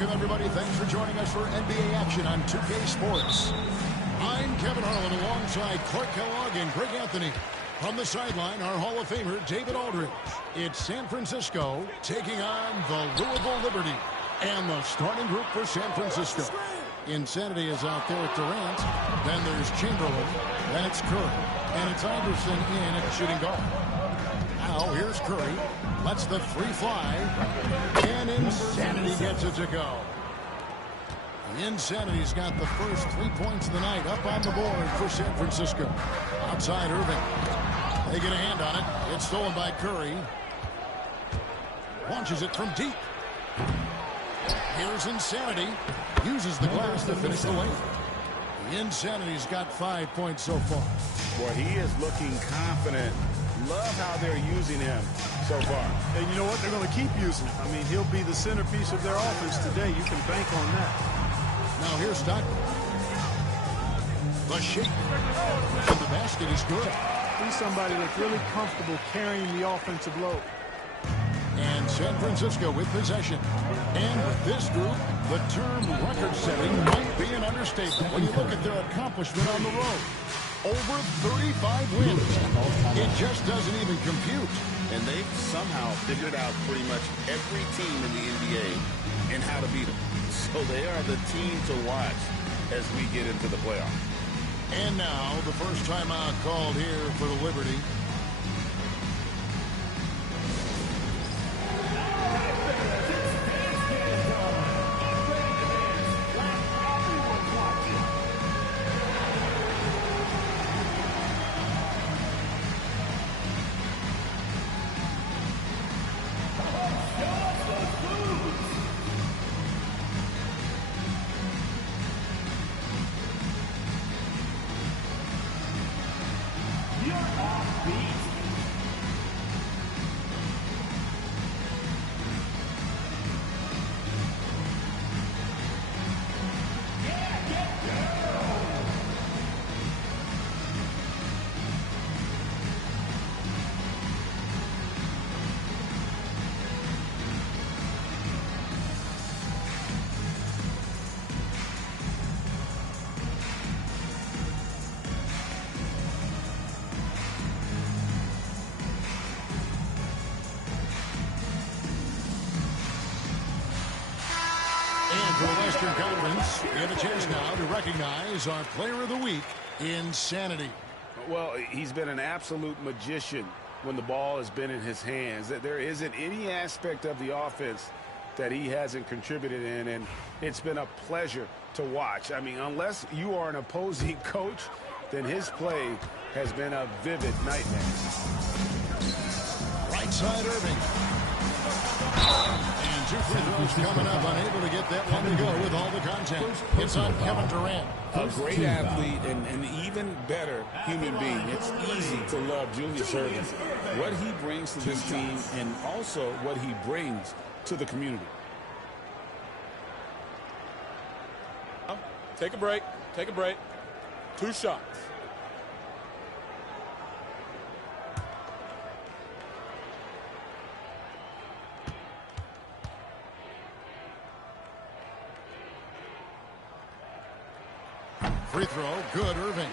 Welcome, everybody. Thanks for joining us for NBA action on 2K Sports. I'm Kevin Harlan alongside Clark Kellogg and Greg Anthony. From the sideline, our Hall of Famer, David Aldridge. It's San Francisco taking on the Louisville Liberty. And the starting group for San Francisco. Insanity is out there at Durant. Then there's Chamberlain. Then it's Curry. And it's Iverson in at shooting guard. Now here's Curry. Lets the three fly. And Insanity gets it to go. Insanity's got the first 3 points of the night up on the board for San Francisco. Outside Irving. They get a hand on it. It's stolen by Curry. Launches it from deep. Here's Insanity. Uses the glass to finish the lane. Insanity's got 5 points so far. Boy, he is looking confident. Love how they're using him so far. And you know what? They're going to keep using him. I mean, he'll be the centerpiece of their offense today. You can bank on that. Now here's Stockton. The shake. And the basket is good. He's somebody that's really comfortable carrying the offensive load. And San Francisco with possession. And with this group, the term record-setting might be an understatement when you look at their accomplishment on the road. Over 35 wins. It just doesn't even compute. And they've somehow figured out pretty much every team in the NBA and how to beat them. So they are the team to watch as we get into the playoffs. And now, the first timeout called here for the Liberty. For the Western Conference, we have a chance now to recognize our Player of the Week, Insanity. Well, he's been an absolute magician when the ball has been in his hands. There isn't any aspect of the offense that he hasn't contributed in, and it's been a pleasure to watch. I mean, unless you are an opposing coach, then his play has been a vivid nightmare. Right side Irving. And two free throws coming up, unable to get that one to go with all the contact. It's on Kevin Durant. A great athlete and an even better human being. It's easy to love Julius Erving. What he brings to this team and also what he brings to the community. Take a break. Take a break. 2 shots. Free throw, good, Irving.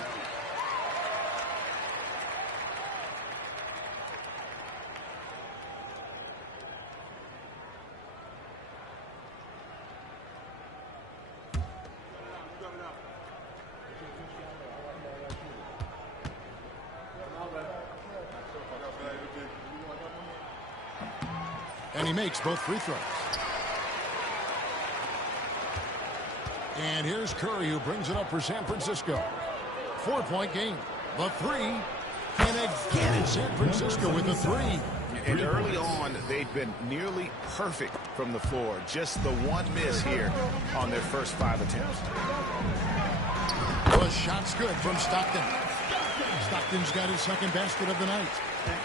And he makes both free throws. And here's Curry, who brings it up for San Francisco. 4-point game. The three. And again, it's San Francisco with the three. And early on, they've been nearly perfect from the floor. Just the one miss here on their first 5 attempts. The shot's good from Stockton. Stockton's got his second basket of the night.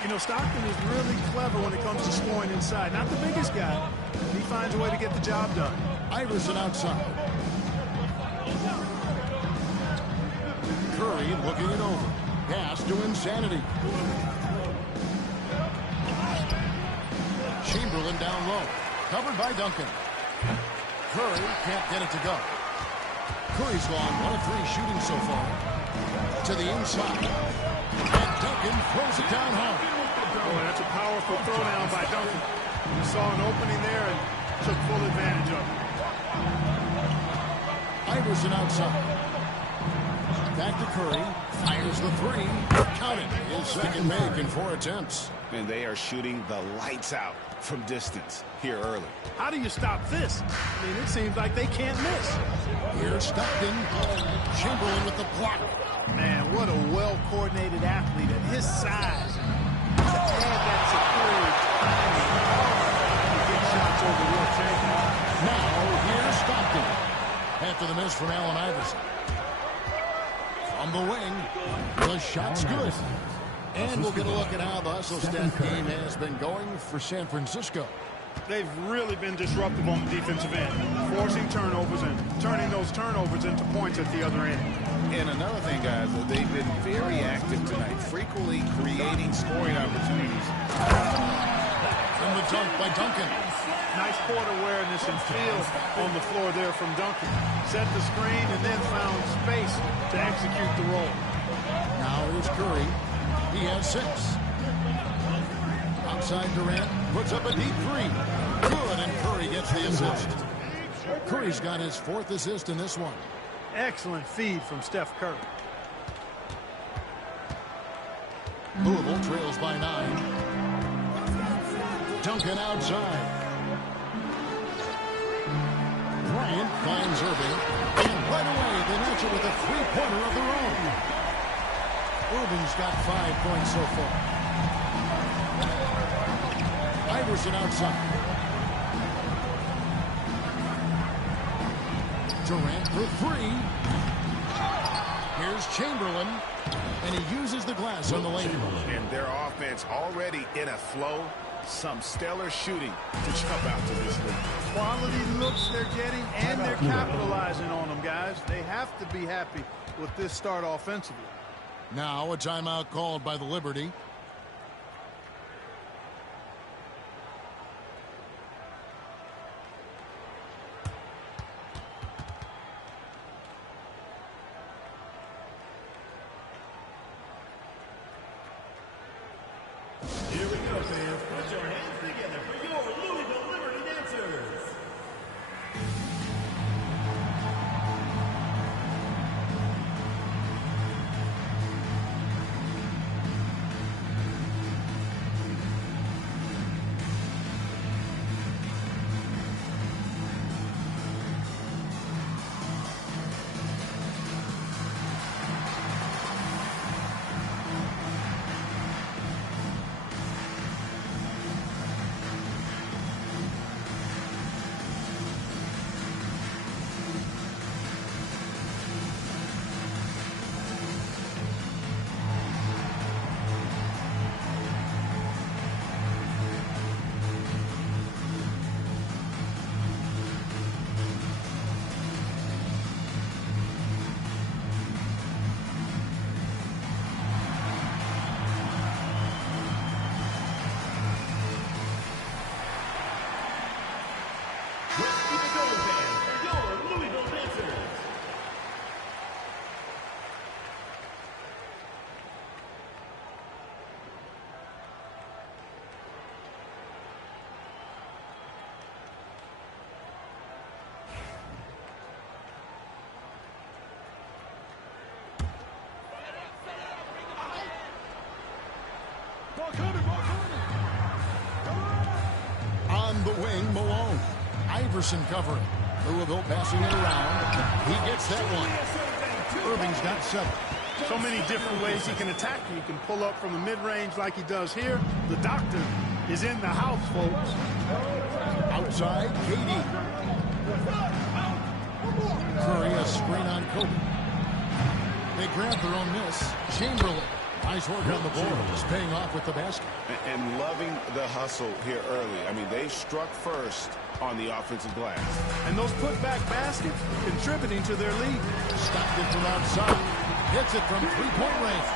You know, Stockton is really clever when it comes to scoring inside. Not the biggest guy. He finds a way to get the job done. Iverson outside. Curry looking it over. Pass to Insanity. Chamberlain down low. Covered by Duncan. Curry can't get it to go. Curry's gone 1 of 3 shooting so far. To the inside. And Duncan throws it down home. Boy, that's a powerful throwdown by Duncan. He saw an opening there and took full advantage of it. Iverson outside. Back to Curry. Fires the 3. Counted. His second make in 4 attempts. And they are shooting the lights out from distance here early. How do you stop this? I mean, it seems like they can't miss. Here's Stockton. Chamberlain with the block. Man, what a well-coordinated athlete at his size. To add that security, timing, to get shots over Will Chamberlain. Now, here's Stockton. After the miss from Allen Iverson. From the wing, the shot's good. And we'll get a look at how the hustle step game has been going for San Francisco. They've really been disruptive on the defensive end, forcing turnovers and turning those turnovers into points at the other end. And another thing, guys, they've been very active tonight, frequently creating scoring opportunities. And the dunk by Duncan. Nice court awareness and feel on the floor there from Duncan. Set the screen and then found space to execute the roll. Now here's Curry. He has 6. Outside Durant puts up a deep 3. Good, and Curry gets the assist. Curry's got his 4th assist in this one. Excellent feed from Steph Curry. Louisville trails by 9. Duncan outside. Bryant finds Irving. And right away, they match it with a 3-pointer of their own. Irving's got 5 points so far. Iverson outside. Durant for 3. Here's Chamberlain. And he uses the glass on the lane. And their offense already in a flow. Some stellar shooting to jump out to this league. Quality looks they're getting, and they're capitalizing on them, guys. They have to be happy with this start offensively. Now a timeout called by the Liberty. Here we go, fans. Put your hands together for your Louisville Liberty Dancers. On the wing, Malone. Iverson covering. Louisville passing it around. He gets that one. Irving's got 7. So many different ways he can attack you. He can pull up from the mid-range like he does here. The doctor is in the house, folks. Outside, KD. Curry a screen on Kobe. They grab their own miss. Chamberlain. Nice work on the board. Just paying off with the basket. And loving the hustle here early. I mean, they struck first on the offensive glass. And those putback baskets contributing to their lead. Stockton from outside. Hits it from 3-point range.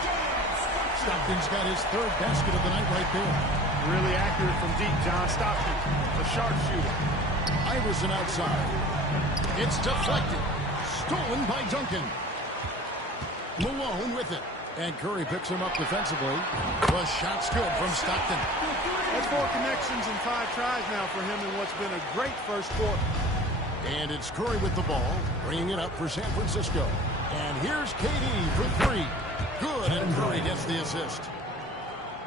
Stockton's got his 3rd basket of the night right there. Really accurate from deep, John Stockton, a sharpshooter. Iverson outside. It's deflected. Stolen by Duncan. Malone with it. And Curry picks him up defensively. The shot's good from Stockton. That's 4 connections and 5 tries now for him in what's been a great first quarter. And it's Curry with the ball, bringing it up for San Francisco. And here's KD for 3. Good, and Curry gets the assist.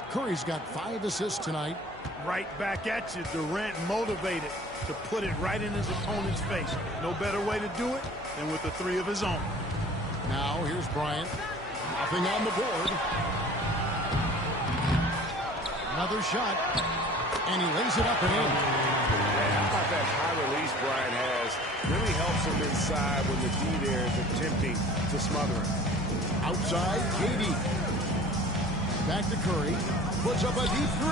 Curry's got 5 assists tonight. Right back at you. Durant motivated to put it right in his opponent's face. No better way to do it than with the 3 of his own. Now here's Bryant. Nothing on the board. Another shot. And he lays it up and in. Man, how about that high release Bryant has? Really helps him inside when the D there is attempting to smother him. Outside, KD. Back to Curry. Puts up a deep 3.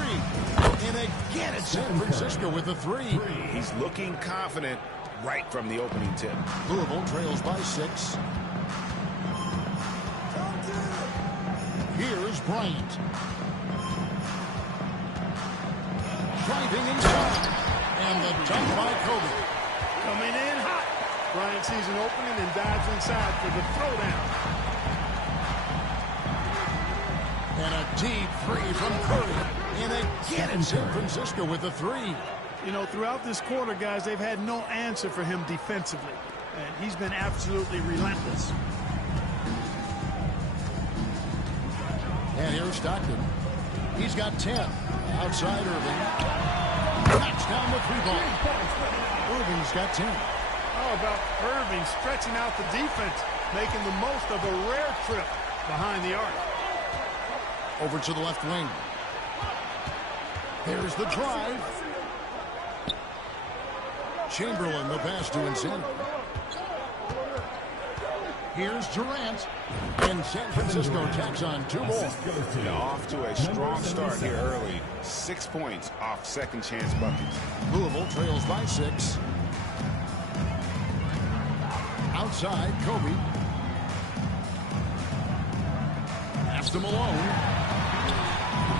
And again, it's San Francisco with the 3. He's looking confident right from the opening tip. Louisville trails by 6. Here's Bryant. Driving inside. And the dunk by Kobe. Coming in hot. Bryant sees an opening and dives inside for the throwdown. And a deep 3 from Curry. And again in San Francisco with a 3. You know, throughout this quarter, guys, they've had no answer for him defensively. And he's been absolutely relentless. And here's Stockton. He's got 10. Outside Irving. Knocks down the 3-ball. Irving's got 10. How about Irving stretching out the defense, making the most of a rare trip behind the arc. Over to the left wing. There's the drive. Chamberlain, the pass to Insano. Here's Durant. And San Francisco tacks on 2 more. Now off to a strong start here early. 6 points off second chance buckets. Louisville trails by 6. Outside, Kobe. Pass to Malone.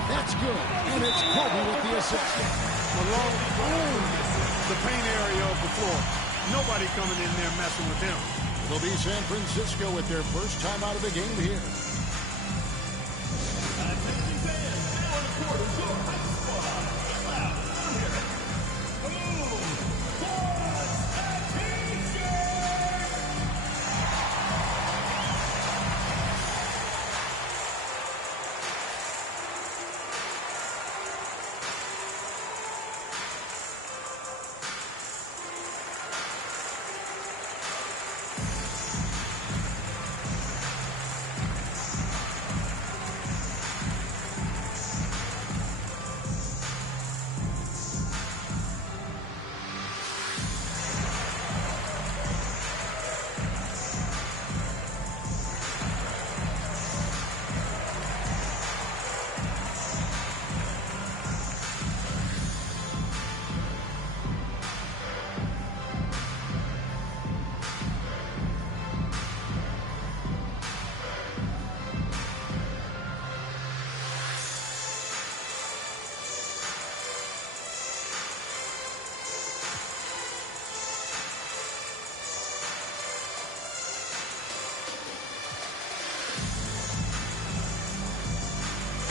That's good. And it's Kobe with the assist. Malone owns the paint area of the floor. Nobody coming in there messing with him. It'll be San Francisco with their first time out of the game here.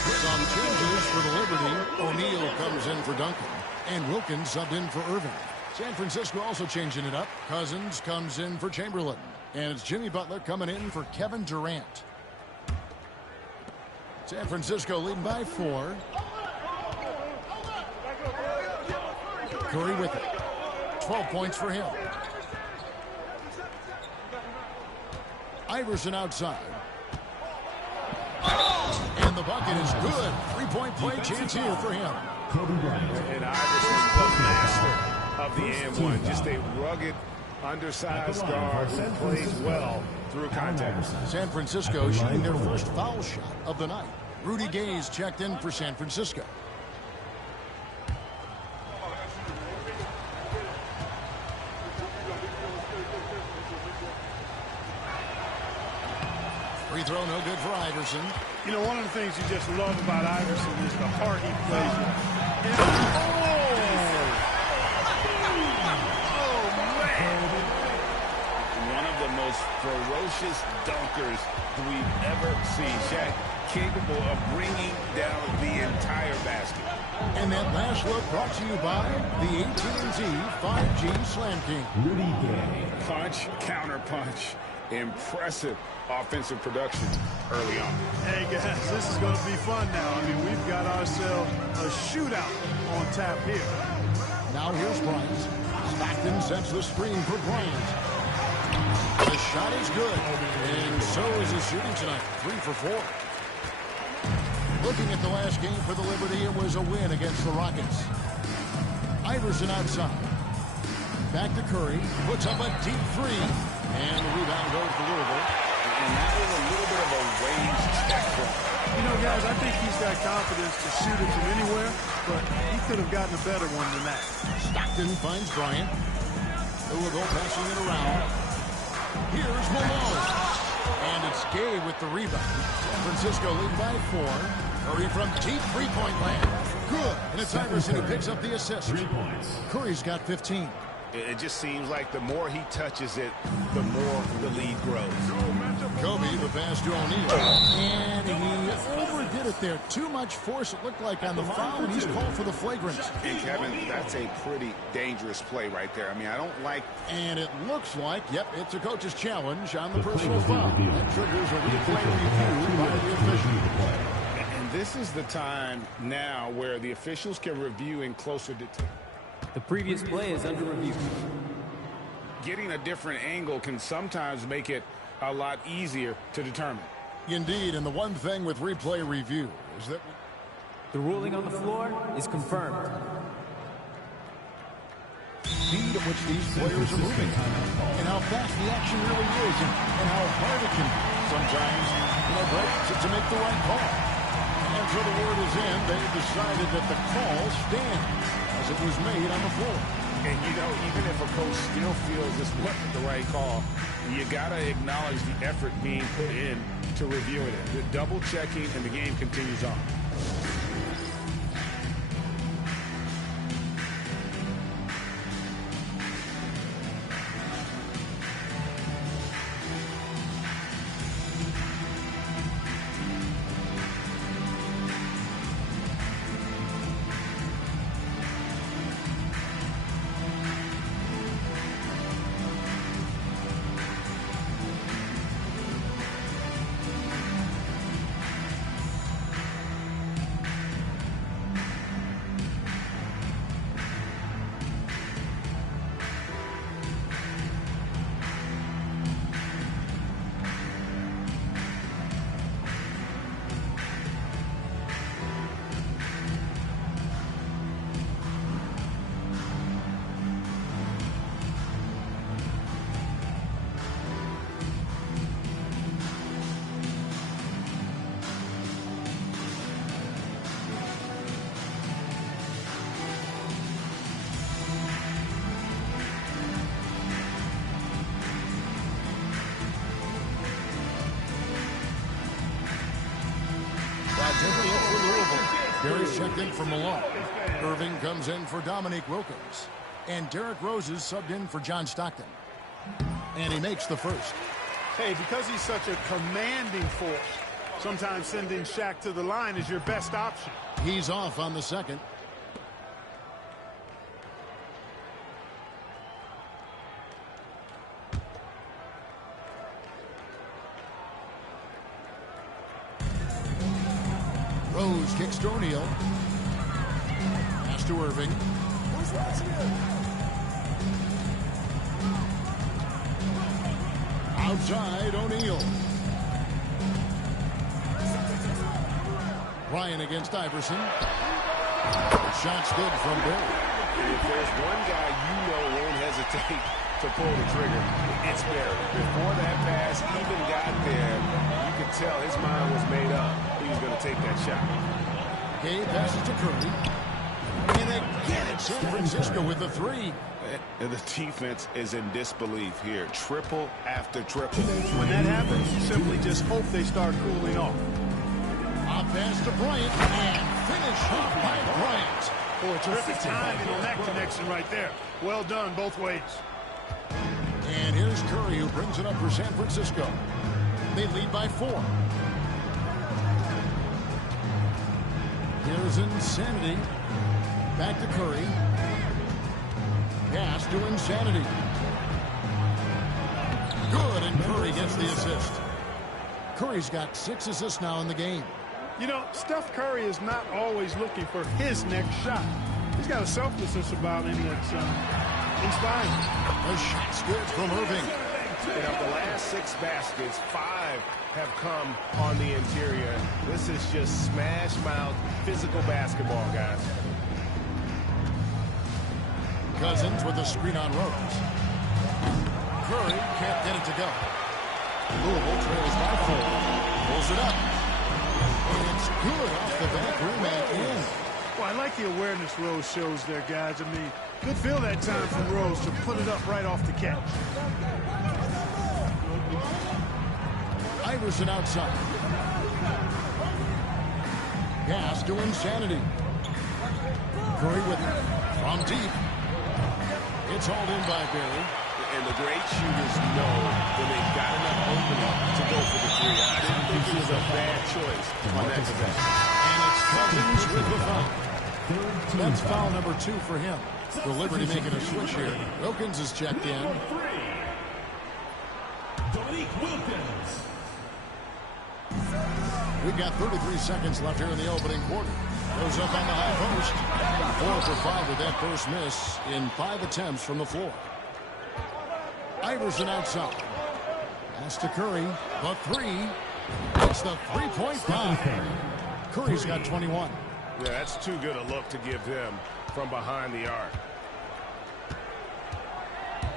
Some changes for the Liberty. O'Neal comes in for Duncan. And Wilkins subbed in for Irving. San Francisco also changing it up. Cousins comes in for Chamberlain. And it's Jimmy Butler coming in for Kevin Durant. San Francisco leading by 4. Curry with it. 12 points for him. Iverson outside. And the bucket is good. 3-point play chance here for him. And Iverson, the master of the and-one. Just a rugged, undersized guard who plays well through contact. San Francisco shooting their first foul shot of the night. Rudy Gay's checked in for San Francisco. Free throw no good for Iverson. You know, one of the things you just love about Iverson is the heart he plays with. And, oh, man. most ferocious dunkers we've ever seen. Shaq capable of bringing down the entire basket. And that last look brought to you by the AT&T 5G Slam King. Rudy Gay. Punch, counter punch. Impressive offensive production early on. Hey, guys, this is going to be fun now. I mean, we've got ourselves a shootout on tap here. Now here's Bryant. Stockton sets the screen for Bryant. The shot is good, and so is his shooting tonight. 3 for 4. Looking at the last game for the Liberty, it was a win against the Rockets. Iverson outside. Back to Curry. Puts up a deep 3. And the rebound goes to Louisville. And that was a little bit of a range check for him. You know, guys, I think he's got confidence to shoot it from anywhere, but he could have gotten a better one than that. Stockton finds Bryant. Louisville passing it around. Here's Malone. And it's Gay with the rebound. San Francisco lead by 4. Curry from deep three-point land. Good. And it's Iverson who picks up the assist. 3 points. Curry's got 15. It just seems like the more he touches it, the more the lead grows. Kobe, the pass to O'Neal. And he overdid it there. Too much force, it looked like, on the foul, and he's called for the flagrant. And, Kevin, that's a pretty dangerous play right there. I mean, I don't like... And it looks like, yep, it's a coach's challenge on the personal foul. That triggers a replay review by the official. And this is the time now where the officials can review in closer detail. The previous play is under review. Getting a different angle can sometimes make it a lot easier to determine. Indeed, and the one thing with replay review is that The ruling on the floor is confirmed. speed at which these players are moving and how fast the action really is and how hard it can be sometimes, great to make the right call. And until the word is in, they've decided that the call stands as it was made on the floor. And, even if a coach still feels this wasn't the right call, you got to acknowledge the effort being put in to reviewing it. The double checking, and the game continues on. Gary's checked in for Malone. Irving comes in for Dominique Wilkins. And Derrick Rose is subbed in for John Stockton. And he makes the first. Hey, because he's such a commanding force, sometimes sending Shaq to the line is your best option. He's off on the second. Rose kicks to O'Neal. Pass to Irving. Outside, O'Neal. Ryan against Iverson. The shot's good from Barry. If there's one guy won't hesitate to pull the trigger, it's Barry. Before that pass even got there, you could tell his mind was made up. He was going to take that shot. Gay passes to Curry. And again, it's San Francisco with the three. And the defense is in disbelief here. Triple after triple. When that happens, you simply just hope they start cooling off. A pass to Bryant and finish off by Bryant. Boy, terrific timing on that connection right there. Well done both ways. And here's Here's Curry, who brings it up for San Francisco. They lead by 4. Here's Insanity. Back to Curry. Pass to Insanity. Good, and Curry gets the assist. Curry's got 6 assists now in the game. You know, Steph Curry is not always looking for his next shot. He's got a selflessness about him that's inspiring. The shot's good from Irving. And of the last 6 baskets, 5 have come on the interior. This is just smash mouth physical basketball, guys. Cousins with a screen on Rose. Curry can't get it to go. Louisville trails by 4. Pulls it up. And it's good off the back rim and in. Well, I like the awareness Rose shows there, guys. I mean, good feel that time from Rose to put it up right off the catch. Iverson outside. Pass to Insanity. Curry with it. From deep. It's hauled in by Barry. And the great shooters know when they've got enough opening to go for the 3. I didn't think it was a bad choice on that possession. And it's Cousins with the foul. That's foul number 2 for him. The Liberty making a switch here. Wilkins is checked in. Dominique Wilkins. We've got 33 seconds left here in the opening quarter. Goes up on the high post. 4 for 5 with that first miss in 5 attempts from the floor. Iverson outside. Pass to Curry. The 3. It's the 3-point line. Curry's got 21. Yeah, that's too good a look to give them from behind the arc.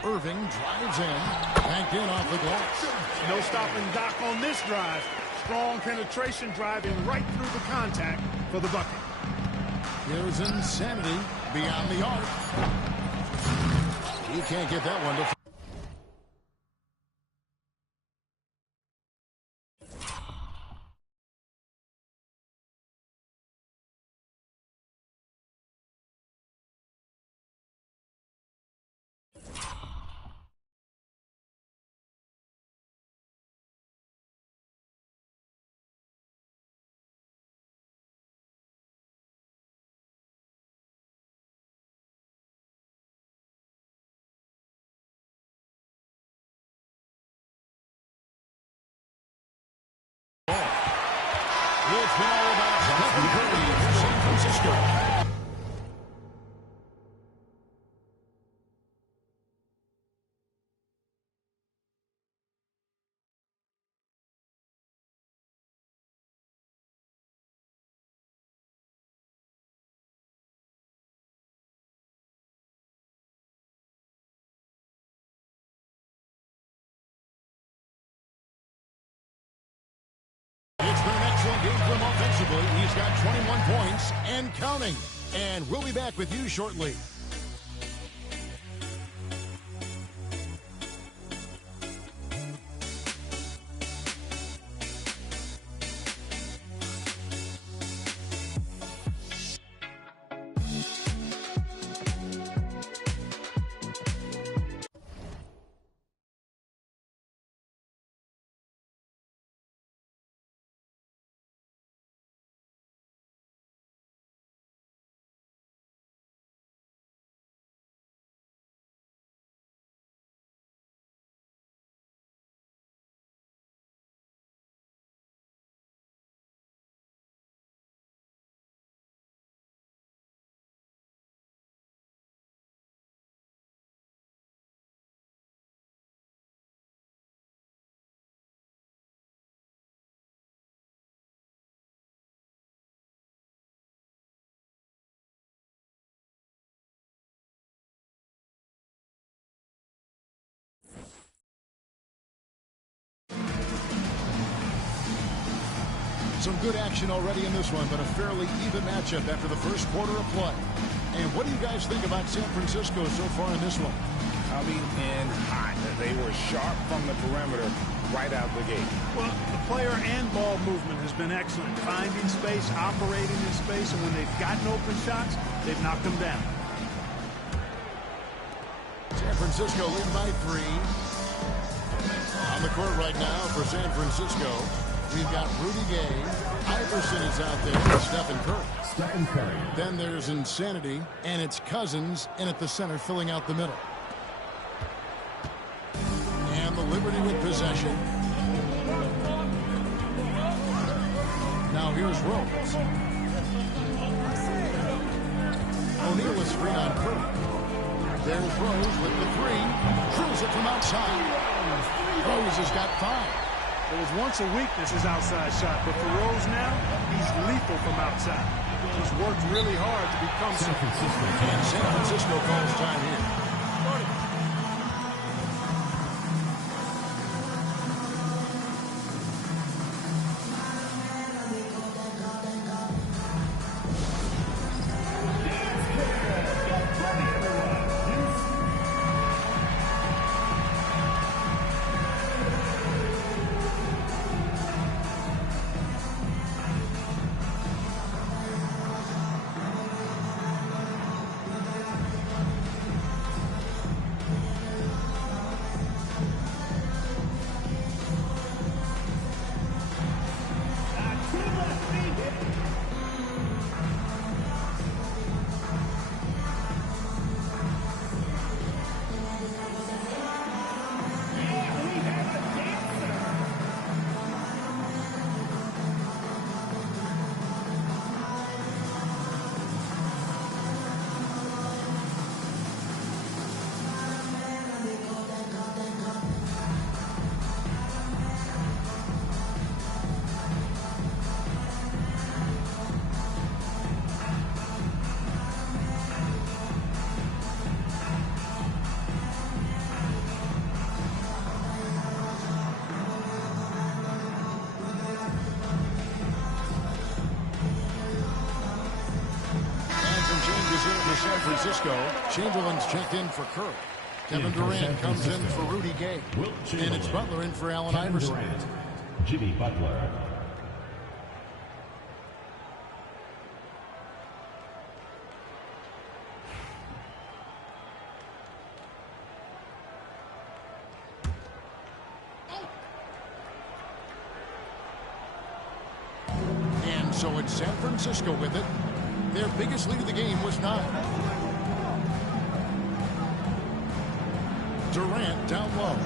Irving drives in. Banked in off the glass. No stopping Doc on this drive. Strong penetration driving right through the contact for the bucket. Here's Insanity beyond the arc. He can't get that one to... It's been all about Stephen Curry for San Francisco. It's been an excellent game for him offensively. He's got 21 points and counting. And we'll be back with you shortly. Some good action already in this one, but a fairly even matchup after the first quarter of play. And what do you guys think about San Francisco so far in this one? Coming in hot. They were sharp from the perimeter right out the gate. Well, the player and ball movement has been excellent. Finding space, operating in space, and when they've gotten open shots, they've knocked them down. San Francisco lead by 3. On the court right now for San Francisco, we've got Rudy Gay. Iverson is out there with Stephen Curry. Then there's Insanity, and it's Cousins in at the center, filling out the middle. And the Liberty with possession. Now here's Rose. O'Neal with screen on Curry. There's Rose with the three. Drills it from outside. Rose has got 5. It was once a weakness, his outside shot, but for Rose now, he's lethal from outside. He's worked really hard to become something. And San Francisco calls time here. San Francisco. Chamberlain's checked in for Curry. Kevin Durant comes in for Rudy Gay. And it's Butler in for Allen Iverson. Jimmy Butler. And so it's San Francisco with it. Their biggest lead of the game was 9. Durant down low. And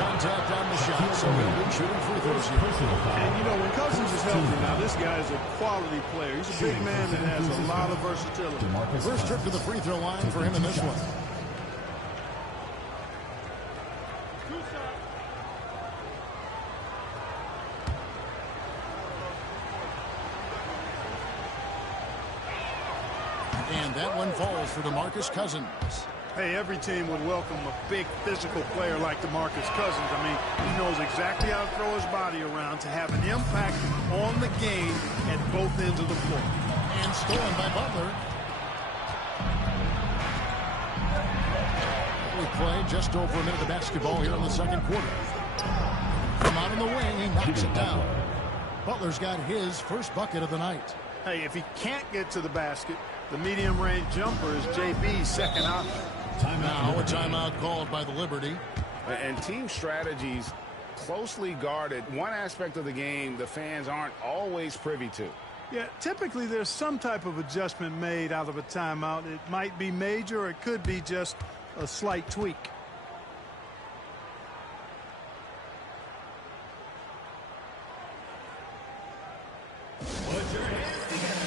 contact on the shot. So he'll be shooting free throws here. And, you know, when Cousins is healthy now, this guy is a quality player. He's a big man that has a lot of versatility. First trip to the free throw line for him in this one. And that one falls for DeMarcus Cousins. Hey, every team would welcome a big physical player like DeMarcus Cousins. I mean, he knows exactly how to throw his body around to have an impact on the game at both ends of the floor. And stolen by Butler. We play just over a minute of basketball here in the second quarter. From out in the wing, he knocks it down. Butler's got his first bucket of the night. Hey, if he can't get to the basket, the medium-range jumper is JB's second option. Now a timeout called by the Liberty. And team strategies closely guarded. One aspect of the game the fans aren't always privy to. Yeah, typically there's some type of adjustment made out of a timeout. It might be major or it could be just a slight tweak. Put your hands together.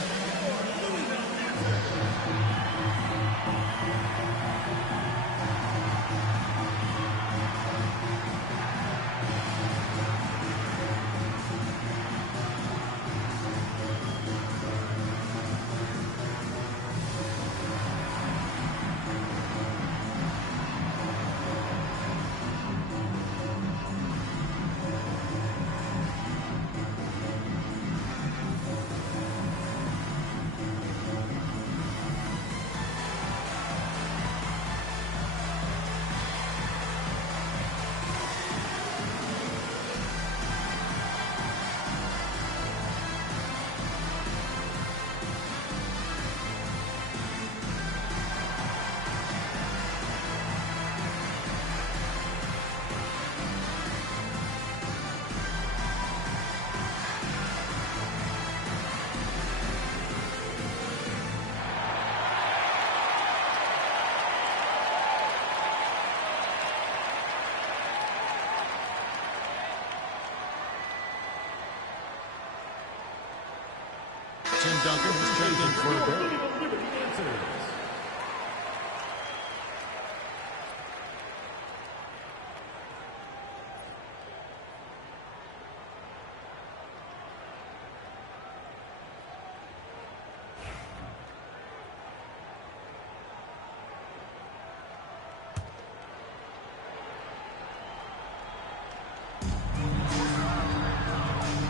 Tim Duncan has checked in for a bit.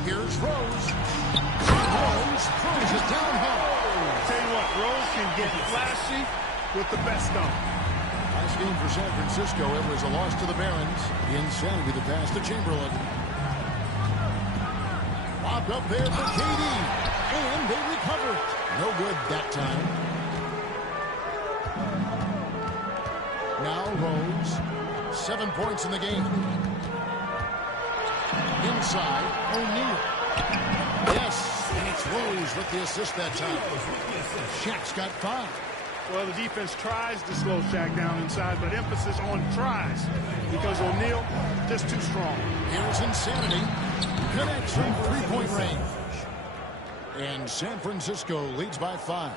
Here's Rose. Rose throws it down high. Tell you what, Rose can get flashy with the best of them. Last game for San Francisco, it was a loss to the Barons. Insanity the pass to Chamberlain. Lobbed up there for KD. And they recover. No good that time. Now Rose. 7 points in the game. Inside, O'Neal. Yes, and it's Rose with the assist that time. Shaq's got 5. Well, the defense tries to slow Shaq down inside, but emphasis on tries because O'Neal just too strong. Here's Insanity. Connects from three-point range. And San Francisco leads by 5.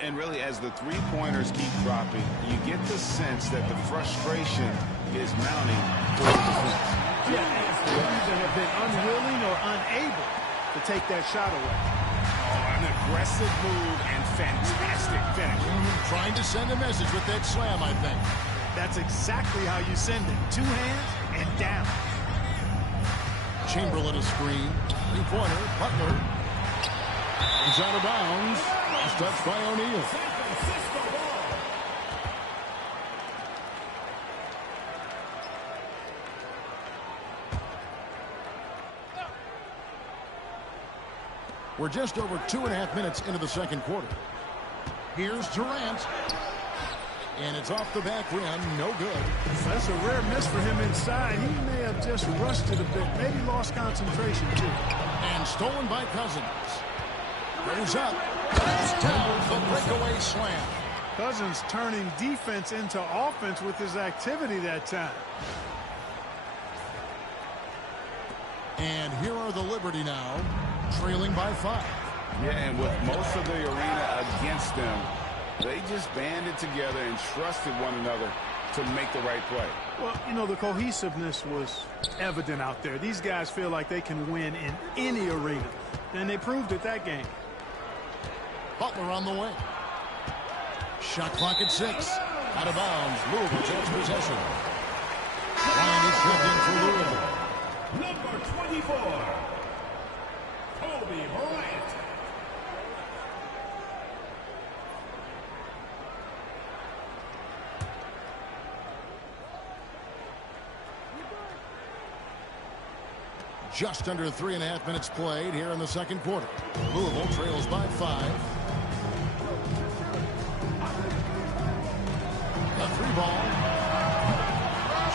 And really, as the three-pointers keep dropping, you get the sense that the frustration is mounting for the defense. Yeah, they either have been unwilling or unable to take that shot away. Oh, an aggressive move and fantastic finish. Trying to send a message with that slam, I think. That's exactly how you send it. 2 hands and down. Chamberlain a screen. Three-pointer. Butler. He's out of bounds. Last touch by O'Neal. We're just over 2.5 minutes into the second quarter. Here's Durant. And it's off the back rim. No good. That's a rare miss for him inside. He may have just rushed it a bit. Maybe lost concentration, too. And stolen by Cousins. Goes up. That's down for breakaway slam. Cousins turning defense into offense with his activity that time. And here are the Liberty now, trailing by 5. Yeah, and with most of the arena against them, they just banded together and trusted one another to make the right play. Well, you know, the cohesiveness was evident out there. These guys feel like they can win in any arena, and they proved it that game. Butler on the way. Shot clock at 6. Out of bounds. Louisville takes possession. Ryan is shoved in for Louisville. Number 24, Kobe Bryant. Just under 3.5 minutes played here in the second quarter. Louisville trails by 5. The 3-ball.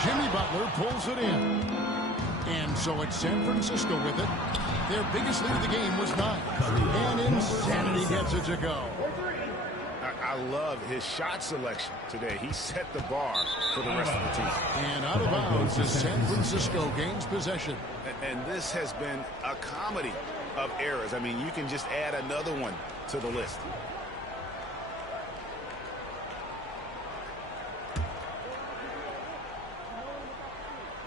Jimmy Butler pulls it in. And so it's San Francisco with it. Their biggest lead of the game was 9. And Insanity gets it to go. I love his shot selection today. He set the bar for the rest of the team. And out of bounds as San Francisco gains possession. And this has been a comedy of errors. I mean, you can just add another one to the list.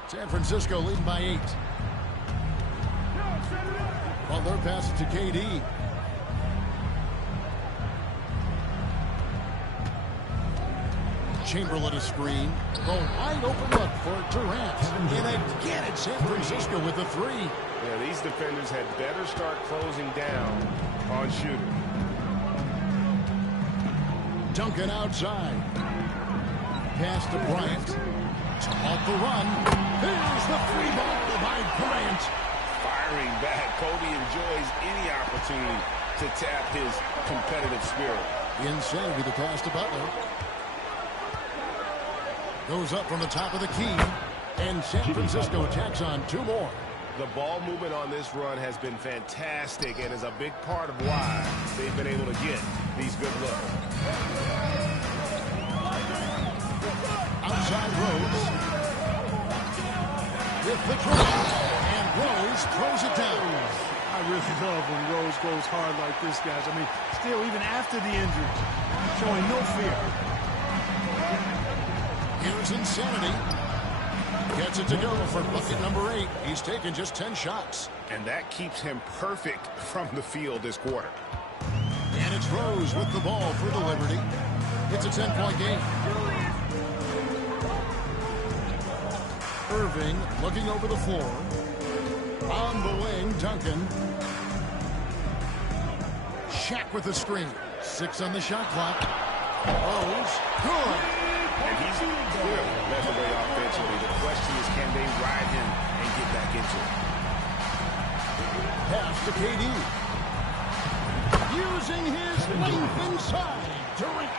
San Francisco leading by 8. Butler passes to KD. Chamberlain a screen. The wide open look for Durant. And again it's San Francisco with the 3. Yeah, these defenders had better start closing down on shooting. Duncan outside. Pass to Bryant. To halt the run. There's the 3-ball by Bryant. Firing back. Kobe enjoys any opportunity to tap his competitive spirit. Insanity the pass to Butler. Goes up from the top of the key. And San Francisco tacks on 2 more. The ball movement on this run has been fantastic and is a big part of why they've been able to get these good looks. Outside Rose. With the dribble. And Rose throws it down. I really love when Rose goes hard like this, guys. I mean, still, even after the injury, showing no fear. Here's Insanity. Gets it to go for bucket number 8. He's taken just 10 shots. And that keeps him perfect from the field this quarter. And it's Rose with the ball for the Liberty. It's a 10-point game. Irving looking over the floor. On the wing, Duncan. Shaq with the screen. 6 on the shot clock. Rose, good. And he's clearly led the way offensively. The question is, can they ride him and get back into it? Pass to KD. Using his length inside. Durant.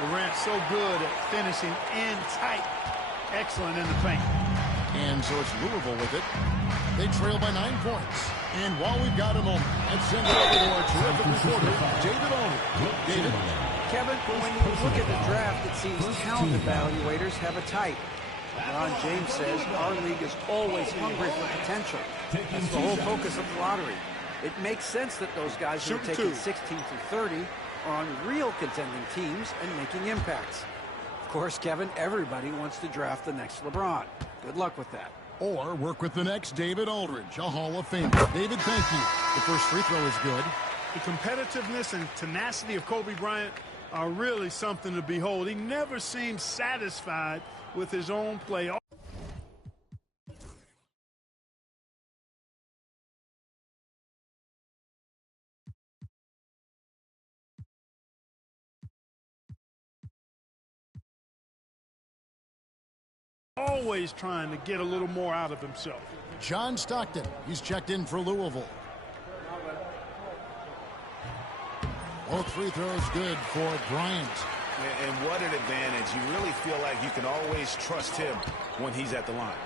Durant so good at finishing in tight. Excellent in the paint. And so it's Louisville with it. They trail by 9 points. And while we've got a moment, let's send it over to our terrific reporter, David Aldridge. David. Kevin, when you look at the draft, it seems talent evaluators have a type. LeBron James says our league is always hungry for potential. That's the whole focus of the lottery. It makes sense that those guys who are taking 16 through 30 are on real contending teams and making impacts. Of course, Kevin, everybody wants to draft the next LeBron. Good luck with that. Or work with the next David Aldridge, a Hall of Famer. David, thank you. The first free throw is good. The competitiveness and tenacity of Kobe Bryant are really something to behold. He never seemed satisfied with his own play. Always trying to get a little more out of himself. John Stockton, he's checked in for Louisville. Both free throws good for Bryant. And what an advantage. You really feel like you can always trust him when he's at the line.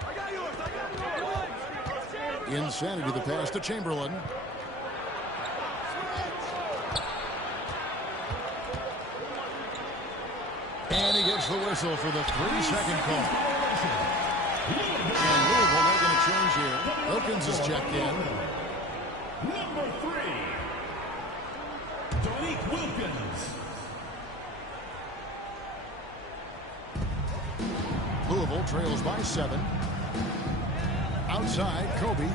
Insanity, the pass to Chamberlain. And he gets the whistle for the 3-second call. And Louisville making a change here. Wilkins is checked in. Number 3, Dominique Wilkins. Louisville trails by 7. Outside, Kobe.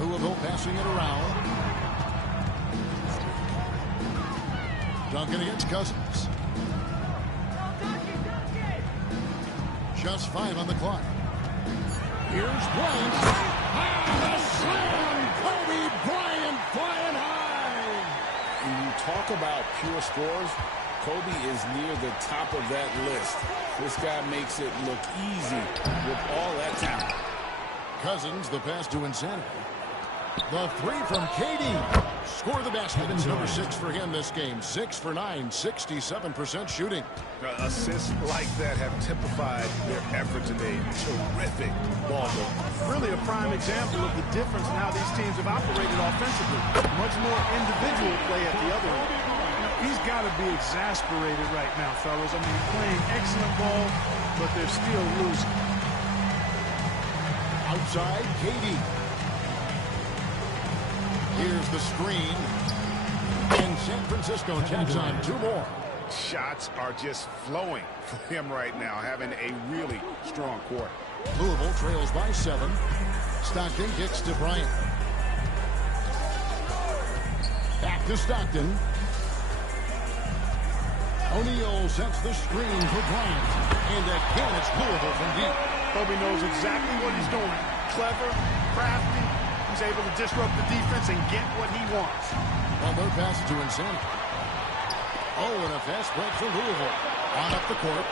Louisville passing it around. Duncan against Cousins. Just 5 on the clock. Here's Bryant. The slam! Kobe Bryant flying high! When you talk about pure scores, Kobe is near the top of that list. This guy makes it look easy with all that talent. Cousins, the pass to Insanity. The 3 from KD. Score the basket. It's number 6 for him this game. 6 for 9, 67% shooting. Assists like that have typified their effort today. Terrific ball movement. Really a prime example of the difference in how these teams have operated offensively. Much more individual play at the other end. He's got to be exasperated right now, fellas. I mean, playing excellent ball, but they're still losing. Outside, KD. Here's the screen. And San Francisco tacks on 2 more. Shots are just flowing for him right now, having a really strong quarter. Louisville trails by 7. Stockton kicks to Bryant. Back to Stockton. O'Neal sets the screen for Bryant. And again, it's Louisville from deep. Kobe knows exactly what he's doing. Clever, crafty. He's able to disrupt the defense and get what he wants. Well, no pass to Insanity. Oh, and a fast break for Louisville. On up the court.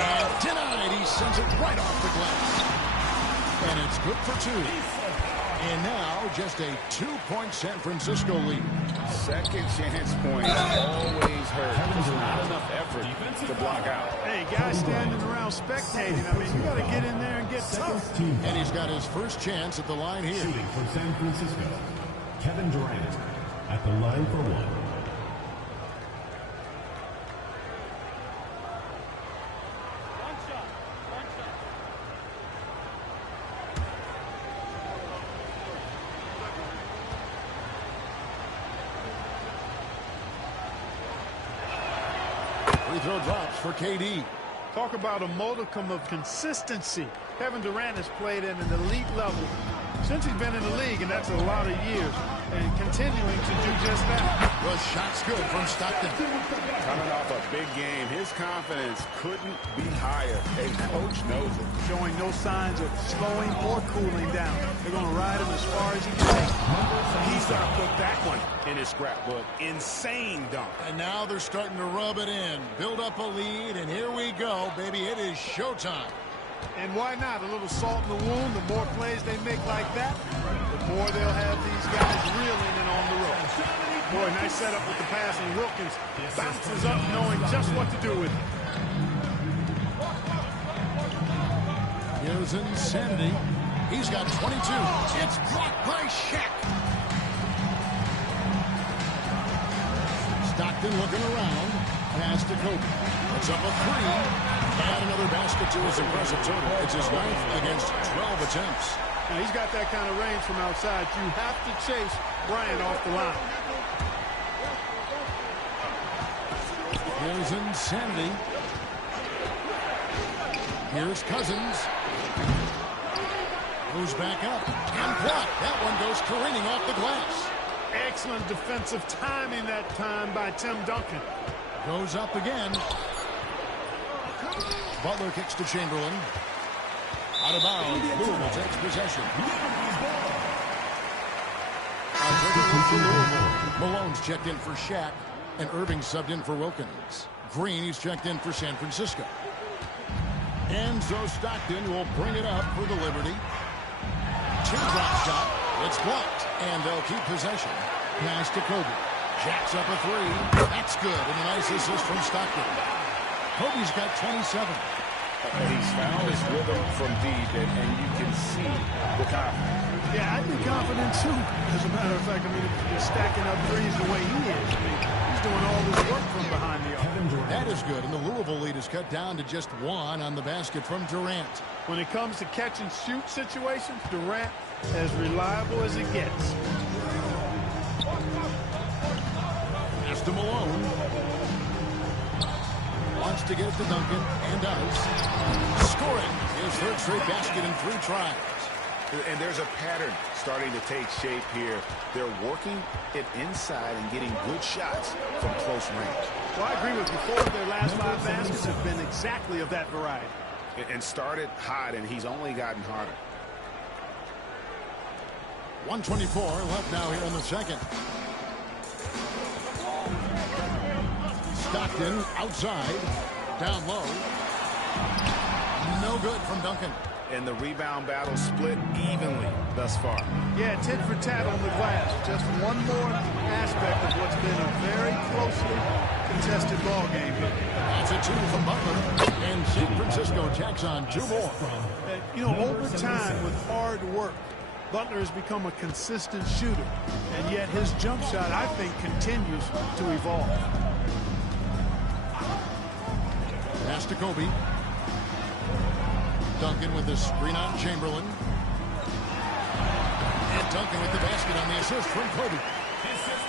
And denied. He sends it right off the glass. And it's good for 2. And now just a 2-point San Francisco lead. Second chance point always hurt. There's not enough effort to block out. Hey, guys standing around spectating. I mean, you got to get in there and get tough. And he's got his first chance at the line here. Shooting for San Francisco, Kevin Durant at the line for 1. throw drops for KD. Talk about a modicum of consistency. Kevin Durant has played at an elite level since he's been in the league, and that's a lot of years, and continuing to do just that. The shot's good from Stockton. Coming off a big game, his confidence couldn't be higher, and coach knows it. Showing no signs of slowing or cooling down. They're going to ride him as far as he can take. He's going to put that one in his scrapbook. Insane dunk. And now they're starting to rub it in. Build up a lead, and here we go, baby. It is showtime. And why not? A little salt in the wound. The more plays they make like that, the more they'll have these guys reeling and on the road. Boy, nice setup with the pass, and Wilkins bounces up knowing just what to do with it. Here's Insanity. He's got 22. It's blocked by Shaq. Stockton looking around. Pass to Kobe. It's up a three. And another basket to his impressive total. It's his 9th against 12 attempts. Now, he's got that kind of range from outside. You have to chase Bryant off the line. Here's Insanity. Here's Cousins. Goes back up. And blocked. That one goes careening off the glass. Excellent defensive timing that time by Tim Duncan. Goes up again. Butler kicks to Chamberlain. Out of bounds. Louisville takes possession. Malone's checked in for Shaq, and Irving subbed in for Wilkins. Green, he's checked in for San Francisco. And so Stockton will bring it up for the Liberty. Two-drop shot. It's blocked, and they'll keep possession. Pass to Kobe. Jacks up a three. That's good, and a nice assist from Stockton. Kobe's got 27. He's found his rhythm from deep, and you can see the confidence. Yeah, I'd be confident, too. As a matter of fact, I mean, if you're stacking up threes the way he is, I mean, he's doing all this work from behind the arc. That is good, and the Louisville lead is cut down to just one on the basket from Durant. When it comes to catch-and-shoot situations, Durant as reliable as it gets. Pass to Malone. Wants to get it to Duncan, and does. Scoring his third straight basket in 3 tries. And there's a pattern starting to take shape here. They're working it inside and getting good shots from close range. Well, I agree with you. 4 of their last 5 baskets have been exactly of that variety. And started hot, and he's only gotten harder. 1:24 left now here in the second. Stockton outside, down low. No good from Duncan. And the rebound battle split evenly thus far. Yeah, tit for tat on the glass. Just one more aspect of what's been a very closely contested ball game. That's a 2 from Butler. And San Francisco tacks on 2 more. You know, over time with hard work, Butler has become a consistent shooter. And yet his jump shot, I think, continues to evolve. Pass to Kobe. Duncan with the screen on Chamberlain. And Duncan with the basket on the assist from Kobe.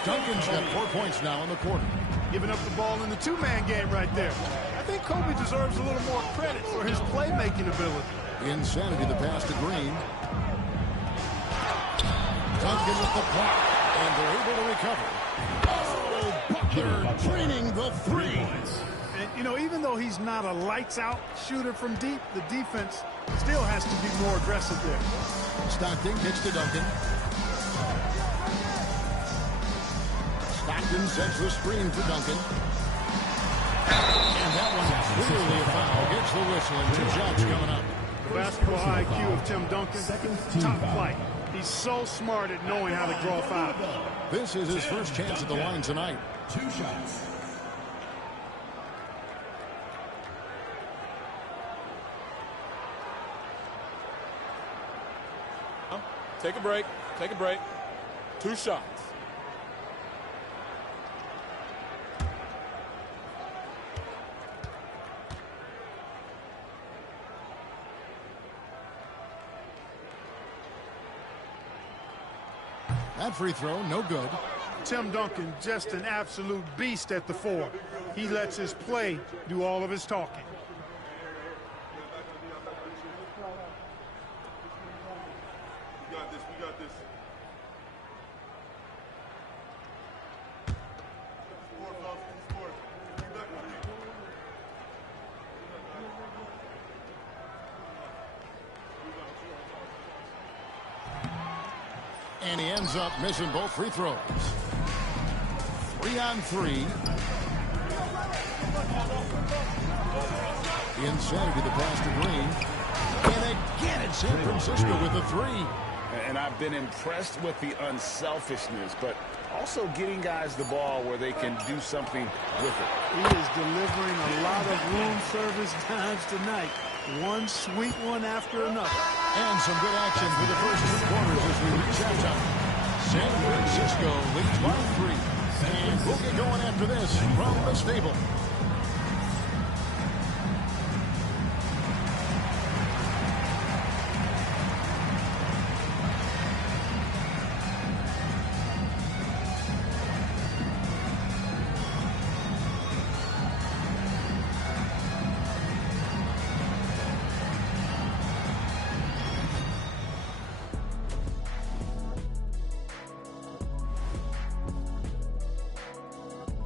Duncan's got 4 points now in the quarter. Giving up the ball in the 2-man game right there. I think Kobe deserves a little more credit for his playmaking ability. Insanity, the pass to Green. Duncan with the block, and they're able to recover. Oh, Butler draining the 3. And, you know, even though he's not a lights-out shooter from deep, the defense still has to be more aggressive there. Stockton kicks to Duncan. Stockton sets the screen for Duncan. And that one is clearly a foul. Gets the whistle, and 2 shots coming up. The basketball IQ of Tim Duncan, top flight. He's so smart at knowing how to draw fouls. This is his first chance at the line tonight. 2 shots. Take a break. Take a break. 2 shots. That free throw, no good. Tim Duncan, just an absolute beast at the 4. He lets his play do all of his talking. We got this. We got this. And he ends up missing both free throws. 3-on-3. Insanity the pass to Green. And again it's San Francisco with a three. And I've been impressed with the unselfishness, but also getting guys the ball where they can do something with it. He is delivering a lot of room service times tonight. One sweet one after another. And some good action for the first 2 quarters as we reach halftime. San Francisco leads by 3. And we'll get going after this from the stable.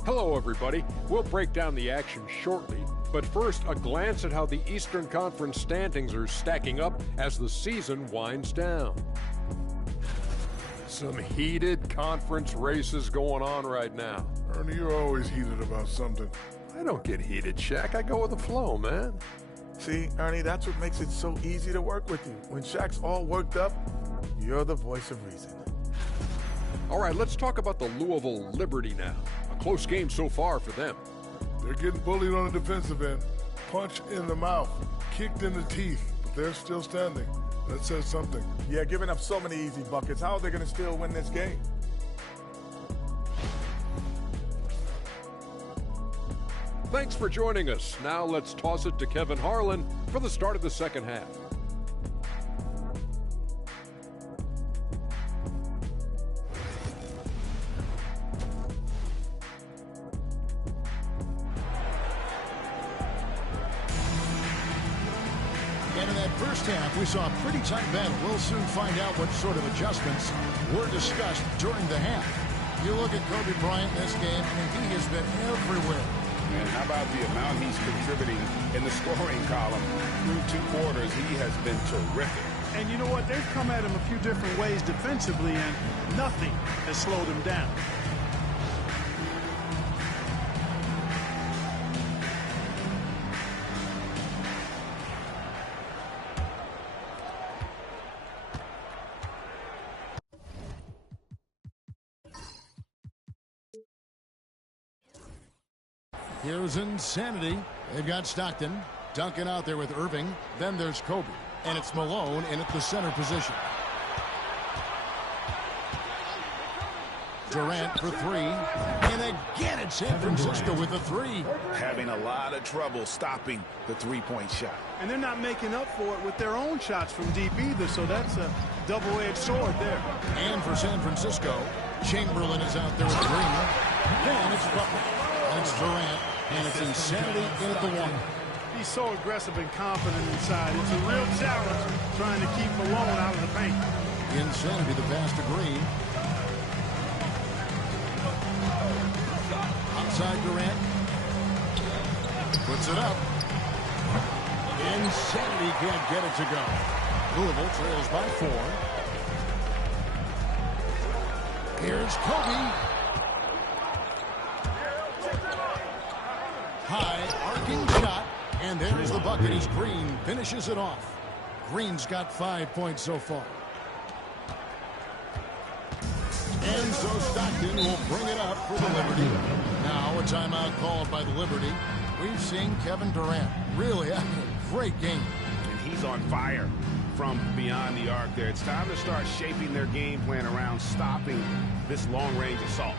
Hello, everybody. We'll break down the action shortly, but first, a glance at how the Eastern Conference standings are stacking up as the season winds down. Some heated conference races going on right now. Ernie, you're always heated about something. I don't get heated, Shaq. I go with the flow, man. See, Ernie, that's what makes it so easy to work with you. When Shaq's all worked up, you're the voice of reason. All right, let's talk about the Louisville Liberty now. A close game so far for them. They're getting bullied on the defensive end. Punch in the mouth, kicked in the teeth, but they're still standing. That says something. Yeah, giving up so many easy buckets. How are they going to still win this game? Thanks for joining us. Now let's toss it to Kevin Harlan for the start of the second half. And in that first half, we saw a pretty tight battle. We'll soon find out what sort of adjustments were discussed during the half. You look at Kobe Bryant in this game, and he has been everywhere. And how about the amount he's contributing in the scoring column? Through 2 quarters, he has been terrific. And you know what? They've come at him a few different ways defensively, and nothing has slowed him down. Here's Insanity. They've got Stockton. Duncan out there with Irving. Then there's Kobe. And it's Malone in at the center position. Durant for 3. And again it's San Francisco with a 3. Having a lot of trouble stopping the three-point shot. And they're not making up for it with their own shots from deep either, so that's a double-edged sword there. And for San Francisco, Chamberlain is out there with Green. Then it's Butler. It's Durant. And it's Insanity in at the 1. He's so aggressive and confident inside. It's a real challenge trying to keep Malone out of the paint. Insanity the pass to Green. Outside Durant. Puts it up. Insanity can't get it to go. Louisville trails by 4. Here's Kobe. High arcing shot. And there's the bucket as Green finishes it off. Green's got 5 points so far. And so Stockton will bring it up for the Liberty. Now a timeout called by the Liberty. We've seen Kevin Durant really having a great game. And he's on fire from beyond the arc there. It's time to start shaping their game plan around stopping this long-range assault.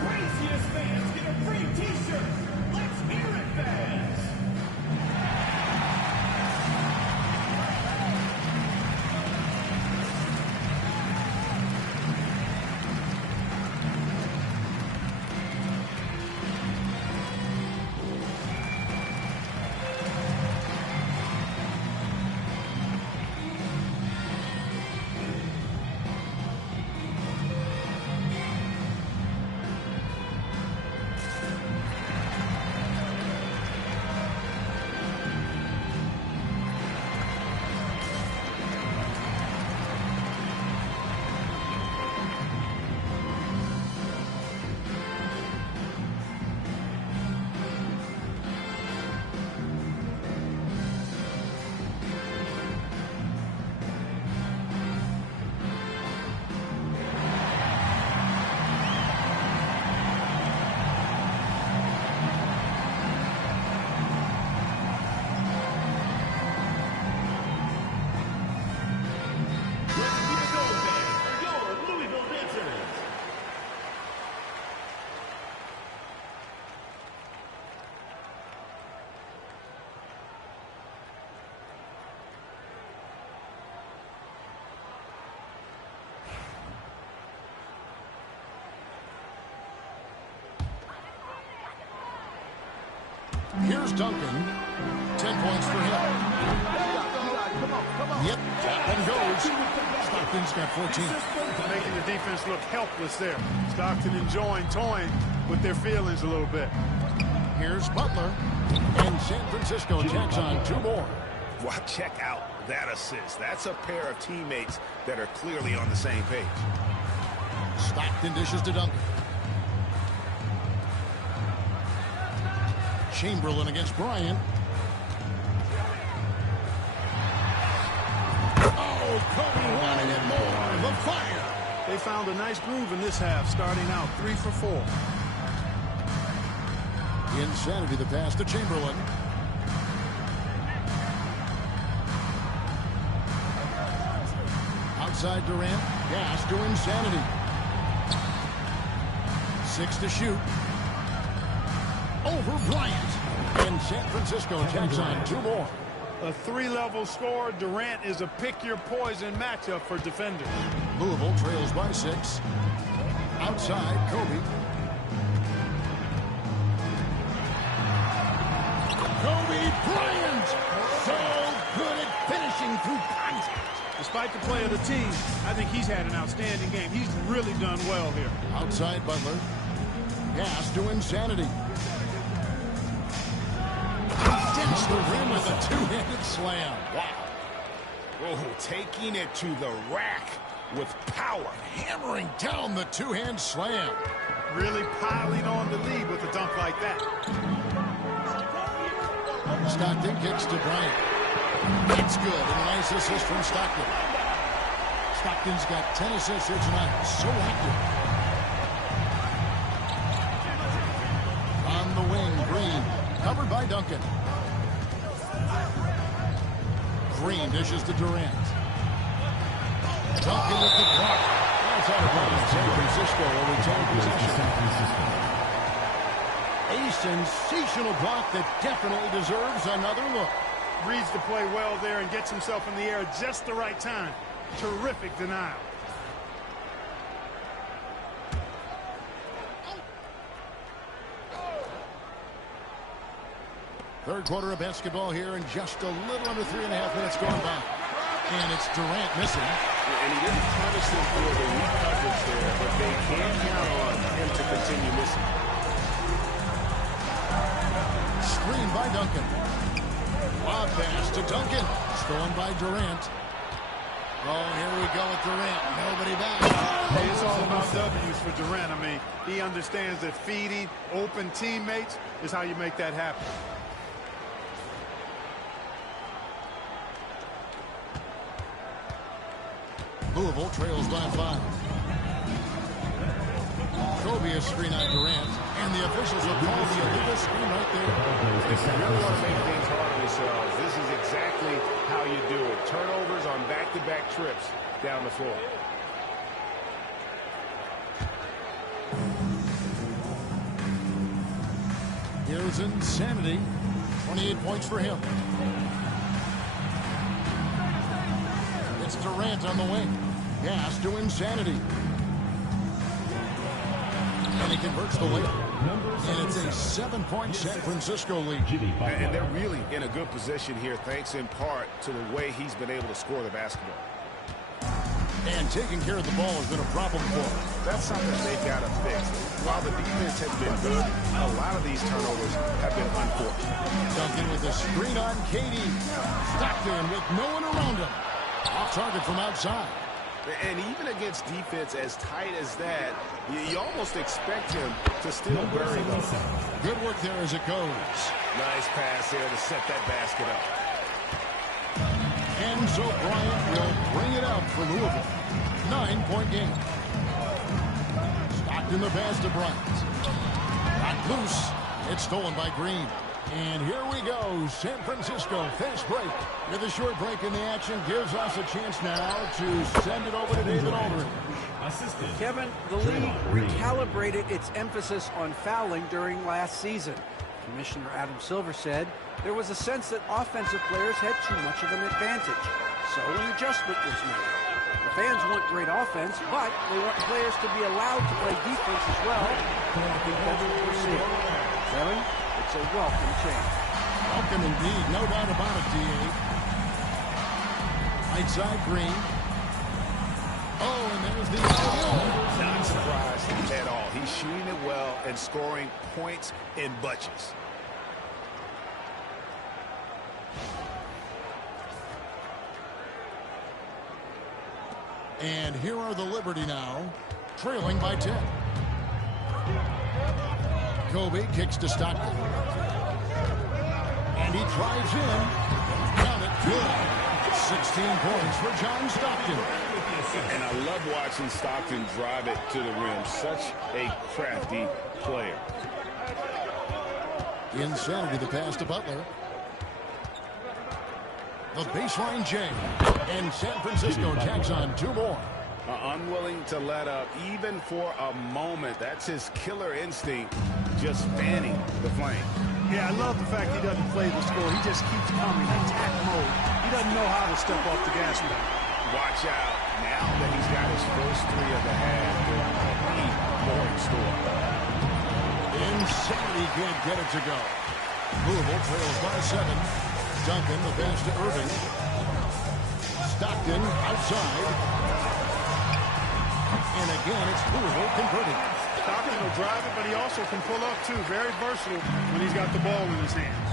Craziest fans get a free t-shirt. Let's hear Here's Duncan. 10 points for him. Yep, that one goes. Stockton's got 14. Making the defense look helpless there. Stockton enjoying toying with their feelings a little bit. Here's Butler. And San Francisco jacks on 2 more. Well, check out that assist. That's a pair of teammates that are clearly on the same page. Stockton dishes to Duncan. Chamberlain against Bryant. Oh, Kobe wanting it more. The fire. They found a nice groove in this half, starting out 3 for 4. Insanity the pass to Chamberlain. Outside Durant. Gas to Insanity. 6 to shoot. Over Bryant. And San Francisco jacks on 2 more. A 3-level score. Durant is a pick-your-poison matchup for defenders. Louisville trails by 6. Outside, Kobe. Kobe Bryant! So good at finishing through contact. Despite the play of the team, I think he's had an outstanding game. He's really done well here. Outside Butler. Pass to Insanity. Dents the rim with a 2-handed slam. Wow. Oh, taking it to the rack with power. Hammering down the 2-hand slam. Really piling on the lead with a dunk like that. Stockton kicks to Bryant. That's good. And a nice assist from Stockton. Stockton's got 10 assists here tonight. So active. On the wing, Green. Covered by Duncan. Green dishes to Durant. Duncan with the block. That's out of bounds. San Francisco will retain possession. A sensational block that definitely deserves another look. Reads the play well there and gets himself in the air at just the right time. Terrific denial. Third quarter of basketball here, and just a little under 3.5 minutes going by. And it's Durant missing. And he didn't punish them for the weak coverage there, but they can't count on him to continue missing. Screen by Duncan. Lob pass to Duncan. Stolen by Durant. Oh, here we go with Durant. Nobody back. Hey, it's all about W's for Durant. I mean, he understands that feeding open teammates is how you make that happen. Louisville trails by 5. Kobe is screen on Durant, and the officials have called the illegal screen right there. If you really want to make things hard on yourselves, this is exactly how you do it. Turnovers on back-to-back trips down the floor. Here's Insanity. 28 points for him. It's Durant on the wing. Pass to Insanity. And he converts the layup. And it's a 7-point San Francisco lead. And they're really in a good position here, thanks in part to the way he's been able to score the basketball. And taking care of the ball has been a problem for him. That's something they've got to fix. While the defense has been good, a lot of these turnovers have been unfortunate. Duncan with a screen on Katie. Stockton with no one around him. Off target from outside. And even against defense as tight as that, you almost expect him to still bury those. Good work there as it goes. Nice pass there to set that basket up. And so Bryant will bring it out for Louisville. 9-point game. Stockton the pass to Bryant. Got loose. It's stolen by Green. And here we go, San Francisco, fast break. With a short break in the action, gives us a chance now to send it over to David Aldridge. Kevin, the league recalibrated its emphasis on fouling during last season. Commissioner Adam Silver said there was a sense that offensive players had too much of an advantage. So an adjustment was made. The fans want great offense, but they want players to be allowed to play defense as well. I think that's what we're seeing. Kevin? It's a welcome change. Welcome indeed, no doubt about it, D.A. Right side, Green. Oh, and there's the... Not surprised at all. He's shooting it well and scoring points in bunches. And here are the Liberty now, trailing by 10. Kobe kicks to Stockton. And he drives in. Count it, good. 16 points for John Stockton. And I love watching Stockton drive it to the rim. Such a crafty player. Insanity, the pass to Butler. The baseline J. And San Francisco tags on 2 more. Unwilling to let up even for a moment. That's his killer instinct, just fanning the flame. Yeah, I love the fact he doesn't play the score. He just keeps coming, attack mode. He doesn't know how to step off the gas pedal. Watch out. Now that he's got his first 3 of the half, there will be more in store. Insanity can't get it to go. Louisville trails by 7. Duncan, the pass to Irving. Stockton outside. And again, it's Louisville converting. Stockton will drive it, but he also can pull up, too. Very versatile when he's got the ball in his hands.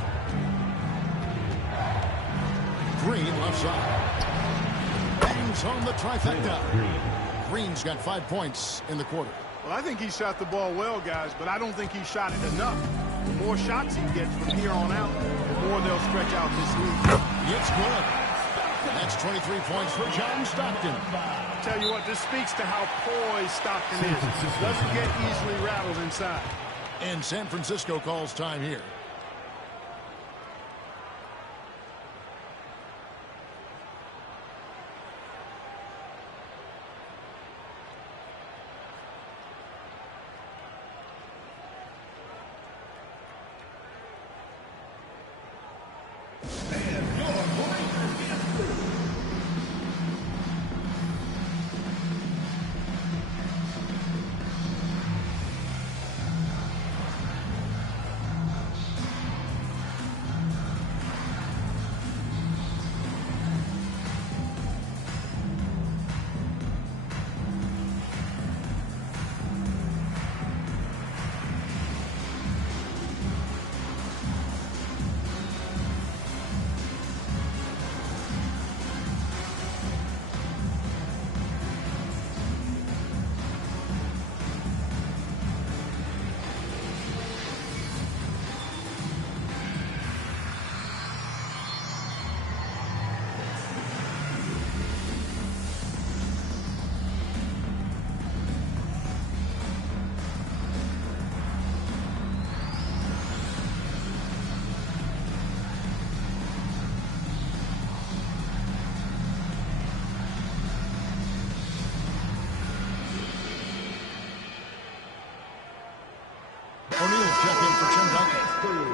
Green left side. Bangs on the trifecta. Green's got 5 points in the quarter. Well, I think he shot the ball well, guys, but I don't think he shot it enough. The more shots he gets from here on out, the more they'll stretch out this lead. It's good. That's 23 points for John Stockton. Tell you what, this speaks to how poised Stockton is. Doesn't get easily rattled inside. And San Francisco calls time here.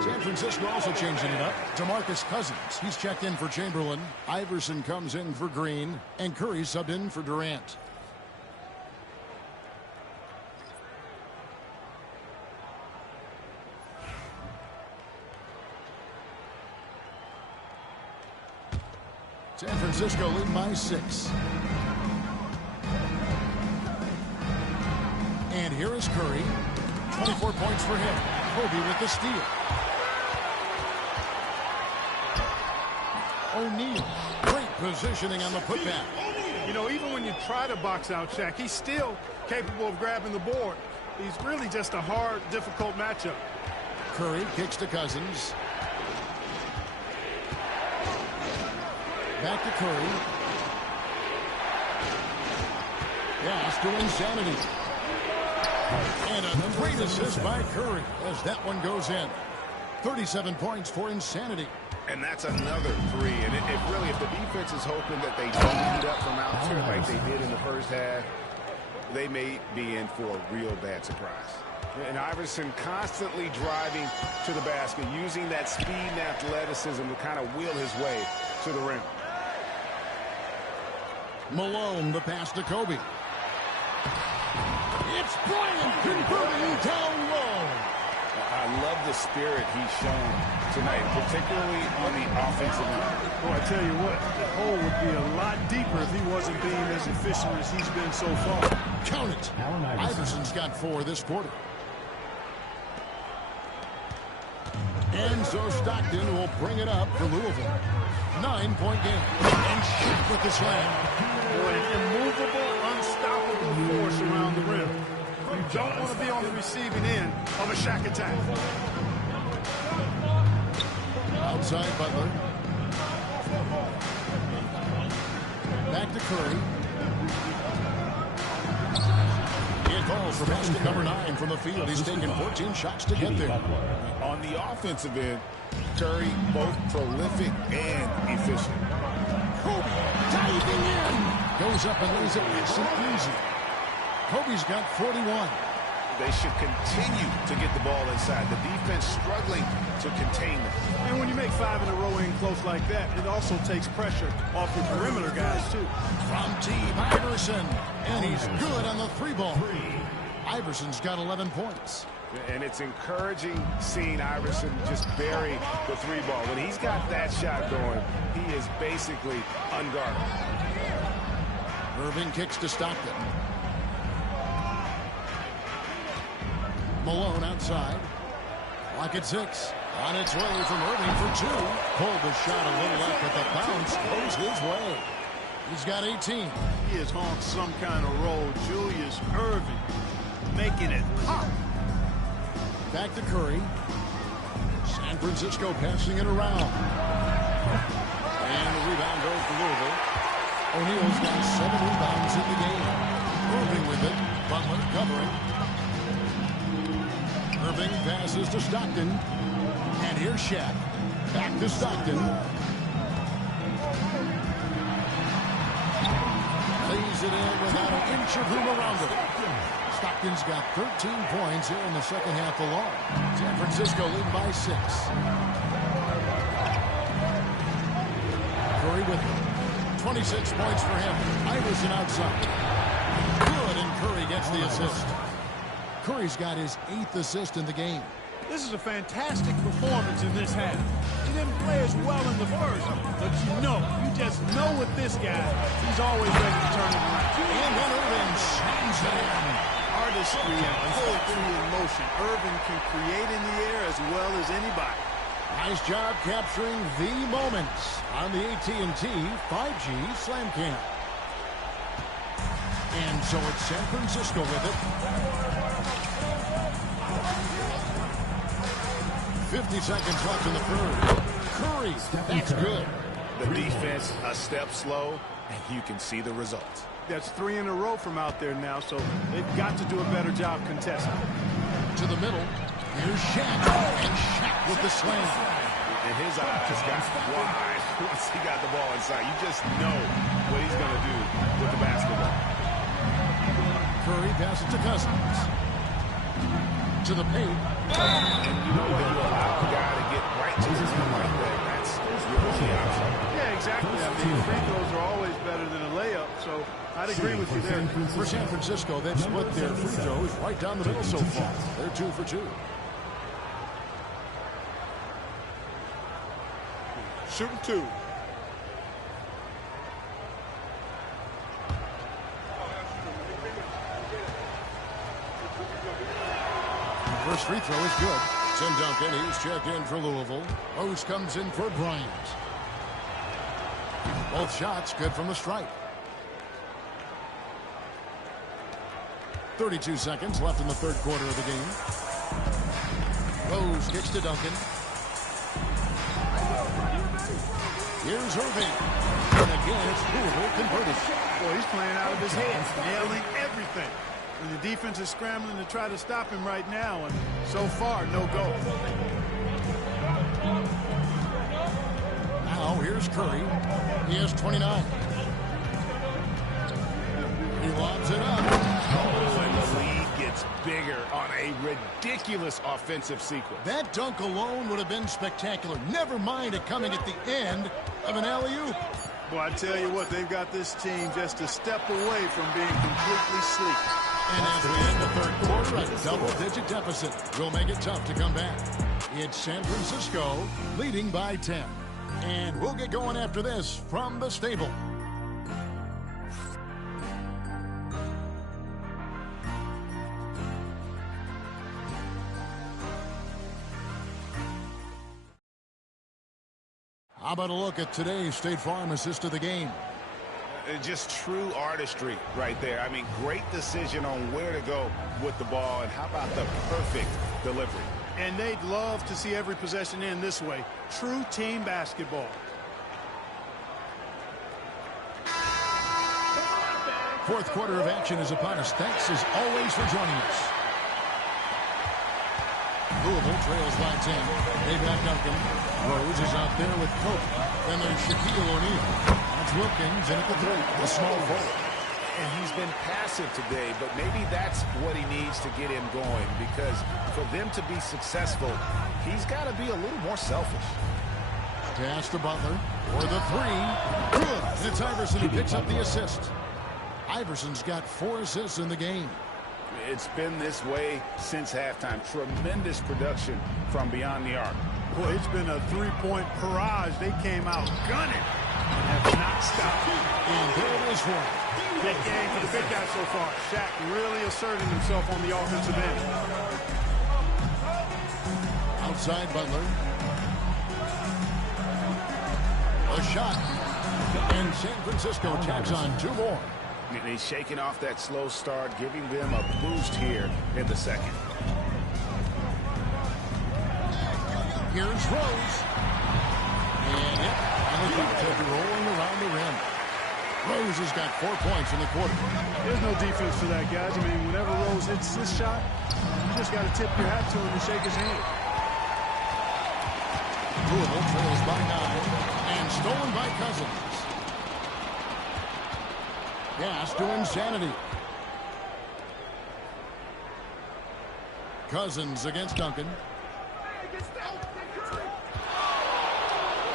San Francisco also changing it up. DeMarcus Cousins, he's checked in for Chamberlain. Iverson comes in for Green. And Curry subbed in for Durant. San Francisco leading by 6. And here is Curry. 24 points for him. Kobe with the steal. O'Neal, great positioning on the putback. You know, even when you try to box out Shaq, he's still capable of grabbing the board. He's really just a hard, difficult matchup. Curry kicks to Cousins. Back to Curry. Pass to Insanity. And a great assist by Curry as that one goes in. 37 points for Insanity. And that's another 3. And it really, if the defense is hoping that they don't heat up from out here like they did in the first half, they may be in for a real bad surprise. And Iverson constantly driving to the basket, using that speed and athleticism to kind of wheel his way to the rim. Malone, the pass to Kobe. It's Bryant converting down low. I love the spirit he's shown tonight, particularly on the offensive end. Well, I tell you what, the hole would be a lot deeper if he wasn't being as efficient as he's been so far. Count it. Iverson's got 4 this quarter. And so Stockton will bring it up for Louisville. 9-point game. And Shaq with the slam. Boy, an immovable, unstoppable force around the rim. You don't want to be on the receiving end of a Shaq attack. Outside Butler. Back to Curry. It falls for basket number 9 from the field. He's taken 14 shots to get there. On the offensive end, Curry both prolific and efficient. Kobe diving in. Goes up and lays it nice and easy. Kobe's got 41. They should continue to get the ball inside. The defense struggling to contain them. And when you make 5 in a row in close like that, it also takes pressure off your perimeter guys, too. From Team Iverson. And he's good on the 3-ball. Iverson's got 11 points. And it's encouraging seeing Iverson just bury the 3-ball. When he's got that shot going, he is basically unguardable. Irving kicks to Stockton. Malone outside. Clock at 6. On its way from Irving for 2. Pulled the shot a little left, but the bounce goes his way. He's got 18. He is on some kind of roll. Julius Irving making it pop. Back to Curry. San Francisco passing it around. And the rebound goes to Louisville. O'Neal's got 7 rebounds in the game. Irving with it. Butler covering. Irving passes to Stockton. And here's Shaq. Back to Stockton. Lays it in without an inch of room around it. Stockton's got 13 points here in the second half alone. San Francisco lead by 6. Curry with it. 26 points for him. Iverson outside. Good, and Curry gets the assist. Curry's got his 8th assist in the game. This is a fantastic performance in this half. He didn't play as well in the first, but you just know with this guy, he's always ready to turn it around. And then Irving slams it in. Artistry and poetry in motion. Irving can create in the air as well as anybody. Nice job capturing the moments on the AT&T 5G Slam Cam. And so it's San Francisco with it. 50 seconds left in the third. Curry, that's good. The defense a step slow, and you can see the results. That's 3 in a row from out there now, so they've got to do a better job contesting. To the middle. Here's Shaq. And Shaq with the slam. And his eyes got wide once he got the ball inside. You just know what he's going to do with the basketball. Curry passes to Cousins. To the paint. And you know when you allow a guy to get right to his rim like that, that's your only option. Yeah, exactly. I mean, free throws are always better than a layup, so I'd agree with you there. For San Francisco, they've split their free throws right down the middle so far. They're 2 for 2. Shooting 2. First free throw is good. Tim Duncan, he's checked in for Louisville. Rose comes in for Bryant. Both shots good from the stripe. 32 seconds left in the third quarter of the game. Rose kicks to Duncan. Here's Irving. And again, it's Louisville converted. Boy, he's playing out of his head, nailing everything. And the defense is scrambling to try to stop him right now, and so far, no go. Now, here's Curry. He has 29. He lobs it up. Oh, and the lead gets bigger on a ridiculous offensive sequence. That dunk alone would have been spectacular. Never mind it coming at the end of an alley-oop. Boy, I tell you what, they've got this team just a step away from being completely sleek. And as we end the third quarter, a double-digit deficit will make it tough to come back. It's San Francisco leading by 10. And we'll get going after this from the stable. How about a look at today's State Farm assist of the game? Just true artistry right there. I mean, great decision on where to go with the ball, and how about the perfect delivery? And they'd love to see every possession end this way. True team basketball. Fourth quarter of action is upon us. Thanks as always for joining us. Louisville trails by 10. They've got Duncan. Rose is out there with Cope. Then there's Shaquille O'Neal. That's Wilkins in at the 3. The small forward. And he's been passive today, but maybe that's what he needs to get him going, because for them to be successful, he's got to be a little more selfish. Pass to Butler for the 3. Good. And it's Iverson who picks up the assist. Iverson's got 4 assists in the game. It's been this way since halftime. Tremendous production from beyond the arc. Boy, it's been a three-point barrage. They came out gunning and have not stopped. And there it is for him. Big game for the big guy so far. Shaq really asserting himself on the offensive end. Outside Butler. A shot. And San Francisco tacks on 2 more. And he's shaking off that slow start, giving them a boost here in the second. Here's Rose. And it will be rolling around the rim. Rose has got 4 points in the quarter. There's no defense for that, guys. I mean, whenever Rose hits this shot, you just got to tip your hat to him and shake his hand. Louisville trails by 9 and stolen by Cousins. Pass to Insanity. Cousins against Duncan.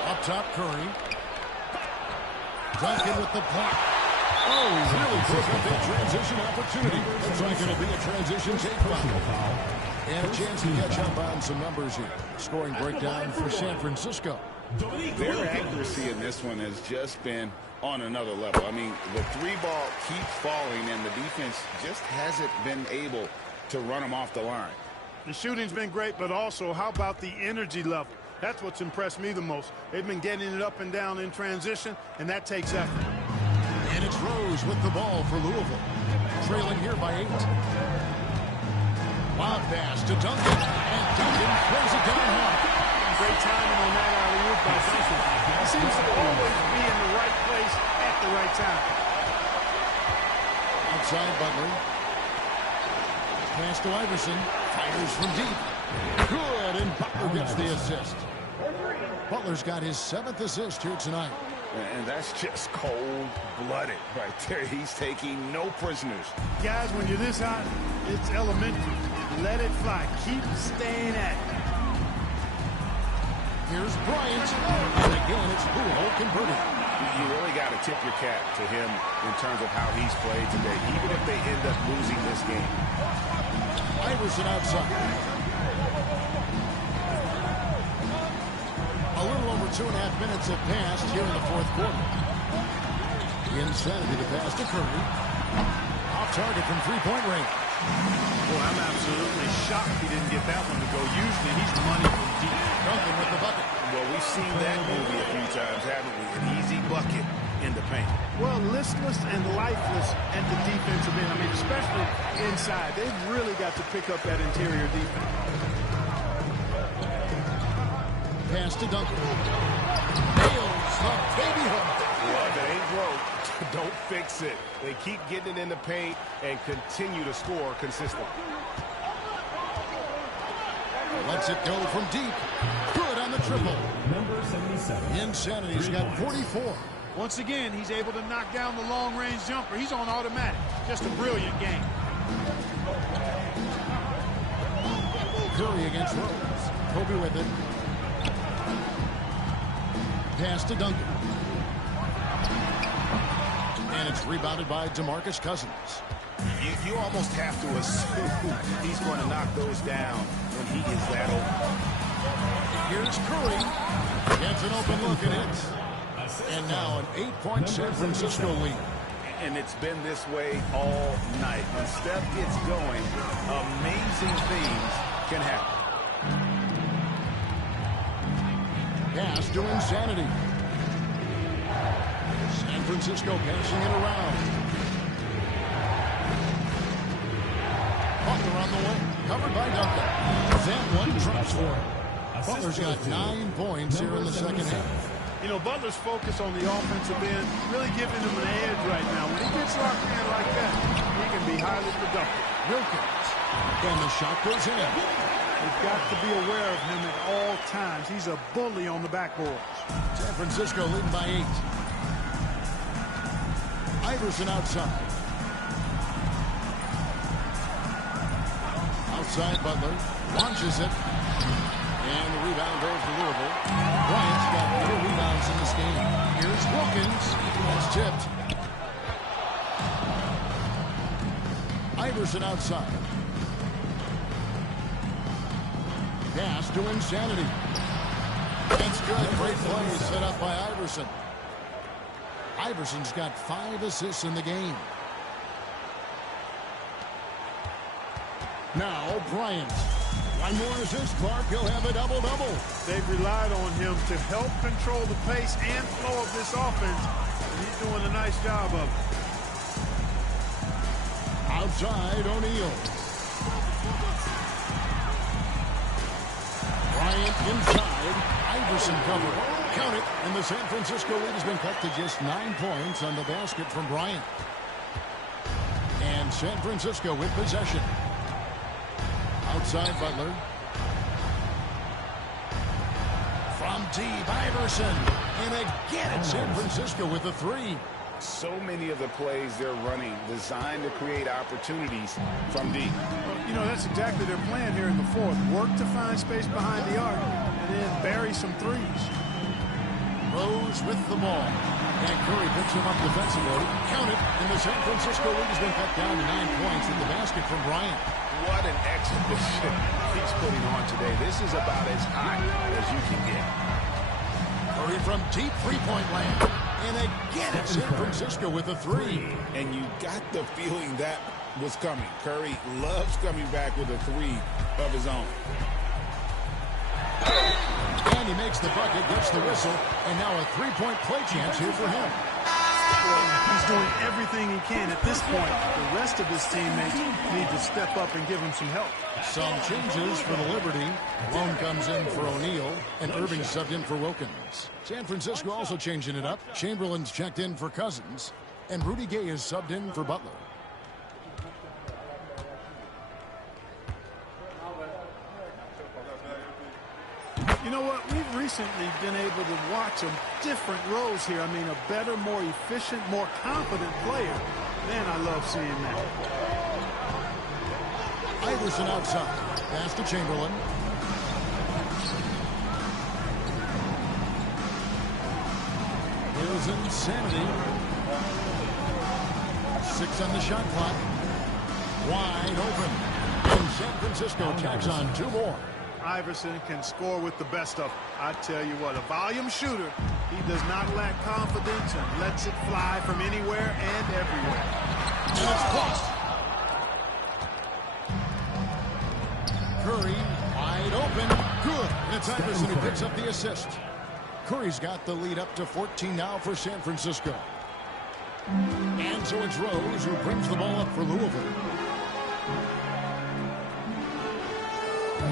Up top, Curry. Duncan with the block. Oh, he's really taking a big transition opportunity. Looks like it'll be a transition take foul. And a chance to catch up on some numbers here. Scoring breakdown for San Francisco. Their accuracy in this one has just been on another level. I mean, the 3-ball keeps falling, and the defense just hasn't been able to run them off the line. The shooting's been great, but also, how about the energy level? That's what's impressed me the most. They've been getting it up and down in transition, and that takes effort. And it's Rose with the ball for Louisville. Trailing here by 8. Lob pass to Duncan, and Duncan throws it down hard. Great timing on that alley-oop by Duncan. He seems to always be in the right place at the right time. Outside Butler. Pass to Iverson. Fires from deep. Good, and Butler gets the assist. Butler's got his 7th assist here tonight. And that's just cold-blooded right there. He's taking no prisoners. Guys, when you're this hot, it's elementary. Let it fly. Keep staying at it. Here's Bryant. And again, it's Louisville converting. You really got to tip your cap to him in terms of how he's played today, even if they end up losing this game. Iverson outside. A little over 2.5 minutes have passed here in the fourth quarter. Insanity to pass to Curry. Off target from 3-point range. Boy, I'm absolutely shocked he didn't get that one to go. Usually he's money from deep. Duncan with the bucket. Well, we've seen that movie a few times, haven't we? An easy bucket in the paint. Well, listless and lifeless at the defensive end. I mean, especially inside. They've really got to pick up that interior defense. Pass to Duncan. Nails the baby hook. Well, if it ain't broke, don't fix it. They keep getting it in the paint and continue to score consistently. Lets it go from deep. Good on the triple. Number 77. Insanity's got 44. Once again, he's able to knock down the long-range jumper. He's on automatic. Just a brilliant game. Curry against Rose. Kobe with it. Pass to Duncan. And it's rebounded by DeMarcus Cousins. You almost have to assume he's going to knock those down when he is that open. Here's Curry. Gets an open look at it. And now an 8-point San Francisco lead. And it's been this way all night. When Steph gets going, amazing things can happen. Pass to Insanity. San Francisco passing it around. Butler on the way. Covered by Duncan. That one drops for him. Butler's got 9 points here in the second half. You know, Butler's focus on the offensive end really giving him an edge right now. When he gets locked in like that, he can be highly productive. Wilkins. And the shot goes in. You've got to be aware of him at all times. He's a bully on the backboards. San Francisco leading by 8. Iverson outside. Outside Butler. Launches it. And the rebound goes to Louisville. Bryant's got 4 rebounds in this game. Here's Wilkins. That's tipped. Iverson outside. Pass to Insanity. That's good. Great play set up by Iverson. Iverson's got 5 assists in the game. Now Bryant. One more assist, Clark. He'll have a double-double. They've relied on him to help control the pace and flow of this offense. And he's doing a nice job of it. Outside O'Neal. Bryant inside. Iverson covered. Count it. And the San Francisco lead has been cut to just 9 points on the basket from Bryant. And San Francisco with possession. Outside Butler. From deep, Iverson. And again, it's San Francisco with a 3. So many of the plays they're running designed to create opportunities from deep. You know, that's exactly their plan here in the fourth. Work to find space behind the arc and then bury some threes. Rose with the ball. And Curry picks him up defensively. Count it. And the San Francisco lead has been cut down to 9 points with the basket from Bryant. What an exhibition he's putting on today. This is about as high as you can get. Curry from deep three-point land. And again, it's San Francisco with a 3. And you got the feeling that was coming. Curry loves coming back with a 3 of his own. And he makes the bucket, gets the whistle, and now a 3-point play chance here for him. He's doing everything he can at this point. The rest of his teammates need to step up and give him some help. Some changes for the Liberty. Malone comes in for O'Neal, and Irving subbed in for Wilkins. San Francisco also changing it up. Chamberlain's checked in for Cousins, and Rudy Gay is subbed in for Butler. You know what? We've recently been able to watch some different roles here. I mean, a better, more efficient, more confident player. Man, I love seeing that. Iverson outside. Pass to Chamberlain. Here's Insanity. 6 on the shot clock. Wide open. And San Francisco tacks on 2 more. Iverson can score with the best of them. I tell you what, a volume shooter. He does not lack confidence and lets it fly from anywhere and everywhere. And it's blocked. Curry wide open. Good. And it's Iverson who picks up the assist. Curry's got the lead up to 14 now for San Francisco. And so it's Rose who brings the ball up for Louisville.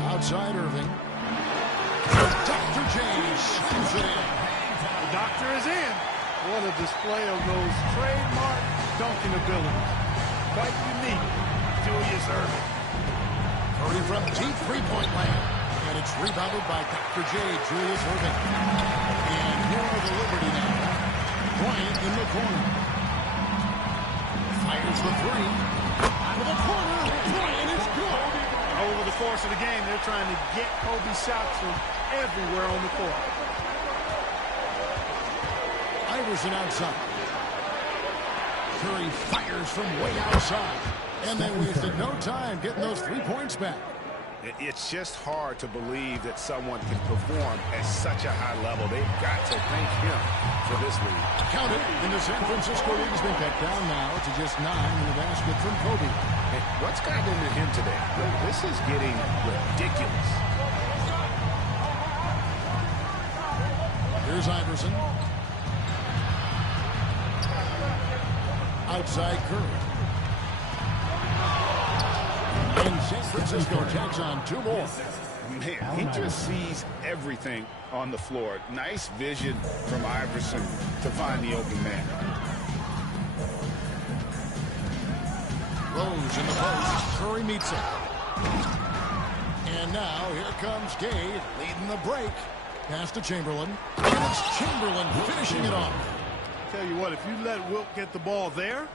Outside Irving. Dr. J shoots it in. The doctor is in. What a display of those trademark dunking abilities. Quite unique. Julius Irving. Curry from deep three-point land. And it's rebounded by Dr. J, Julius Irving. And here are the Liberty now. Bryant in the corner. Fires the 3. To the corner. Bryant is good. Over the course of the game, they're trying to get Kobe shots from everywhere on the court. Iverson outside. Curry fires from way outside. And they wasted no time getting those 3 points back. It's just hard to believe that someone can perform at such a high level. They've got to thank him for this lead. Count it, and the San Francisco lead has been cut down now to just 9 in the basket from Kobe. Hey, what's gotten into him today? This is getting ridiculous. Here's Iverson. Outside Curry. And San Francisco takes on 2 more. Man, he just sees everything on the floor. Nice vision from Iverson to find the open man. Rose in the post. Curry meets him. And now here comes Gay leading the break. Pass to Chamberlain. And it's Chamberlain finishing it off. Tell you what, if you let Wilt get the ball there,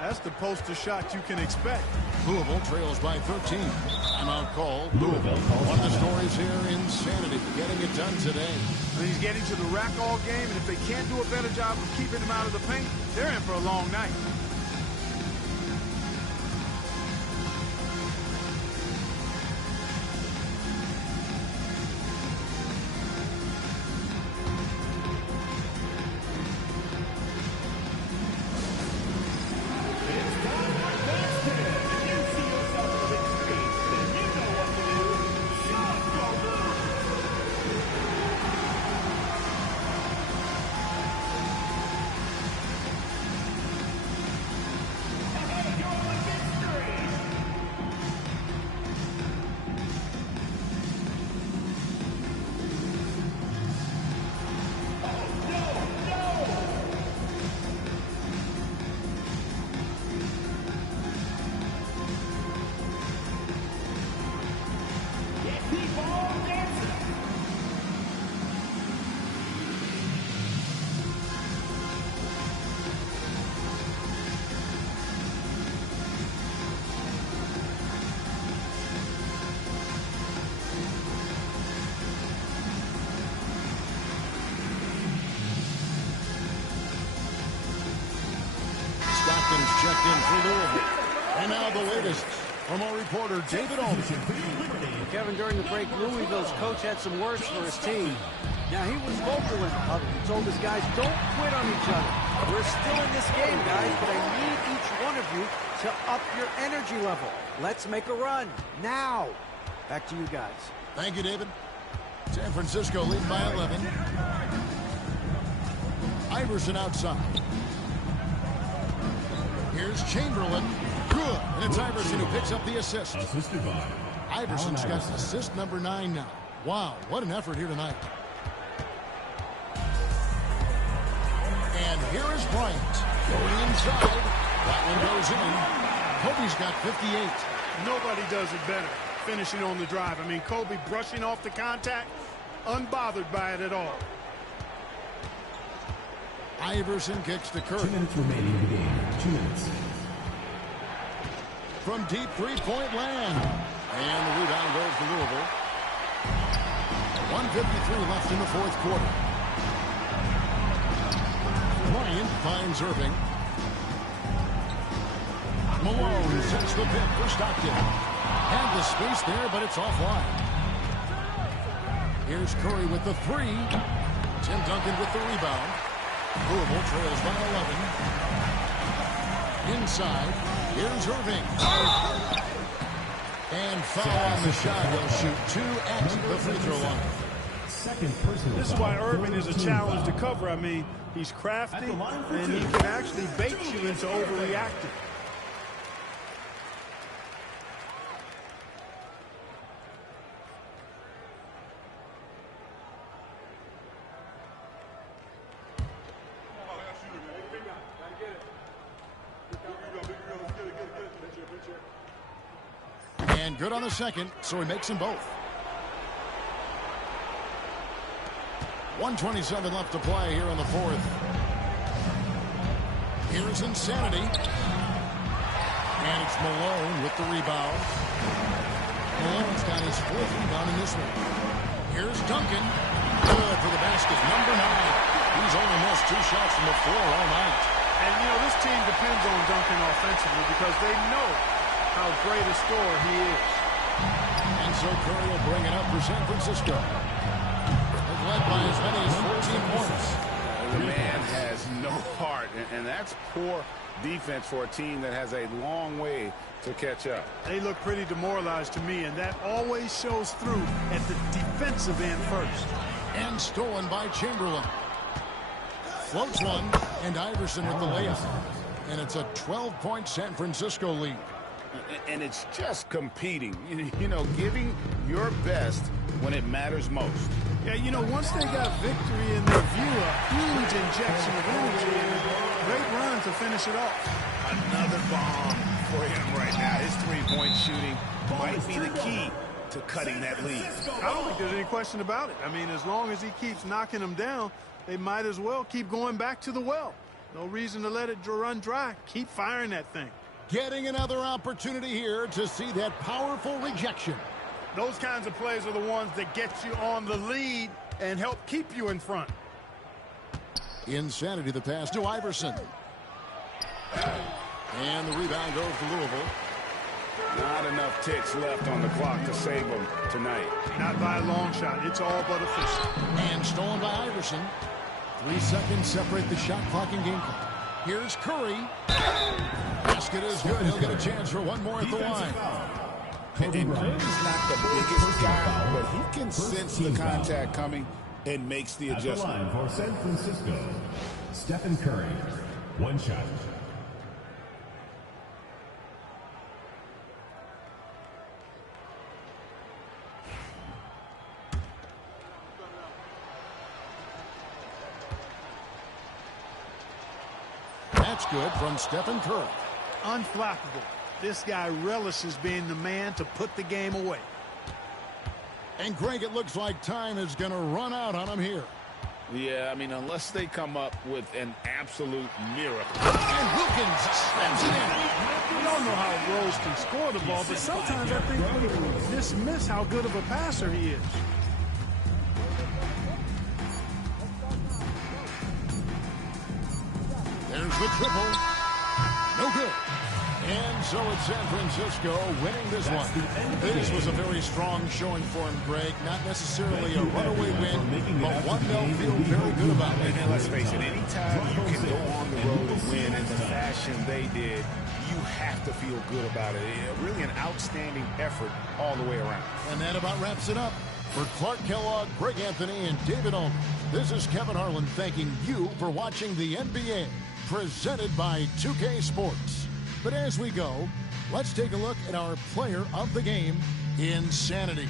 that's the poster shot you can expect. Louisville trails by 13. Timeout called. Louisville. One of the stories here, insanity, getting it done today. And he's getting to the rack all game, and if they can't do a better job of keeping him out of the paint, they're in for a long night. Checked in for Louisville. And now the latest from our reporter, David Aldridge. Kevin, during the break, Louisville's coach had some words for his team. Now, he was vocal in public. He told his guys, don't quit on each other. We're still in this game, guys, but I need each one of you to up your energy level. Let's make a run. Now. Back to you guys. Thank you, David. San Francisco lead by 11. Iverson outside. Here's Chamberlain. Good. And it's Iverson who picks up the assist. Iverson's got assist number 9 now. Wow, what an effort here tonight. And here is Bryant. Going inside. That one goes in. Kobe's got 58. Nobody does it better. Finishing on the drive. I mean, Kobe brushing off the contact, unbothered by it at all. Iverson kicks to Curry. 2 minutes remaining in the game. 2 minutes. From deep three-point land. And the rebound goes to Louisville. 1:53 left in the 4th quarter. Bryant finds Irving. Malone sets the pick for Stockton. Had the space there, but it's offline. Here's Curry with the 3. Tim Duncan with the rebound. Louisville trails by 11. Inside, here's Irving. And foul on the shot. He'll shoot 2 at the free throw line. This is why Irving is a challenge to cover. I mean, he's crafty, and he can actually bait you into overreacting. And good on the second, so he makes them both. 1:27 left to play here in the 4th. Here's Insanity. And it's Malone with the rebound. Malone's got his 4th rebound in this one. Here's Duncan. Good for the basket, number 9. He's only missed 2 shots from the floor all night. And, you know, this team depends on Duncan offensively because they know how great a scorer he is. And so Curry will bring it up for San Francisco. They've led by as many as 14 points. The man has no heart, and that's poor defense for a team that has a long way to catch up. They look pretty demoralized to me, and that always shows through at the defensive end first. And stolen by Chamberlain. Floats one, and Iverson with the layup. And it's a 12-point San Francisco lead. And it's just competing, you know, giving your best when it matters most. Yeah, you know, once they got victory in their view, a huge injection of energy and a great run to finish it off. Another bomb for him right now. His three-point shooting might be the key to cutting that lead. I don't think there's any question about it. I mean, as long as he keeps knocking them down, they might as well keep going back to the well. No reason to let it run dry. Keep firing that thing. Getting another opportunity here to see that powerful rejection. Those kinds of plays are the ones that get you on the lead and help keep you in front. Insanity, the pass to Iverson. And the rebound goes to Louisville. Not enough ticks left on the clock to save them tonight. Not by a long shot. It's all but official. And stolen by Iverson. 3 seconds separate the shot clock and game clock. Here's Curry. Basket is good. He'll get a chance for one more at the line. And Curry's not the biggest guy, but he can sense the contact coming and makes the adjustment. At the line for San Francisco, Stephen Curry. One shot. That's good from Stephen Curry. Unflappable. This guy relishes being the man to put the game away. And Greg, it looks like time is going to run out on him here. Yeah, I mean, unless they come up with an absolute miracle. And Wilkins slams it in. We all know how Rose can score the ball, but sometimes I think we dismiss how good of a passer he is. There's the triple. No good. And so it's San Francisco winning this one. This was a very strong showing for him, Greg. Not necessarily a runaway win, but one they'll feel very good about. And let's face it, anytime you can go on the road and win in the fashion they did, you have to feel good about it. Really an outstanding effort all the way around. And that about wraps it up. For Clark Kellogg, Greg Anthony, and David Aldridge, this is Kevin Harlan thanking you for watching the NBA, presented by 2K Sports. But as we go, let's take a look at our player of the game, Insanity.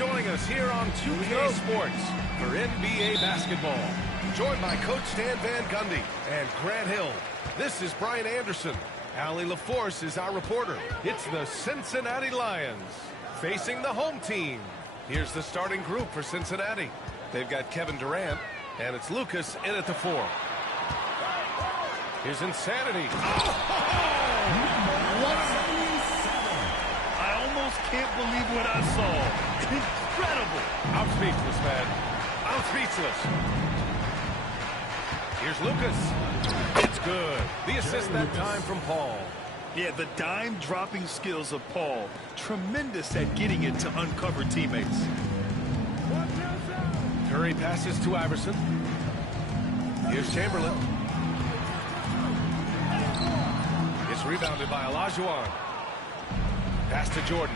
joining us here on 2K Sports for NBA basketball. Joined by Coach Stan Van Gundy and Grant Hill. This is Brian Anderson. Allie LaForce is our reporter. It's the Cincinnati Lions facing the home team. Here's the starting group for Cincinnati. They've got Kevin Durant, and it's Lucas in at the 4. Here's Insanity. I almost can't believe what I saw. Incredible. I'm speechless, man. I'm speechless. Here's Lucas. It's good. The assist that time from Paul. Yeah, the dime-dropping skills of Paul. Tremendous at getting it to uncover teammates. Curry passes to Iverson. Here's Chamberlain. It's rebounded by Olajuwon. Pass to Jordan.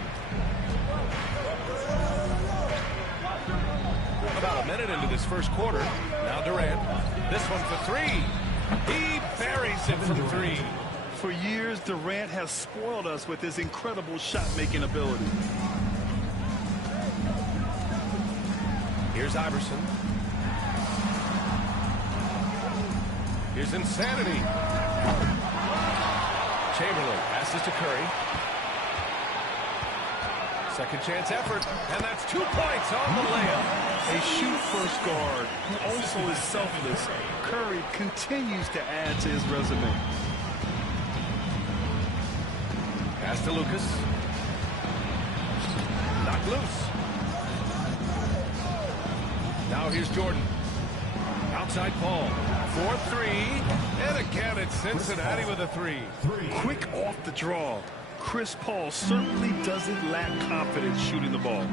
About a minute into this first quarter. Now Durant. This one for 3. He buries it from 3. For years, Durant has spoiled us with his incredible shot-making ability. Here's Iverson. Here's Insanity. Chamberlain passes to Curry. Second chance effort, and that's 2 points on the layup. A shoot-first guard who also is selfless. Curry continues to add to his resume. Pass to Lucas. Knocked loose. Now here's Jordan. Outside Paul. 4-3. And again, it's Cincinnati with a 3. Quick off the draw. Chris Paul certainly doesn't lack confidence shooting the ball.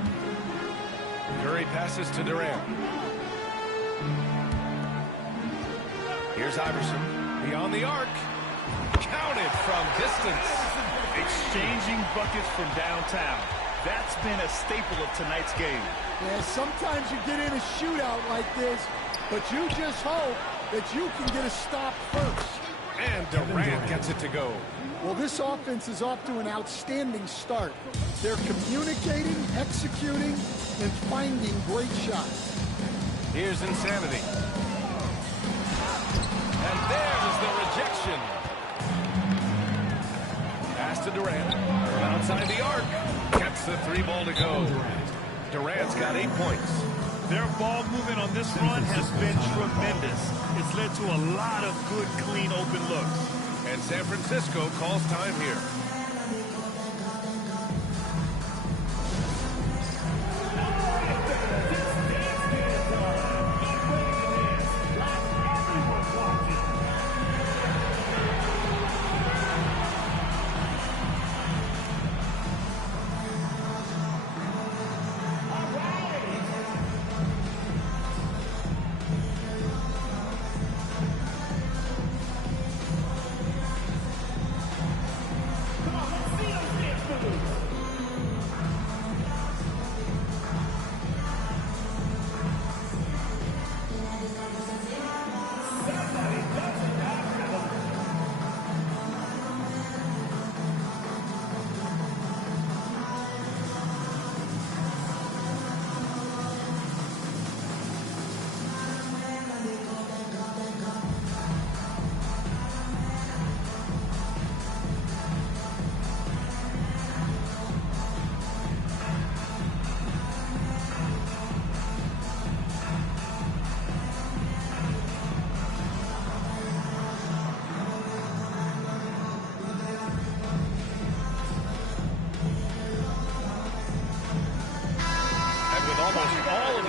Curry passes to Durant. Here's Iverson. Beyond the arc. Counted from distance. Exchanging buckets from downtown. That's been a staple of tonight's game. Yeah, sometimes you get in a shootout like this, but you just hope that you can get a stop first. And Durant gets it to go. Well, this offense is off to an outstanding start. They're communicating, executing, and finding great shots. Here's Insanity. And there's the rejection. Pass to Durant. From outside the arc. Gets the 3 ball to go. Durant's got 8 points. Their ball movement on this run has been tremendous. It's led to a lot of good, clean, open looks. And San Francisco calls time here.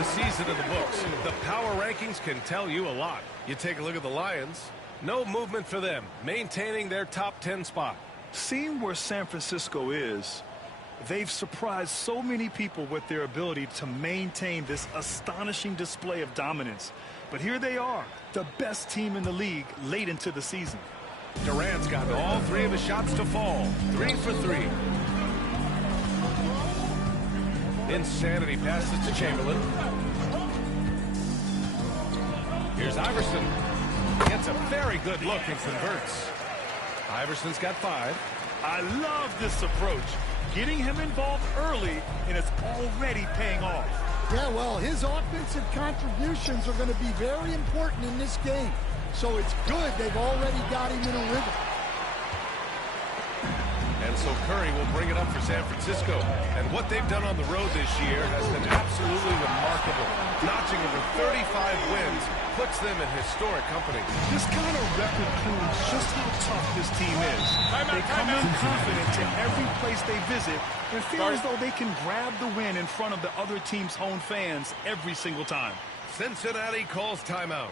Season of the books. The power rankings can tell you a lot. You take a look at the Lions. No movement for them, maintaining their top 10 spot. Seeing where San Francisco is, they've surprised so many people with their ability to maintain this astonishing display of dominance. But here they are, the best team in the league late into the season. Durant's gotten all 3 of his shots to fall. 3 for 3. Insanity passes to Chamberlain. Here's Iverson. Gets a very good look and converts. Iverson's got 5. I love this approach. getting him involved early, and it's already paying off. Yeah, well, his offensive contributions are going to be very important in this game. So it's good they've already got him in a rhythm. And so Curry will bring it up for San Francisco. And what they've done on the road this year has been absolutely remarkable. Notching over 35 wins puts them in historic company. This kind of record proves just how tough this team is. They come in confident to every place they visit and feel as though they can grab the win in front of the other team's home fans every single time. Cincinnati calls timeout.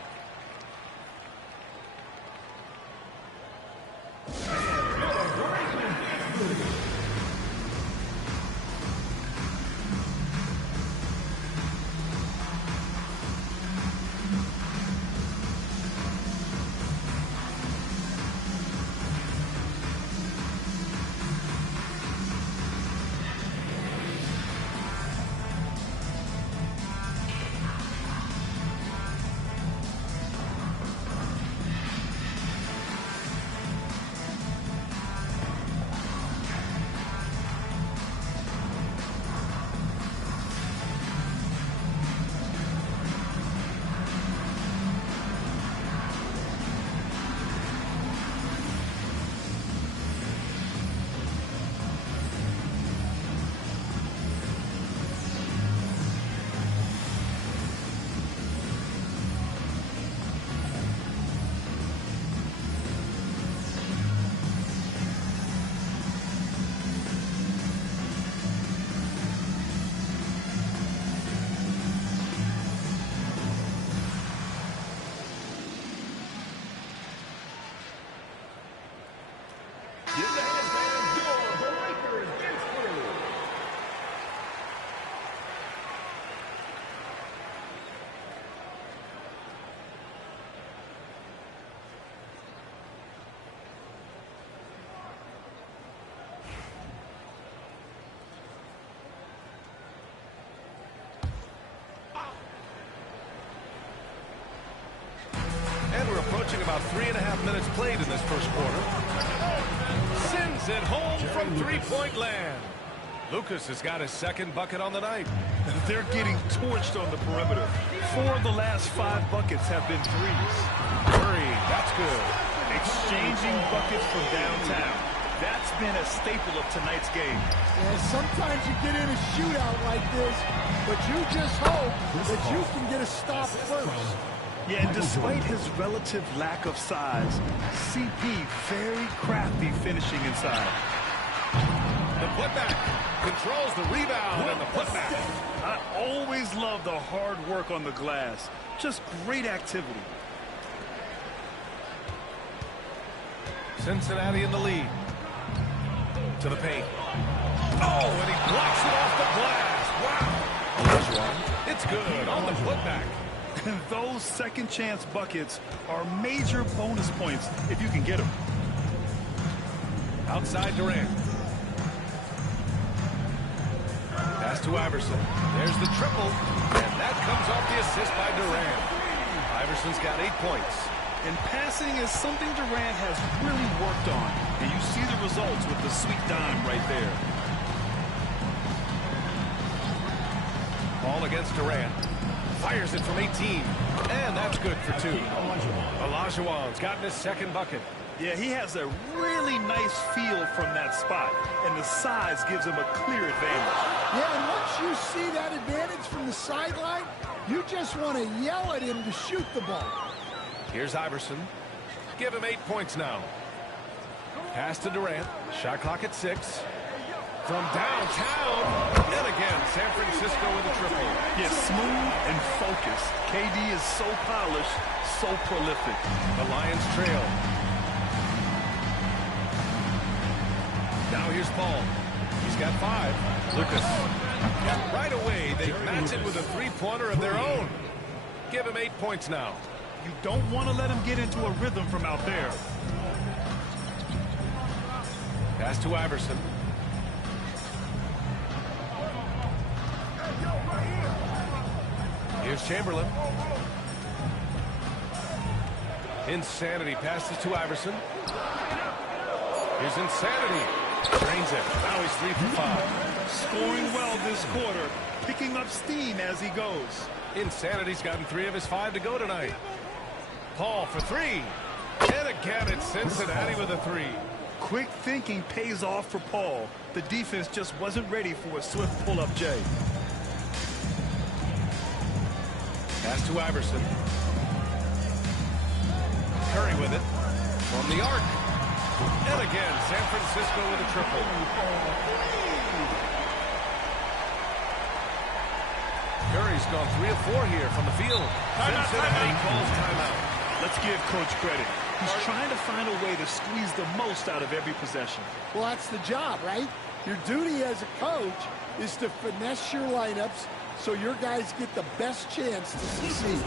And we're approaching about 3.5 minutes played in this first quarter. Sends it home from three-point land. Lucas has got his second bucket on the night. They're getting torched on the perimeter. 4 of the last 5 buckets have been threes. Curry, that's good. Exchanging buckets from downtown. That's been a staple of tonight's game. Yeah, sometimes you get in a shootout like this, but you just hope that you can get a stop first. Yeah, and despite his relative lack of size, CP very crafty finishing inside. The putback controls the rebound and the putback. I always love the hard work on the glass. Just great activity. Cincinnati in the lead. To the paint. Oh, and he blocks it off the glass. Wow. It's good on the putback. Those second chance buckets are major bonus points if you can get them. Outside Durant. Pass to Iverson. There's the triple. And that comes off the assist by Durant. Iverson's got 8 points. And passing is something Durant has really worked on. And you see the results with the sweet dime right there. Ball against Durant. Fires it from 18. And that's good for 2. Olajuwon's gotten his second bucket. Yeah, he has a really nice feel from that spot. And the size gives him a clear advantage. Yeah, and once you see that advantage from the sideline, you just want to yell at him to shoot the ball. Here's Iverson. Give him 8 points now. Pass to Durant. Shot clock at 6. From downtown. And again, San Francisco with a triple. Yeah, smooth and focused. KD is so polished, so prolific. The Lions trail. Now here's Paul. He's got 5. Lucas. And right away, they match it with a three-pointer of their own. Give him 8 points now. You don't want to let him get into a rhythm from out there. Pass to Iverson. Here's Chamberlain. Insanity passes to Iverson. Here's Insanity. Drains it. Now he's 3 for 5. Scoring well this quarter, picking up steam as he goes. Insanity's gotten 3 of his 5 to go tonight. Paul for 3. And again, it's Cincinnati with a 3. Quick thinking pays off for Paul. The defense just wasn't ready for a swift pull-up J. Pass to Iverson. Curry with it. From the arc. And again, San Francisco with a triple. Curry's gone 3 of 4 here from the field. Cincinnati calls timeout. Let's give Coach credit. He's trying to find a way to squeeze the most out of every possession. Well, that's the job, right? Your duty as a coach is to finesse your lineups so your guys get the best chance to succeed.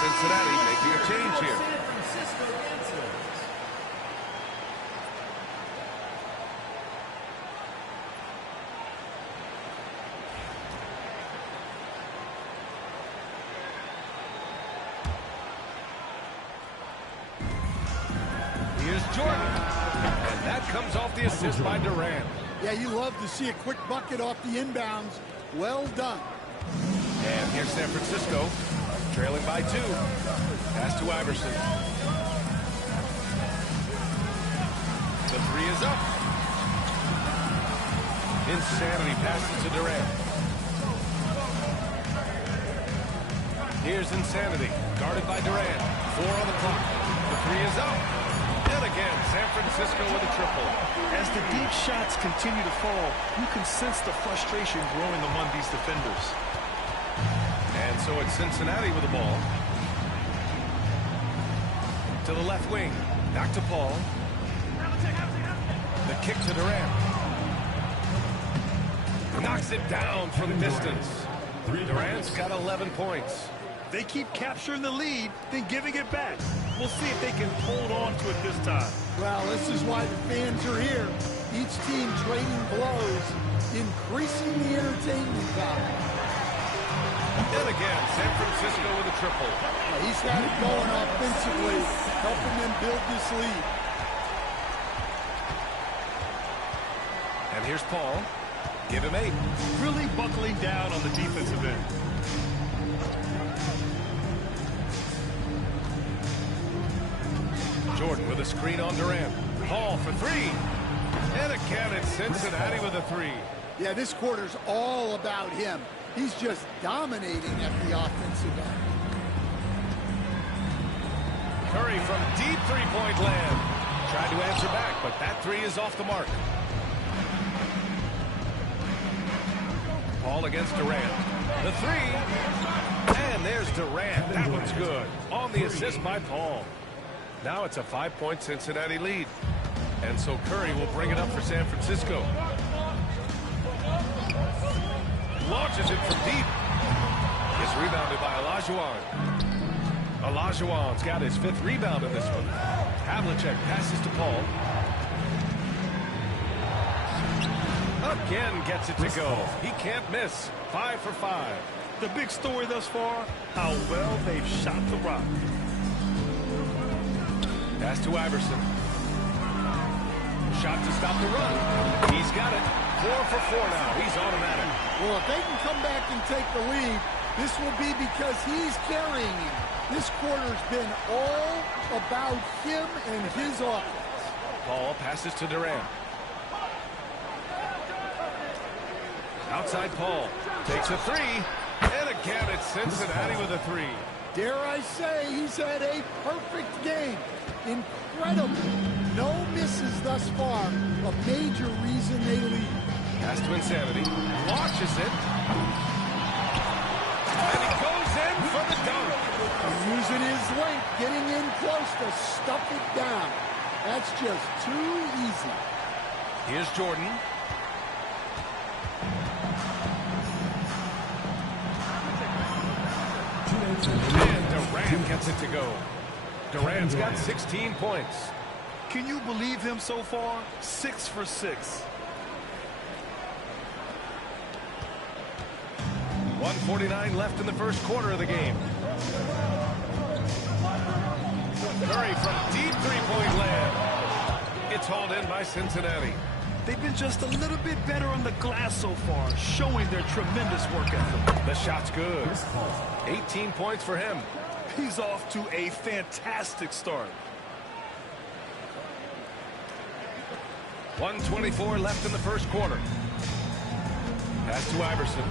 Cincinnati making a change here. Here's Jordan. And that comes off the assist by Durant. Yeah, you love to see a quick bucket off the inbounds. Well done. And here's San Francisco. Trailing by 2. Pass to Iverson. The 3 is up. Insanity passes to Durant. Here's Insanity. Guarded by Durant. 4 on the clock. The 3 is up. And again, San Francisco with a triple. As the deep shots continue to fall, you can sense the frustration growing among these defenders. And so it's Cincinnati with the ball. To the left wing. Back to Paul. The kick to Durant. Knocks it down from distance. Durant's got 11 points. They keep capturing the lead, then giving it back. We'll see if they can hold on to it this time. Well, this is why the fans are here. Each team trading blows, increasing the entertainment value. And again, San Francisco with a triple. He's got it going offensively, helping them build this lead. And here's Paul. Give him 8. Really buckling down on the defensive end. Jordan with a screen on Durant. Paul for 3. And again, it's Cincinnati with a 3. Yeah, this quarter's all about him. He's just dominating at the offensive end. Curry from deep three-point land. Tried to answer back, but that 3 is off the mark. Paul against Durant. The 3. And there's Durant. That one's good. On the assist by Paul. Now it's a 5-point Cincinnati lead. And so Curry will bring it up for San Francisco. Launches it from deep. It's rebounded by Olajuwon. Olajuwon's got his 5th rebound in this one. Havlicek passes to Paul. Again gets it to go. He can't miss. 5 for 5. The big story thus far, how well they've shot the rock. Pass to Iverson. Shot to stop the run. He's got it. 4 for 4 now. He's automatic. Well, if they can come back and take the lead, this will be because he's carrying him. This quarter's been all about him and his offense. Paul passes to Durant. Outside Paul. Takes a 3. And again, it's Cincinnati with a 3. Dare I say, he's had a perfect game. Incredible. No misses thus far. A major reason they lead. Pass to Insanity. Launches it. And he goes in for the dunk. Using his length, getting in close to stuff it down. That's just too easy. Here's Jordan. And Durant gets it to go. Durant's got 16 points. Can you believe him so far? 6 for 6. 1:49 left in the first quarter of the game. Curry from deep three-point land. It's hauled in by Cincinnati. They've been just a little bit better on the glass so far, showing their tremendous work ethic. The shot's good. 18 points for him. He's off to a fantastic start. 1:24 left in the first quarter. Pass to Iverson.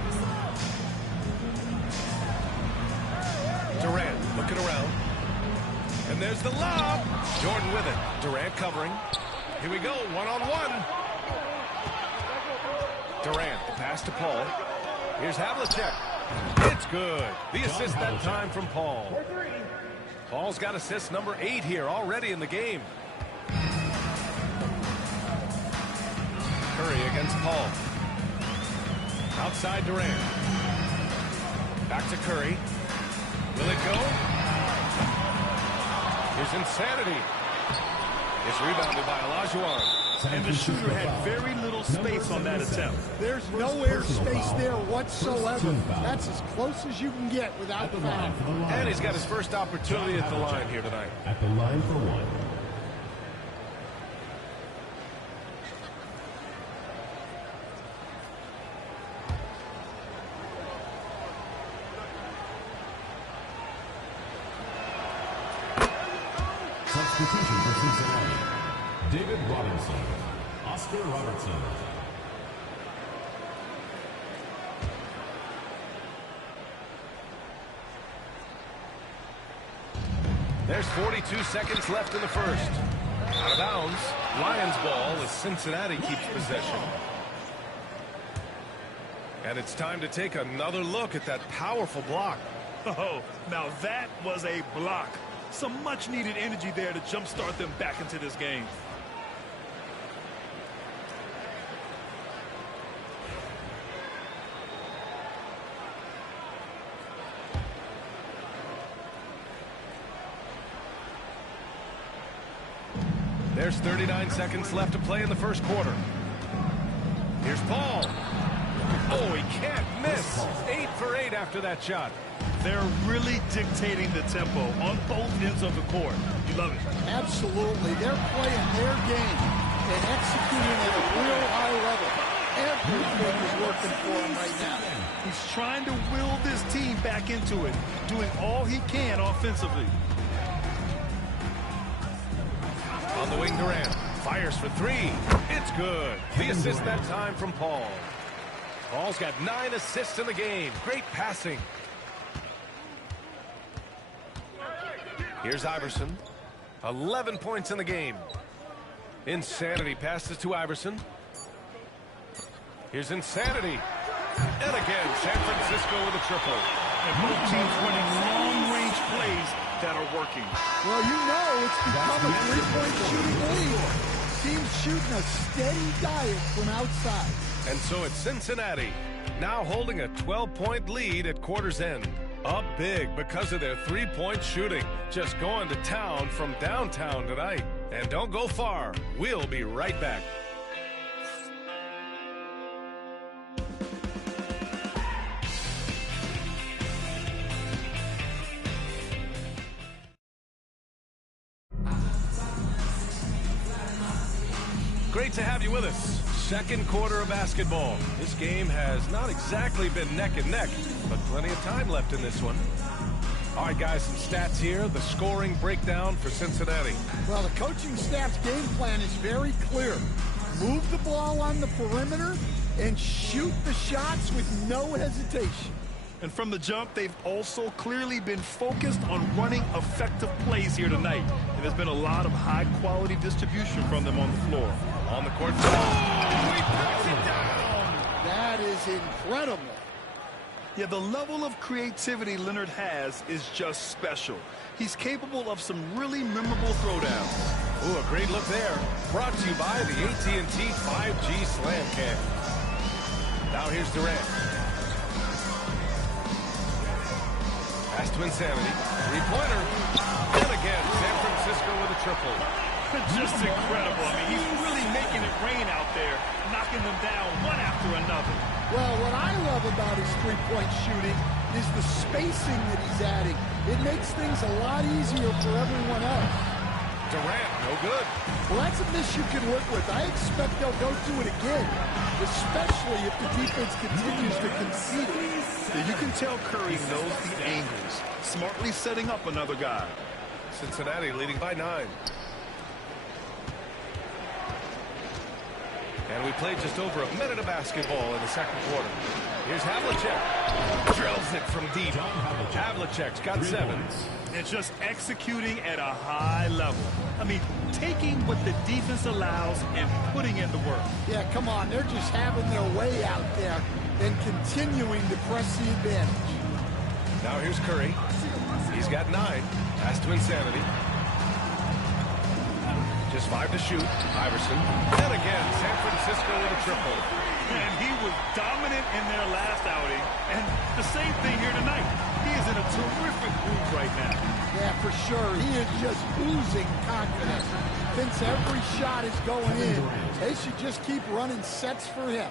Durant looking around. And there's the lob. Jordan with it. Durant covering. Here we go, one-on-one. Durant, pass to Paul. Here's Havlicek. It's good. The assist that time from Paul. Paul's got assist number 8 here already in the game. Curry against Paul. Outside Durant. Back to Curry. Will it go? Here's Insanity. It's rebounded by Olajuwon. And the shooter had very little space on that attempt. There's no air space there whatsoever. That's as close as you can get without the foul. And he's got his first opportunity at the line here tonight. At the line for 1. Substitution for Cincinnati. David Robinson. Oscar Robertson. There's 42 seconds left in the first. Out of bounds. Lions ball as Cincinnati keeps possession. And it's time to take another look at that powerful block. Oh, now that was a block. Some much-needed energy there to jumpstart them back into this game. There's 39 seconds left to play in the first quarter. Here's Paul. Oh, he can't miss. 8 for 8 after that shot. They're really dictating the tempo on both ends of the court. You love it. Absolutely. They're playing their game and executing at a real high level. Everything is working for him right now. He's trying to will this team back into it, doing all he can offensively. On the wing, Durant fires for 3. It's good. The assist that time from Paul. Paul's got 9 assists in the game. Great passing. Here's Iverson. 11 points in the game. Insanity passes to Iverson. Here's Insanity. And again, San Francisco with a triple. And both teams running long-range plays that are working. Well, you know it's become a three-point shooting lead. Teams shooting a steady diet from outside. And so it's Cincinnati, now holding a 12-point lead at quarter's end. Up big because of their three-point shooting. Just going to town from downtown tonight. And don't go far. We'll be right back. Great to have you with us. Second quarter of basketball. This game has not exactly been neck and neck, but plenty of time left in this one. All right, guys, some stats here. The scoring breakdown for Cincinnati. Well, the coaching staff's game plan is very clear. Move the ball on the perimeter and shoot the shots with no hesitation. And from the jump, they've also clearly been focused on running effective plays here tonight. And there's been a lot of high-quality distribution from them on the floor. On the court. Oh, he knocks it down! That is incredible. Yeah, the level of creativity Leonard has is just special. He's capable of some really memorable throwdowns. Ooh, a great look there. Brought to you by the AT&T 5G Slam Cam. Now here's Durant. Pass to Insanity. Three-pointer. And again, San Francisco with a triple. Just incredible. I mean, he's really making it rain out there, knocking them down one after another. Well, what I love about his three-point shooting is the spacing that he's adding. It makes things a lot easier for everyone else. Durant, no good. Well, that's a miss you can work with. I expect they'll go to it again, especially if the defense continues to concede it. You can tell Curry knows the angles, smartly setting up another guy. Cincinnati leading by 9. And we played just over a minute of basketball in the second quarter. Here's Havlicek. Drills it from deep. Havlicek's got 7. And just executing at a high level. I mean, taking what the defense allows and putting in the work. Yeah, come on. They're just having their way out there and continuing to press the advantage. Now here's Curry. He's got 9. Pass to Insanity. Just 5 to shoot. Iverson. And again, San Francisco with a triple. And he was dominant in their last outing. And the same thing here tonight. He is in a terrific groove right now. Yeah, for sure. He is just oozing confidence. Thinks every shot is going in. They should just keep running sets for him.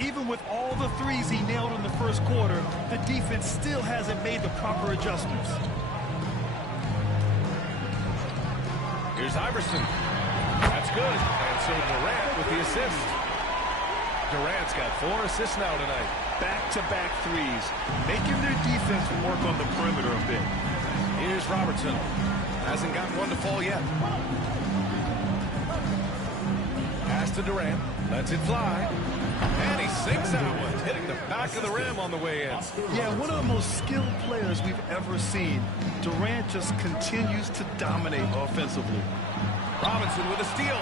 Even with all the threes he nailed in the first quarter, the defense still hasn't made the proper adjustments. Here's Iverson. That's good. And so Durant with the assist. Durant's got 4 assists now tonight. Back-to-back threes, making their defense work on the perimeter a bit. Here's Robertson. Hasn't got one to fall yet. Pass to Durant. Lets it fly. And he sinks that one, hitting the back of the rim on the way in. Yeah, one of the most skilled players we've ever seen. Durant just continues to dominate offensively. Robinson with a steal.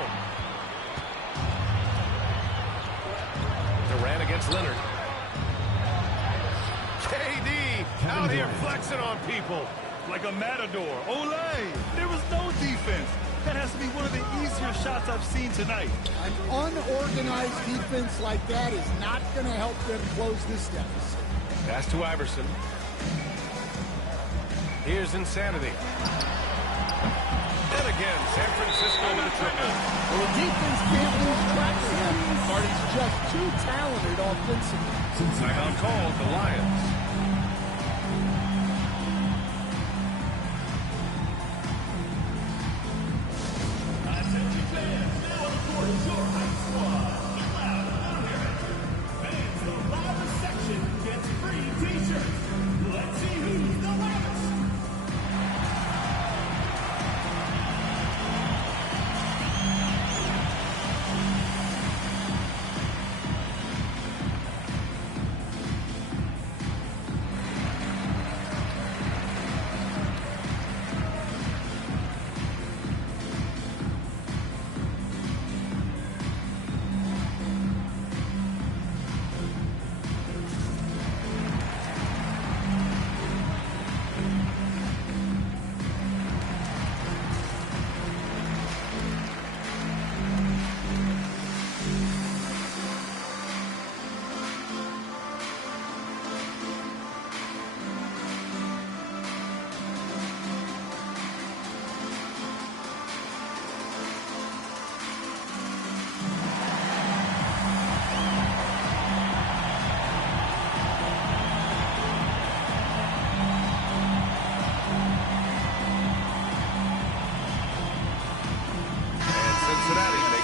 Durant against Leonard. KD out here flexing on people. Like a matador. Olay! There was no defense. That has to be one of the easier shots I've seen tonight. An unorganized defense like that is not going to help them close this deficit. Pass to Iverson. Here's Insanity. And again, San Francisco with a triple. Well, the defense can't lose track of him, but he's just too talented offensively. Timeout called the Lions.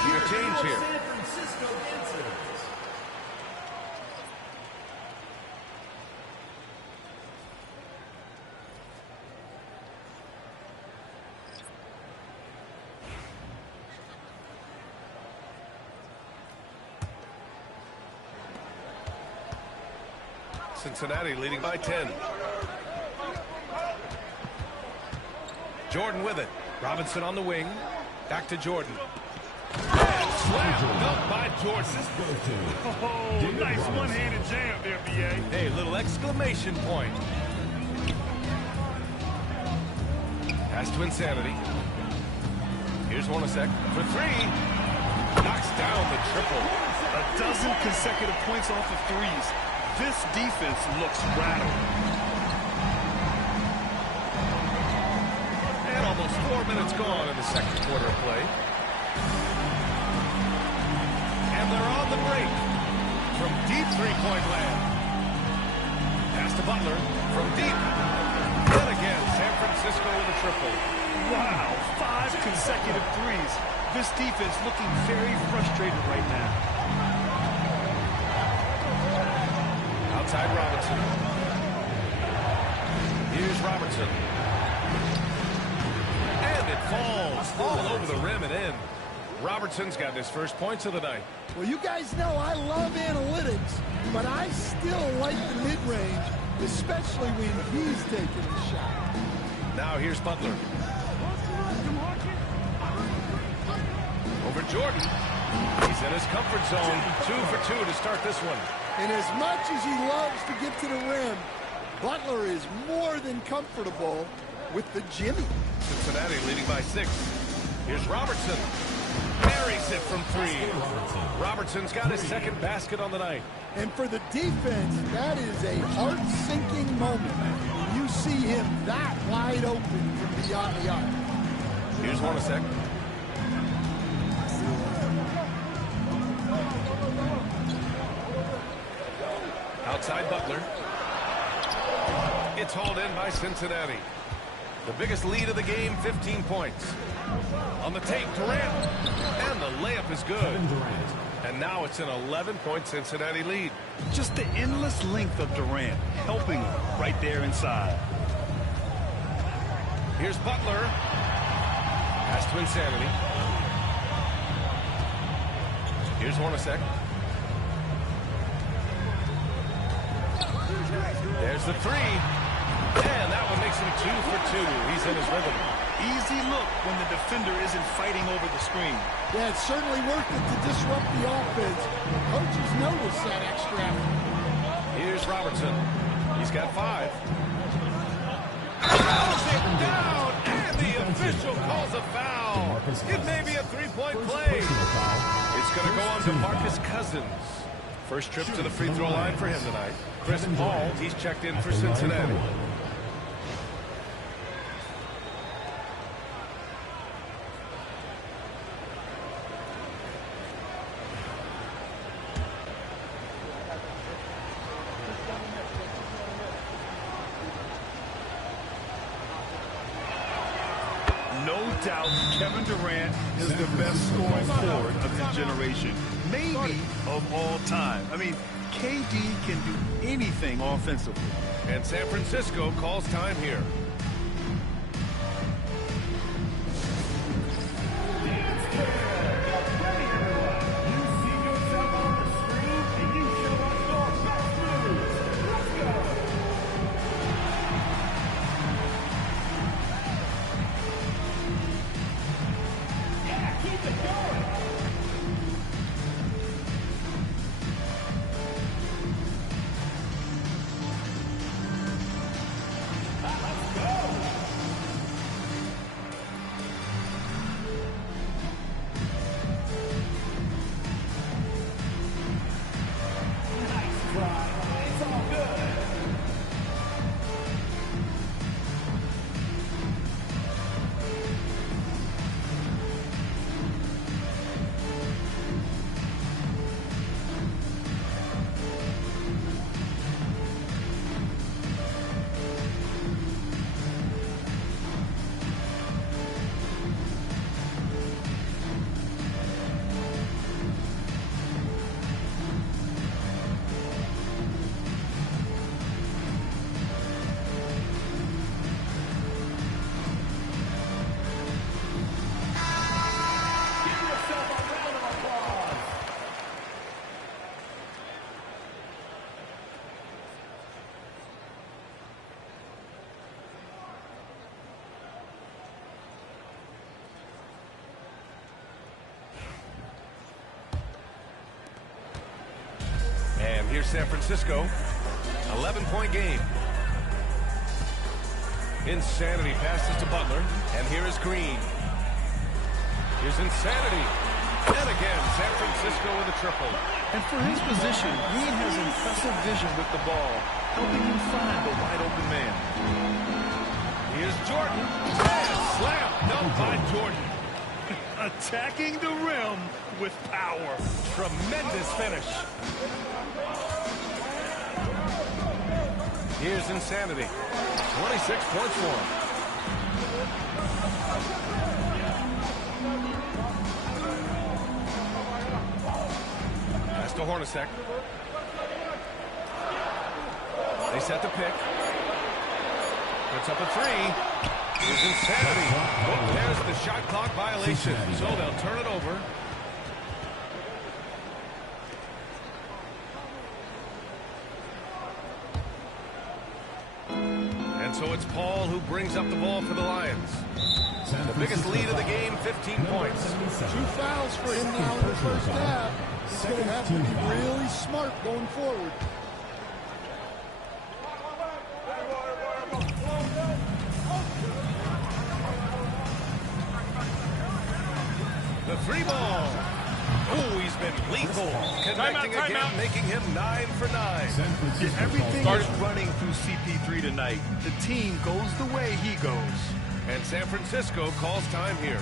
making a change here. Cincinnati leading by 10. Jordan with it. Robinson on the wing. Back to Jordan. And slam dunked by Jordan. Oh, nice one-handed jam there, B.A. Hey, little exclamation point. Pass to Insanity. Here's Hornacek for three. Knocks down the triple. A dozen consecutive points off of threes. This defense looks rattled. And almost 4 minutes gone in the second quarter of play. And they're on the break from deep three-point land. Pass to Butler from deep. Then again, San Francisco with a triple. Wow, 5 consecutive threes. This defense looking very frustrated right now. Outside Robinson. Here's Robertson. And it falls all over the rim and in. Robertson's got his first points of the night. Well, you guys know I love analytics, but I still like the mid-range, especially when he's taking the shot. Now here's Butler. Over Jordan. He's in his comfort zone. 2 for 2 to start this one. And as much as he loves to get to the rim, Butler is more than comfortable with the Jimmy. Cincinnati leading by 6. Here's Robertson. Buries it from 3. Robertson's got his second basket on the night. And for the defense, that is a heart-sinking moment. You see him that wide open from beyond the arc. Here's Hornacek. Outside Butler. It's hauled in by Cincinnati. The biggest lead of the game, 15 points. On the take, Durant. And the layup is good. And now it's an 11-point Cincinnati lead. Just the endless length of Durant helping him right there inside. Here's Butler. Pass to Insanity. Here's Hornacek. There's the 3. And that one makes him 2 for 2. He's in his rhythm. Easy look when the defender isn't fighting over the screen. Yeah, it's certainly worth it to disrupt the offense. Coaches notice that extra effort. Here's Robertson. He's got 5. Throws it down, and the official calls a foul. It may be a 3-point play. It's going to go on to Marcus Cousins. First trip to the free throw line for him tonight. Chris Paul, he's checked in for Cincinnati. No doubt Kevin Durant is the best scoring forward of his generation. Maybe of all time. I mean, KD can do anything offensively. And San Francisco calls time here. here's San Francisco. 11-point game. Insanity passes to Butler. And here is Green. Here's Insanity. And again, San Francisco with a triple. And for his position, Green has impressive vision with the ball, helping him find the wide open man. Here's Jordan. And slam dunked by Jordan. Attacking the rim with power. Tremendous finish. Here's Insanity. 26 points for him. Pass to Hornacek. They set the pick. Puts up a three. Here's Insanity. Oh, there's the shot clock violation. So they'll turn it over. And so it's Paul who brings up the ball for the Lions. The biggest lead of the game, 15 points. 2 fouls for him now in the first half. He's going to have to be really smart going forward. The 3 ball. Oh, he's been lethal. Connecting again, making him 9 for 9. Everything is running through CP3 tonight. The team goes the way he goes. And San Francisco calls time here.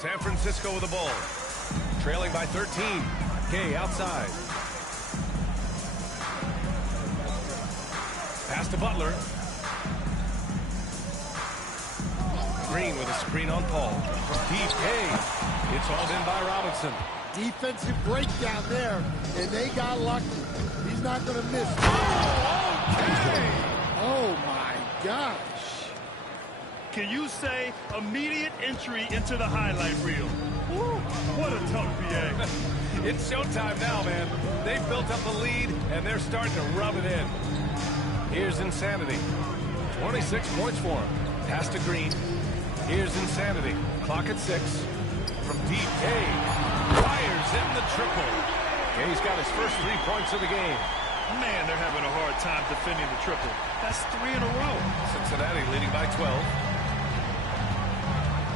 San Francisco with the ball. Trailing by 13. Gay outside. Pass to Butler. Green with a screen on Paul. From deep, Gay. It's hauled in by Robinson. Defensive breakdown there, and they got lucky. He's not going to miss. Okay. Oh, my gosh. Can you say immediate entry into the highlight reel? Woo, what a tough PA. It's showtime now, man. They've built up the lead, and they're starting to rub it in. Here's Insanity. 26 points for him. Pass to Green. Here's Insanity. Clock at 6. From deep, Gay fires in the triple. Gay's got his first 3 points of the game. Man, they're having a hard time defending the triple. That's 3 in a row. Cincinnati leading by 12.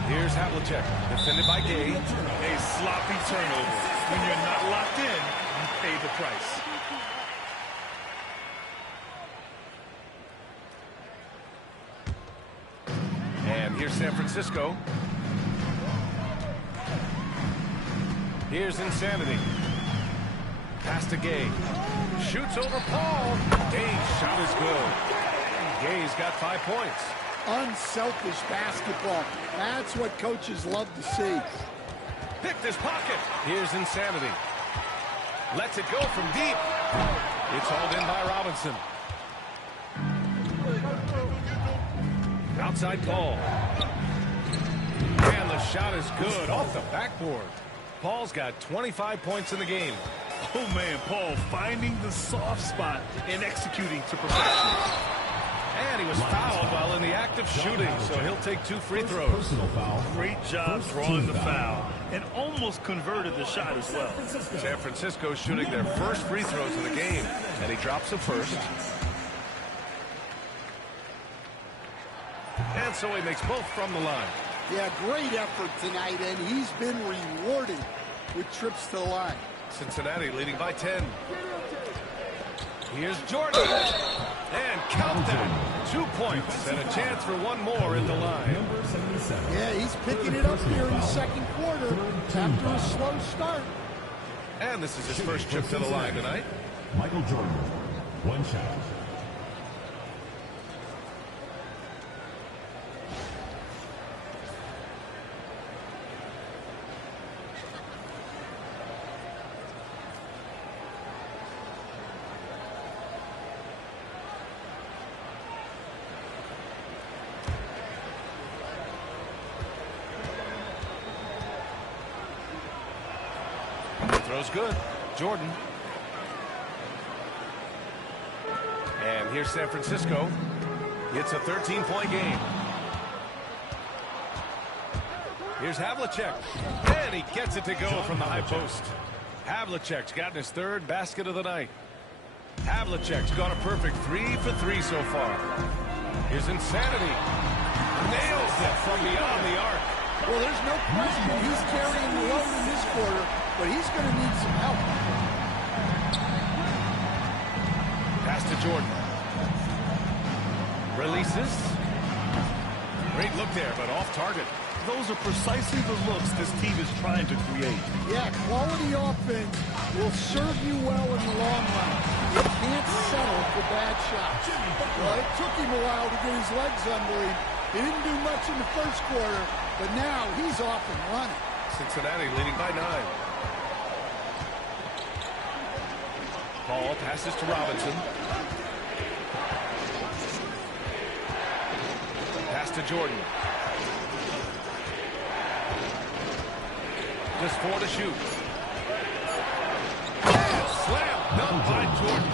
Here's Havlicek, defended by Gay. A sloppy turnover. When you're not locked in, you pay the price. And here's San Francisco. Here's Insanity. Pass to Gay. Shoots over Paul. Gay's shot is good. Gay's got 5 points. Unselfish basketball. That's what coaches love to see. Picked his pocket. Here's Insanity. Lets it go from deep. It's hauled in by Robinson. Outside Paul. And the shot is good off the backboard. Paul's got 25 points in the game. Oh, man, Paul finding the soft spot and executing to perfection. And he was fouled while in the act of shooting, so he'll take 2 free throws. Great job drawing the foul and almost converted the shot as well. San Francisco shooting their first free throws of the game, and he drops the first. And so he makes both from the line. Yeah, great effort tonight, and he's been rewarded with trips to the line. Cincinnati leading by 10. Here's Jordan. And count that. 2 points and a chance for one more at the line. Yeah, he's picking it up here in the second quarter after a slow start. And this is his first trip to the line tonight. Michael Jordan, 1 shot. Throw's good. Jordan. And here's San Francisco. It's a 13-point game. Here's Havlicek. And he gets it to go from the high post. Havlicek's gotten his 3rd basket of the night. Havlicek's got a perfect 3 for 3 so far. Here's Insanity. Nails it from beyond the arc. Well, there's no question he's carrying the load in this quarter, but he's going to need some help. Pass to Jordan. Releases. Great look there, but off target. Those are precisely the looks this team is trying to create. Yeah, quality offense will serve you well in the long run. You can't settle for bad shots. Well, it took him a while to get his legs under him. He didn't do much in the first quarter, but now he's off and running. Cincinnati leading by 9. Paul passes to Robinson. Pass to Jordan. Just 4 to shoot. And slam done by Jordan.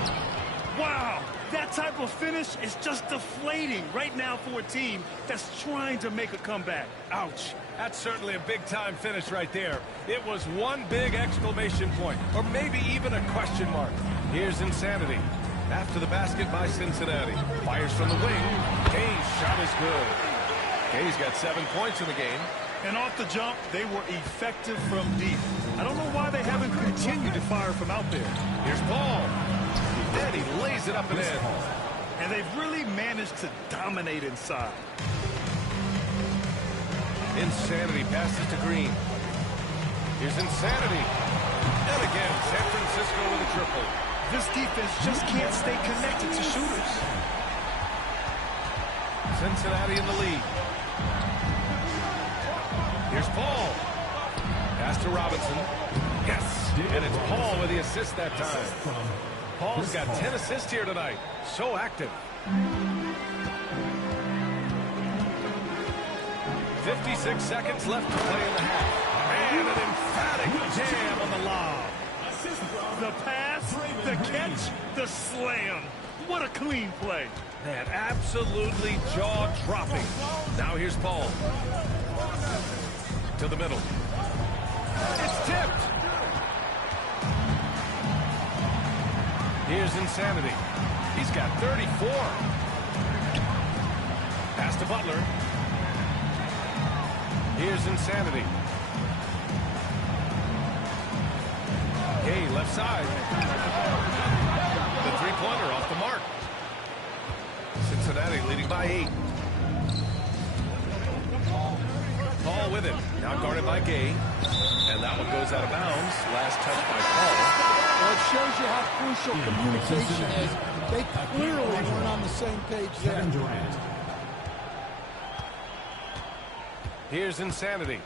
Wow, that type of finish is just deflating right now for a team that's trying to make a comeback. Ouch. That's certainly a big-time finish right there. It was one big exclamation point, or maybe even a question mark. Here's Insanity. After the basket by Cincinnati. Fires from the wing. Gay's shot is good. Gay's got 7 points in the game. And off the jump, they were effective from deep. I don't know why they haven't continued to fire from out there. Here's Paul. And he lays it up and in. And they've really managed to dominate inside. Insanity passes to Green. Here's Insanity. And again, San Francisco with a triple. This defense just can't stay connected to shooters. Cincinnati in the lead. Here's Paul. Pass to Robinson. Yes. And it's Paul with the assist that time. Paul's got 10 assists here tonight. So active. 56 seconds left to play in the half. And an emphatic jam on the lob. The pass, the catch, the slam. What a clean play. Man, absolutely jaw-dropping. Now here's Paul. To the middle. It's tipped. Here's Insanity. He's got 34. Pass to Butler. Here's Insanity. Gay left side. The three-pointer off the mark. Cincinnati leading by 8. Paul with it. Now guarded by Gay. And that one goes out of bounds. Last touch by Paul. Well, it shows you how crucial communication is. They clearly weren't on the same page there. Here's Insanity.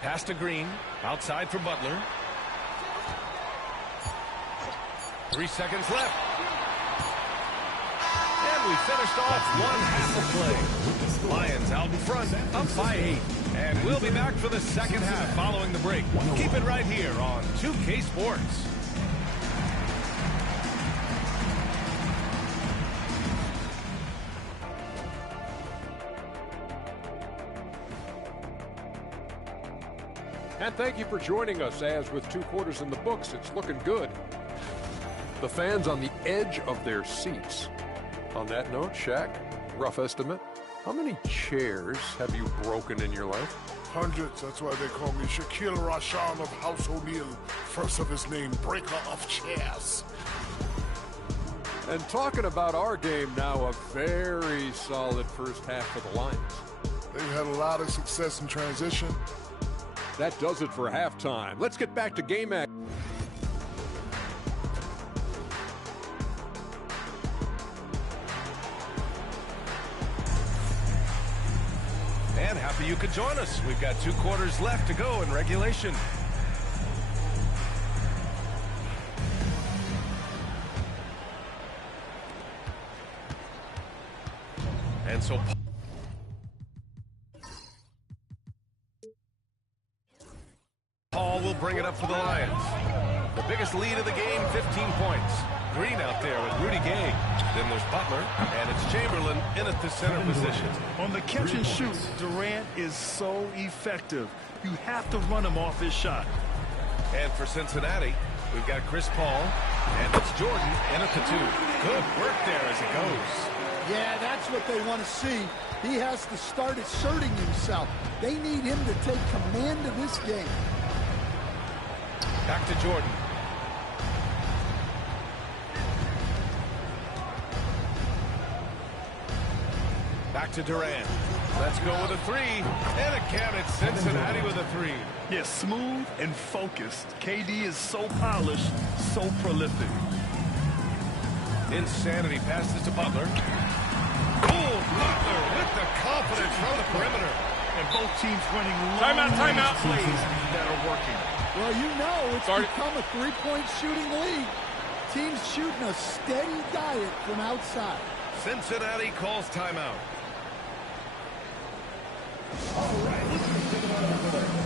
Pass to Green. Outside for Butler. 3 seconds left. And we finished off one half of play. Lions out in front, up by 8. And we'll be back for the second half following the break. Keep it right here on 2K Sports. And thank you for joining us, as with 2 quarters in the books, it's looking good. The fans on the edge of their seats. On that note, Shaq, rough estimate, how many chairs have you broken in your life? Hundreds. That's why they call me Shaquille Rashan of House O'Neal. First of his name, breaker of chairs. And talking about our game now, a very solid first half for the Lions. They've had a lot of success in transition. That does it for halftime. Let's get back to game action. And happy you could join us. We've got 2 quarters left to go in regulation. And so Paul will bring it up for the Lions. The biggest lead of the game, 15 points. Green out there with Rudy Gay. Then there's Butler, and it's Chamberlain in at the center position. On the catch and shoot, Durant is so effective. You have to run him off his shot. And for Cincinnati, we've got Chris Paul, and it's Jordan in at the 2. Good work there as it goes. Yeah, that's what they want to see. He has to start asserting himself. They need him to take command of this game. Back to Jordan. Back to Durant. Let's go with a 3. And again, it's Cincinnati with a 3. Yeah, smooth and focused. KD is so polished, so prolific. Insanity passes to Butler. Oh, Butler with the confidence from the perimeter. And both teams running long-range plays that are working. Well, you know it's become a 3-point shooting league. Teams shooting a steady diet from outside. Cincinnati calls timeout. All right, let's get it on for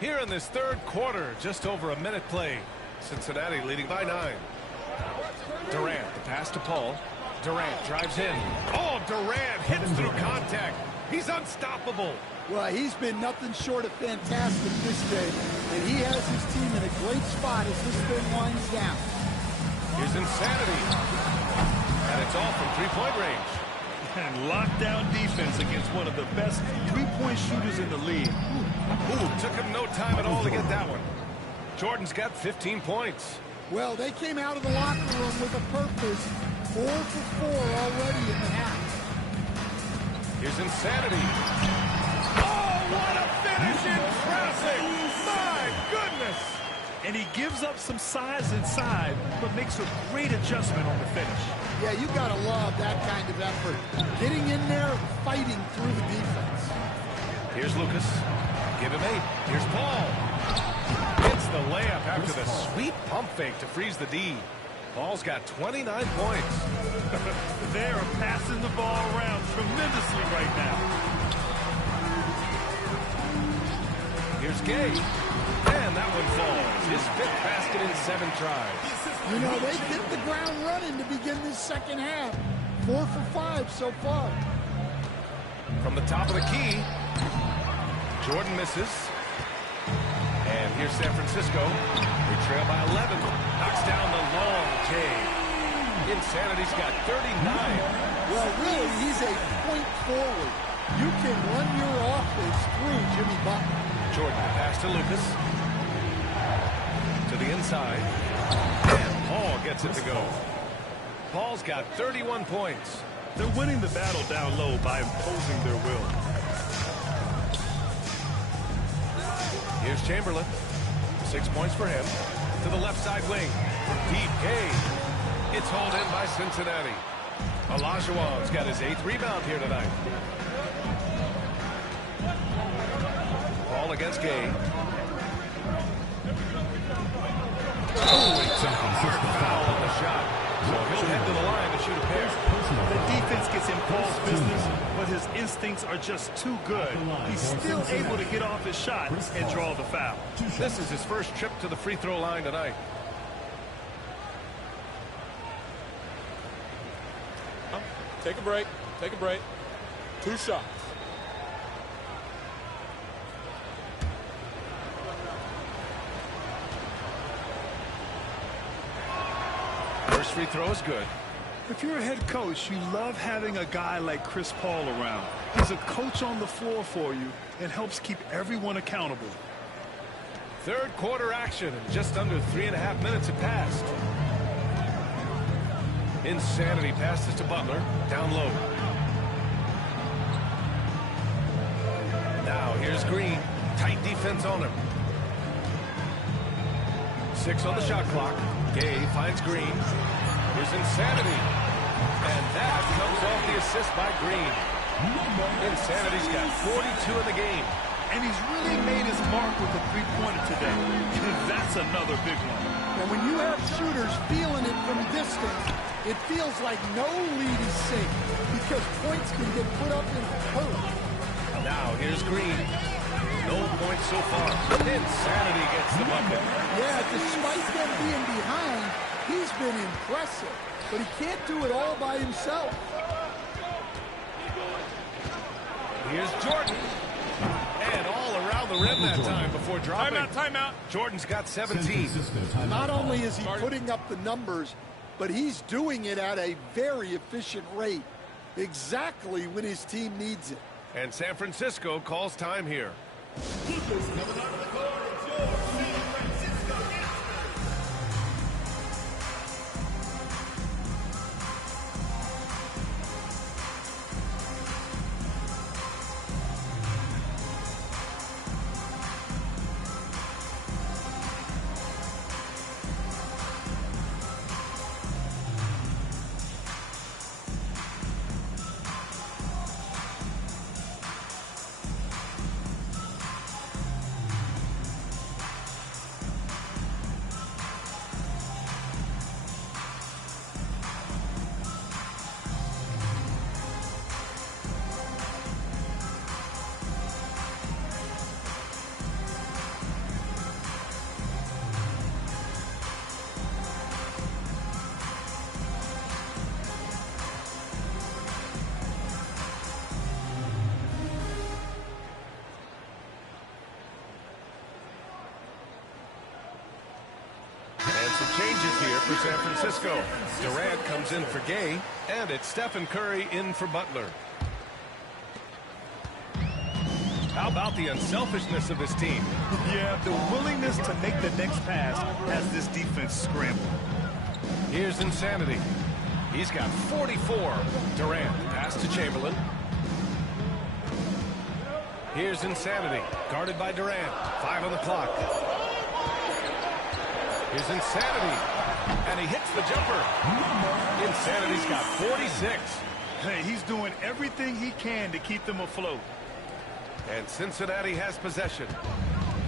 Here in this 3rd quarter, just over a minute played. Cincinnati leading by 9. Durant, the pass to Paul. Durant drives in. Oh, Durant hits through contact. He's unstoppable. Well, he's been nothing short of fantastic this game, and he has his team in a great spot as this thing winds down. Here's Insanity. And it's all from 3-point range. And lockdown defense against one of the best 3-point shooters in the league. Ooh, took him no time at all to get that one. Jordan's got 15 points. Well, they came out of the locker room with a purpose. 4 for 4 already in the half. Here's Insanity. Oh, what a finish in traffic! My goodness! And he gives up some size inside, but makes a great adjustment on the finish. Yeah, you got to love that kind of effort. Getting in there and fighting through the defense. Here's Lucas. Give him 8. Here's Paul. Hits the layup after the sweet pump fake to freeze the D. Paul's got 29 points. They're passing the ball around tremendously right now. Here's Gay. And that one falls. His 5th basket in 7 tries. You know, they've hit the ground running to begin this second half. 4 for 5 so far. From the top of the key, Jordan misses. And here's San Francisco. They trail by 11. Knocks down the long J. Insanity's got 39. Well, really, he's a point forward. You can run your offense through Jimmy Butler. Jordan pass to Lucas. To the inside. And Paul gets it to go. Paul's got 31 points. They're winning the battle down low by imposing their will. Here's Chamberlain. 6 points for him. To the left side wing. Deep Gay. It's hauled in by Cincinnati. Olajuwon's got his 8th rebound here tonight. Ball against Gay. Oh, he took a hard foul on the shot. So he'll head to the line to shoot a pair. The defense gets him Paul's business, but his instincts are just too good. He's still able to get off his shot and draw the foul. This is his first trip to the free throw line tonight. Take a break. Take a break. 2 shots. First free throw is good. If you're a head coach, you love having a guy like Chris Paul around. He's a coach on the floor for you and helps keep everyone accountable. Third quarter action, and just under 3.5 minutes have passed. Insanity passes to Butler, down low. Now here's Green, tight defense on him. 6 on the shot clock. Gay finds Green. Here's Insanity. And that comes off the assist by Green. Insanity's got 42 in the game. And he's really made his mark with a three-pointer today. That's another big one. And when you have shooters feeling it from distance, it feels like no lead is safe because points can get put up in a hurry. Now here's Green. No points so far. Insanity gets the bucket. Yeah, despite them being behind, he's been impressive. But he can't do it all by himself. Here's Jordan. And all around the rim that time before dropping. Timeout. Jordan's got 17. Not only is he putting up the numbers, but he's doing it at a very efficient rate. Exactly when his team needs it. And San Francisco calls time here. Changes here for San Francisco. Durant comes in for Gay, and it's Stephen Curry in for Butler. How about the unselfishness of this team? Yeah, the willingness to make the next pass has this defense scrambled. Here's Insanity. He's got 44. Durant, pass to Chamberlain. Here's Insanity, guarded by Durant. 5 on the clock. Here's Insanity, and he hits the jumper. Insanity's got 46. Hey, he's doing everything he can to keep them afloat. And Cincinnati has possession.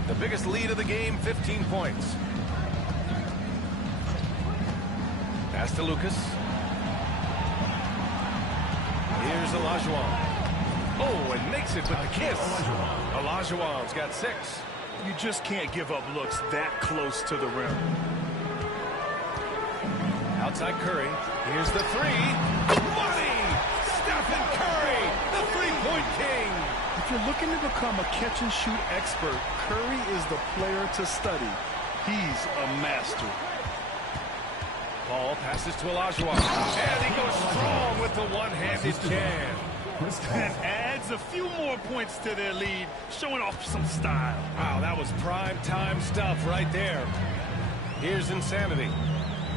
The biggest lead of the game, 15 points. Pass to Lucas. Here's Olajuwon. Oh, and makes it with the kiss. Olajuwon's got 6. You just can't give up looks that close to the rim. Outside Curry. Here's the 3. Money! Stephen Curry, the three-point king. If you're looking to become a catch-and-shoot expert, Curry is the player to study. He's a master. Ball passes to Olajuwon. And he goes strong with the one-handed jam. And adds a few more points to their lead, showing off some style. Wow, that was prime-time stuff right there. Here's Insanity.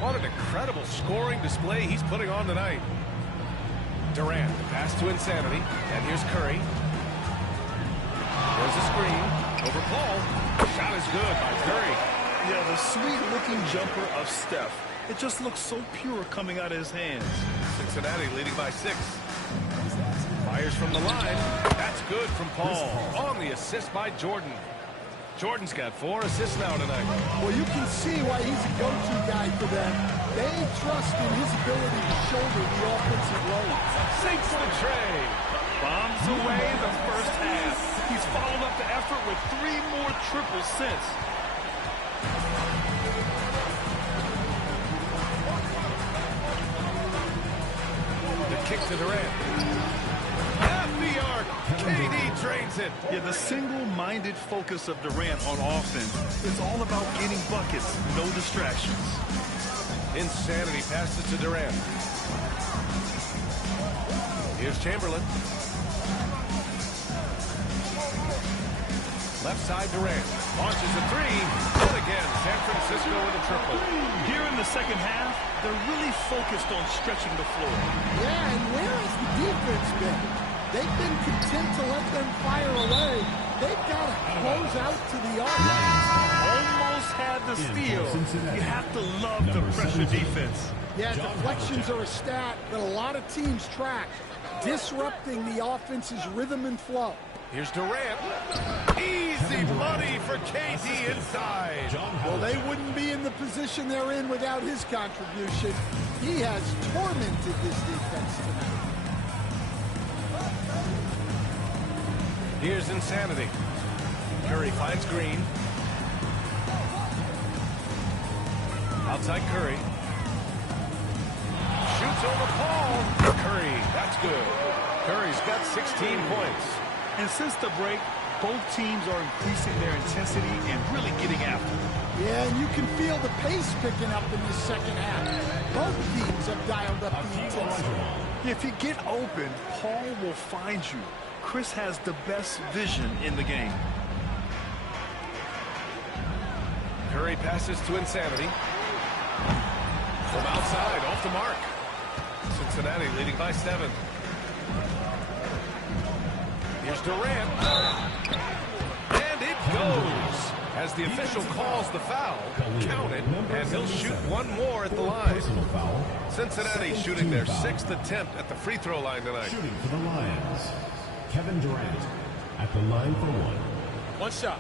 What an incredible scoring display he's putting on tonight. Durant, pass to Insanity. And here's Curry. There's a screen. Over Paul. Shot is good by Curry. Yeah, the sweet-looking jumper of Steph It just looks so pure coming out of his hands. Cincinnati leading by 6. Fires from the line. That's good from Paul. On the assist by Jordan. Jordan's got 4 assists now tonight. Well, you can see why he's a go-to guy for them. They trust in his ability to shoulder the offensive load. Sinks the tray. Bombs away the first half. He's followed up the effort with 3 more triples since. The kick to Durant. At the arc. KD drains it. Yeah, the single-minded focus of Durant on offense is all about getting buckets, no distractions. Insanity passes to Durant. Here's Chamberlain. Left side Durant. Launches a 3. And again, San Francisco with a triple. Here in the second half, they're really focused on stretching the floor. Yeah, and where has the defense been? They've been content to let them fire away. They've got to close out to the arc. Almost had the steal. You have to love the pressure defense. Yeah, deflections are a stat that a lot of teams track, disrupting the offense's rhythm and flow. Here's Durant. Easy money for KD inside. Well, they wouldn't be in the position they're in without his contribution. He has tormented this defense tonight. Here's Insanity. Curry finds Green. Outside Curry. Shoots over Paul. Curry, that's good. Curry's got 16 points. And since the break, both teams are increasing their intensity and really getting after it. Yeah, and you can feel the pace picking up in this second half. Both teams have dialed up the intensity. If you get open, Paul will find you. Chris has the best vision in the game. Curry passes to Insanity. From outside, off the mark. Cincinnati leading by 7. Here's Durant. And it goes. As the official calls the foul, count it, and he'll shoot one more at the line. Cincinnati shooting their 6th attempt at the free throw line tonight. Shooting for the Lions, Kevin Durant at the line for 1. One shot.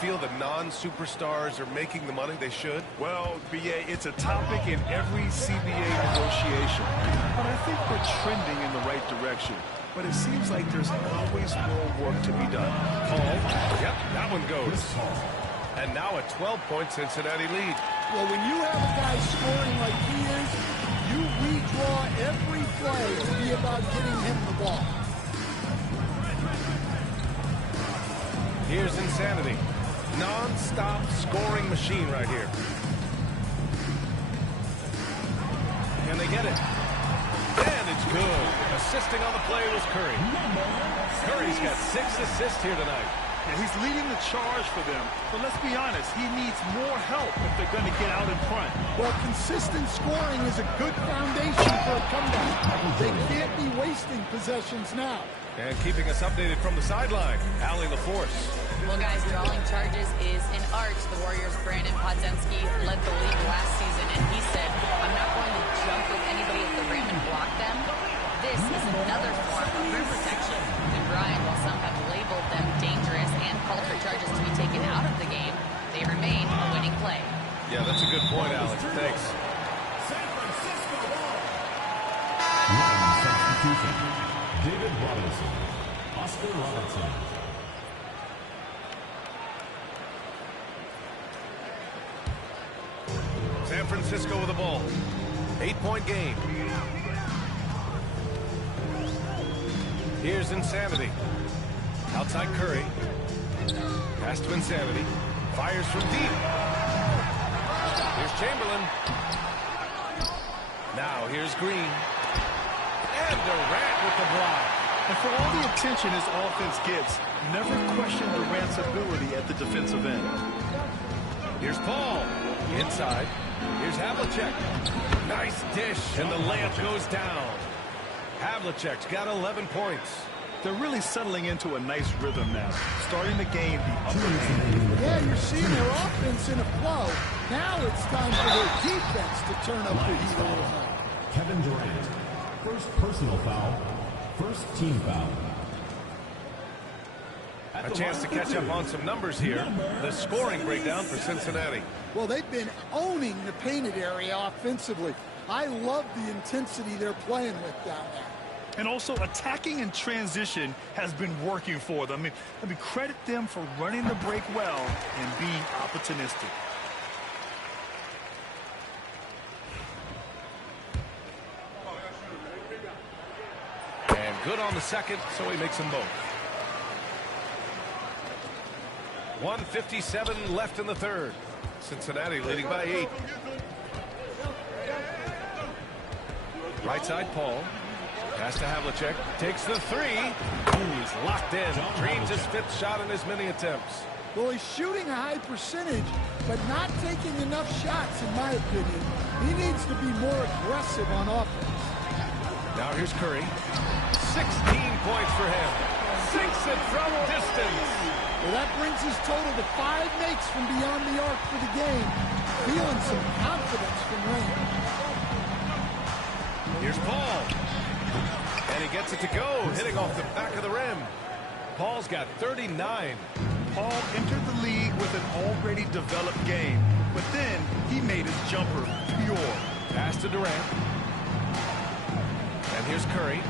Feel the non-superstars are making the money they should? Well, B.A., it's a topic in every CBA negotiation. But I think we're trending in the right direction. But it seems like there's always more work to be done. Paul. Yep, that one goes. And now a 12-point Cincinnati lead. Well, when you have a guy scoring like he is, you redraw every play to be about getting him the ball. Here's Insanity. Non-stop scoring machine right here. Can they get it? And it's good. Assisting on the play was Curry. Curry's got 6 assists here tonight. And he's leading the charge for them. But let's be honest, he needs more help if they're going to get out in front. Well, consistent scoring is a good foundation for a comeback. They can't be wasting possessions now. And keeping us updated from the sideline, Allie LaForce. Well, guys, drawing charges is an art. The Warriors' Brandon Podziemski led the league last season, and he said, I'm not going to jump with anybody at the rim and block them. This is another form of rim protection. And Brian, while some have labeled them dangerous and called for charges to be taken out of the game, they remain a winning play. Yeah, that's a good point, Alex. Thanks. San Francisco line substitution. David Robinson, Oscar Robertson. San Francisco with the ball. 8-point game. Here's Insanity. Outside Curry. Pass to Insanity. Fires from deep. Here's Chamberlain. Now here's Green. And Durant with the block. And for all the attention his offense gets, never question Durant's ability at the defensive end. Here's Paul. Inside. Here's Havlicek. Nice dish, and the layup goes down. Havlicek's got 11 points. They're really settling into a nice rhythm now, starting to gain the upper hand. Yeah, you're seeing their offense in a flow. Now it's time for their defense to turn up the heat a little more. Kevin Durant. First personal foul. First team foul. A chance to catch up on some numbers here. The scoring breakdown for Cincinnati. Well, they've been owning the painted area offensively. I love the intensity they're playing with down there. And also attacking in transition has been working for them. I mean, credit them for running the break well and being opportunistic. And good on the second, so he makes them both. 1:57 left in the third. Cincinnati leading by 8. Right side, Paul. Pass to Havlicek. Takes the three. He's locked in. Dreams his 5th shot in as many attempts. Well, he's shooting a high percentage, but not taking enough shots, in my opinion. He needs to be more aggressive on offense. Now here's Curry. 16 points for him. 6 it from distance. Well, that brings his total to 5 makes from beyond the arc for the game. Feeling some confidence from range. Here's Paul. And he gets it to go, hitting off the back of the rim. Paul's got 39. Paul entered the league with an already developed game, but then he made his jumper pure. Pass to Durant. And here's Curry.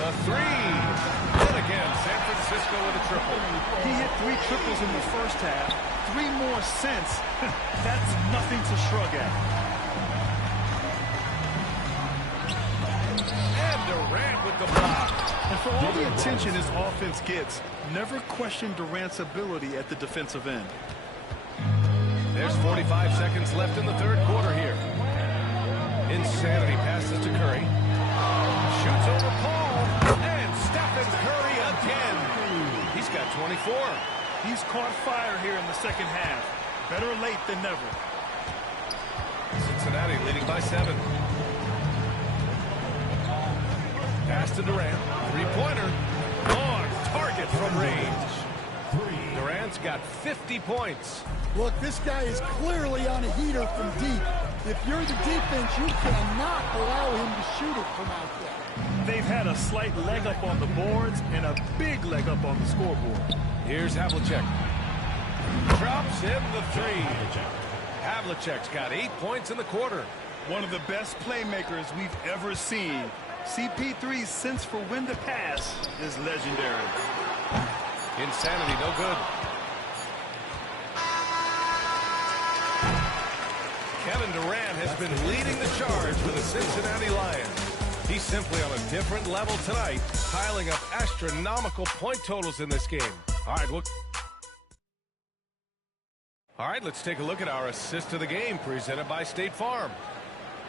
The three. And again, San Francisco with a triple. He hit 3 triples in the first half. 3 more since. That's nothing to shrug at. And Durant with the block. And for all the attention his offense gets, never question Durant's ability at the defensive end. There's 45 seconds left in the third quarter here. Insanity passes to Curry. Shoots over Paul. And Stephen Curry again. He's got 24. He's caught fire here in the second half. Better late than never. Cincinnati leading by 7. Pass to Durant. 3-pointer. On target from range. Durant's got 50 points. Look, this guy is clearly on a heater from deep. If you're the defense, you cannot allow him to shoot it from out there. They've had a slight leg up on the boards and a big leg up on the scoreboard. Here's Havlicek. Drops in the 3. Havlicek's got 8 points in the quarter. One of the best playmakers we've ever seen. CP3's sense for when to pass is legendary. Insanity, no good. Kevin Durant has been leading the charge for the Cincinnati Lions. He's simply on a different level tonight, piling up astronomical point totals in this game. All right, let's take a look at our assist of the game presented by State Farm.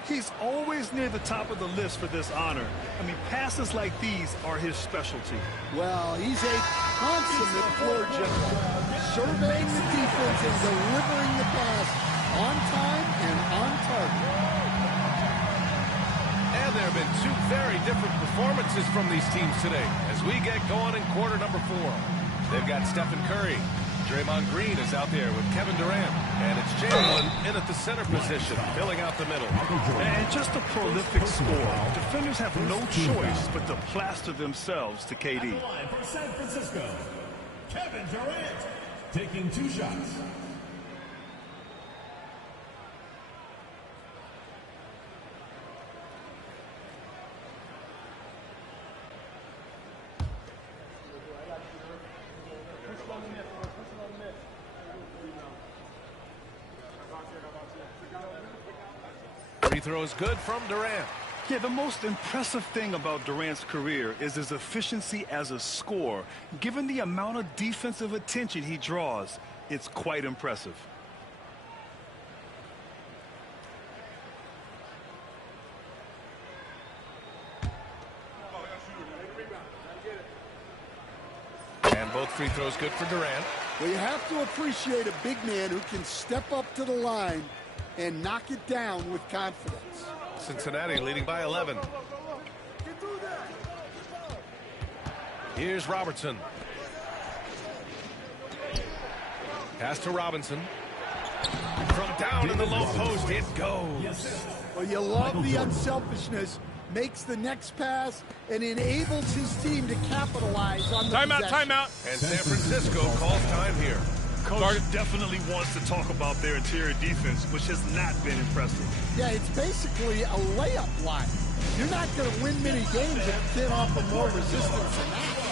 He's always near the top of the list for this honor. I mean, passes like these are his specialty. Well, he's a consummate floor general, surveying the defense and delivering the pass on time and on target. And there have been 2 very different performances from these teams today as we get going in quarter number 4. They've got Stephen Curry. Draymond Green is out there with Kevin Durant. And it's Jalen in at the center position, filling out the middle. And just a prolific scorer. Defenders have no choice but to plaster themselves to KD. For San Francisco, Kevin Durant taking 2 shots. Free throw is good from Durant. Yeah, the most impressive thing about Durant's career is his efficiency as a scorer. Given the amount of defensive attention he draws, it's quite impressive. And both free throws good for Durant. Well, you have to appreciate a big man who can step up to the line and knock it down with confidence. Cincinnati leading by 11. Here's Robertson. Pass to Robinson. From down in the low post, it goes. Well, you love the unselfishness. Makes the next pass and enables his team to capitalize on the Timeout, possession. timeout. And San Francisco calls time here. Coach definitely wants to talk about their interior defense, which has not been impressive. Yeah, it's basically a layup line. You're not going to win many games if you can't offer more resistance than that.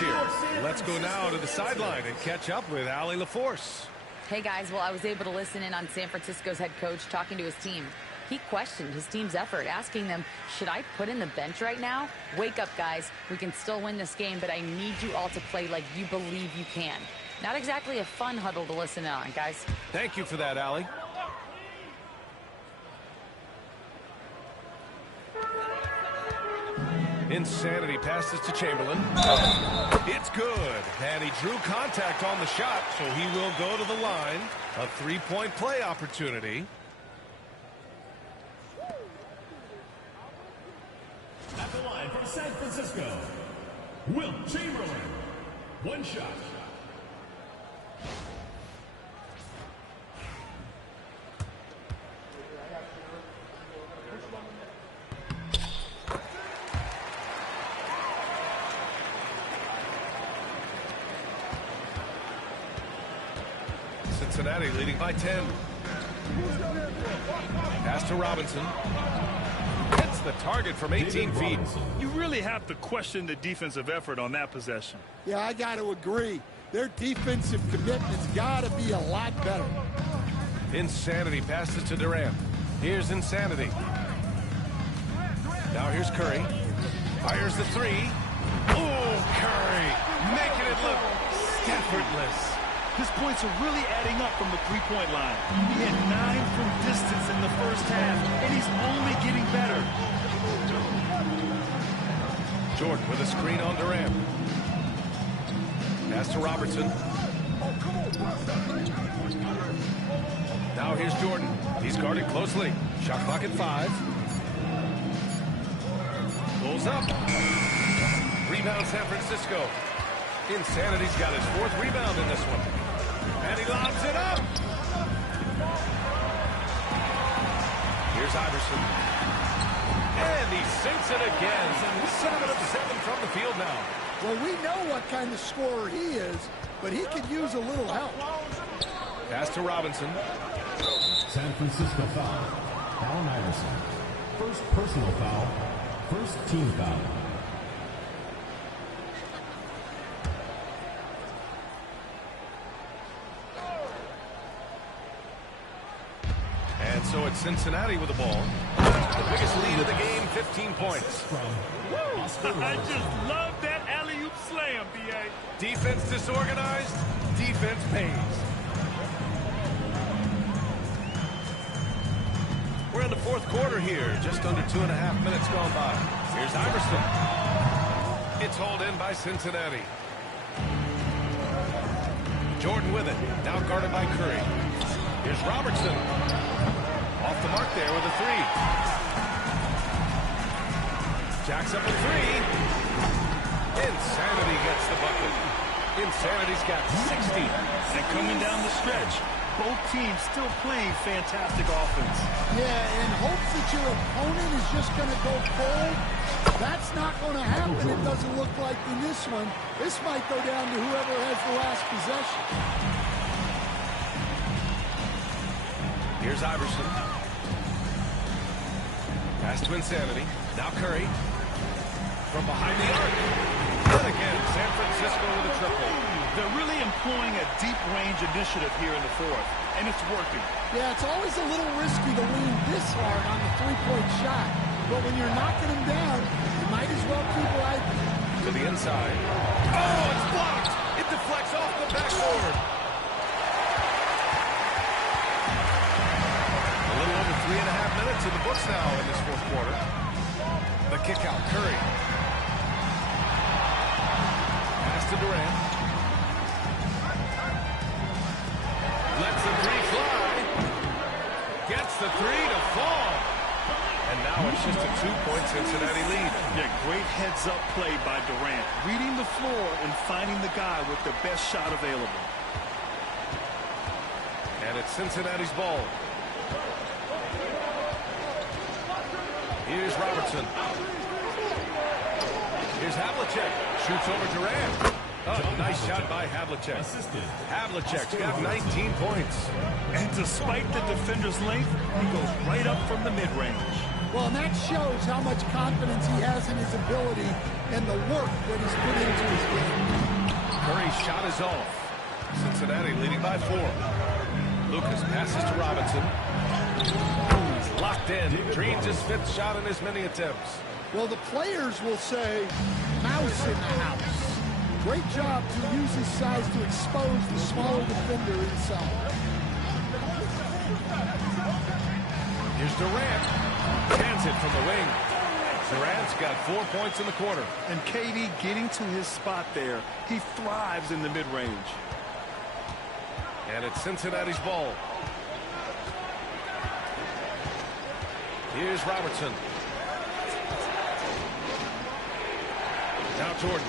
Here. Let's go now to the sideline and catch up with Allie LaForce. Hey, guys. Well, I was able to listen in on San Francisco's head coach talking to his team. He questioned his team's effort, asking them, should I put in the bench right now? Wake up, guys. We can still win this game, but I need you all to play like you believe you can. Not exactly a fun huddle to listen in on, guys. Thank you for that, Allie. Insanity passes to Chamberlain. It's good. And he drew contact on the shot, so he will go to the line. A three-point play opportunity. At the line from San Francisco, Wilt Chamberlain. One shot. Cincinnati leading by 10. Pass to Robinson. Hits the target from 18 feet. You really have to question the defensive effort on that possession. Yeah, I got to agree. Their defensive commitment's got to be a lot better. Insanity passes to Durant. Here's Insanity. Now here's Curry. Fires the three. Oh, Curry making it look effortless. His points are really adding up from the three-point line. He had 9 from distance in the first half, and he's only getting better. Jordan with a screen on Durant. Pass to Robertson. Now here's Jordan. He's guarded closely. Shot clock at 5. Pulls up. Rebound San Francisco. Insanity's got his 4th rebound in this one. And he lobs it up. Here's Iverson. And he sinks it again. 7 of 7 from the field now. Well, we know what kind of scorer he is, but he could use a little help. Pass to Robinson. San Francisco foul. Allen Iverson. First personal foul. First team foul. And so it's Cincinnati with the ball. The biggest lead of the game, 15 points. I just love that alley-oop slam, B.A. Defense disorganized, defense pays. We're in the 4th quarter here, just under 2.5 minutes gone by. Here's Iverson. It's hauled in by Cincinnati. Jordan with it. Now guarded by Curry. Here's Robertson. Off the mark there with a three. Jacks up a three. Insanity gets the bucket. Insanity's got 60. And coming down the stretch, both teams still playing fantastic offense. Yeah, and hopes that your opponent is just going to go cold. That's not going to happen, it doesn't look like in this one. This might go down to whoever has the last possession. Here's Iverson. Pass to Insanity. Now Curry. From behind the arc. And again, San Francisco with a triple. They're really employing a deep range initiative here in the fourth, and it's working. Yeah, it's always a little risky to lean this hard on the three-point shot. But when you're knocking them down, you might as well keep right. To the inside. Oh, it's blocked. It deflects off the backboard. A little over 3.5 minutes in the books now in this fourth quarter. The kick out, Curry. Pass to Durant. Lets the three fly. Gets the three to fall. And now it's just a 2-point Cincinnati lead. Yeah, great heads-up play by Durant. Reading the floor and finding the guy with the best shot available. And it's Cincinnati's ball. Here's Robertson. Here's Havlicek. Shoots over Durant. Oh, nice shot by Havlicek. Havlicek's got 19 points. And despite the defender's length, he goes right up from the mid-range. Well, and that shows how much confidence he has in his ability and the work that he's put into his game. Curry's shot is off. Cincinnati leading by 4. Lucas passes to Robinson. He's locked in. Dreams his 5th shot in as many attempts. Well, the players will say, mouse in the house. Great job to use his size to expose the smaller defender inside. Here's Durant. Hands it from the wing. Durant's got 4 points in the quarter. And KD getting to his spot there. He thrives in the mid-range. And it's Cincinnati's ball. Here's Robertson. Now Jordan.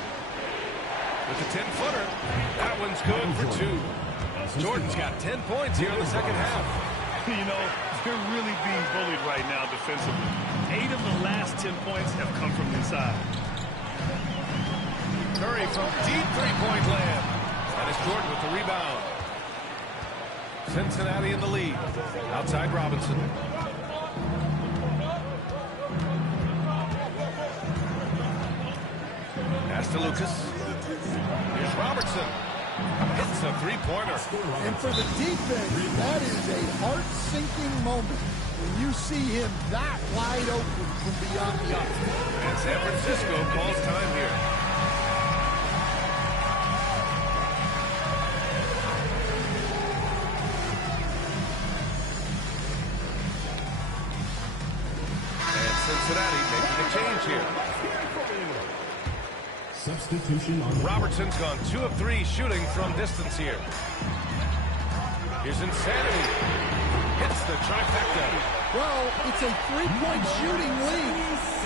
With the 10-footer. That one's good for 2. Jordan's got 10 points here in the second half. You know, they're really being bullied right now defensively. 8 of the last 10 points have come from inside. Curry from deep three-point land. And it's Jordan with the rebound. Cincinnati in the lead. Outside Robinson. Pass to Lucas. Here's Robertson. Hits a three-pointer. And for the defense, that is a heart-sinking moment when you see him that wide open from beyond the arc. And San Francisco calls time here. And Cincinnati making a change here. Substitution on Robertson's gone 2 of 3 shooting from distance here. Here's Insanity. Hits the trifecta. Well, it's a three-point shooting lead.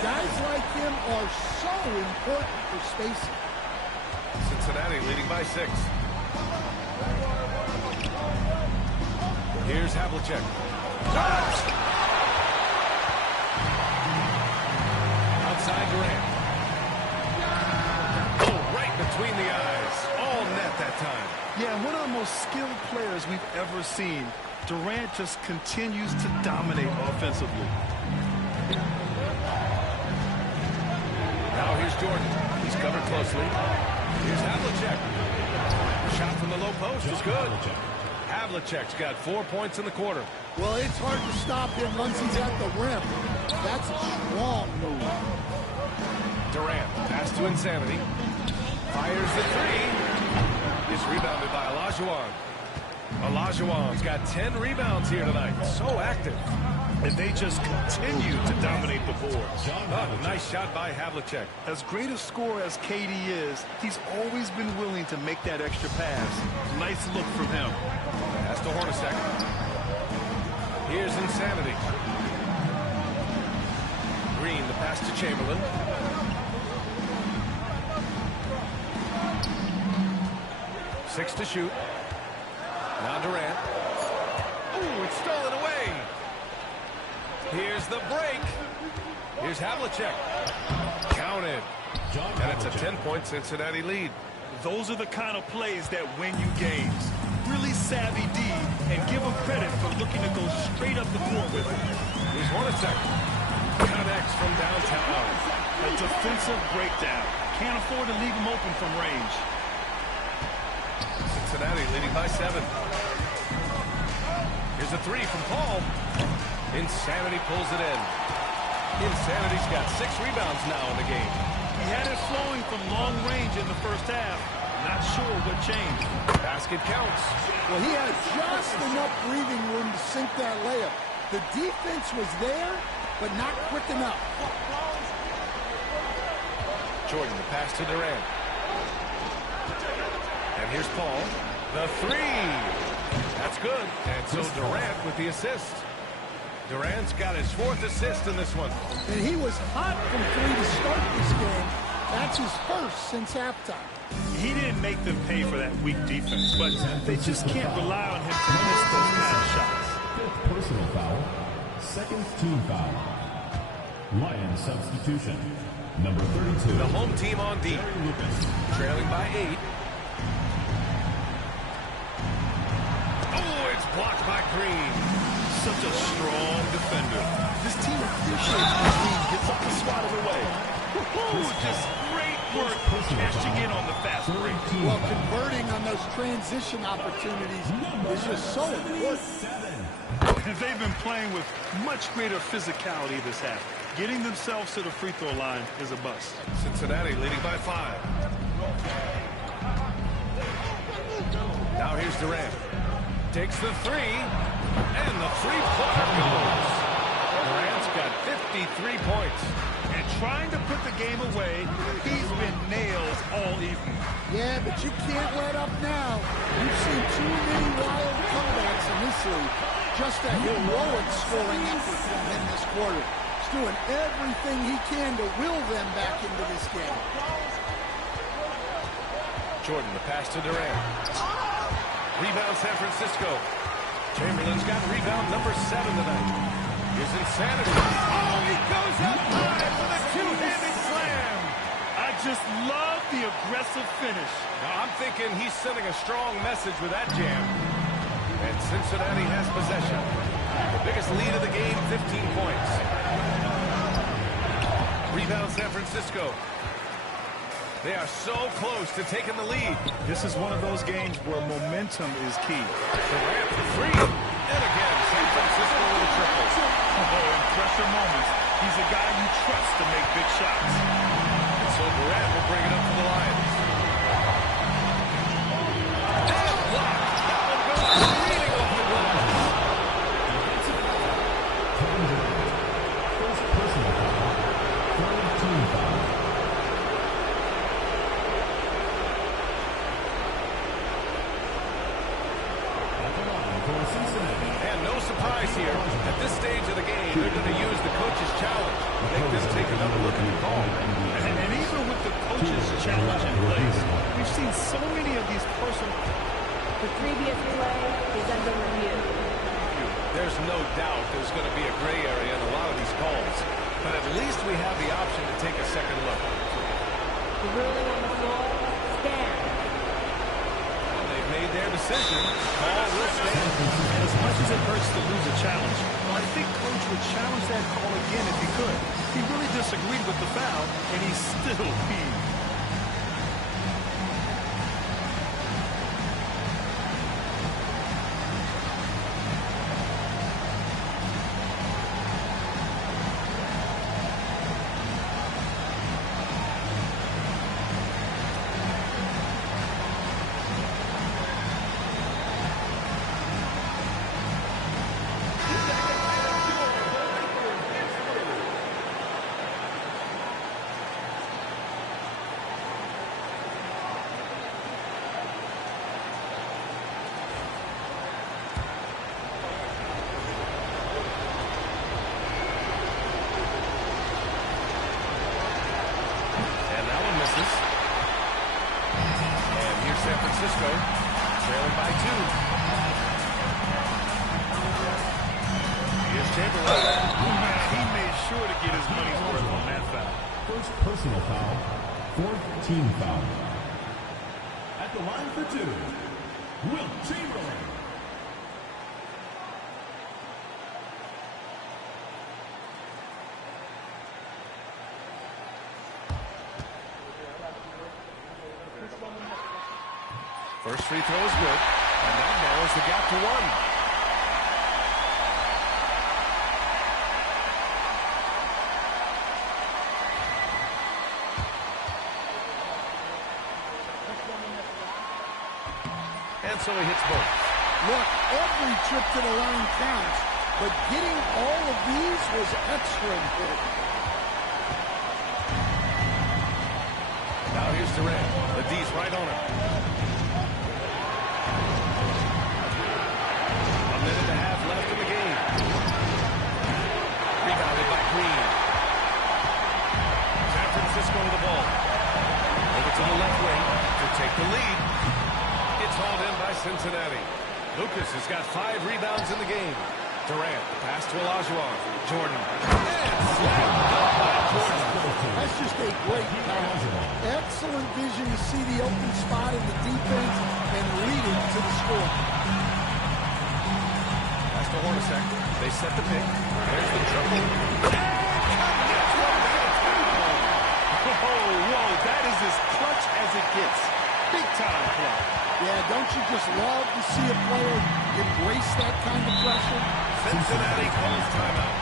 Guys like him are so important for spacing. Cincinnati leading by 6. Here's Havlicek. Outside Durant. Between the eyes. All net that time. Yeah, one of the most skilled players we've ever seen. Durant just continues to dominate offensively. Now here's Jordan. He's covered closely. Here's Havlicek. Shot from the low post is good. Havlicek's got 4 points in the quarter. Well, it's hard to stop him once he's at the rim. That's a strong move. Durant. Pass to Insanity. Fires the three. Is rebounded by Olajuwon. Olajuwon's got 10 rebounds here tonight. So active. And they just continue to dominate the boards. Oh, nice shot by Havlicek. As great a scorer as KD is, he's always been willing to make that extra pass. Nice look from him. Pass to Hornacek. Here's Insanity. Green, the pass to Chamberlain. Six to shoot. Now Durant. Ooh, it's stolen away. Here's the break. Here's Havlicek. Counted. And it's a 10-point Cincinnati lead. Those are the kind of plays that win you games. Really savvy D, and give him credit for looking to go straight up the court with it. Here's Hornacek. Connects from downtown. A defensive breakdown. Can't afford to leave him open from range. Cincinnati leading by 7. Here's a three from Paul. Insanity pulls it in. Insanity's got 6 rebounds now in the game. He had it flowing from long range in the first half. Not sure what changed. Basket counts. Well, he had just enough breathing room to sink that layup. The defense was there, but not quick enough. Jordan, the pass to Durant. And here's Paul. The three. That's good. And so Durant with the assist. Durant's got his 4th assist in this one. And he was hot from 3 to start this game. That's his first since halftime. He didn't make them pay for that weak defense, but they just can't rely on him to miss those kind of shots. 5th personal foul. 2nd team foul. Lions substitution. Number 32. The home team on D. Trailing by 8. Oh, it's blocked by Green. Such a strong defender. This team appreciates when Green gets up and swatted away. Just great work cashing in on the fast break. Well, converting on those transition opportunities is just so important. They've been playing with much greater physicality this half. Getting themselves to the free throw line is a bust. Cincinnati leading by 5. Now here's Durant. Takes the three, and the three-pointer goes. Durant's got 53 points. And trying to put the game away, he's been nails all evening. Yeah, but you can't let up now. You've seen too many wild comebacks in this league. Just a heroic scoring effort from him this quarter. He's doing everything he can to will them back into this game. Jordan, the pass to Durant. Rebound San Francisco. Chamberlain's got rebound number 7 tonight. Here's Insanity. Oh, he goes up high for the two-handed slam. I just love the aggressive finish. Now, I'm thinking he's sending a strong message with that jam. And Cincinnati has possession. The biggest lead of the game, 15 points. Rebound San Francisco. They are so close to taking the lead. This is one of those games where momentum is key. Durant for 3. And again, San Francisco with a triple. Oh, in pressure moments, he's a guy you trust to make big shots. And so Durant will bring it up for the Lions. And blocked. That one goes leading off the glass. First personal foul. 3rd team foul. And no surprise here. At this stage of the game, they're going to use the coach's challenge. Make them take another look at the call. And even with the coach's challenge in place, we've seen so many of these personal... The previous play is under review. There's no doubt there's going to be a gray area in a lot of these calls. But at least we have the option to take a second look. The ruling on the floor, stand. They've made their decision. Call will stand. And as much as it hurts to lose a challenge, I think Coach would challenge that call again if he could. He really disagreed with the foul, and he's still peeved. Chamberlain. Man, he made sure to get his money's worth on that foul. First personal foul, fourth team foul. At the line for two, Wilt Chamberlain. First free throw is good, and that narrows the gap to one. And so he hits both. Look, every trip to the line counts, but getting all of these was extra important. Now here's Durant. The D's right on him. A minute and a half left in the game. Rebounded by Green. San Francisco with the ball. Over to the left wing to take the lead. It's hauled in by Cincinnati. Lucas has got 5 rebounds in the game. Durant, the pass to Olajuwon. Jordan. And slammed up by Jordan. That's just a great pass. Excellent vision to see the open spot in the defense and lead it to the score. Pass to Hornacek. They set the pick. There's the triple. Whoa, that is as clutch as it gets. Big time play. Yeah, don't you just love to see a player embrace that kind of pressure? Cincinnati calls timeout.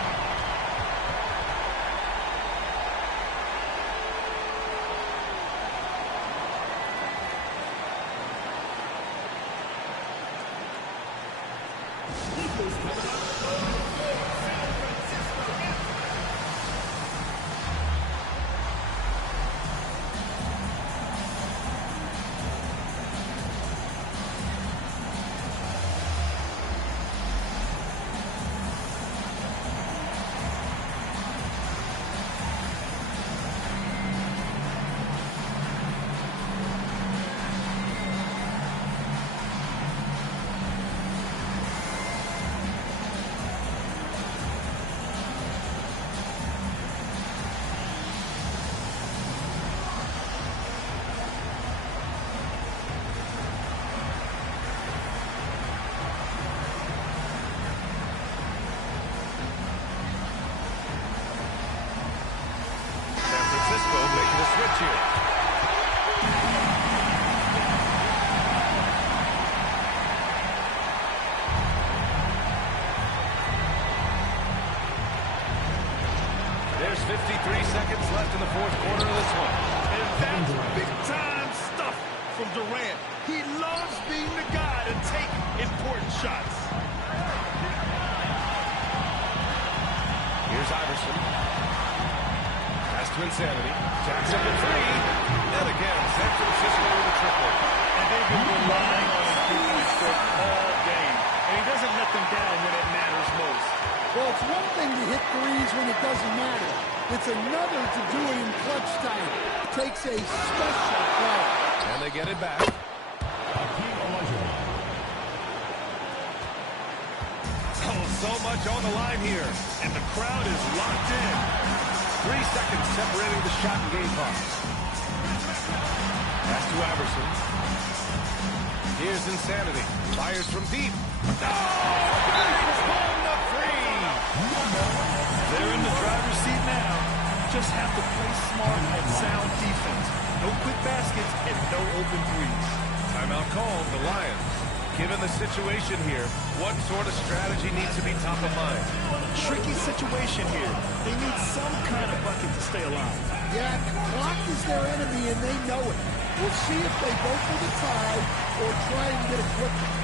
There's 53 seconds left in the fourth quarter of this one. And that's big-time stuff from Durant. He loves being the guy to take important shots. Here's Iverson. Pass to Insanity. Jacks up a three. And again, San Francisco with a triple. And they've been relying on his three-point stroke all game. And he doesn't let them down when it matters most. Well, it's one thing to hit threes when it doesn't matter. It's another to do it in clutch time. It takes a special play. And they get it back. So much on the line here. And the crowd is locked in. 3 seconds separating the shot and game clock. Pass to Iverson. Here's Insanity. Fires from deep. Oh! Home the three! They're in the driver's seat now. Just have to play smart and sound defense. No quick baskets and no open threes. Timeout called, the Lions. Given the situation here, what sort of strategy needs to be top of mind? Tricky situation here. They need some kind of bucket to stay alive. Yeah, clock is their enemy and they know it. We'll see if they go for the tie or try and get a quick one.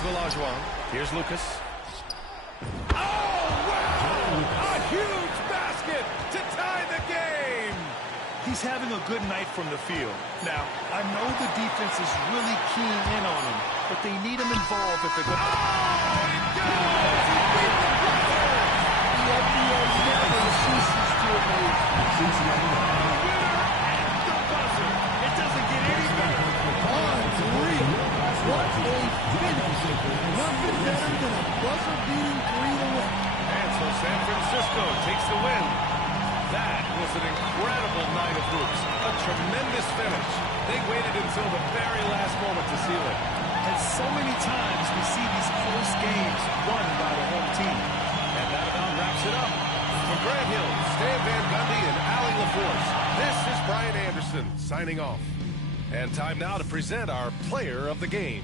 Villajuan. Here's Lucas. Oh, wow! A huge basket to tie the game! He's having a good night from the field. Now, I know the defense is really keying in on him, but they need him involved if they're going to... Oh, it goes! He beat the buzzer! The NBA never ceases to amaze. Winner at the buzzer. It doesn't get any better. On three. What a finish. Nothing better than a buzzer-beating three to win. And so San Francisco takes the win. That was an incredible night of hoops. A tremendous finish. They waited until the very last moment to seal it. And so many times we see these close games won by the home team. And that about wraps it up. For Grant Hill, Stan Van Gundy, and Allie LaForce, this is Brian Anderson signing off. And time now to present our player of the game.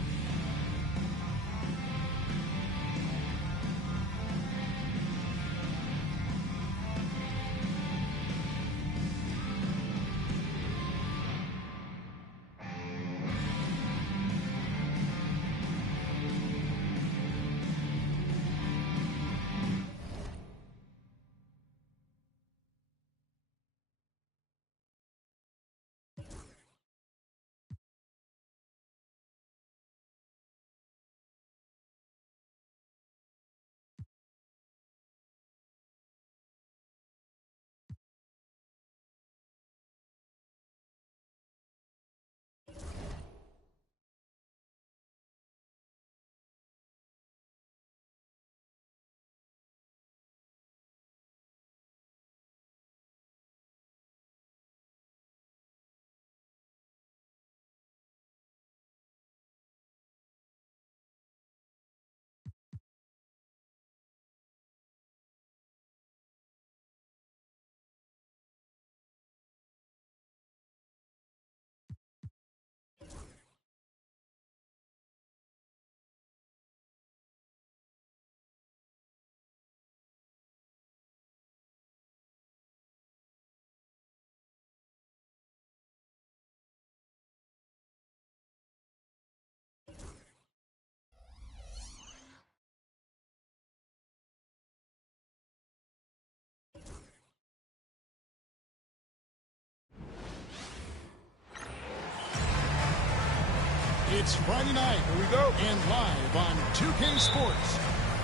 It's Friday night. Here we go. And live on 2K Sports,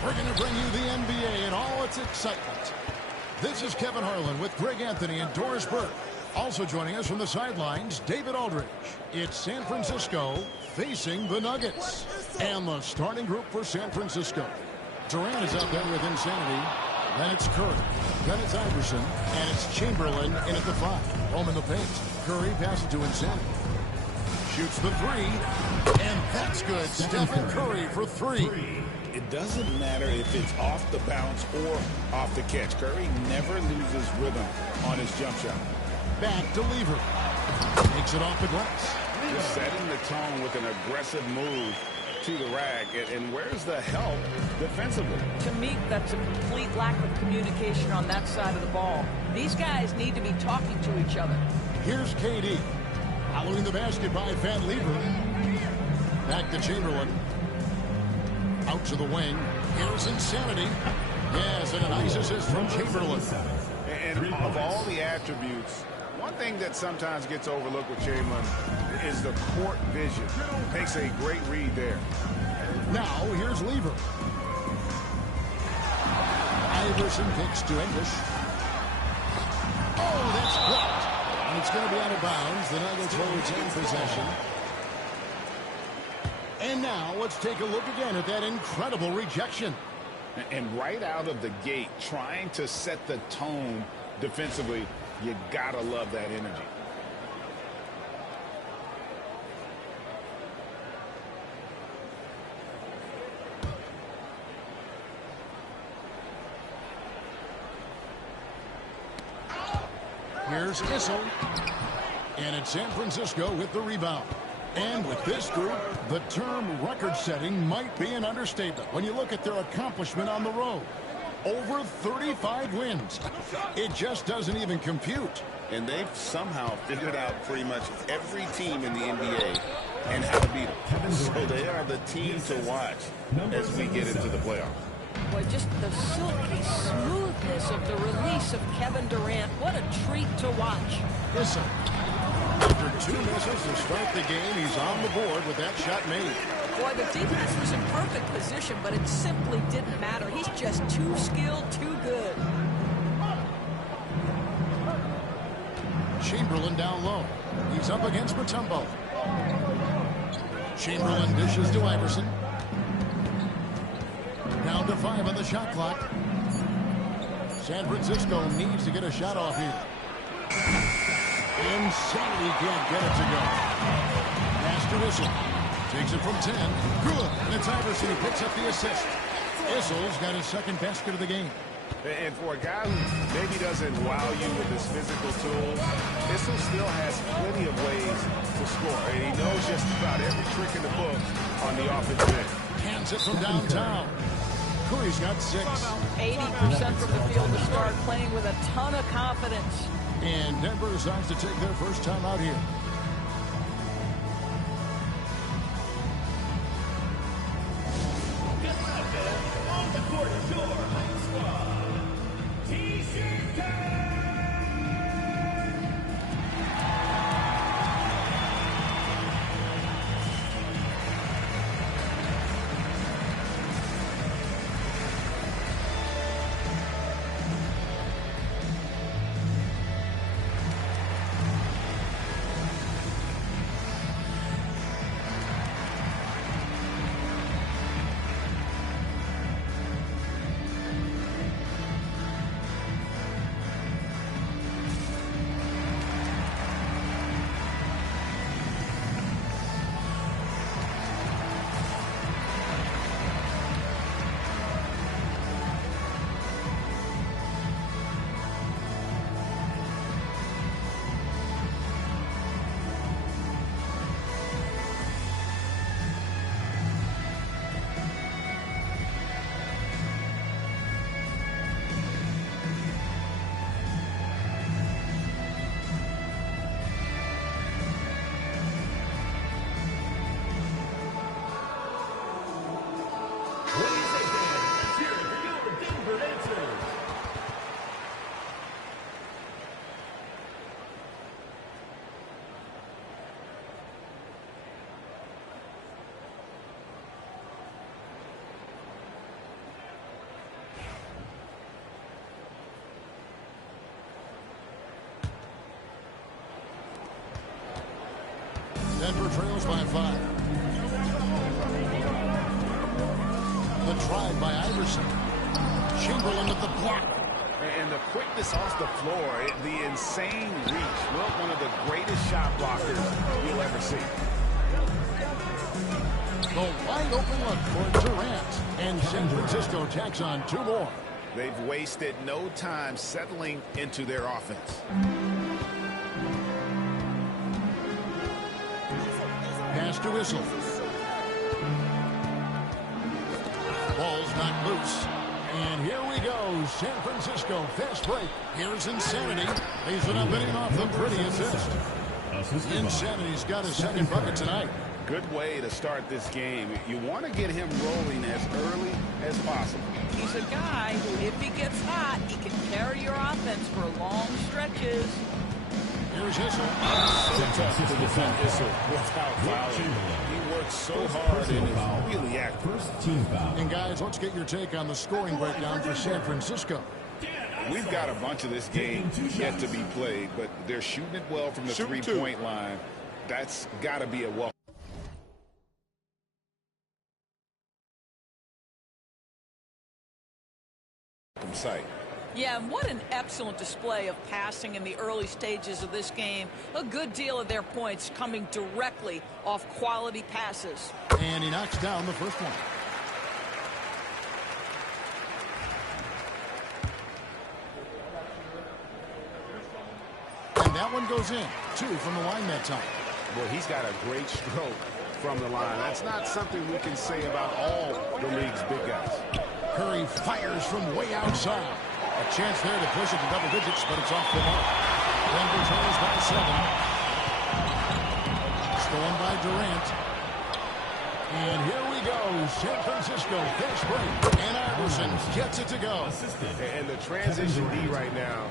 we're going to bring you the NBA and all its excitement. This is Kevin Harlan with Greg Anthony and Doris Burke. Also joining us from the sidelines, David Aldridge. It's San Francisco facing the Nuggets. And the starting group for San Francisco. Durant is out there with insanity. Then it's Curry. Then it's Iverson. And it's Chamberlain in at the 5. Home in the paint. Curry passes to insanity. Shoots the 3. And that's good. Stephen Curry for 3. It doesn't matter if it's off the bounce or off the catch. Curry never loses rhythm on his jump shot. Back to Lever. Takes it off the glass. Just setting the tone with an aggressive move to the rack. And where's the help defensively? To me, that's a complete lack of communication on that side of the ball. These guys need to be talking to each other. Here's KD. Following the basket by Van Lever. Back to Chamberlain. Out to the wing. Here's insanity. Yes, and a nice assist from Chamberlain. And of all the attributes, one thing that sometimes gets overlooked with Chamberlain is the court vision. Makes a great read there. Now, here's Lever. Iverson kicks to English. Oh, that's blocked. And it's going to be out of bounds. The Nuggets will retain possession. And now, let's take a look again at that incredible rejection. And right out of the gate, trying to set the tone defensively, you gotta love that energy. Here's Issel. And it's San Francisco with the rebound. And with this group, the term record-setting might be an understatement when you look at their accomplishment on the road. Over 35 wins. It just doesn't even compute. And they've somehow figured out pretty much every team in the NBA and how to beat them. So they are the team to watch as we get into the playoffs. Boy, just the silky smoothness of the release of Kevin Durant. What a treat to watch. Listen, after 2 misses to start the game, he's on the board with that shot made. Boy, the defense was in perfect position, but it simply didn't matter. He's just too skilled, too good. Chamberlain down low. He's up against Mutombo. Chamberlain dishes to Iverson. Down to 5 on the shot clock. San Francisco needs to get a shot off here. Insanity can't get it to go. Pass to Issel. Takes it from 10. Good. And it's Iverson who picks up the assist. Issel's got his second basket of the game. And for a guy who maybe doesn't wow you with his physical tools, Issel still has plenty of ways to score. And he knows just about every trick in the book on the offensive end. Hands it from downtown. Curry's got 6. 80% from the field to start, playing with a ton of confidence. And Denver decides to take their first time out here. Denver trails by 5. The drive by Iverson. Chamberlain with the block. And the quickness off the floor, the insane reach. Well, one of the greatest shot blockers you'll ever see. The wide open look for Durant. And San Francisco tacks on 2 more. They've wasted no time settling into their offense. Pass to Issel. Ball's not loose. And here we go. San Francisco fast break. Here's Insanity. Lays it up and in off the pretty assist. Insanity's got his second bucket tonight. Good way to start this game. You want to get him rolling as early as possible. He's a guy who, if he gets hot, he can carry your offense for long stretches. Here's Issel. So tough to defend Issel without fouling. He works so hard and is really active. First team foul. And guys, let's get your take on the scoring breakdown for San Francisco. We've got a bunch of this game yet to be played, but they're shooting it well from the three-point line. That's got to be a welcome sight. Yeah, and what an excellent display of passing in the early stages of this game. A good deal of their points coming directly off quality passes. And he knocks down the first one. And that one goes in. 2 from the line that time. Well, he's got a great stroke from the line. That's not something we can say about all the league's big guys. Curry fires from way outside. A chance there to push it to double digits, but it's off the mark. Denver trails by 7. stolen by Durant. And here we go. San Francisco, fast break. And Iverson gets it to go. And the transition D right now,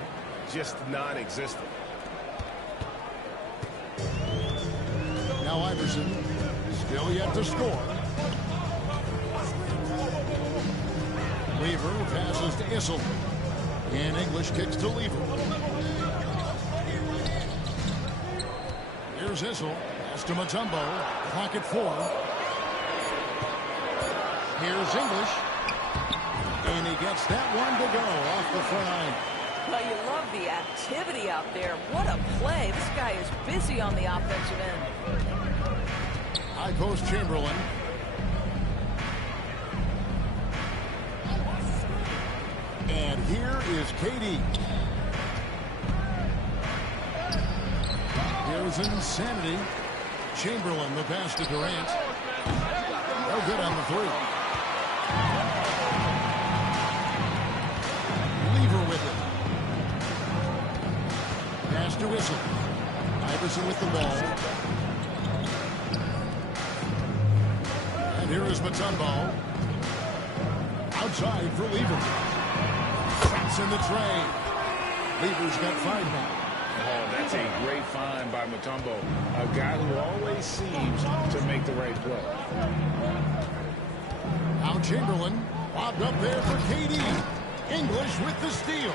just non-existent. Now Iverson, still yet to score. Lever passes to Issel. And English kicks to Lever. Here's Issel. Pass to Mutombo. Clock at 4. Here's English. And he gets that one to go off the front line. Well, you love the activity out there. What a play. This guy is busy on the offensive end. High post Chamberlain. And here is KD. Here's Insanity. Chamberlain, the pass to Durant. No good on the three. Lever with it. Pass to Issel. Iverson with the ball. And here is Mutombo. Outside for Lever. Traps in the tray. Lever's got 5 now. Oh, that's a great find by Mutombo. A guy who always seems to make the right play. Now Chamberlain lobbed up there for KD. English with the steal.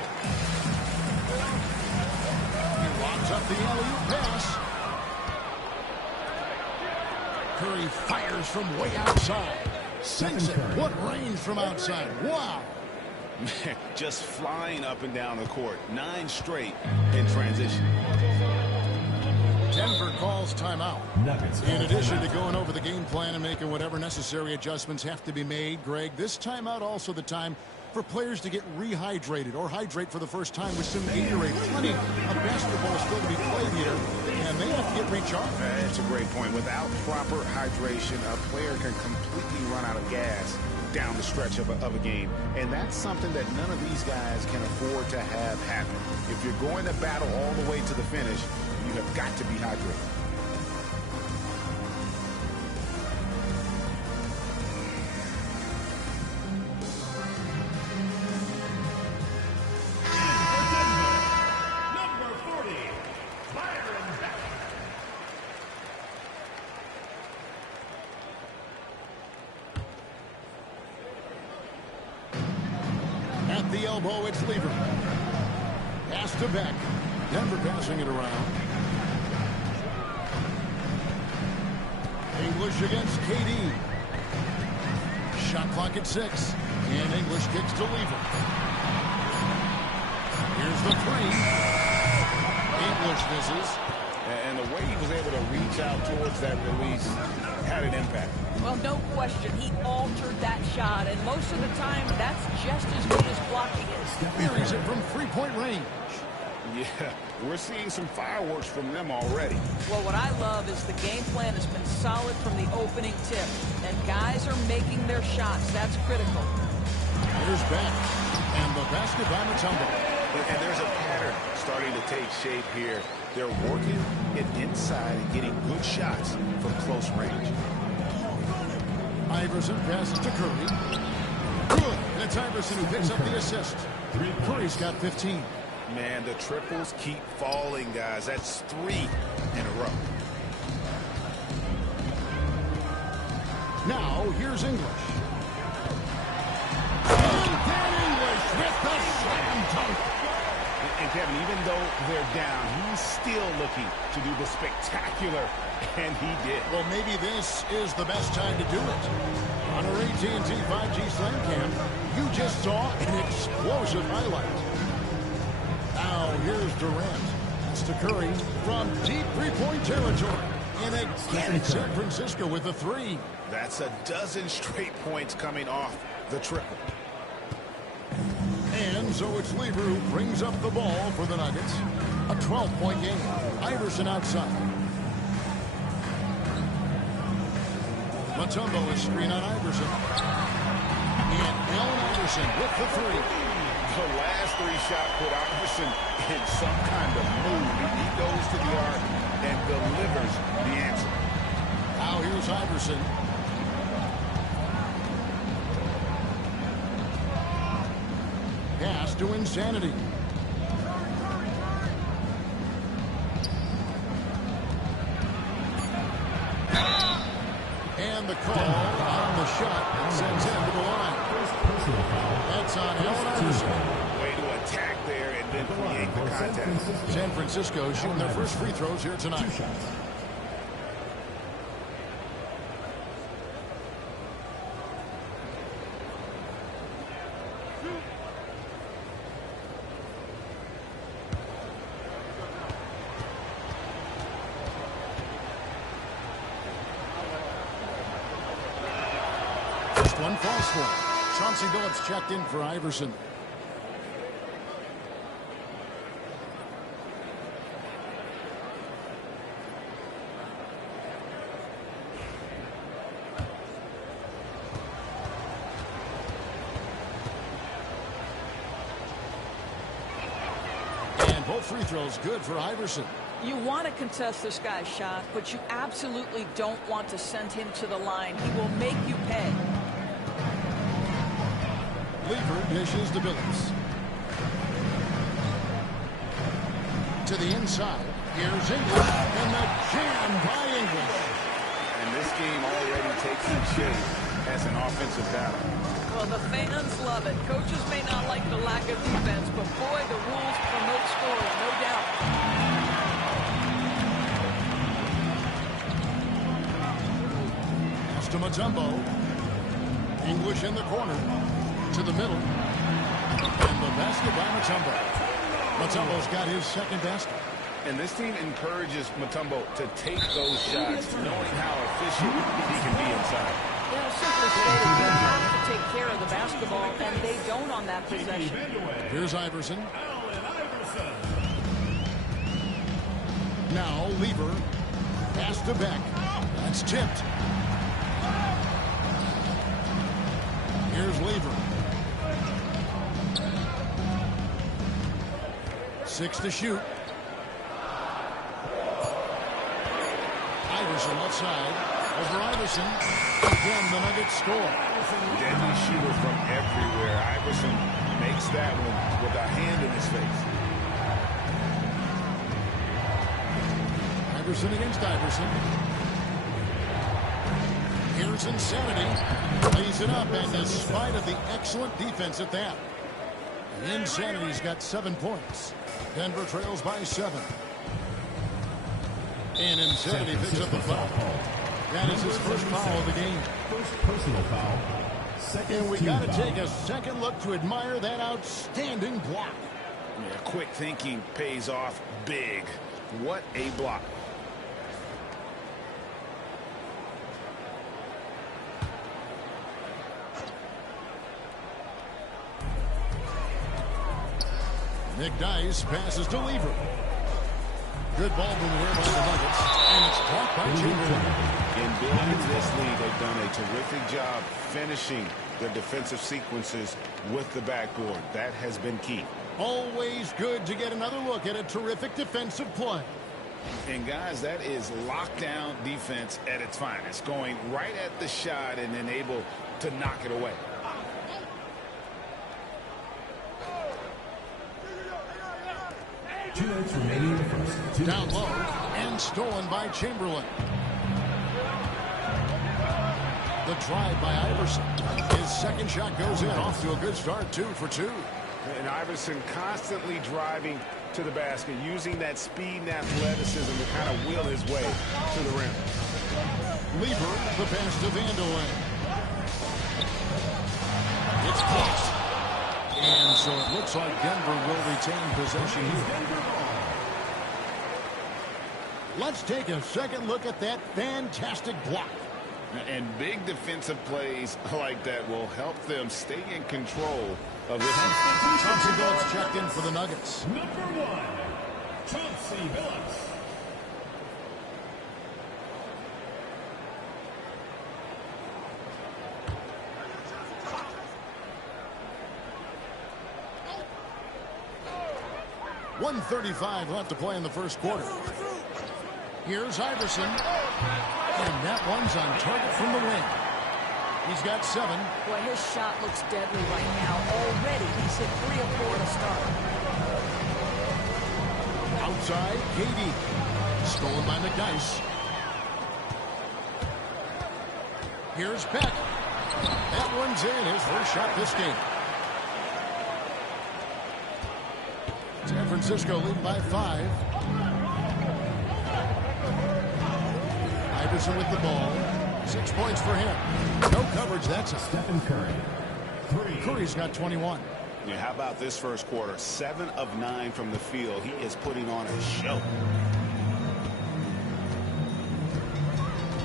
He lobs up the alley-oop pass. Curry fires from way outside. Sinks it. What range from outside. Wow. Man, just flying up and down the court. 9 straight in transition. Denver calls timeout. In addition to going over the game plan and making whatever necessary adjustments have to be made, Greg, this timeout also the time for players to get rehydrated or hydrate for the first time with some Gatorade. Plenty of basketball still to be played here, and they have to get recharged. That's a great point. Without proper hydration, a player can completely run out of gas down the stretch of a game. And that's something that none of these guys can afford to have happen. If you're going to battle all the way to the finish, you have got to be hydrated. Elbow, it's Lever. Pass to Beck. Denver passing it around. English against KD. Shot clock at 6. And English kicks to Lever. Here's the 3. English misses. And the way he was able to reach out towards that release had an impact. Well, no question. He altered that shot, and most of the time, that's just as good as blocking it. Buries it from 3-point range. Yeah, we're seeing some fireworks from them already. Well, what I love is the game plan has been solid from the opening tip, and guys are making their shots. That's critical. Here's Beck, and the basket by Mutombo. And there's a pattern starting to take shape here. They're working it inside and getting good shots from close range. Iverson passes to Curry. Good. And it's Iverson who picks up the assist. Curry's got 15. Man, the triples keep falling, guys. That's 3 in a row. Now, here's English. And then English with the slam dunk. And Kevin, even though they're down, he's still looking to do the spectacular, and he did. Well, maybe this is the best time to do it. On our AT&T 5G Slam Cam, you just saw an explosive highlight. Now, here's Durant. It's to Curry from deep 3-point territory. And again, San Francisco with a 3. That's a dozen straight points coming off the triple. And so it's Lever who brings up the ball for the Nuggets. A 12-point game. Iverson outside. Mutombo is screen on Iverson. And Allen Iverson with the 3. The last 3 shot put Iverson in some kind of mood. He goes to the arc and delivers the answer. Now here's Iverson. Pass to Insanity. And the call on the shot sends him to the line. That's on Allen Iverson. Way to attack there and then create the contact. San Francisco shooting their first free throws here tonight. First one falls for him. Chauncey Billups checked in for Iverson. And both free throws good for Iverson. You want to contest this guy's shot, but you absolutely don't want to send him to the line. He will make you pay. Lever dishes to Billups. To the inside. Here's English. And the jam by English. And this game already taking shape as an offensive battle. Well, the fans love it. Coaches may not like the lack of defense, but boy, the rules promote scoring, no doubt. Pass to Mutombo. English in the corner. To the middle. And the basket by Mutombo. Mutombo's got his second basket. And this team encourages Mutombo to take those shots, knowing how efficient he can be inside. Yeah, simply stated, they have to take care of the basketball, and they don't on that possession. Here's Iverson. Now Lever. Pass to Beck. That's tipped. Here's Lever. 6 to shoot. Iverson left side. Over Iverson. Again, the Nuggets score. Deadly shooter from everywhere. Iverson makes that one with a hand in his face. Iverson against Iverson. Here's Insanity. Lays it up, and in spite of the excellent defense at that, Insanity's got 7 points. Denver trails by 7. And Insanity picks up the foul. That is his first foul of the game. First personal foul. And we got to take a second look to admire that outstanding block. Yeah, quick thinking pays off big. What a block. Nick Dice passes to Lever. Good ball movement by the Nuggets, and it's blocked by Chamberlain. In building this lead, they've done a terrific job finishing the defensive sequences with the backboard. That has been key. Always good to get another look at a terrific defensive play. And guys, that is lockdown defense at its finest. Going right at the shot and then able to knock it away. Two minutes remaining in the first. Down low and stolen by Chamberlain. The drive by Iverson. His second shot goes in. Off to a good start, 2 for 2. And Iverson constantly driving to the basket, using that speed and athleticism to kind of wheel his way to the rim. Lever, the pass to Vanderlyn. It's blocked. And so it looks like Denver will retain possession here. Let's take a second look at that fantastic block. And big defensive plays like that will help them stay in control of this. Chauncey Billups checked in for the Nuggets. Number 1, Chauncey Billups. .135 left to play in the first quarter. Here's Iverson. And that one's on target from the wing. He's got 7. Boy, his shot looks deadly right now. Already, he's hit 3 of 4 to start. Outside, KD. Stolen by McDyess. Here's Peck. That one's in. His first shot this game. San Francisco leading by 5. Iverson with the ball. 6 points for him. No coverage. That's a Stephen Curry. 3. Curry's got 21. Yeah, how about this first quarter? 7 of 9 from the field. He is putting on a show.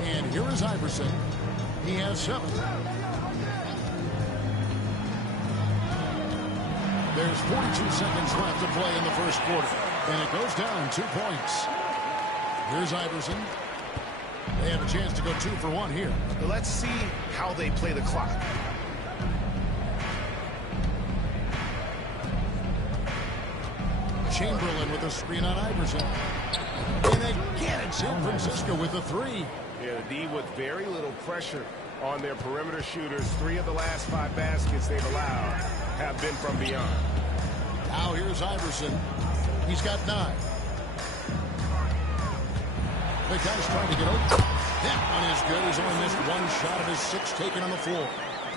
And here is Iverson. He has 7. There's 42 seconds left to play in the first quarter. And it goes down 2 points. Here's Iverson. They have a chance to go 2 for 1 here. Let's see how they play the clock. Chamberlain with a screen on Iverson. And again, it's San Francisco with a 3. Yeah, the D with very little pressure on their perimeter shooters. 3 of the last 5 baskets they've allowed have been from beyond. Now here's Iverson. He's got 9. The guy's trying to get open. That one is good. He's only missed 1 shot of his 6 taken on the floor.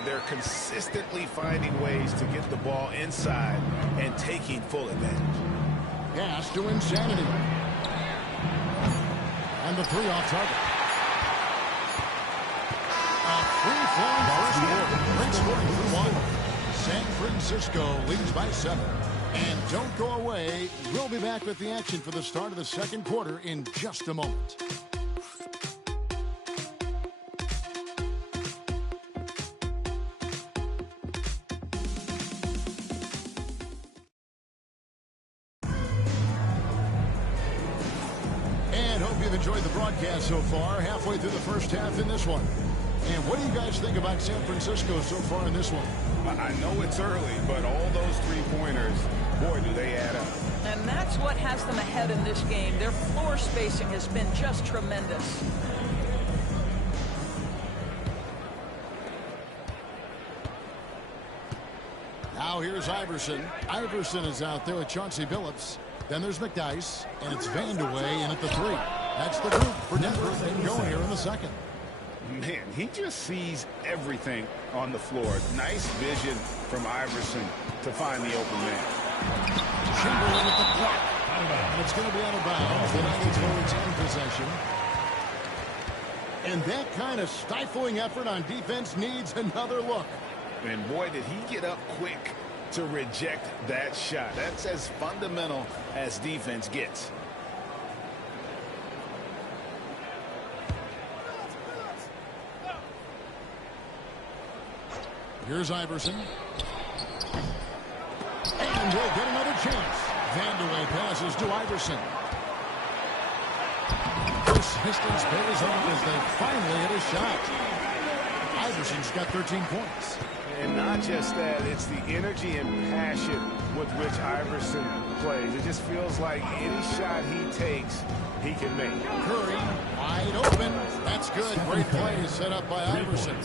They're consistently finding ways to get the ball inside and taking full advantage. Pass to Insanity. And the 3 off target. A free-flowing first quarter. Great scoring for 1. San Francisco leads by 7. And don't go away. We'll be back with the action for the start of the second quarter in just a moment. And hope you've enjoyed the broadcast so far. Halfway through the first half in this one. And what do you guys think about San Francisco so far in this one? I know it's early, but all those 3-pointers, boy, do they add up. And that's what has them ahead in this game. Their floor spacing has been just tremendous. Now here's Iverson. Iverson is out there with Chauncey Billups. Then there's McDyess, and it's Vandeweghe in at the 3. That's the group for Denver. They go here in the second. Man, he just sees everything on the floor. Nice vision from Iverson to find the open man. Chamberlain with the block. And it's going to be out of bounds. The Nuggets holds in possession. And that kind of stifling effort on defense needs another look. And boy, did he get up quick to reject that shot. That's as fundamental as defense gets. Here's Iverson. And we'll get another chance. Vandeweghe passes to Iverson. Persistence pays off as they finally hit a shot. Iverson's got 13 points. And not just that, it's the energy and passion with which Iverson plays. It just feels like any shot he takes, he can make. Curry wide open. That's good. Great play set up by Iverson.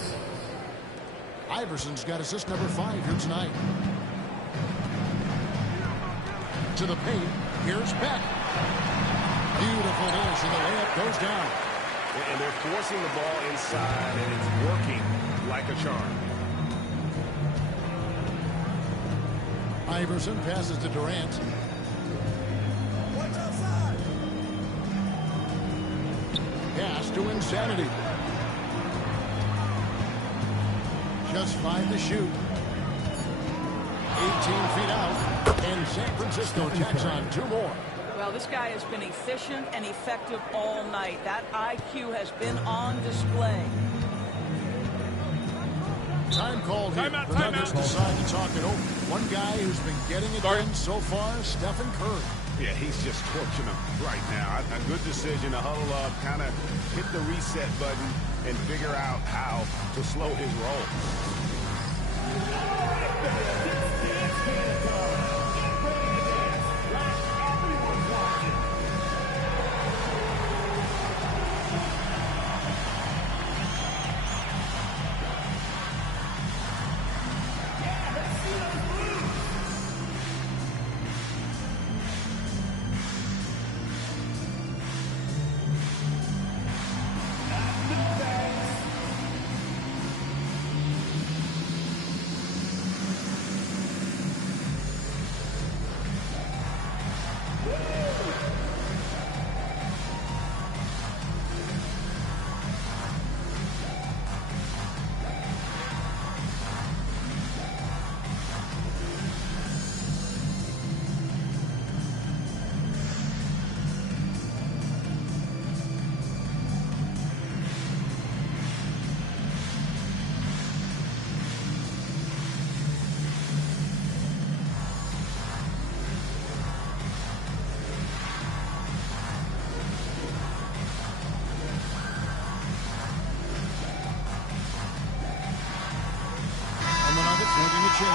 Iverson's got assist number 5 here tonight. To the paint. Here's Peck. Beautiful dish, and the layup goes down. And they're forcing the ball inside, and it's working like a charm. Iverson passes to Durant. Pass to Insanity. Just 5 to shoot. 18 feet out. And San Francisco tacks on 2 more. Well, this guy has been efficient and effective all night. That IQ has been on display. Time called here. The Nuggets decide to talk it over. One guy who's been getting it done so far, Stephen Curry. Yeah, he's just torching them right now. A good decision to huddle up, kind of hit the reset button, and figure out how to slow his roll.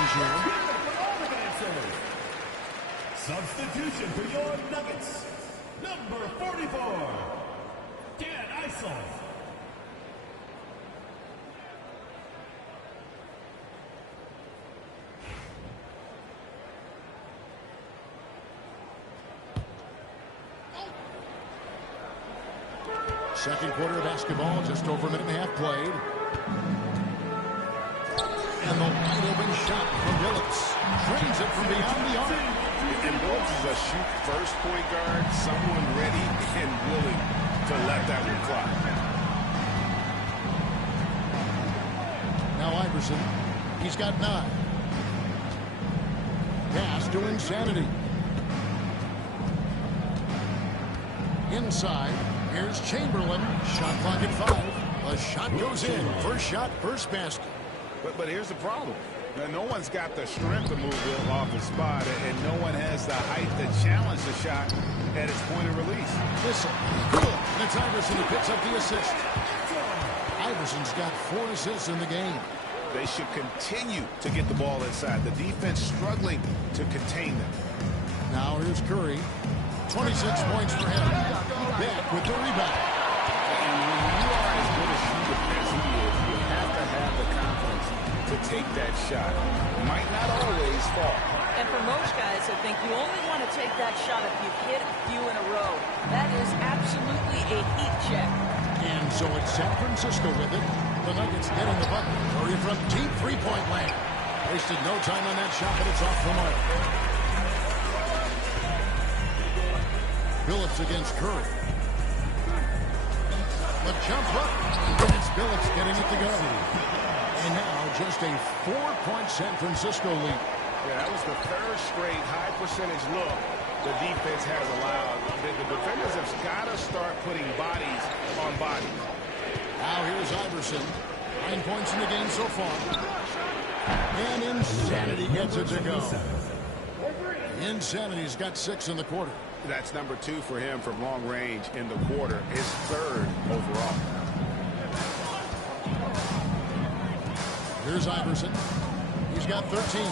change here. Substitution for your Nuggets. Number 44, Dan Issel. Second quarter of basketball, just over a minute and a half played. And the wide open shot from Billups. Drains it from beyond the arc. And Billups is a shoot-first point guard, someone ready and willing to let that one fly. Now Iverson, he's got 9. Pass to Insanity. Inside, here's Chamberlain. Shot clock at 5. A shot goes in. First shot, first basket. But here's the problem. Now, no one's got the strength to move Will off his spot, and no one has the height to challenge the shot at its point of release. Listen, good. And it's Iverson who picks up the assist. Iverson's got 4 assists in the game. They should continue to get the ball inside. The defense struggling to contain them. Now here's Curry. 26 points for him. Back with the rebound. And when you are as good a shooter as he is, you have to have the confidence to take that shot. Might not always fall. And for most guys, I think you only want to take that shot if you've hit a few in a row. That is absolutely a heat check. And so it's San Francisco with it. The Nuggets getting the bucket. Curry from deep three-point land. Wasted no time on that shot, but it's off the mark. Billups against Curry. The jump up. And it's Billups getting it to go. And now just a 4-point San Francisco lead. Yeah, that was the 3rd straight high percentage look the defense has allowed. The defenders have got to start putting bodies on bodies. Now here's Iverson. 9 points in the game so far. And Insanity gets it to go. Insanity's got 6 in the quarter. That's number 2 for him from long range in the quarter. His 3rd overall. Here's Iverson. He's got 13.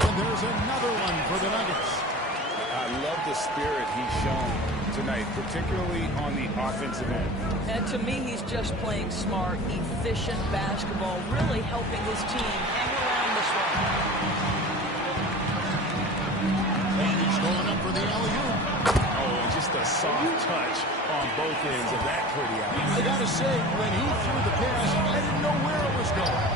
And there's another one for the Nuggets. I love the spirit he's shown tonight, particularly on the offensive end. And to me, he's just playing smart, efficient basketball, really helping his team hang around this one. And he's going up for the alley-oop. Oh, and just a soft touch on both ends of that pretty alley. I gotta say, when he threw the pass, I didn't know where it was going.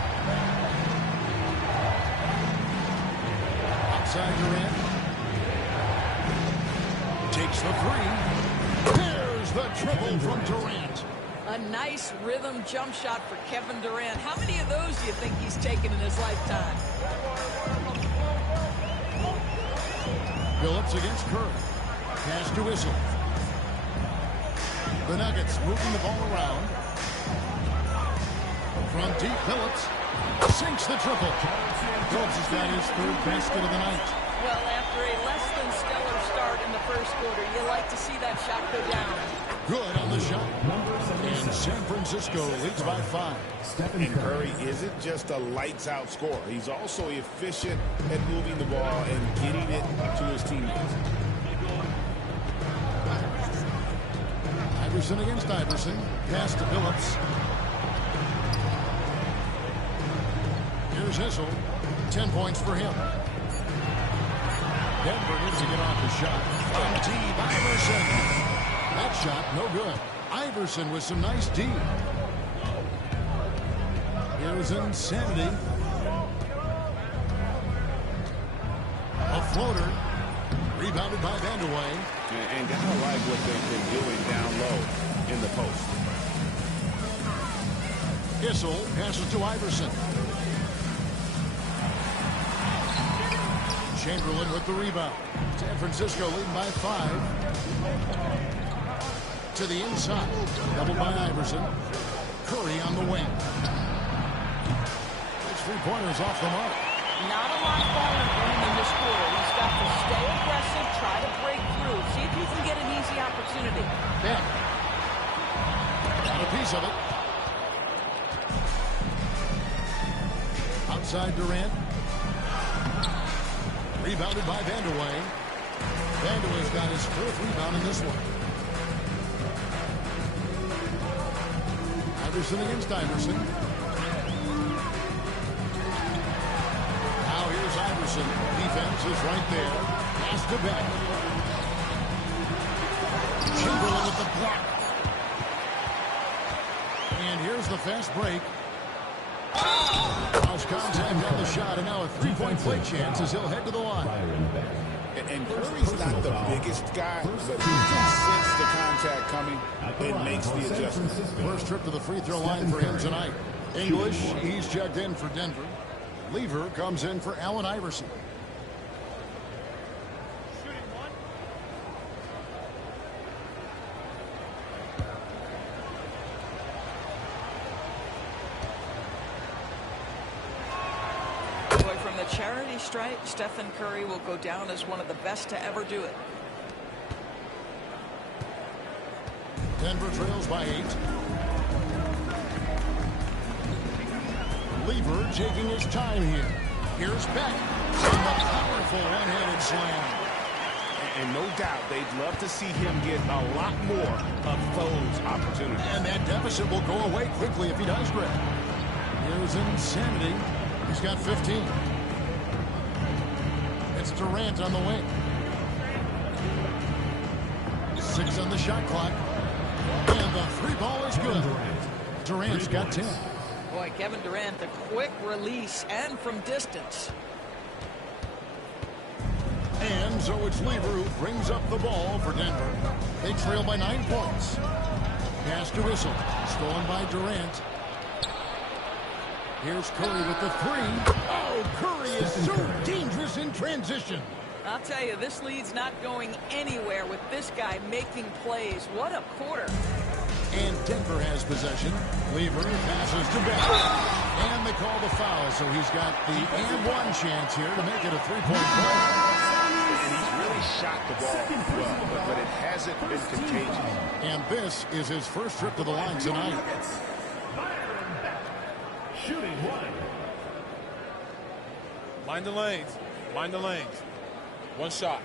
Outside Durant. Takes the 3. There's the triple from Durant. A nice rhythm jump shot for Kevin Durant. How many of those do you think he's taken in his lifetime? Billups against Curry. Pass to Issel. The Nuggets moving the ball around. From deep, Billups sinks the triple. Billups has got his 3rd basket of the night. Well, after a less than stellar start in the first quarter, you like to see that shot go down. Good on the shot. And San Francisco leads by 5. And Curry isn't just a lights-out scorer. He's also efficient at moving the ball and getting it to his teammates. Iverson against Iverson. Pass to Billups. Here's Issel. 10 points for him. Denver needs to get off the shot. From deep, Iverson. That shot, no good. Iverson with some nice D. Here's Insanity. A floater. Rebounded by Vandeweghe. And gotta like what they've been doing down low in the post. Issel passes to Iverson. Chamberlain with the rebound. San Francisco leading by 5. To the inside. Doubled by Iverson. Curry on the wing. His 3-pointers off the mark. Not a lot falling for him in this quarter. He's got to stay aggressive, try to break through, see if he can get an easy opportunity. Ben. Got a piece of it. outside Durant. Rebounded by Vandeweghe. Vandeweghe's got his 4th rebound in this one. Iverson against Iverson. Now here's Iverson. Defense is right there. Pass to Beck. Chamberlain with the block. And here's the fast break. Cross contact on the shot, and now a 3-point play chance as he'll head to the line. And Curry's not the biggest guy, but he can sense the contact coming and makes the adjustment. First trip to the free throw line for him tonight. English, he's checked in for Denver. Lever comes in for Allen Iverson. From the charity stripe, Stephen Curry will go down as one of the best to ever do it. Denver trails by 8. Lever taking his time here. Here's Beck. A powerful one-handed slam. And no doubt they'd love to see him get a lot more of those opportunities. And that deficit will go away quickly if he does grab. Here's Insanity. He's got 15. It's Durant on the wing. 6 on the shot clock. And the 3-ball is good. Durant's got 10. Boy, Kevin Durant, the quick release and from distance. And so it's Lever who brings up the ball for Denver. They trail by 9 points. Pass to Whistle. Stolen by Durant. Here's Curry with the 3. Oh, Curry is so dangerous in transition. I'll tell you, this lead's not going anywhere with this guy making plays. What a quarter. And Denver has possession. Lever passes to Beck. And they call the foul, so he's got the and-one chance here to make it a 3-point play. And he's really shot the ball well, but it hasn't been contagious. And this is his first trip to the line tonight. Shooting 1. Mind the lanes. Mind the lanes. One shot.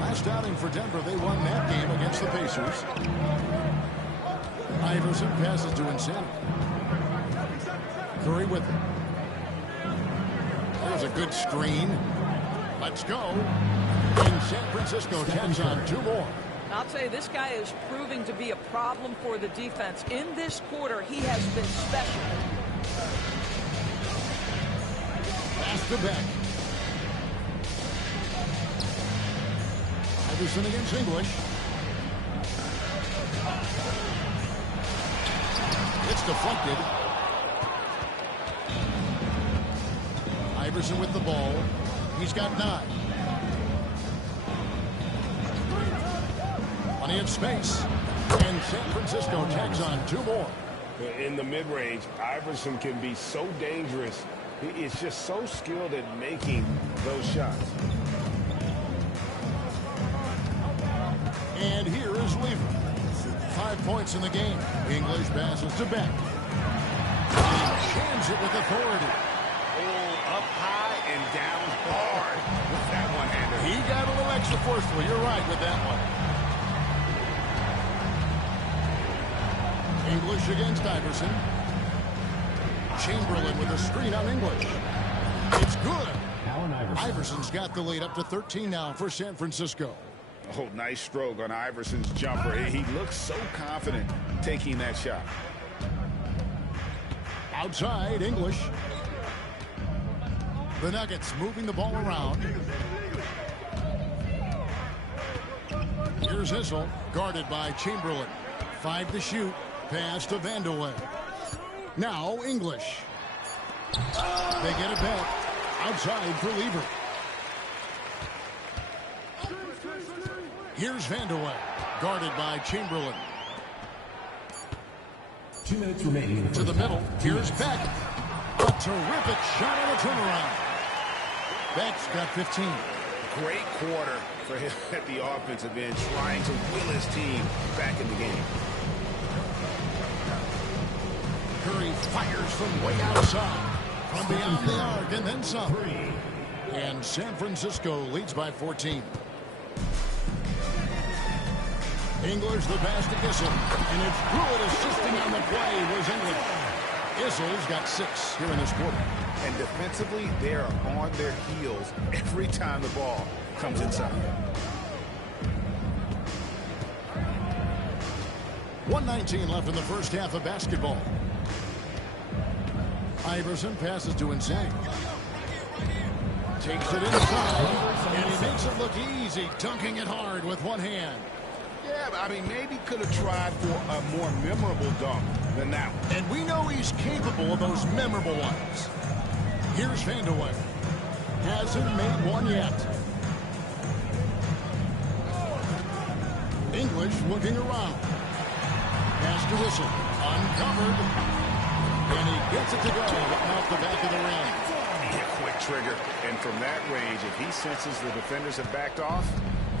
Last outing for Denver, they won that game against the Pacers. Iverson passes to Insanity. Curry with him. There's a good screen. Let's go. And San Francisco tacks on 2 more. I'll tell you, this guy is proving to be a problem for the defense. In this quarter, he has been special. Pass to Beck. Iverson against English. It's deflected. Iverson with the ball. He's got 9. Plenty of space. And San Francisco tacks on 2 more. In the mid-range, Iverson can be so dangerous. He's just so skilled at making those shots. And here is Lever. 5 points in the game. English passes to Beck. He jams it with authority. Oh, up high and down hard with that one-hander. He got a little extra forceful. You're right with that one. English against Iverson. Chamberlain with a screen on English. It's good. Iverson's got the lead up to 13 now for San Francisco. Oh, nice stroke on Iverson's jumper. He looks so confident taking that shot. Outside, English. The Nuggets moving the ball around. Here's Hissel, guarded by Chamberlain. 5 to shoot. Pass to Vandeweghe. Now English. They get it back. Outside for Lever. Here's Vandeweghe, guarded by Chamberlain. 2 minutes remaining. To the middle. Here's Beck. terrific shot on the turnaround. Beck's got 15. Great quarter for him at the offensive end, trying to will his team back in the game. Curry fires from way outside, from beyond the arc, and then some. And San Francisco leads by 14. English the pass to Issel, and it's Pruitt assisting on the play was English. Issel's got 6 here in this quarter. And defensively, they're on their heels every time the ball comes inside. 1:19 left in the first half of basketball. Iverson passes to Insane. Takes it inside, and he makes it look easy, dunking it hard with one hand. Yeah, I mean, maybe could have tried for a more memorable dunk than that one. And we know he's capable of those memorable ones. Here's Vandeweghe. Hasn't made one yet. English looking around. Pass to Issel. Uncovered. And he gets it to go off the back of the rim. A quick trigger. And from that range, if he senses the defenders have backed off,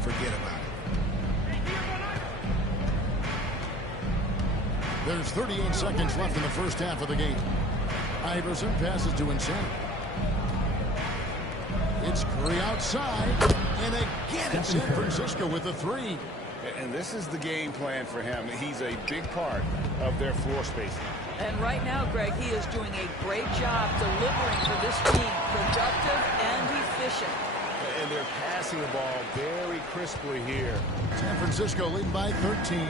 forget about it. There's 38 seconds left in the first half of the game. Iverson passes to Insane. It's Curry outside. And again, it's San Francisco with a 3. And this is the game plan for him. He's a big part of their floor spacing. And right now, Greg, he is doing a great job delivering for this team. Productive and efficient. And they're passing the ball very crisply here. San Francisco leading by 13.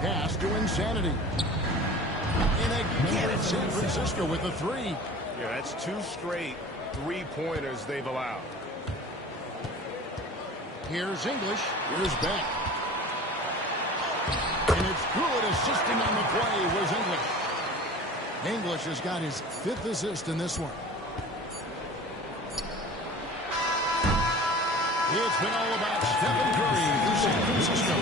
Pass to Insanity. And again, it's San Francisco with a 3. Yeah, that's 2 straight 3-pointers they've allowed. Here's English. Here's Beck. And it's Pruitt assisting on the play was English. English has got his 5th assist in this one. It's been all about Stephen Curry for San Francisco.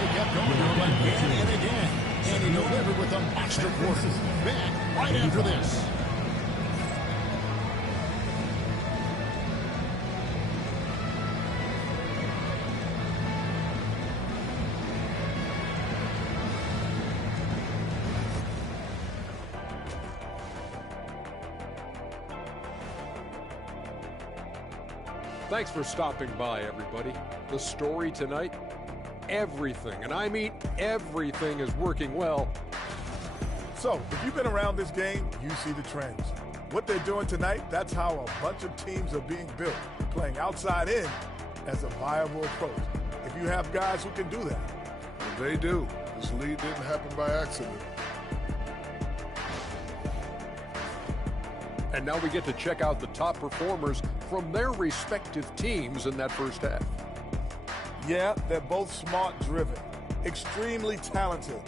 They kept going to him again and again. And he delivered with a monster quarter. Back right after this. Thanks for stopping by, everybody. The story tonight, everything, and I mean everything, is working well. So, if you've been around this game, you see the trends. What they're doing tonight, that's how a bunch of teams are being built, playing outside in as a viable approach. If you have guys who can do that. Well, they do. This lead didn't happen by accident. And now we get to check out the top performers from their respective teams in that first half. Yeah, they're both smart-driven, extremely talented.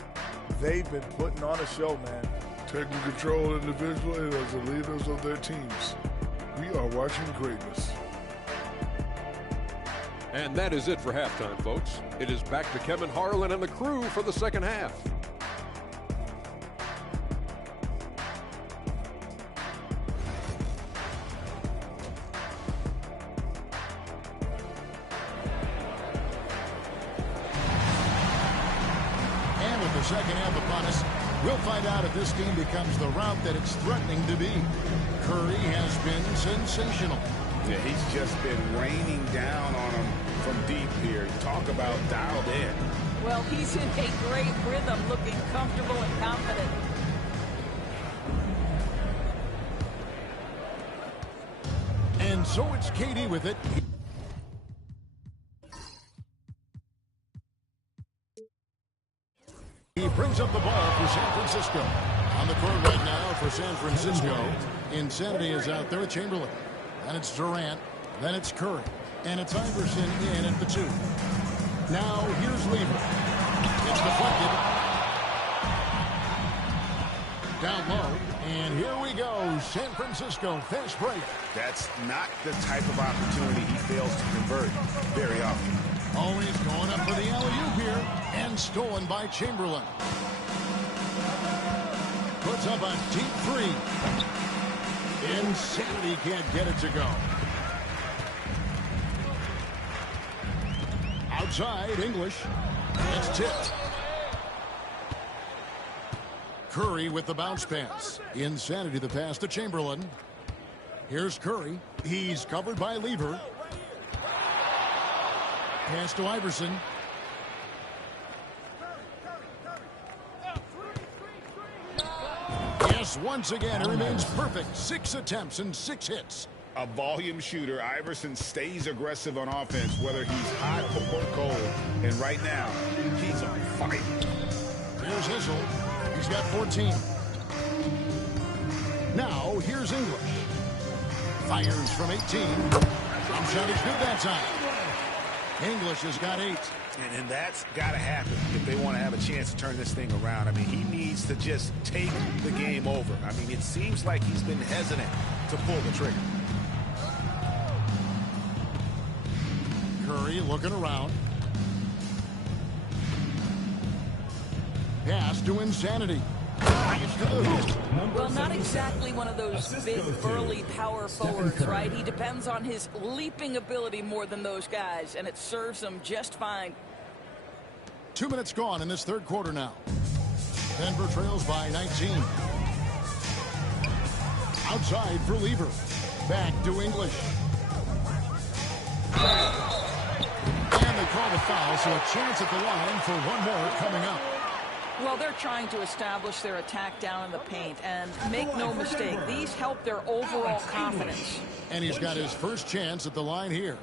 They've been putting on a show, man. Taking control individually as the leaders of their teams. We are watching greatness. And that is it for halftime, folks. It is back to Kevin Harlan and the crew for the second half. Second half upon us. We'll find out if this team becomes the route that it's threatening to be. Curry has been sensational. Yeah, he's just been raining down on them from deep here. Talk about dialed in. Well, he's in a great rhythm, looking comfortable and confident. And so it's KD with it. He brings up the ball for San Francisco. On the court right now for San Francisco. Insanity is out there with Chamberlain. And it's Durant. Then it's Curry. And it's Iverson in at the 2. Now here's Lever. It's deflected. Down low. And here we go. San Francisco fast break. That's not the type of opportunity he fails to convert very often. Always going up for the alley-oop here. And stolen by Chamberlain. Puts up a deep three. Insanity can't get it to go. Outside, English. It's tipped. Curry with the bounce pass. Insanity the pass to Chamberlain. Here's Curry. He's covered by Lever. Pass to Iverson. Yes, once again, it remains perfect. 6 attempts and 6 hits. A volume shooter. Iverson stays aggressive on offense, whether he's hot or cold. And right now, he's on fire. Here's Hissel. He's got 14. Now, here's English. Fires from 18. Jump shot is good that time. English has got 8. And that's got to happen if they want to have a chance to turn this thing around. I mean, he needs to just take the game over. I mean, it seems like he's been hesitant to pull the trigger. Curry looking around. Pass to Insanity. Well, not exactly one of those big, burly power forwards, right? He depends on his leaping ability more than those guys, and it serves him just fine. 2 minutes gone in this third quarter now. Denver trails by 19. Outside for Lever. Back to English. And they call the foul, so a chance at the line for one more coming up. Well, they're trying to establish their attack down in the paint, and make no mistake, these help their overall confidence. And he's got his first chance at the line here.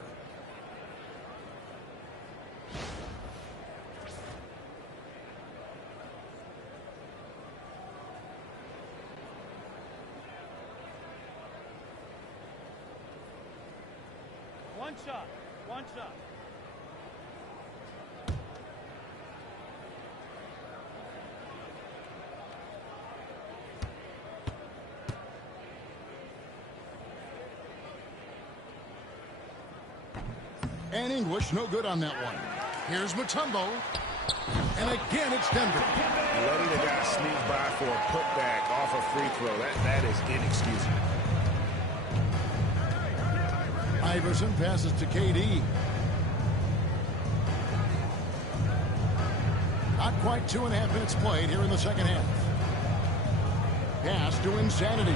One shot. One shot. And English, no good on that one. Here's Mutombo. And again, it's Denver. Letting the guy sneak by for a putback off a free throw, that is inexcusable. Iverson passes to KD. Not quite 2.5 minutes played here in the second half. Pass to Insanity.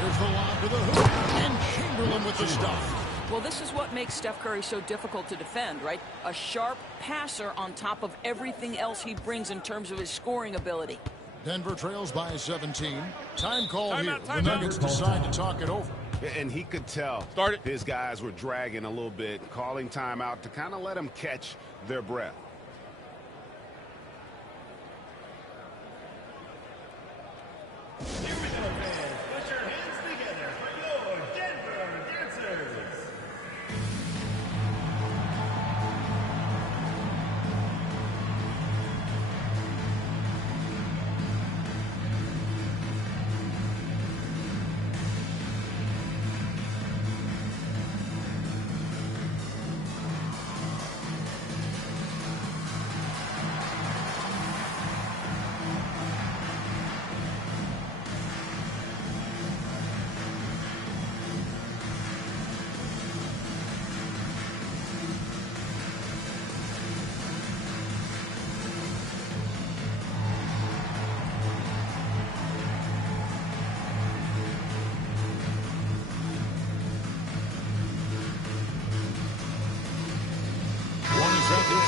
Here's the lob to the hoop. And Chamberlain with the stuff. Well, this is what makes Steph Curry so difficult to defend, right? A sharp passer on top of everything else he brings in terms of his scoring ability. Denver trails by 17. Time call here. The Nuggets decide to talk it over. And he could tell his guys were dragging a little bit, calling timeout to kind of let them catch their breath. Put your hands together for your Denver Dancers.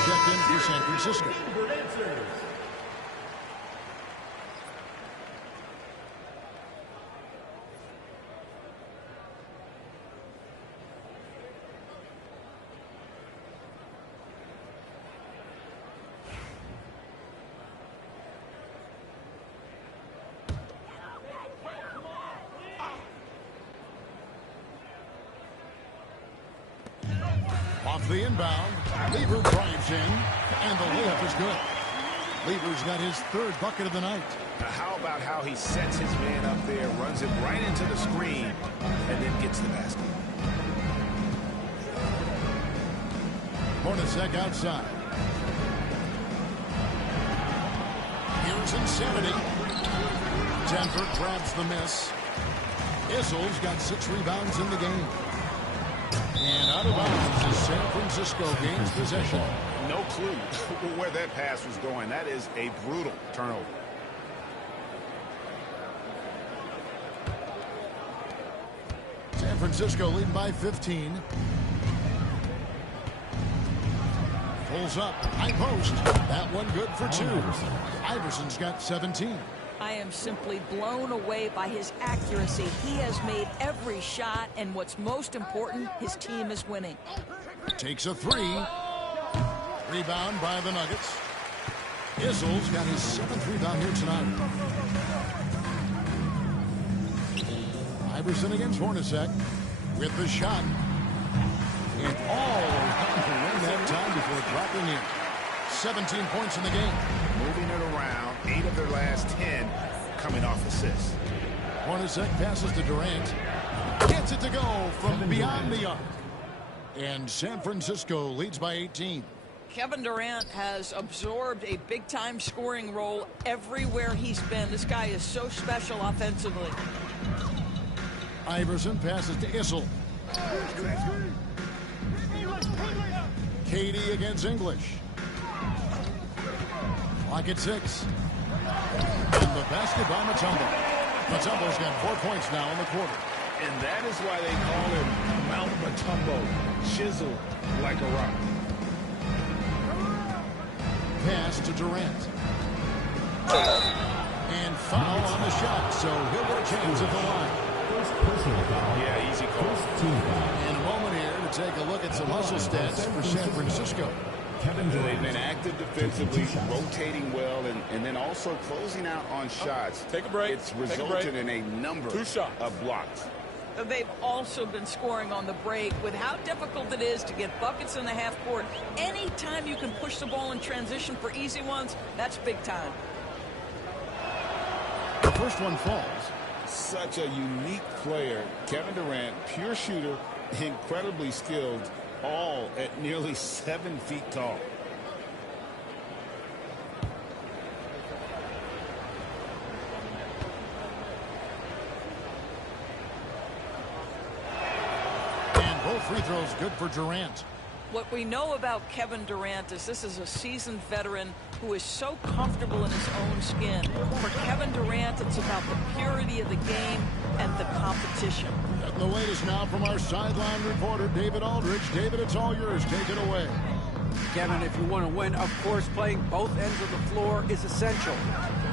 Checked in for San Francisco. Off the inbound, Lever drives in, and the layup is good. Lever's got his third bucket of the night. Now, how about how he sets his man up there, runs him right into the screen, and then gets the basket. Hornacek outside. Here's Insanity. Denver grabs the miss. Izzel's got 6 rebounds in the game. And out of bounds as San Francisco gains possession. No clue where that pass was going. That is a brutal turnover. San Francisco leading by 15. Pulls up, high post. That one good for 2. Iverson's got 17. I am simply blown away by his accuracy. He has made every shot, and what's most important, his team is winning. Takes a 3. Rebound by the Nuggets. Izzel's got his 7th rebound here tonight. Iverson against Hornacek with the shot. And all around to win that time before dropping in. 17 points in the game. Moving it around, 8 of their last 10 coming off assists. Hornacek passes to Durant. Gets it to go from beyond the arc. And San Francisco leads by 18. Kevin Durant has absorbed a big-time scoring role everywhere he's been. This guy is so special offensively. Iverson passes to Issel. Katie against English. Clock at 6. And the basket by Mutombo. Mutombo's got 4 points now in the quarter. And that is why they call him Mount Mutombo. Chiseled like a rock. Pass to Durant. And foul on the shot, so he'll get a chance at the line. Yeah, easy call. In a moment here to take a look at some hustle stats for San Francisco. They've been active defensively, rotating well, and then also closing out on shots. Take a break. It's resulted in a number of blocks. They've also been scoring on the break. With how difficult it is to get buckets in the half court, anytime you can push the ball in transition for easy ones, that's big time. The first one falls. Such a unique player. Kevin Durant, pure shooter, incredibly skilled, all at nearly 7 feet tall. And both free throws good for Durant. What we know about Kevin Durant is this is a seasoned veteran who is so comfortable in his own skin. For Kevin Durant, it's about the purity of the game and the competition. Getting the latest now from our sideline reporter, David Aldridge. David, it's all yours. Take it away. Kevin, if you want to win, of course, playing both ends of the floor is essential.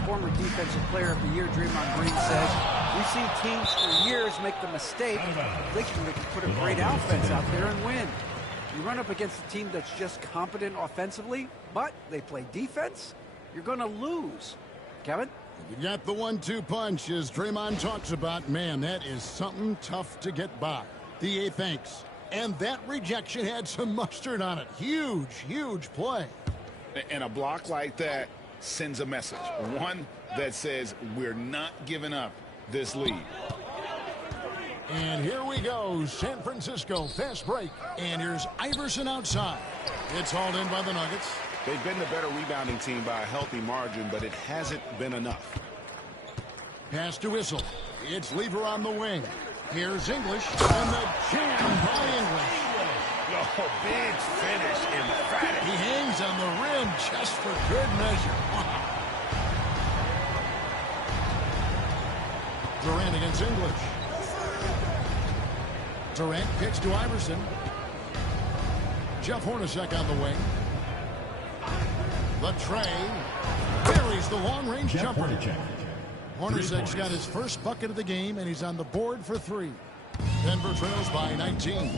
Former Defensive Player of the Year, Draymond Green, says, we've seen teams for years make the mistake thinking they can put a great offense out there and win. You run up against a team that's just competent offensively, but they play defense, you're going to lose. Kevin? You got the 1-2 punch, as Draymond talks about. Man, that is something tough to get by. DA thanks. And that rejection had some mustard on it. Huge, huge play. And a block like that sends a message. One that says we're not giving up this lead. And here we go. San Francisco, fast break. And here's Iverson outside. It's hauled in by the Nuggets. They've been the better rebounding team by a healthy margin, but it hasn't been enough. Pass to Issel. It's Lever on the wing. Here's English. And the jam by English. Oh, big finish, emphatic. He hangs on the rim just for good measure. Durant against English. Durant kicks to Iverson. Jeff Hornacek on the wing. The tray. Buries the long-range jumper. Hornacek's got his first bucket of the game, and he's on the board for 3. Denver trails by 19.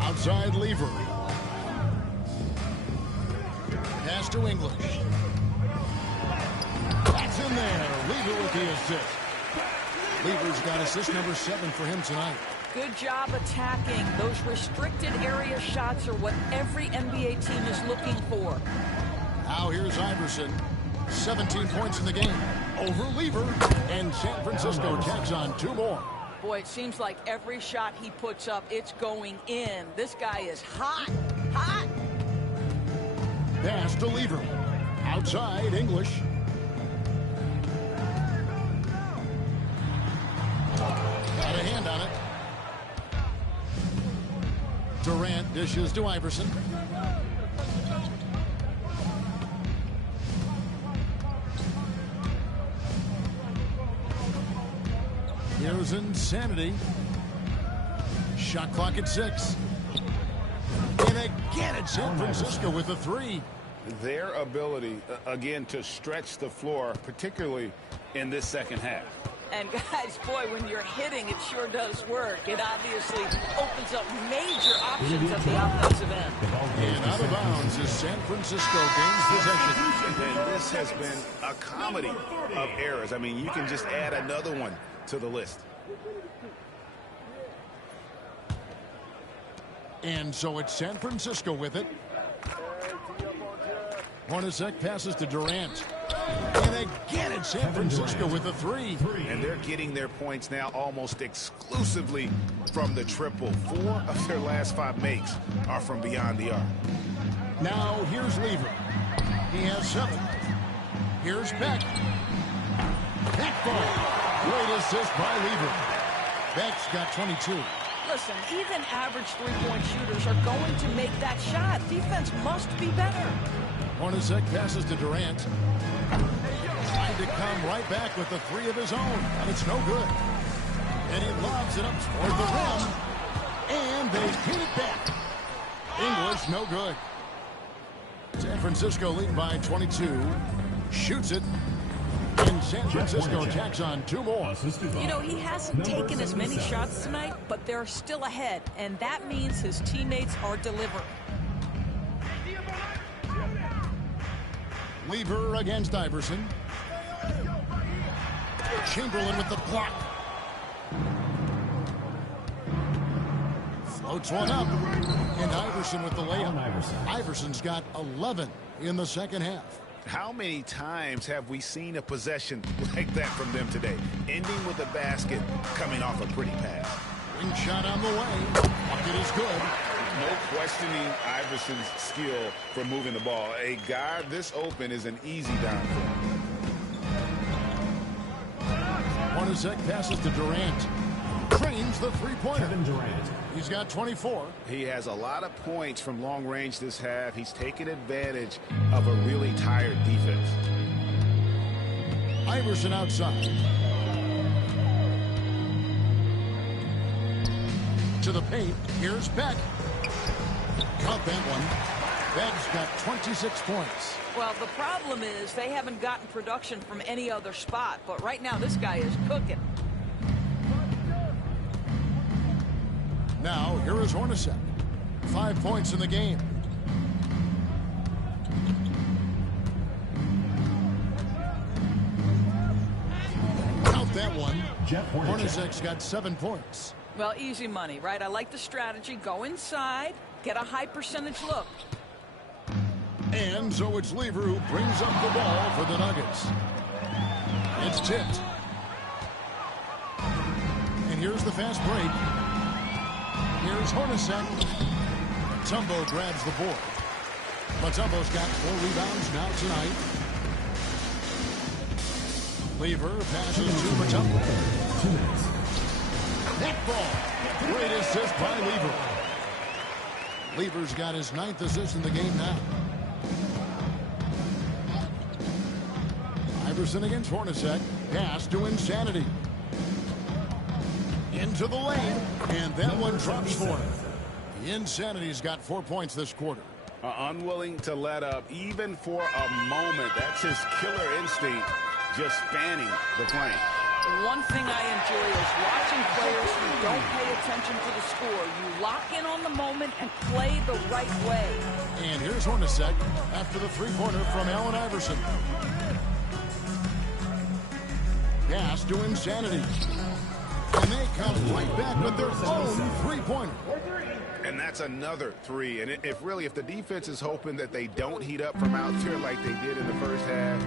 Outside Lever. Pass to English. That's in there. Lever with the assist. Lever's got assist number 7 for him tonight. Good job attacking. Those restricted area shots are what every NBA team is looking for. Now here's Iverson. 17 points in the game. Over Lever. And San Francisco tacks on 2 more. Boy, it seems like every shot he puts up, it's going in. This guy is hot. Hot. Pass to Lever. Outside English. Durant dishes to Iverson. Here's Insanity. Shot clock at 6. And again, it's San Francisco with a 3. Their ability, again, to stretch the floor, particularly in this second half. And guys, boy, when you're hitting, it sure does work. It obviously opens up major options at the offensive end. And out of bounds as San Francisco gains possession. And this has been a comedy of errors. I mean, you can just add another one to the list. And so it's San Francisco with it. Hornacek passes to Durant. And again, it's San Francisco with a 3. And they're getting their points now almost exclusively from the triple. 4 of their last 5 makes are from beyond the arc. Now here's Lever. He has 7. Here's Beck. Beck ball. Great assist by Lever. Beck's got 22. Listen, even average three-point shooters are going to make that shot. Defense must be better. Hornacek passes to Durant. Trying to come right back with the 3 of his own, and it's no good. And he lobs it up toward the rim, and they pin it back. English, no good. San Francisco lead by 22. Shoots it. And San Francisco tacks on 2 more. You know, he hasn't taken as many shots tonight, but they're still ahead, and that means his teammates are delivering. Lever against Iverson. Chamberlain with the block. Floats one up. And Iverson with the layup. Iverson's got 11 in the second half. How many times have we seen a possession like that from them today? Ending with a basket, coming off a pretty pass. Wing shot on the way. Bucket is good. No questioning Iverson's skill for moving the ball. A guy this open is an easy downfield. Hornacek passes to Durant. Trains the three-pointer. Kevin Durant. He's got 24. He has a lot of points from long range this half. He's taken advantage of a really tired defense. Iverson outside. To the paint. Here's Beck. Cut that one. Beck's got 26 points. Well, the problem is they haven't gotten production from any other spot, but right now this guy is cooking. Now, here is Hornacek. 5 points in the game. Count that one. Hornacek's got 7 points. Well, easy money, right? I like the strategy. Go inside, get a high percentage look. And so it's Lever who brings up the ball for the Nuggets. It's tipped. And here's the fast break. Here's Hornacek. Mutombo grabs the board. Mutombo's got 4 rebounds now tonight. Lever passes to Mutombo. That ball. Great assist by Lever. Lever's got his 9th assist in the game now. Iverson against Hornacek. Pass to Insanity. Into the lane, and that one drops for him. Insanity's got 4 points this quarter. Unwilling to let up, even for a moment. That's his killer instinct, just spanning the plane. One thing I enjoy is watching players who don't pay attention to the score. You lock in on the moment and play the right way. And here's Hornacek after the three-pointer from Allen Iverson. Pass to Insanity. And they come right back with their own three-pointer. And that's another 3. And if the defense is hoping that they don't heat up from out there like they did in the first half,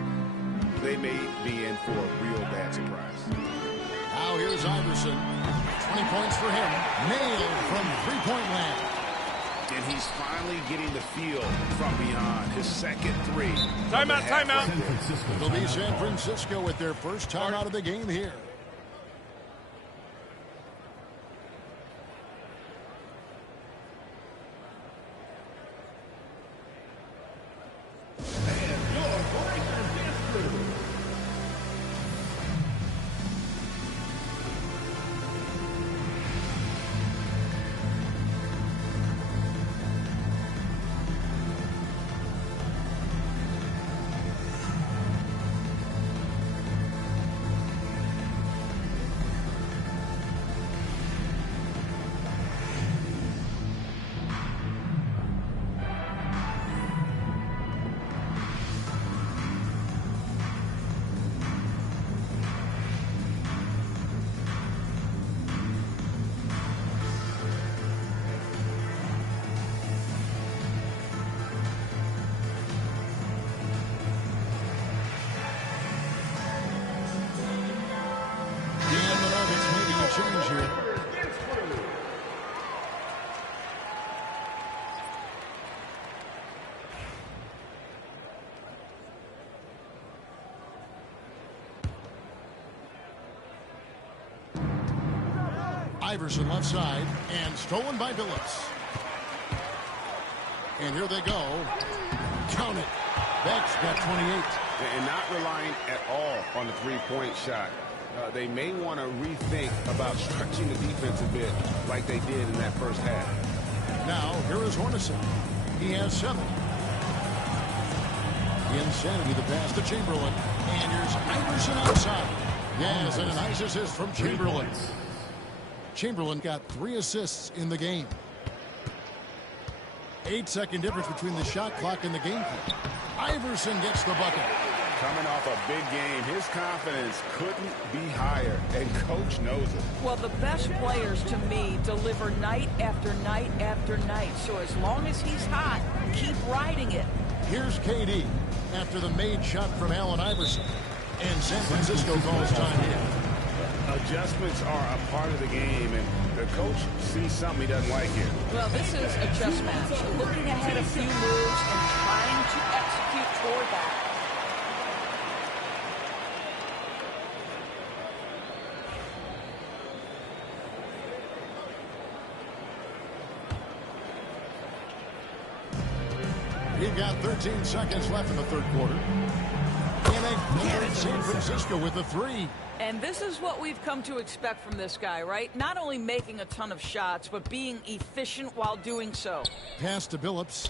they may be in for a real bad surprise. Now here's Iverson. 20 points for him. Nailed from three-point land. And he's finally getting the feel from beyond. His second 3. Timeout, timeout. It'll be San Francisco with their first time out of the game here. Iverson left side, and stolen by Billups. And here they go. Count it. Beck's got 28. And not relying at all on the three-point shot. They may want to rethink about stretching the defense a bit like they did in that first half. Now, here is Hornacek. He has 7. The insanity, the pass to Chamberlain. And here's Iverson outside. Yes, and a nice assist from Chamberlain. Chamberlain got 3 assists in the game. 8-second difference between the shot clock and the game clock. Iverson gets the bucket. Coming off a big game, his confidence couldn't be higher, and Coach knows it. Well, the best players, to me, deliver night after night after night. So as long as he's hot, keep riding it. Here's KD after the made shot from Allen Iverson. And San Francisco calls time in. Adjustments are a part of the game, and the coach sees something he doesn't like here. Well, this is a chess match. Looking ahead a few moves and trying to execute toward that. We've got 13 seconds left in the third quarter. And San Francisco with a 3. And this is what we've come to expect from this guy, right? Not only making a ton of shots, but being efficient while doing so. Pass to Billups.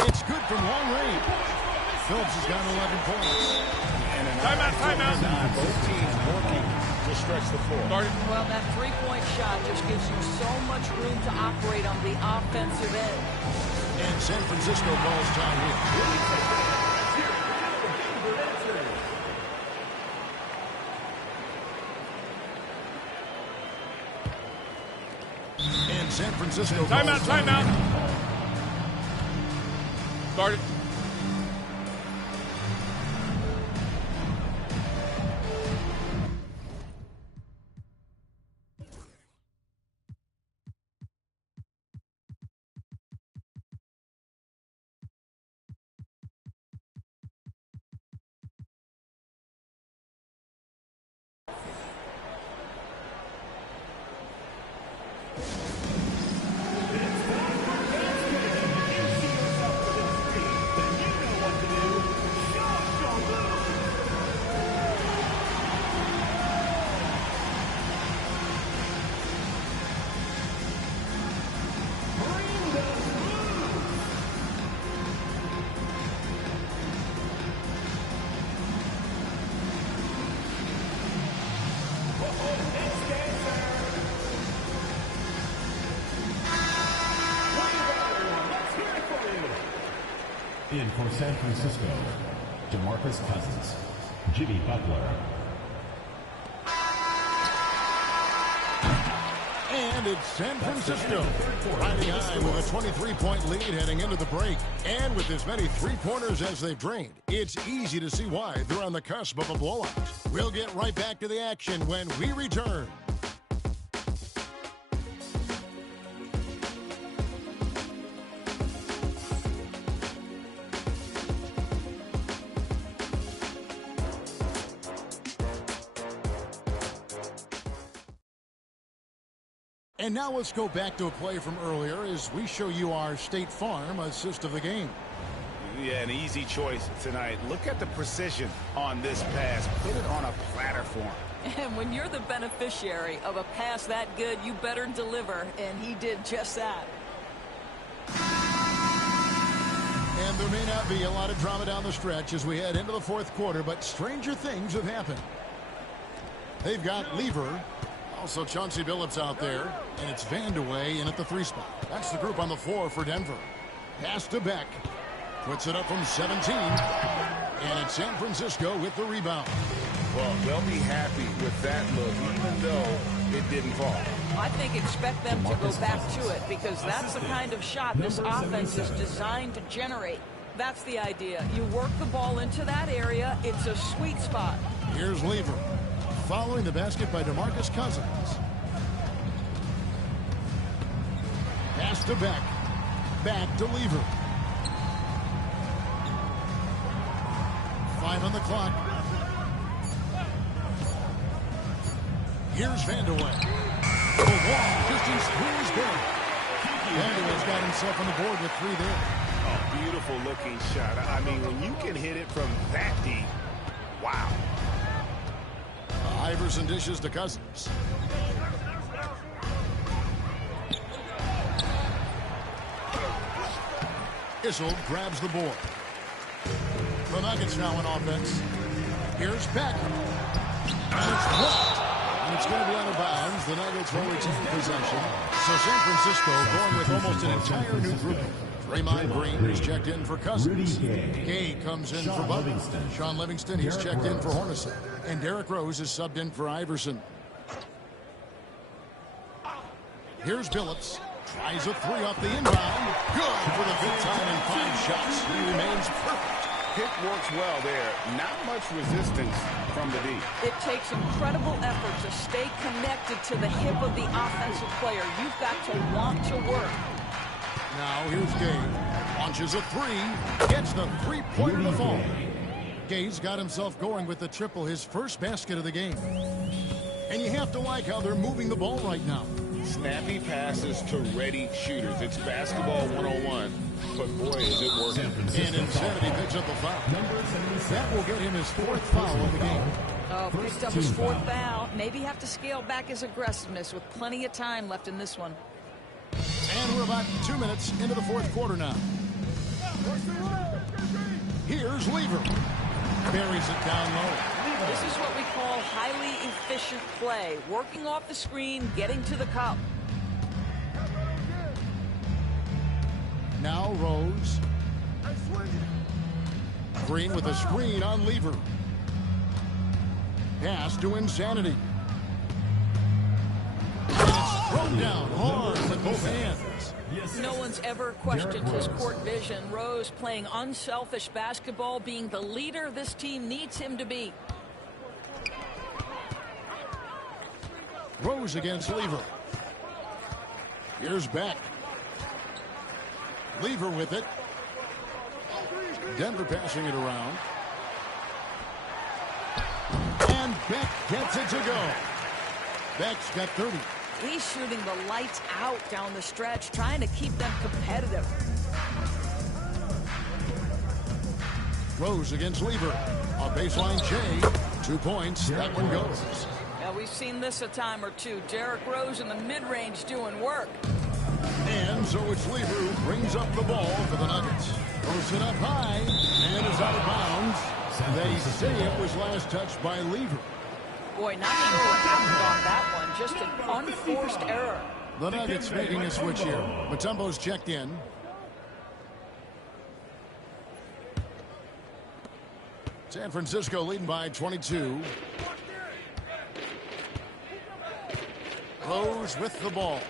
It's good from long range. Phillips has got 11 points. Timeout. Both teams working to stretch the floor. Well, that three-point shot just gives you so much room to operate on the offensive end. And San Francisco calls time here. And San Francisco timeout. Started. In for San Francisco, DeMarcus Cousins, Jimmy Butler. And it's San Francisco riding high with a 23-point lead heading into the break. And with as many three-pointers as they've drained, it's easy to see why they're on the cusp of a blowout. We'll get right back to the action when we return. And now let's go back to a play from earlier as we show you our State Farm assist of the game. Yeah, an easy choice tonight. Look at the precision on this pass. Put it on a platter for him. And when you're the beneficiary of a pass that good, you better deliver, and he did just that. And there may not be a lot of drama down the stretch as we head into the fourth quarter, but stranger things have happened. They've got Lever. Also Chauncey Billups out there, and it's Vandeweghe in at the 3 spot. That's the group on the floor for Denver. Pass to Beck. Puts it up from 17. And it's San Francisco with the rebound. Well, they'll be happy with that look, even though it didn't fall. I think expect them to go back to it because that's the kind of shot this offense is designed to generate. That's the idea. You work the ball into that area. It's a sweet spot. Here's Lever. Following the basket by DeMarcus Cousins. Pass to Beck. Back to Lever. 5 on the clock. Here's Vandeweghe. The long distance three is good. Vanderbilt's got himself on the board with 3 there. Oh, beautiful looking shot. I mean, when you can hit it from that deep, wow. Iverson dishes to Cousins. Issel grabs the board. The Nuggets now in offense. Here's Beck. And it's blocked. And it's going to be out of bounds. The Nuggets will retain possession. So San Francisco going with almost an entire new group. Draymond Green is checked in for Cousins. Gay comes in for Butler. Sean Livingston, he's checked in for Hornacek. And Derrick Rose is subbed in for Iverson. Here's Billups. Tries a 3 off the inbound. Good for the big time and 5 shots. He remains perfect. Pick works well there. Not much resistance from the D. It takes incredible effort to stay connected to the hip of the offensive player. You've got to want to work. Now here's Gay. Launches a 3. Gets the three-pointer to fall. Gay's got himself going with the triple, his first basket of the game. And you have to like how they're moving the ball right now. Snappy passes to ready shooters. It's basketball 101. But boy, is it working. And Insanity picks up a foul. That will get him his 4th foul of the game. Oh, picked up his 4th foul. Maybe have to scale back his aggressiveness with plenty of time left in this one. And we're about 2 minutes into the 4th quarter now. Here's Lever. Buries it down low. This is what we call highly efficient play. Working off the screen, getting to the cup. Now Rose. Green with a screen on Lever. Pass to Insanity. And it's thrown down hard with both hands. No one's ever questioned his court vision. Rose playing unselfish basketball, being the leader this team needs him to be. Rose against Lever. Here's Beck. Lever with it. Denver passing it around. And Beck gets it to go. Beck's got 30. He's shooting the lights out down the stretch, trying to keep them competitive. Rose against Lever. A baseline J. 2 points. That one goes. Now, we've seen this a time or two. Derrick Rose in the mid-range doing work. And so it's Lever who brings up the ball for the Nuggets. Throws it up high and is out of bounds. They say it was last touched by Lever. Boy, not sure what happened on that one. Just an unforced error. The Nuggets making a switch here. Mutombo's checked in. San Francisco leading by 22. Rose with the ball.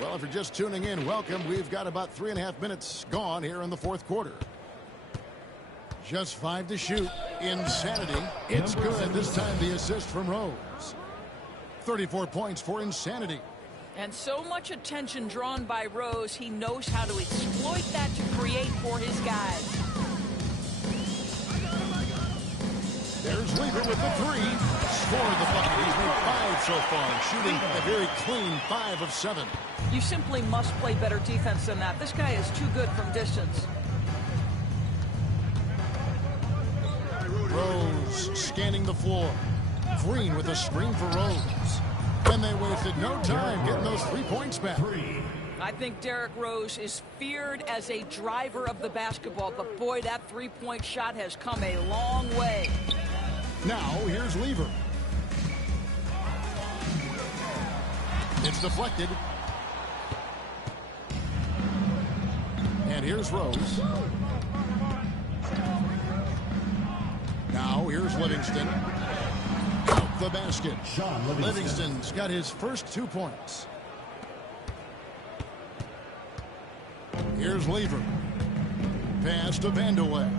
Well, if you're just tuning in, welcome. We've got about 3.5 minutes gone here in the 4th quarter. Just 5 to shoot. Insanity. It's good. This time the assist from Rose. 34 points for Insanity. And so much attention drawn by Rose, he knows how to exploit that to create for his guys. There's Lever with the 3. Scored the bucket. He's made 5 so far, shooting a very clean 5 of 7. You simply must play better defense than that. This guy is too good from distance. Rose scanning the floor. Green with a screen for Rose. And they wasted no time getting those 3 points back. I think Derrick Rose is feared as a driver of the basketball, but boy, that three-point shot has come a long way. Now, here's Lever. It's deflected. And here's Rose. Now, here's Livingston. Out the basket. Livingston's got his first 2 points. Here's Lever. Pass to Vandeweghe.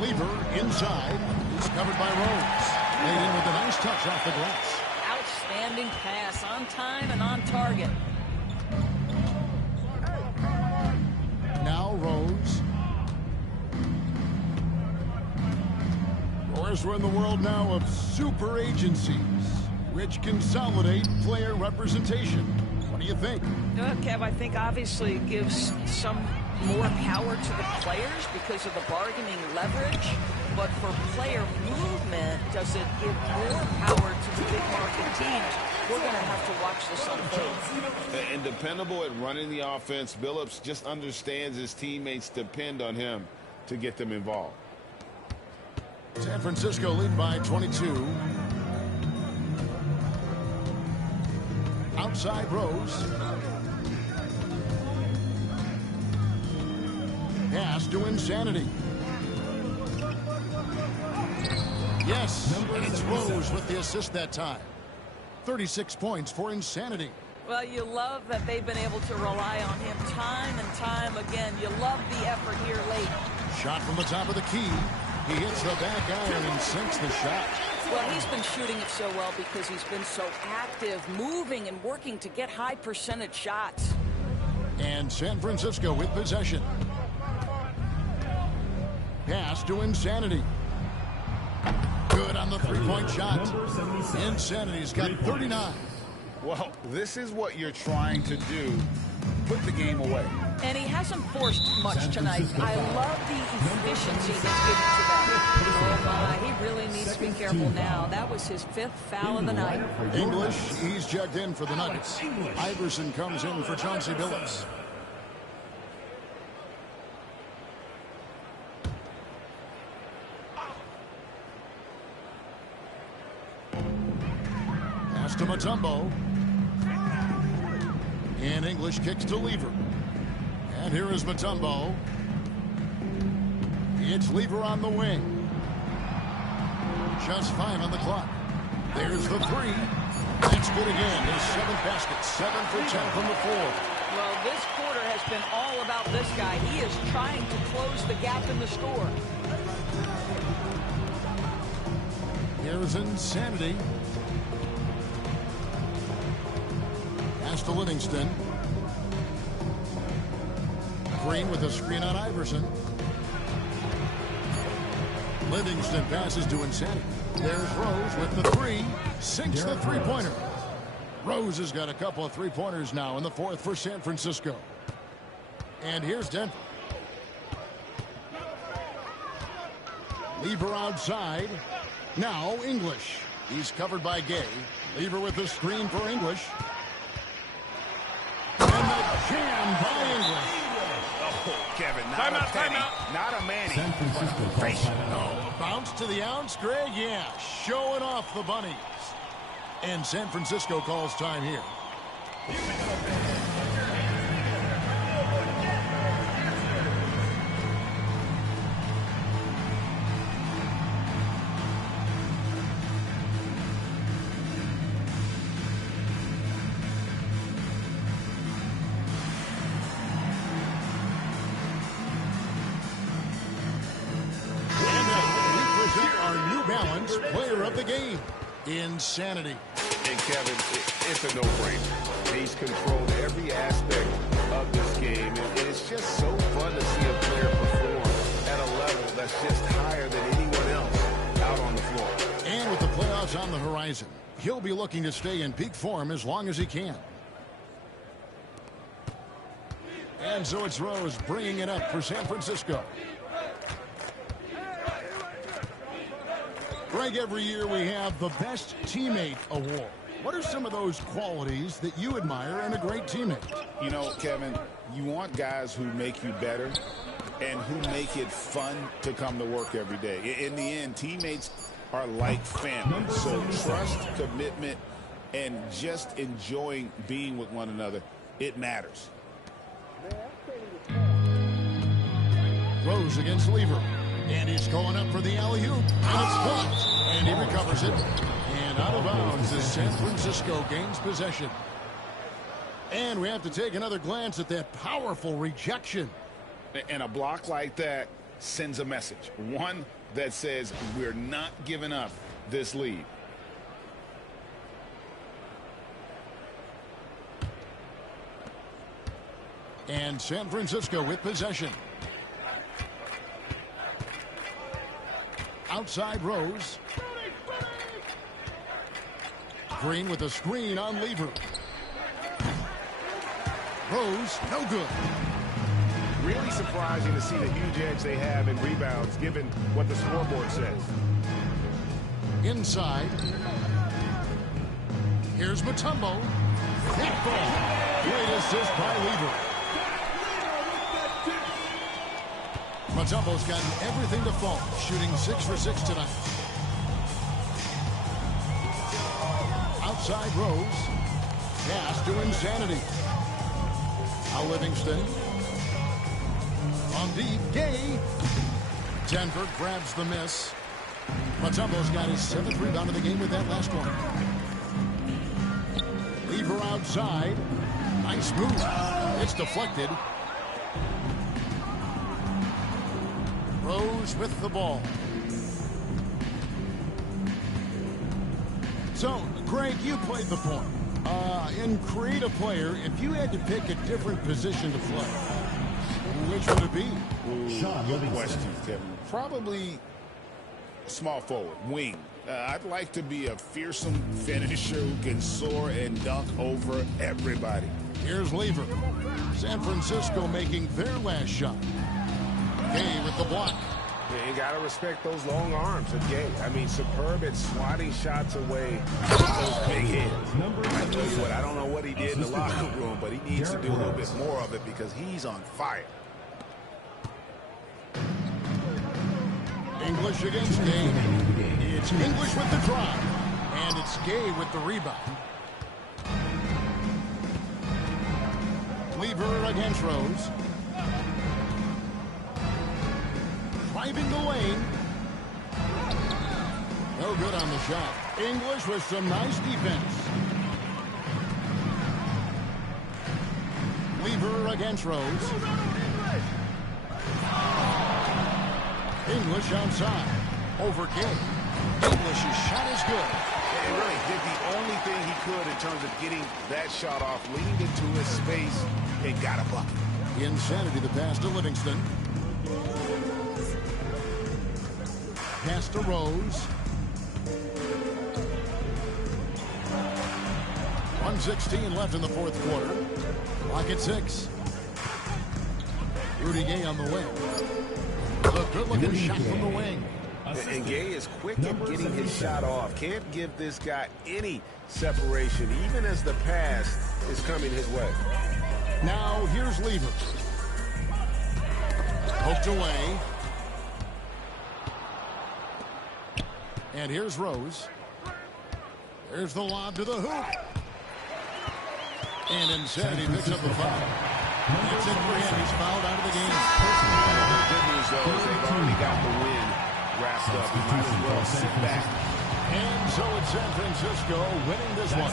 Lever inside. He's covered by Rose. Laid in with a nice touch off the glass. Outstanding pass, on time and on target. Now Rose. course, we're in the world now of super agencies, which consolidate player representation. What do you think? Kev, I think obviously it gives some more power to the players because of the bargaining leverage. But for player movement, does it give more power to the big market teams? We're going to have to watch this unfold. And dependable at running the offense, Billups just understands his teammates depend on him to get them involved. San Francisco lead by 22. Outside Rose. Pass to Insanity. Yes, it's Rose with the assist that time. 36 points for Insanity. Well, you love that they've been able to rely on him time and time again. You love the effort here late. Shot from the top of the key. He hits the back iron and sinks the shot. Well, he's been shooting it so well because he's been so active, moving and working to get high percentage shots. And San Francisco with possession. Pass to Insanity. Good on the three-point shot. Insanity's got 39. Well, this is what you're trying to do. Put the game away. And he hasn't forced much tonight. I love the efficiency he's given to them. Oh my, he really needs to be careful now. That was his 5th foul of the night. English, he's checked in for the Nuggets. Iverson comes in for Chauncey Billups. Pass to Mutombo. And English kicks to Lever. And here is Mutombo. It's Lever on the wing. Just 5 on the clock. There's the 3. That's good again. His 7th basket. 7 for 10 from the floor. Well, this quarter has been all about this guy. He is trying to close the gap in the score. Here's Insanity. Pass to Livingston. Green with a screen on Iverson. Livingston passes to Insanity. There's Rose with the 3. Sinks the three-pointer. Rose has got a couple of three-pointers now in the 4th for San Francisco. And here's Denver. Lever outside. Now English. He's covered by Gay. Lever with the screen for English. And the jam by English. Oh, Kevin, not a penny, not a Manny. San Francisco. Oh, bounce to the ounce, Greg. Yeah, showing off the bunnies. And San Francisco calls time here. Player of the game, Insanity. And Kevin, it's a no-brainer. He's controlled every aspect of this game, and it's just so fun to see a player perform at a level that's just higher than anyone else out on the floor. And with the playoffs on the horizon, he'll be looking to stay in peak form as long as he can. And so it's Rose bringing it up for San Francisco. Greg, every year we have the Best Teammate Award. What are some of those qualities that you admire in a great teammate? You know, Kevin, you want guys who make you better and who make it fun to come to work every day. In the end, teammates are like family. So trust, commitment, and just enjoying being with one another, it matters. Rose against Lever. And he's going up for the alley-oop. And it's blocked. And he recovers it. And out of bounds as San Francisco gains possession. And we have to take another glance at that powerful rejection. And a block like that sends a message. One that says we're not giving up this lead. And San Francisco with possession. Outside Rose. Green with a screen on Lever. Rose, no good. Really surprising to see the huge edge they have in rebounds, given what the scoreboard says. Inside. Here's Mutombo. That ball. Great assist by Lever. Mutombo's gotten everything to fall, shooting 6 for 6 tonight. Outside Rose. Pass to Insanity. Now Livingston. On deep, Gay. Denver grabs the miss. Mutombo's got his 7th rebound of the game with that last one. Lever outside. Nice move. It's deflected. Rose with the ball. So, Greg, you played the point. In creative player, if you had to pick a different position to play, which would it be? Good question, Kevin. Probably small forward, wing. I'd like to be a fearsome finisher who can soar and dunk over everybody. Here's Lever. San Francisco making their last shot. Gay with the block. Yeah, you got to respect those long arms of Gay. I mean, superb at swatting shots away those big hits. I tell you what, I don't know what he did in the locker room, but he needs to do a little bit more of it because he's on fire. English against Gay. It's English with the drive. And it's Gay with the rebound. Lever against Rose. Driving the lane. No good on the shot. English with some nice defense. Lever against Rose. English outside. Over Gay. English's shot is good. He really did the only thing he could in terms of getting that shot off. Leaned into his space and got a bucket. Insanity the pass to Livingston. Pass to Rose. 1:16 left in the fourth quarter. Clock at 6. Rudy Gay on the wing. A good-looking shot from the wing. And Gay is quick at getting his shot off. Can't give this guy any separation, even as the pass is coming his way. Now here's Lever. Poked away. And here's Rose. There's the lob to the hoop. And Insanity picks up the foul. That's it for him. He's fouled out of the game. The good news, though, is they've already got the win wrapped up. You might as well sit back. And so it's San Francisco winning this one.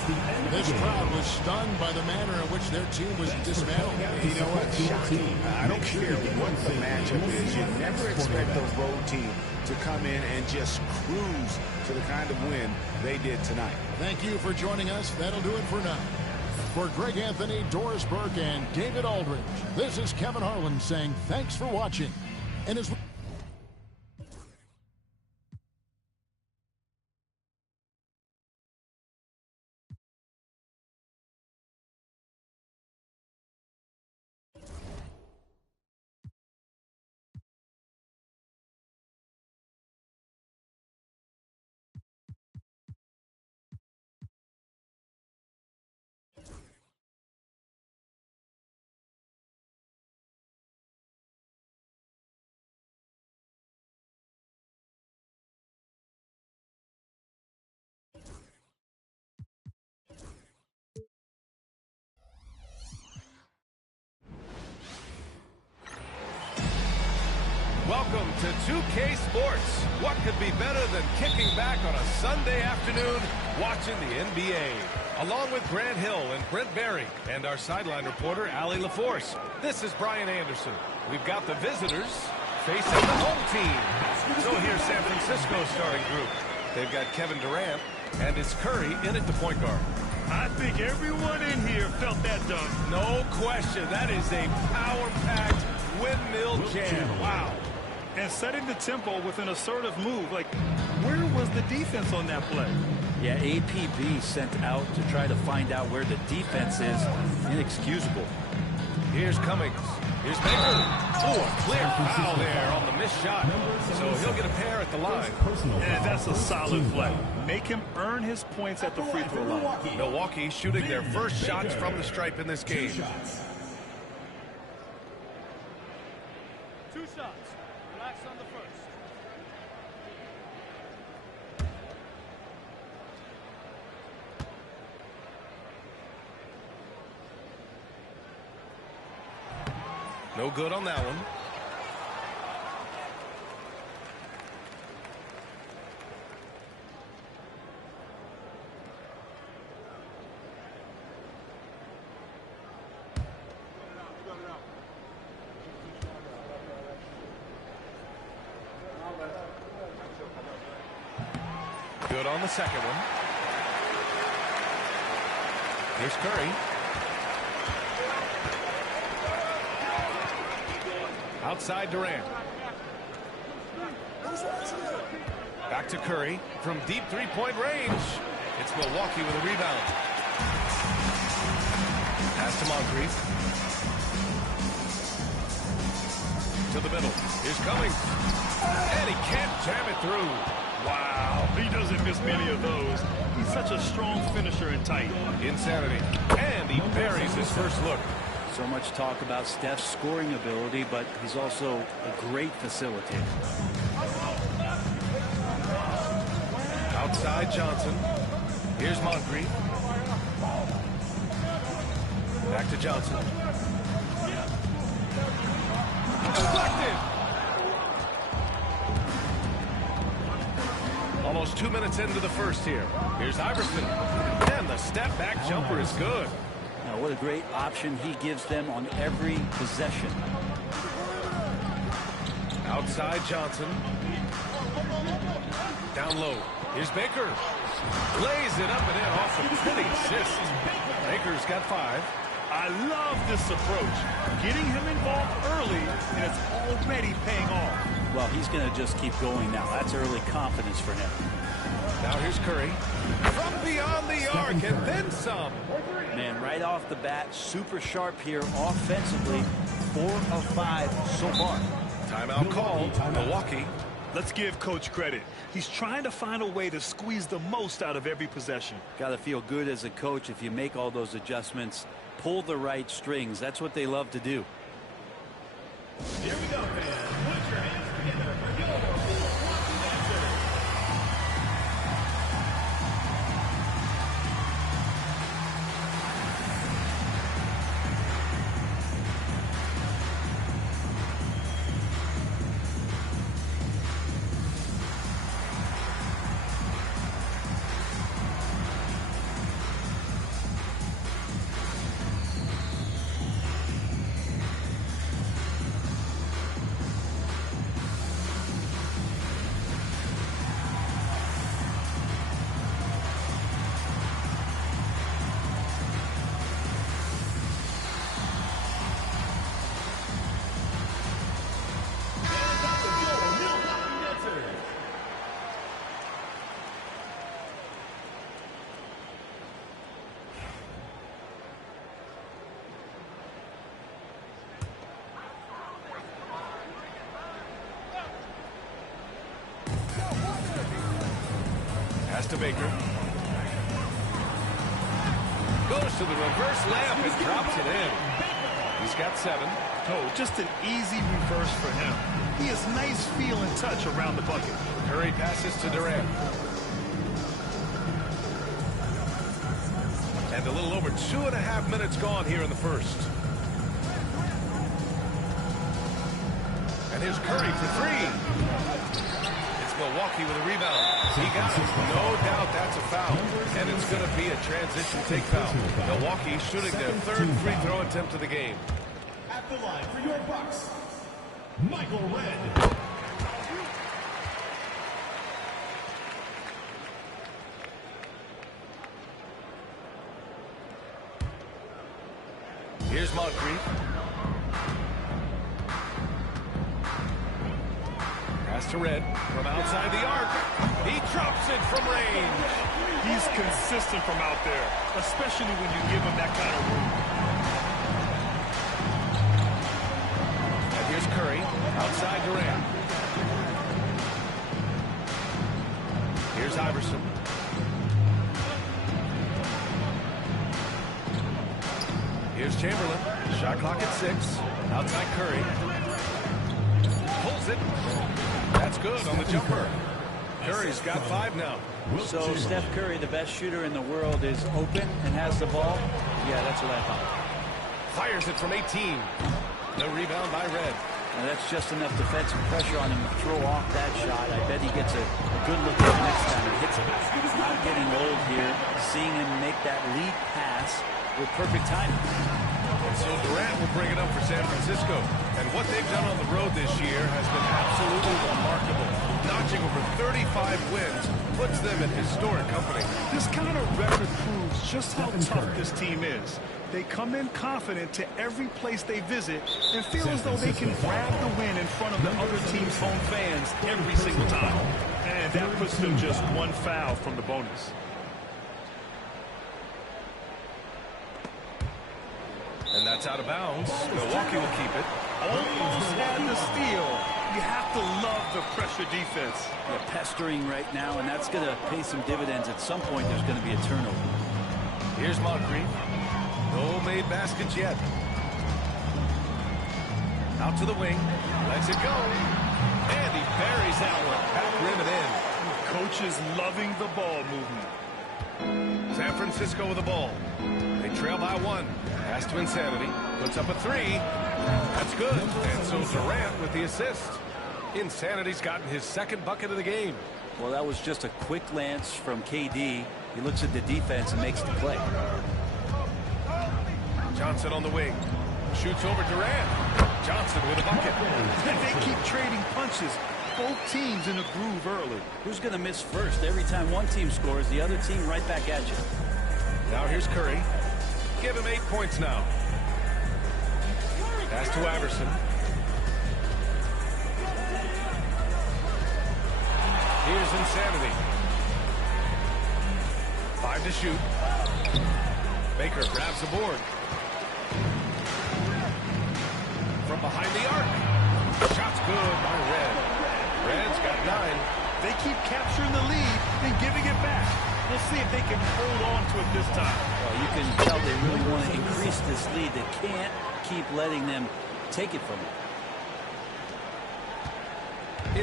This crowd was stunned by the manner in which their team was dismantled. You know what? Shocking. I don't care what the matchup is. You never expect a road team to come in and just cruise to the kind of win they did tonight. Thank you for joining us. That'll do it for now. For Greg Anthony, Doris Burke, and David Aldridge, this is Kevin Harlan saying thanks for watching. And as Welcome to 2K Sports. What could be better than kicking back on a Sunday afternoon watching the NBA? Along with Grant Hill and Brent Barry and our sideline reporter, Allie LaForce. This is Brian Anderson. We've got the visitors facing the home team. So here's San Francisco's starting group. They've got Kevin Durant and it's Curry in at the point guard. I think everyone in here felt that dunk. No question. That is a power-packed windmill jam. Wow. And setting the tempo with an assertive move. Like, where was the defense on that play? Yeah, APB sent out to try to find out where the defense is. Inexcusable. Here's Cummings. Here's Baker. Oh, a clear foul there on the missed shot. So he'll get a pair at the line. And that's a solid play. Make him earn his points at the free throw line. Milwaukee shooting their first shots from the stripe in this game. 2 shots. Relax on the first. No good on that one. Good on the second one. Here's Curry. Outside Durant. Back to Curry from deep three-point range. It's Milwaukee with a rebound. Pass to Moncrief. To the middle. Here's Cummings. And he can't jam it through. Wow, he doesn't miss many of those. He's such a strong finisher and tight. Insanity. And he buries his first look. So much talk about Steph's scoring ability, but he's also a great facilitator. Outside Johnson. Here's Moncrief. Back to Johnson. Deflected. Almost 2 minutes into the first here. Here's Iverson. And the step back jumper is good. Now, what a great option he gives them on every possession. Outside Johnson. Down low. Here's Baker. Lays it up and in off a pretty assist. Baker's got 5. I love this approach. Getting him involved early, and it's already paying off. Well, he's going to just keep going now. That's early confidence for him. Now here's Curry. From beyond the arc and then some. Man, right off the bat, super sharp here offensively. 4 of 5 so far. Timeout call. Milwaukee. Let's give Coach credit. He's trying to find a way to squeeze the most out of every possession. Got to feel good as a coach if you make all those adjustments. Pull the right strings. That's what they love to do. Here we go, fans. Put your hands together for your Milwaukee Bucks. Pass to Baker. Goes to the reverse layup and drops it in. He's got 7. Oh, just an easy reverse for him. He has nice feel and touch around the bucket. Curry passes to Durant. And a little over 2.5 minutes gone here in the first. And here's Curry for 3. It's Milwaukee with a rebound. He got it. No doubt that's a foul. And it's going to be a transition take foul. Milwaukee shooting their 3rd free throw attempt of the game. At the line for your Bucks, Michael Redd. Here's Moncrief. Pass to Red from outside the arc. He drops it from range. He's consistent from out there, especially when you give him that kind of room. And here's Curry outside Durant. Here's Iverson. Here's Chamberlain. Shot clock at 6. Outside Curry. Pulls it. That's good on the jumper. Curry's got 5 now. So Steph Curry, the best shooter in the world, is open and has the ball? Yeah, that's what I thought. Fires it from 18. The rebound by Red. Now that's just enough defensive pressure on him to throw off that shot. I bet he gets a good look at it next time he hits it. He's not getting old here. Seeing him make that lead pass with perfect timing. And so Durant will bring it up for San Francisco. And what they've done on the road this year has been absolutely remarkable. Notching over 35 wins puts them in historic company. This kind of record proves just how tough this team is. They come in confident to every place they visit and feel as though they can grab the win in front of the other team's home fans every single time. And that puts them just one foul from the bonus. And that's out of bounds. Milwaukee will keep it. Almost had the steal. You have to love the pressure defense. They're pestering right now, and that's going to pay some dividends. At some point, there's going to be a turnover. Here's Moncrief. No made baskets yet. Out to the wing. Lets it go. And he buries that one. Back rim and in. Coach is loving the ball movement. San Francisco with the ball. They trail by 1. Pass to Insanity. Puts up a 3. That's good. And so Durant with the assist. Insanity's gotten his 2nd bucket of the game. Well, that was just a quick glance from KD. He looks at the defense and makes the play. Johnson on the wing. Shoots over Durant. Johnson with a bucket. And they keep trading punches. Both teams in a groove early. Who's going to miss first? Every time one team scores, the other team right back at you. Now here's Curry. Give him 8 points now. Pass to Iverson. Here's Insanity. 5 to shoot. Baker grabs the board. From behind the arc. Shot's good by Red. Red's got 9. They keep capturing the lead and giving it back. We'll see if they can hold on to it this time. Well, you can tell they really want to increase this lead. They can't keep letting them take it from them.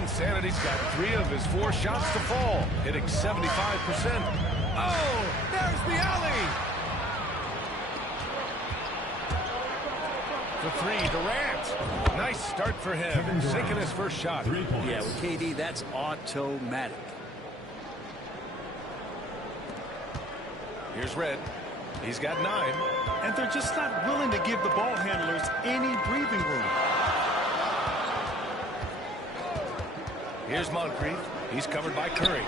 Insanity's got 3 of his 4 shots to fall, hitting 75%. Oh, there's the alley. The 3, Durant. Nice start for him, sinking his first shot. Yeah, with KD, that's automatic. Here's Red. He's got 9. And they're just not willing to give the ball handlers any breathing room. Here's Moncrief. He's covered by Curry.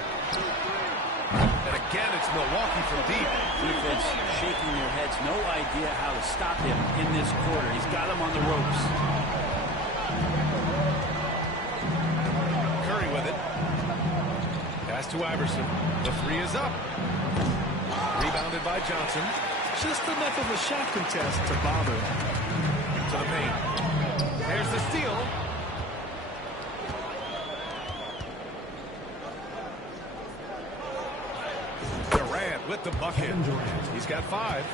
And again, it's Milwaukee from deep. Defense shaking their heads. No idea how to stop him in this quarter. He's got him on the ropes. Curry with it. Pass to Iverson. The 3 is up. Rebounded by Johnson. Just enough of a shot contest to bother him. To the paint. There's the steal. Durant with the bucket. He's got 5.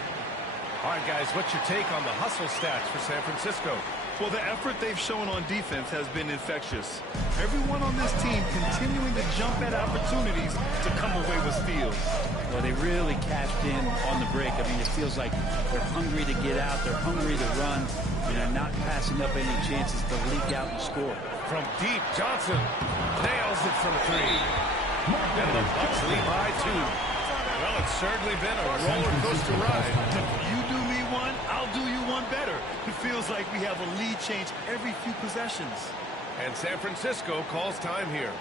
All right, guys, what's your take on the hustle stats for San Francisco? Well, the effort they've shown on defense has been infectious. Everyone on this team continuing to jump at opportunities to come away with steals. Well, they really cashed in on the break. I mean, it feels like they're hungry to get out. They're hungry to run. And they're not passing up any chances to leak out and score. From deep, Johnson nails it from 3. And the Bucks lead by 2. Well, it's certainly been a roller coaster ride. You do me one, I'll do you one better. It feels like we have a lead change every few possessions. And San Francisco calls time here.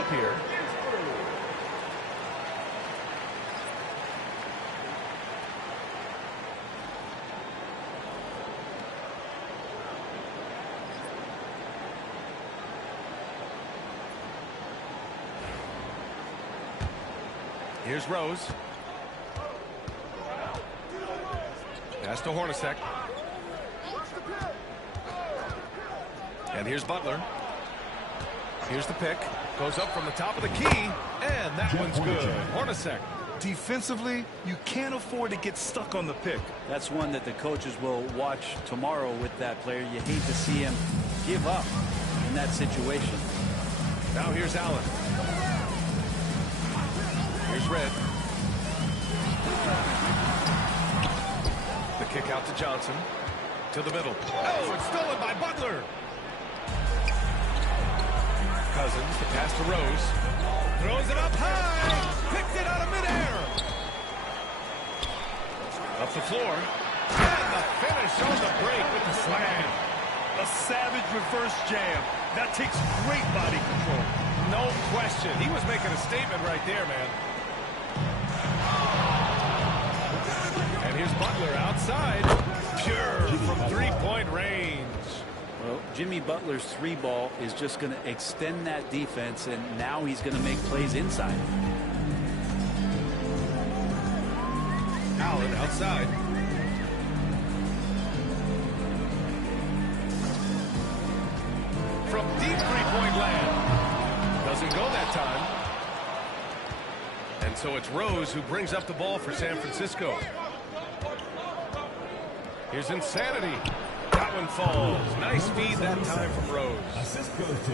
up here. Here's Rose. Pass to Hornacek. And here's Butler. Here's the pick. Goes up from the top of the key. And that one's good. Hornacek. Defensively, you can't afford to get stuck on the pick. That's one that the coaches will watch tomorrow with that player. You hate to see him give up in that situation. Now here's Allen. Here's Red. The kick out to Johnson. To the middle. Oh, it's stolen by Butler. Cousins, the pass to Rose. Throws it up high. Picked it out of midair. Up the floor. And the finish on the break with the slam. A savage reverse jam. That takes great body control. No question. He was making a statement right there, man. And here's Butler outside. Pure from three-point range. Well, Jimmy Butler's three ball is just going to extend that defense, and now he's going to make plays inside. Allen outside. From deep three-point land. Doesn't go that time. And so it's Rose who brings up the ball for San Francisco. Here's Insanity. That one falls. Nice feed that time from Rose.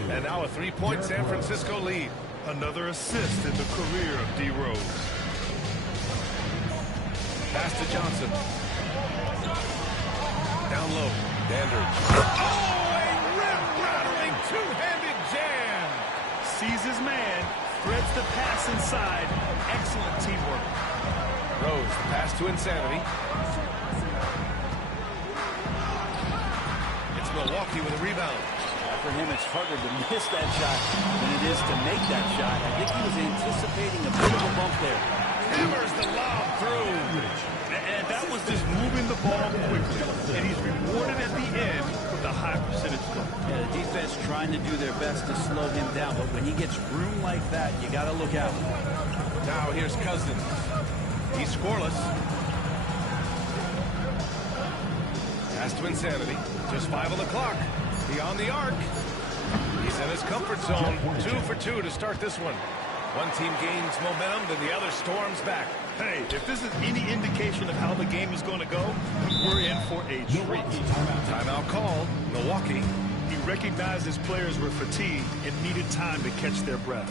And now a three-point San Francisco lead. Another assist in the career of D. Rose. Pass to Johnson. Down low. Dandridge. Oh, a rim-rattling two-handed jam. Sees his man. Threads the pass inside. Excellent teamwork. Rose, the pass to Insanity. It's Milwaukee with a rebound. For him, it's harder to miss that shot than it is to make that shot. I think he was anticipating a bit of a bump there. Hammers the lob through. And that was just moving the ball quickly. And he's rewarded at the end with a high percentage goal. Yeah, the defense trying to do their best to slow him down, but when he gets room like that, you got to look out. Now here's Cousins. He's scoreless. Pass to Insanity. Just 5 on the clock. Beyond the arc. He's in his comfort zone. 2 for 2 to start this one. One team gains momentum, then the other storms back. Hey, if this is any indication of how the game is going to go, we're in for a treat. Timeout called. Milwaukee. He recognized his players were fatigued and needed time to catch their breath.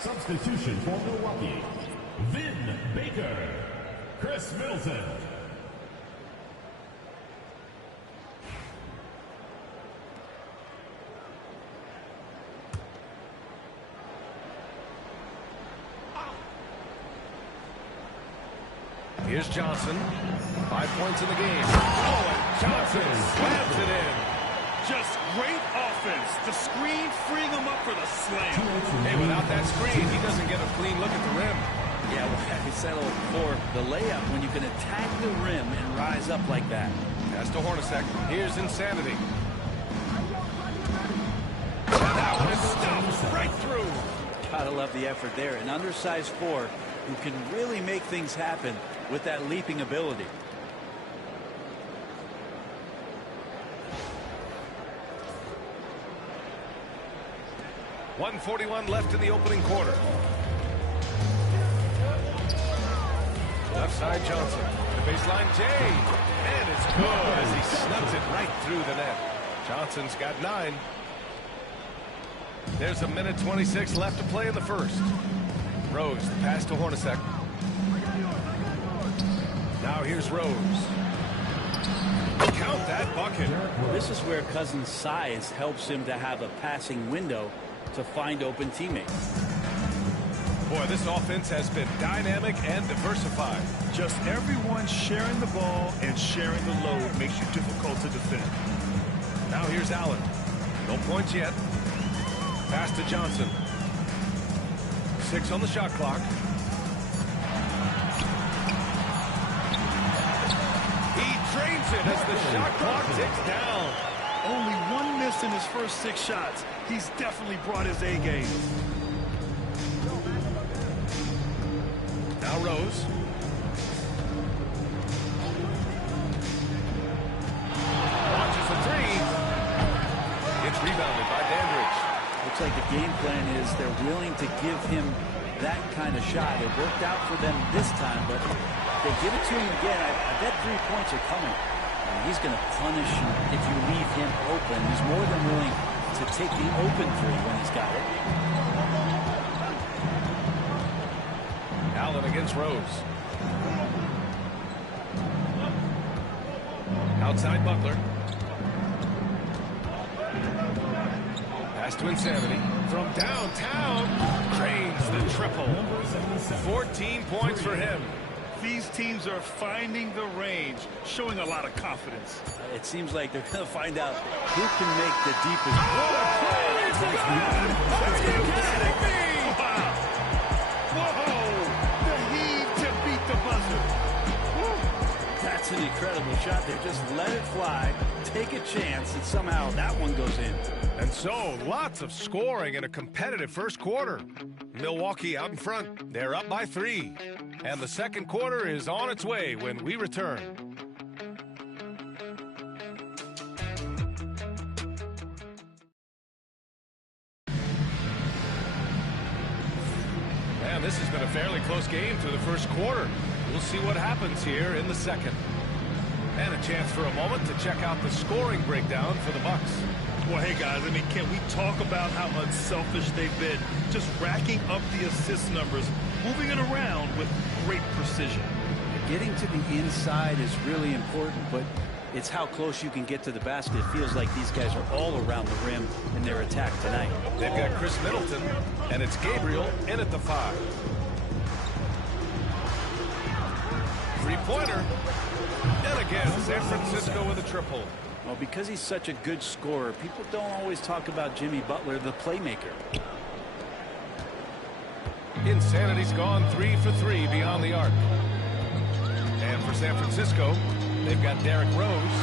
Substitution for Milwaukee, Vin Baker, Chris Middleton. Here's Johnson. 5 points in the game. Oh, and Johnson slams it in. Just great offense. The screen freeing him up for the slam. Hey, without that screen, he doesn't get a clean look at the rim. Yeah, well, we settled for the layup when you can attack the rim and rise up like that. Pass to Hornacek. Here's Insanity. And that one is stuffed right through. Gotta love the effort there. An undersized 4 who can really make things happen with that leaping ability. 1:41 left in the opening quarter. Left side Johnson. The baseline Jay. And it's good as he snugs it right through the net. Johnson's got 9. There's a minute 26 left to play in the first. Rose, the pass to Hornacek. Now here's Rose. Count that bucket. This is where Cousins' size helps him to have a passing window to find open teammates. Boy, this offense has been dynamic and diversified. Just everyone sharing the ball and sharing the load makes you difficult to defend. Now here's Allen. No points yet. Pass to Johnson. 6 on the shot clock. He drains it as the shot clock ticks down. Only 1 miss in his first 6 shots. He's definitely brought his A game. Now Rose. Launches a 3. It's rebounded by Dandridge. Looks like the game plan is they're willing to give him that kind of shot. It worked out for them this time, but if they give it to him again, I bet 3 points are coming. And he's going to punish you if you leave him open. He's more than willing to take the open 3 when he's got it. Allen against Rose. Outside Butler. Pass to Insanity. From downtown, drains the triple. 14 points for him. These teams are finding the range, showing a lot of confidence. It seems like they're going to find out who can make the deepest. That's an incredible shot there. Just let it fly, take a chance, and somehow that one goes in. And so, lots of scoring in a competitive first quarter. Milwaukee out in front. They're up by 3. And the second quarter is on its way when we return. Man, this has been a fairly close game through the first quarter. We'll see what happens here in the second. And a chance for a moment to check out the scoring breakdown for the Bucks. Well, hey, guys, I mean, can we talk about how unselfish they've been? Just racking up the assist numbers, moving it around with great precision. Getting to the inside is really important, but it's how close you can get to the basket. It feels like these guys are all around the rim in their attack tonight. They've got Chris Middleton, and it's Gabriel in at the 5. Three-pointer. And again, San Francisco with a triple. Well, because he's such a good scorer, people don't always talk about Jimmy Butler, the playmaker. Insanity's gone 3 for 3 beyond the arc. And for San Francisco, they've got Derrick Rose.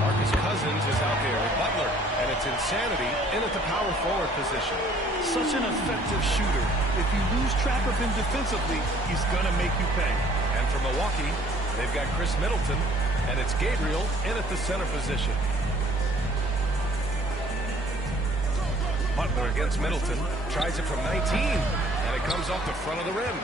Marcus Cousins is out there with Butler. And it's Insanity in at the power forward position. Such an effective shooter. If you lose track of him defensively, he's going to make you pay. And for Milwaukee, they've got Chris Middleton. And it's Gabriel in at the center position. Butler against Middleton. Tries it from 19. And it comes off the front of the rim.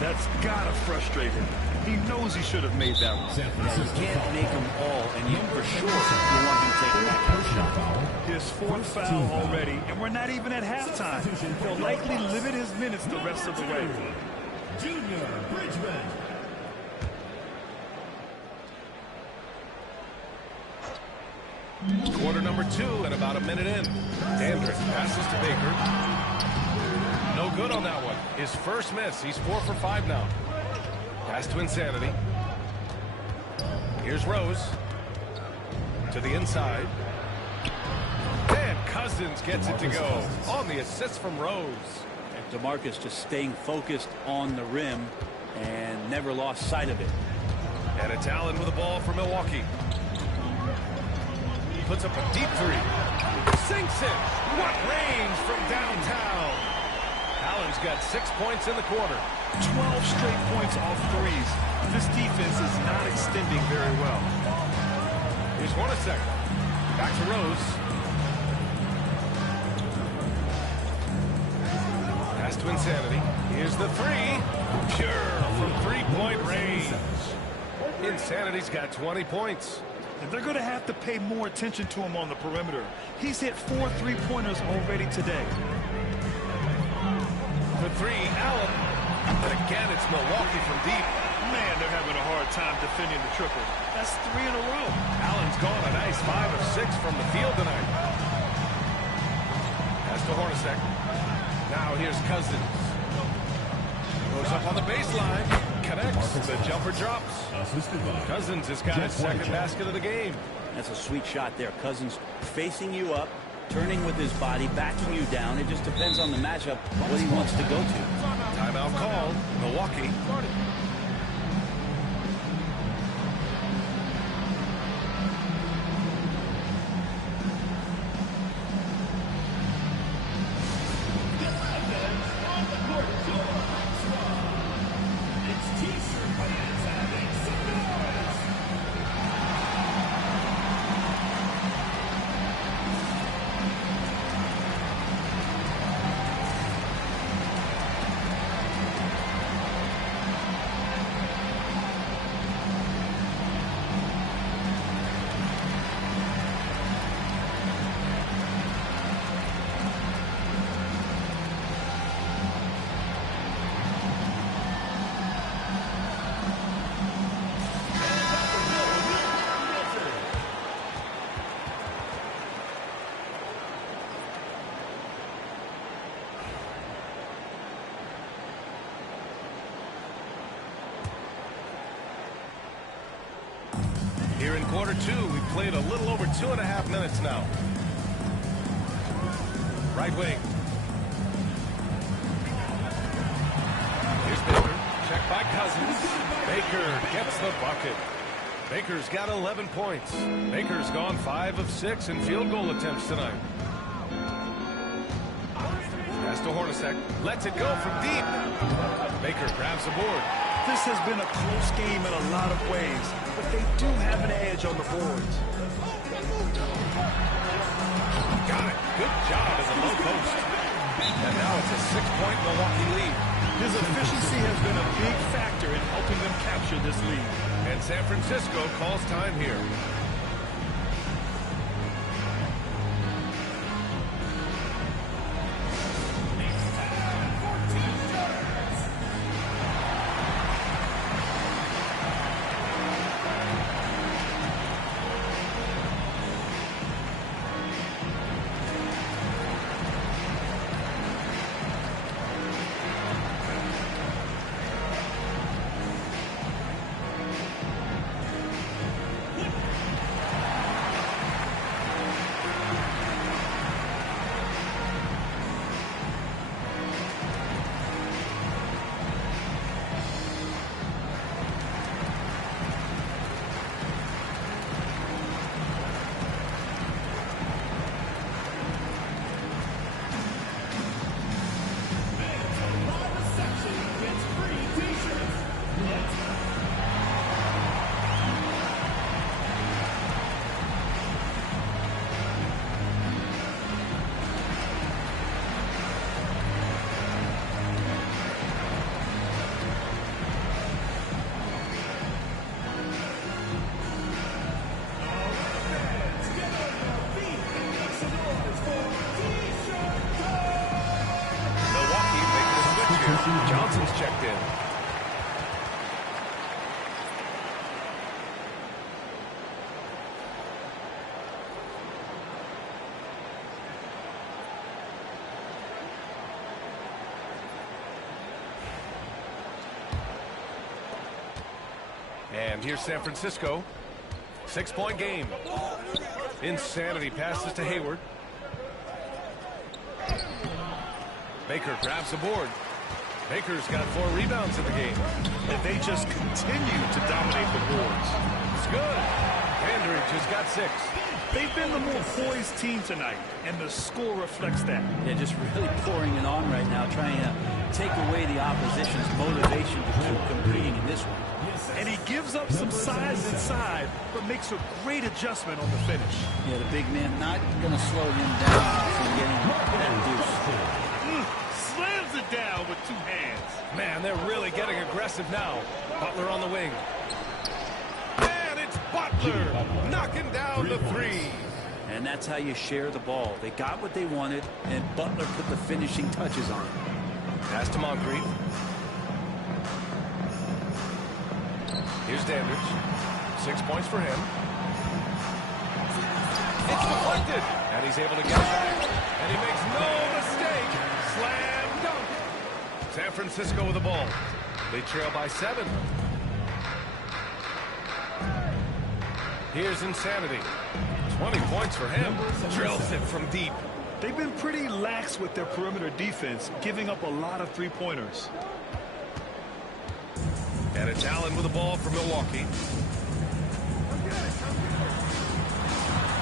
That's got to frustrate him. He knows he should have made that one. Yeah, you can't make them all, and you for sure you want him taking that kind of shot. His 4th foul already, and we're not even at halftime. He'll likely limit his minutes the rest of the way. Junior Bridgman. Quarter number 2 and about a minute in. Dandridge passes to Baker. No good on that one. His first miss. He's 4 for 5 now. Pass to Insanity. Here's Rose. To the inside. And Cousins gets it to go on the assist from Rose. And DeMarcus just staying focused on the rim and never lost sight of it. And it's Allen with the ball for Milwaukee. Puts up a deep 3. Sinks it. What range from downtown. Allen's got 6 points in the quarter. 12 straight points off threes. This defense is not extending very well. Here's Hornacek. Back to Rose. to Insanity. Here's the three. Sure, from three-point range. Insanity's got 20 points. And they're going to have to pay more attention to him on the perimeter. He's hit 4 3-pointers already today. For three, Allen. And again, it's Milwaukee from deep. Man, they're having a hard time defending the triple. That's 3 in a row. Allen's gone a nice 5 of 6 from the field tonight. Pass to Hornacek. Now here's Cousins. Goes up on the baseline. Connects. The jumper drops. Cousins has got his second basket of the game. That's a sweet shot there. Cousins facing you up, turning with his body, backing you down. It just depends on the matchup, what he wants to go to. Timeout called. Milwaukee. Here in quarter two, we've played a little over 2.5 minutes now. Right wing. Here's Baker. Checked by Cousins. Baker gets the bucket. Baker's got 11 points. Baker's gone 5 of 6 in field goal attempts tonight. Pass to Hornacek. Lets it go from deep. Baker grabs the board. This has been a close game in a lot of ways, but they do have an edge on the boards. Got it. Good job in the low post. And now it's a 6-point Milwaukee lead. His efficiency has been a big factor in helping them capture this lead. And San Francisco calls time here. Johnson's checked in. And here's San Francisco. 6-point game. Insanity passes to Hayward. Baker grabs the board. Baker's got 4 rebounds in the game. And they just continue to dominate the boards. It's good. Andridge has got 6. They've been the more poised team tonight, and the score reflects that. Yeah, just really pouring it on right now, trying to take away the opposition's motivation to keep competing in this one. And he gives up some size inside, but makes a great adjustment on the finish. Yeah, the big man not going to slow him down from getting that deuce. Slams it it down with 2 hands. Man, they're really getting aggressive now. Butler on the wing. And it's Butler knocking down the 3. And that's how you share the ball. They got what they wanted, and Butler put the finishing touches on it. Pass to Moncrief. Here's Dandridge. 6 points for him. It's deflected, and he's able to get it back. And he makes no mistake. Slam dunk. San Francisco with the ball. They trail by 7. Here's Insanity. 20 points for him. Drills it from deep. They've been pretty lax with their perimeter defense, giving up a lot of 3-pointers. And it's Allen with the ball for Milwaukee.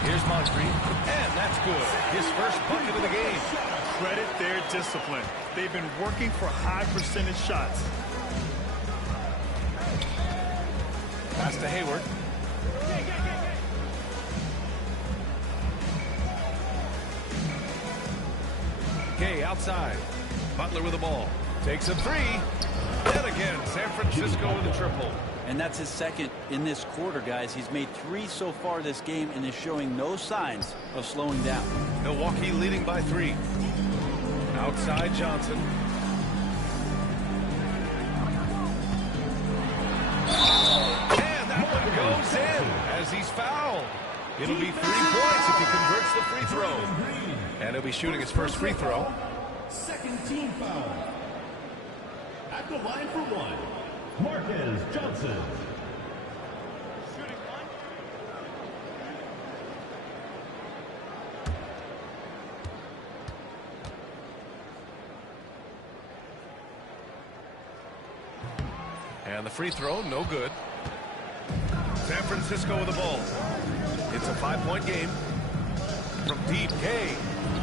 Here's Moncrief, and that's good. His first bucket of the game. Credit their discipline. They've been working for high percentage shots. Pass to Hayward. Gay outside. Butler with the ball. Takes a 3. And again, San Francisco with a triple. And that's his second in this quarter, guys. He's made 3 so far this game and is showing no signs of slowing down. Milwaukee leading by 3. Outside Johnson. And that one goes in as he's fouled. It'll be 3 points if he converts the free throw. And he'll be shooting his first free throw. Second team foul. At the line for 1, Marcus Johnson. And the free throw, no good. San Francisco with the ball. It's a 5-point game. From deep, Gay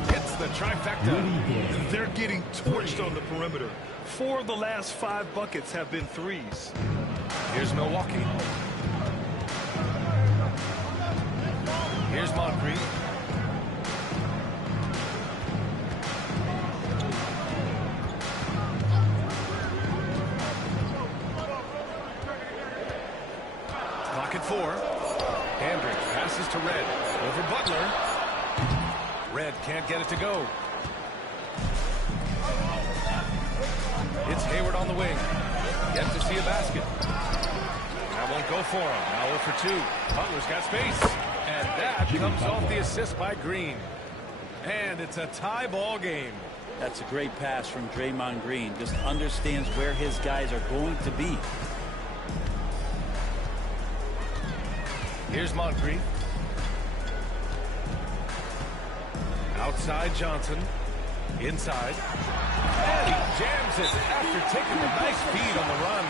hits the trifecta. They're getting torched on the perimeter. 4 of the last 5 buckets have been 3s. Here's Milwaukee. Here's Moncrief. Clock at 4. Dandridge passes to Red. Over Butler. Red can't get it to go. It's Hayward on the wing. Yet to see a basket. That won't go for him. Now 0 for 2. Butler's got space. And that comes off the assist by Green. And it's a tie ball game. That's a great pass from Draymond Green. Just understands where his guys are going to be. Here's Moncrief. Outside Johnson. Inside. And he jams it after taking a nice feed on the run.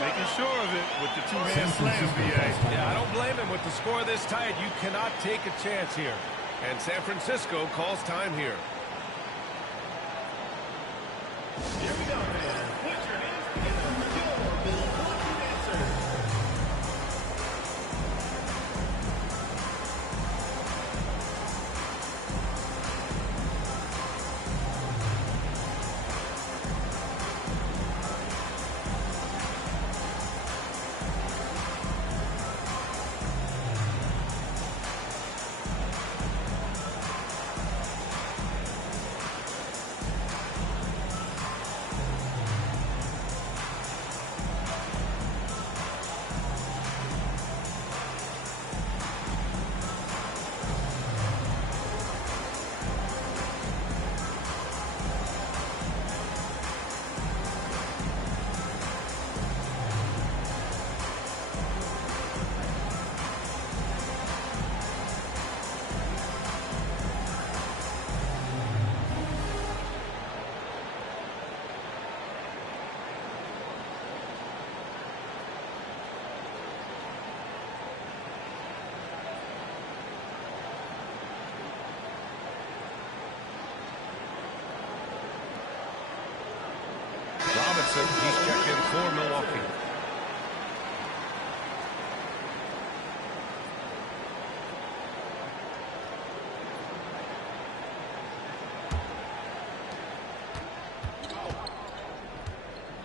Making sure of it with the 2-hand slam, B.A. Yeah, I don't blame him. With the score this tight, you cannot take a chance here. And San Francisco calls time here. Here we go, man. Put your hands together for your Milwaukee dancers. Robinson, he's checked in for Milwaukee.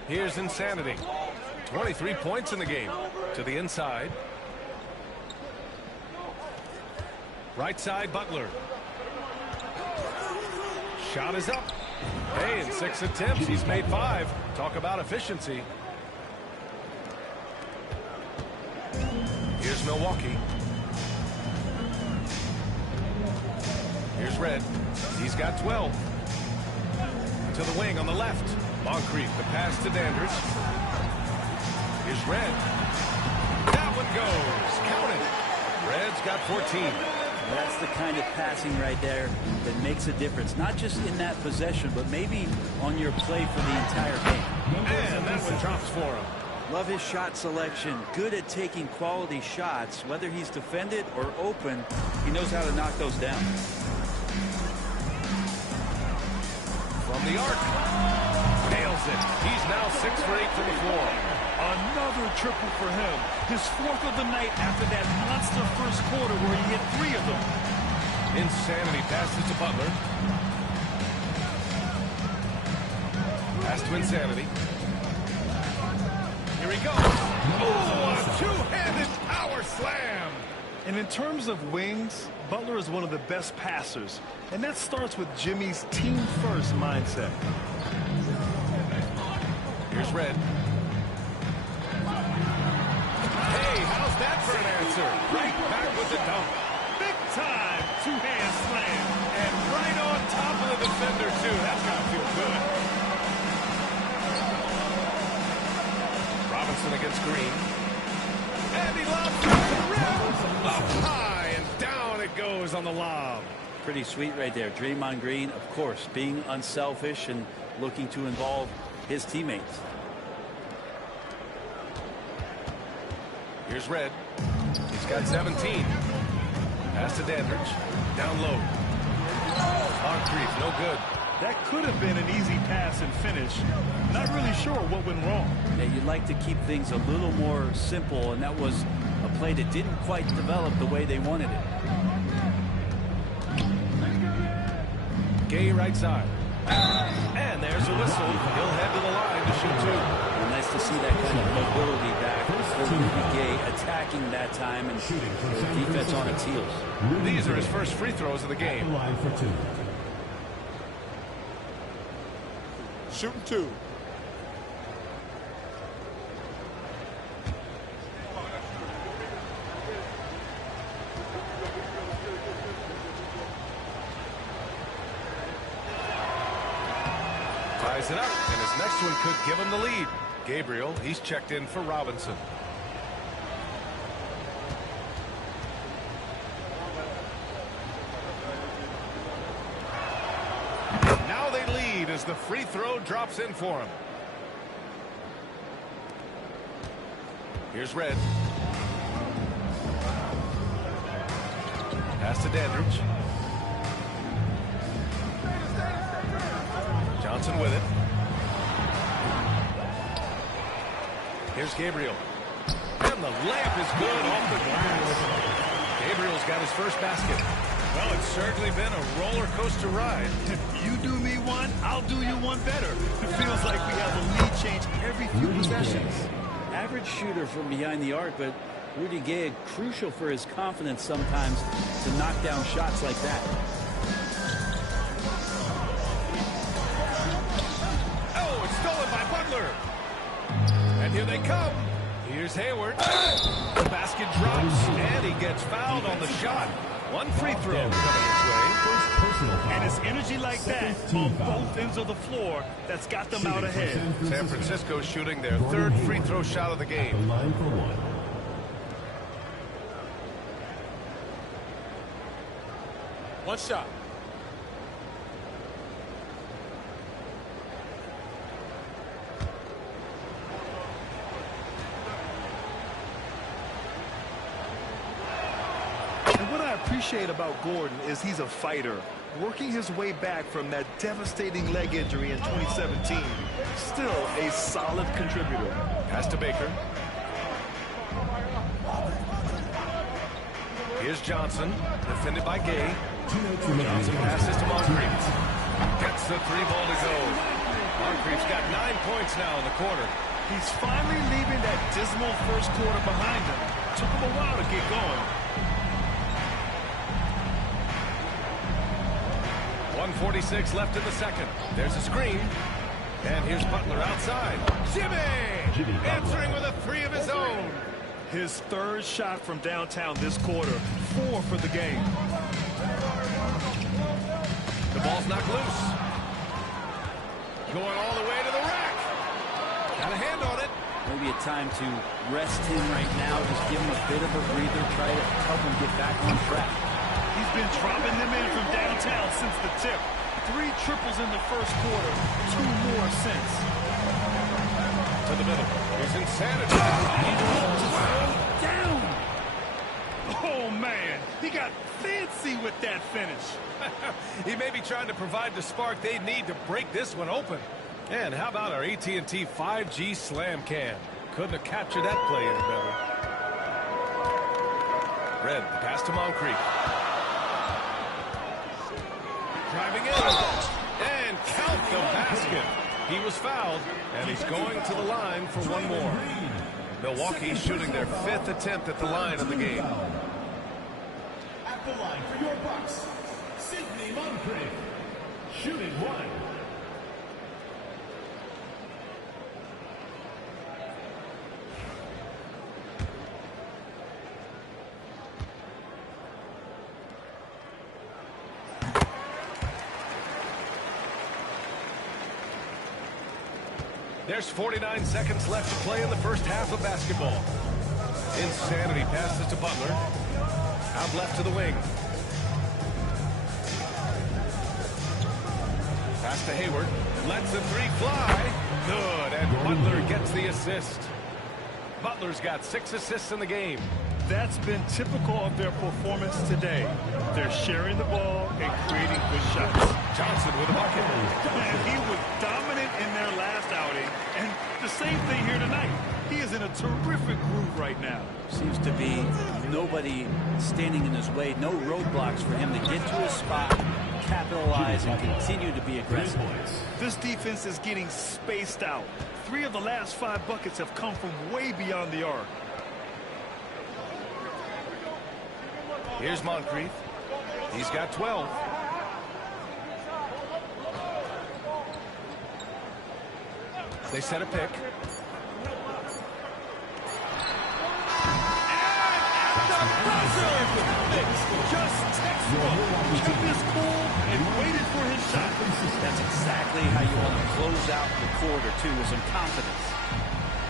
Here's Insanity. 23 points in the game. To the inside. Right side, Butler. Shot is up. Hey, in 6 attempts, he's made 5. Talk about efficiency. Here's Milwaukee. Here's Red. He's got 12. To the wing on the left. Moncrief, the pass to Dandridge. Here's Red. That one goes. Count it. Red's got 14. That's the kind of passing right there that makes a difference. Not just in that possession, but maybe on your play for the entire game. And that one drops for him. Love his shot selection. Good at taking quality shots. Whether he's defended or open, he knows how to knock those down. From the arc. Nails it. He's now 6 for 8 from the floor. Another triple for him. His 4th of the night after that monster first quarter where he hit 3 of them. Insanity passes to Butler. Pass to Insanity. Here he goes. Oh, a two-handed power slam. And in terms of wings, Butler is one of the best passers. And that starts with Jimmy's team-first mindset. Here's Red. Hey, how's that for an answer? Right back with the dunk. Big time two-hand slam. And right on top of the defender, too. That's got to feel good. Robinson against Green. And he lobs it to the rim. Up high and down it goes on the lob. Pretty sweet right there. Draymond Green, of course, being unselfish and looking to involve his teammates. Here's Red. He's got 17. Pass to Dandridge. Down low. Moncrief, no good. That could have been an easy pass and finish. Not really sure what went wrong. Yeah, you'd like to keep things a little more simple, and that was a play that didn't quite develop the way they wanted it. Gay right side. And there's a whistle. He'll head to the line to shoot 2. Well, nice to see that kind of mobility back for Rudy Gay attacking that time and the defense on its heels. These are his first free throws of the game. Line for 2. Shooting 2. Ties it up, and his next one could give him the lead. Gabriel, he's checked in for Robinson. Now they lead as the free throw drops in for him. Here's Red. Pass to Dandridge. Johnson with it. Here's Gabriel. And the layup is good off the glass. Gabriel's got his first basket. Well, it's certainly been a roller coaster ride. You do me one, I'll do you one better. It feels like we have a lead change every few possessions. Average shooter from behind the arc, but Rudy Gay crucial for his confidence sometimes to knock down shots like that. Oh, it's stolen by Butler. And here they come. Here's Hayward. The basket drops, and he gets fouled on the shot. One free throw coming his way. And it's energy like that on both ends of the floor that's got them out ahead. San Francisco shooting their third free throw shot of the game. The line for 1. One shot. And what I appreciate about Gordon is he's a fighter, working his way back from that devastating leg injury in 2017. Still a solid contributor. Pass to Baker. Here's Johnson, defended by Gay. Johnson passes to Moncrief. Gets the 3 ball to go. Moncrief's got 9 points now in the quarter. He's finally leaving that dismal first quarter behind him. Took him a while to get going. 1:46 left in the second. There's a screen. And here's Butler outside. Jimmy answering with a three of his own. His third shot from downtown this quarter. 4 for the game. The ball's knocked loose. Going all the way to the rack. Got a hand on it. Maybe a time to rest him right now. Just give him a bit of a breather. Try to help him get back on track. He's been dropping them in from downtown since the tip. 3 triples in the first quarter. 2 more since. To the middle. Here's Insanity. Down. Oh, man. He got fancy with that finish. He may be trying to provide the spark they need to break this one open. And how about our AT&T 5G Slam Cam? Couldn't have captured that play any better. Red, the pass to Moncrief. Driving in. And count the basket. He was fouled, and he's going to the line for one more. Milwaukee shooting their 5th attempt at the line of the game. At the line for your Bucks, Sidney Moncrief, shooting 1. There's 49 seconds left to play in the first half of basketball. Insanity passes to Butler. Out left to the wing. Pass to Hayward. Lets the three fly. Good, and Butler gets the assist. Butler's got 6 assists in the game. That's been typical of their performance today. They're sharing the ball and creating good shots. Johnson with a bucket. Man, he was dominant in their last outing, and the same thing here tonight. He is in a terrific groove right now. Seems to be nobody standing in his way, no roadblocks for him to get to his spot, capitalize, and continue to be aggressive. This defense is getting spaced out. 3 of the last 5 buckets have come from way beyond the arc. Here's Moncrief. He's got 12. They set a pick. Just textbook. Kept his cool and waited for his shot. That's exactly how you want to close out the quarter, too, with some confidence.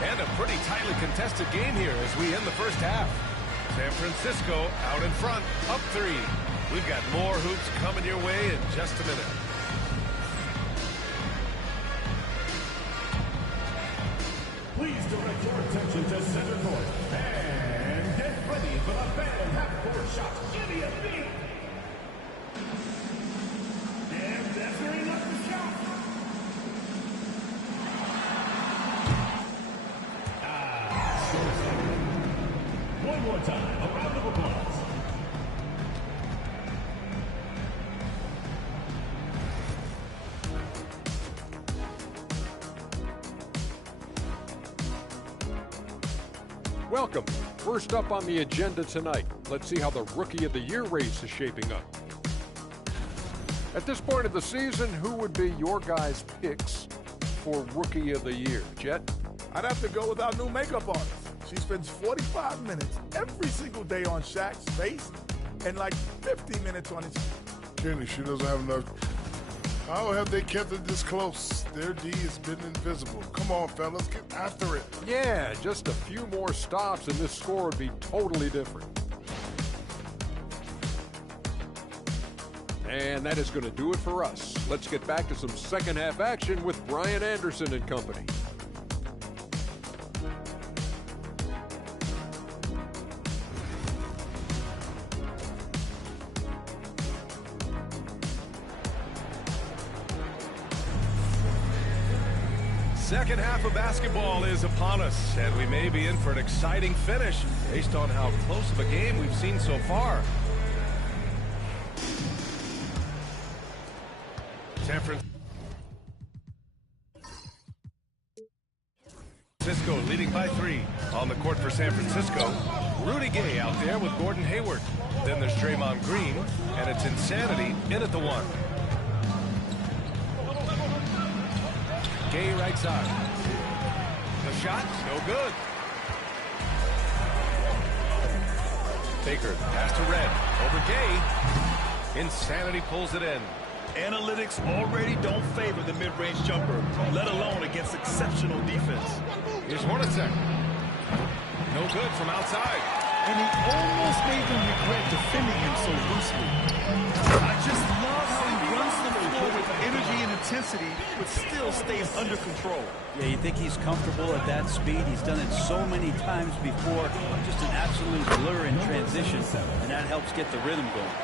And a pretty tightly contested game here as we end the first half. San Francisco out in front, up 3. We've got more hoops coming your way in just a minute. Please direct your attention to center court and get ready for the Phantom half-court shot. Give me a beat. And that's where he left the shot. One more time, a round of applause. Welcome. First up on the agenda tonight, let's see how the Rookie of the Year race is shaping up. At this point of the season, who would be your guys' picks for Rookie of the Year? Jet? I'd have to go with our new makeup artist. She spends 45 minutes every single day on Shaq's face and like 50 minutes on his... Kenny, she doesn't have enough. How have they kept it this close? Their D has been invisible. Come on, fellas, get after it. Yeah, just a few more stops and this score would be totally different. And that is going to do it for us. Let's get back to some second half action with Brian Anderson and company. Second half of basketball is upon us, and we may be in for an exciting finish based on how close of a game we've seen so far. Francisco leading by 3. On the court for San Francisco, Rudy Gay out there with Gordon Hayward. Then there's Draymond Green, and it's Insanity in at the 1. Gay right side. The shot, no good. Baker pass to Red. Over Gay. Insanity pulls it in. Analytics already don't favor the mid-range jumper, let alone against exceptional defense. Here's Hornacek. No good from outside. And he almost made them regret defending him so loosely. I just love how he runs the floor with energy and intensity, but still stays under control. Yeah, you think he's comfortable at that speed. He's done it so many times before. Just an absolute blur in transition, and that helps get the rhythm going.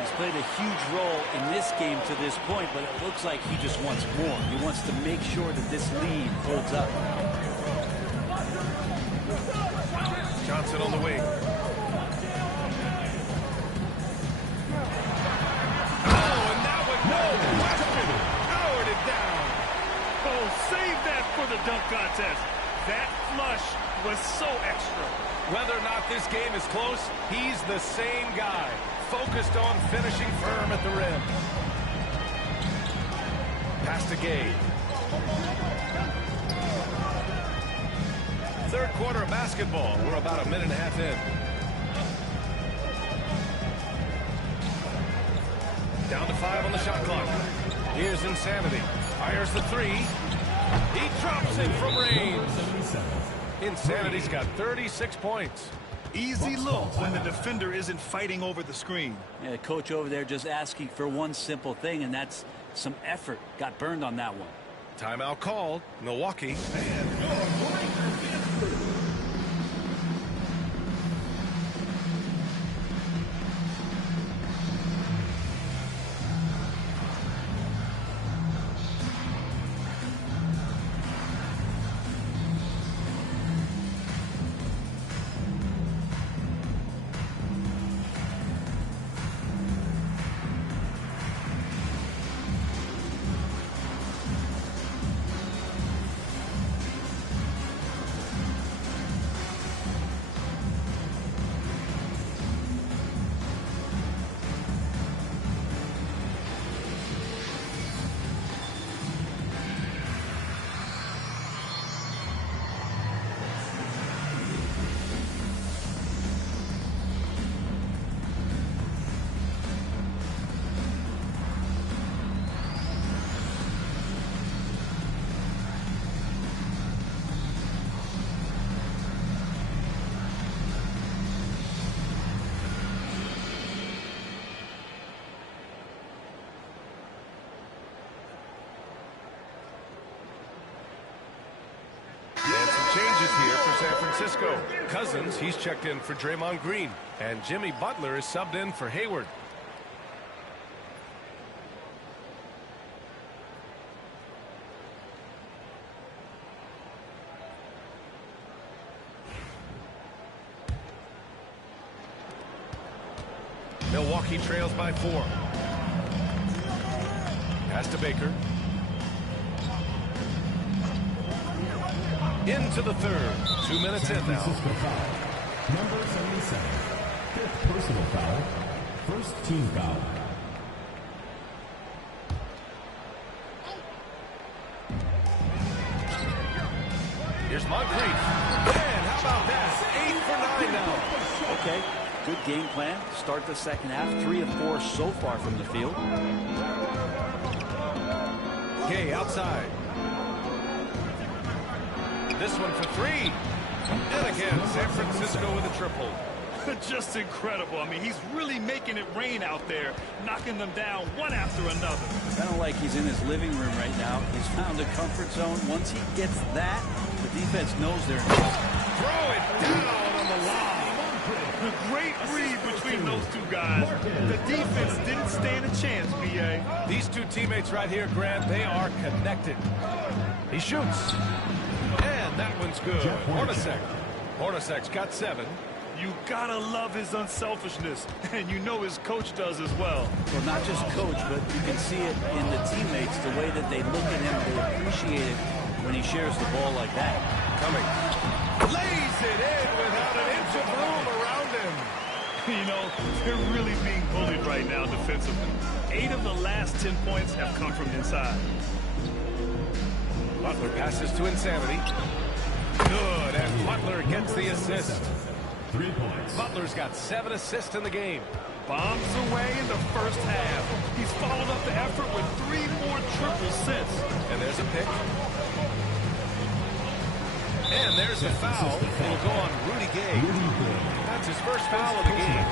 He's played a huge role in this game to this point, but it looks like he just wants more. He wants to make sure that this lead holds up. Johnson on the wing. Oh, and that one, no question, powered it down. Oh, save that for the dunk contest. That flush was so extra. Whether or not this game is close, he's the same guy, focused on finishing firm at the rim. Pass to Gay. Third quarter of basketball. We're about a minute and a half in. Down to 5 on the shot clock. Here's Insanity. Fires the 3. He drops it from range. Insanity's got 36 points. Easy look when the defender isn't fighting over the screen. Yeah, the coach over there just asking for one simple thing, and that's some effort. Got burned on that one. Timeout called. Milwaukee. Changes here for San Francisco. Cousins, he's checked in for Draymond Green. And Jimmy Butler is subbed in for Hayward. Milwaukee trails by 4. Pass to Baker. Into the third. 2 minutes in now. Number 77. 5th personal foul. 1st team foul. Here's Moncrief. Man, how about that? 8 for 9 now. Okay, good game plan. Start the second half. 3 of 4 so far from the field. Gay outside. This one for 3. And again, San Francisco with a triple. Just incredible. I mean, he's really making it rain out there, knocking them down one after another. Kind of like he's in his living room right now. He's found a comfort zone. Once he gets that, the defense knows they're in trouble. Throw it down on the lob. The great read between those two guys. The defense didn't stand a chance, B.A. These two teammates right here, Grant, they are connected. He shoots. And that one's good. Hornacek. Hornacek's got 7. You gotta love his unselfishness, and you know his coach does as well. Well, not just coach, but you can see it in the teammates, the way that they look at him, they appreciate it when he shares the ball like that. Coming. Lays it in without an inch of room around him. You know, they're really being bullied right now defensively. 8 of the last 10 points have come from inside. Butler passes to Insanity. Good, and Butler gets the assist. 3 points. Butler's got 7 assists in the game. Bombs away in the first half. He's followed up the effort with 3 more triples since. And there's a pick. And there's a foul. It'll go on Rudy Gay. That's his first foul of the game.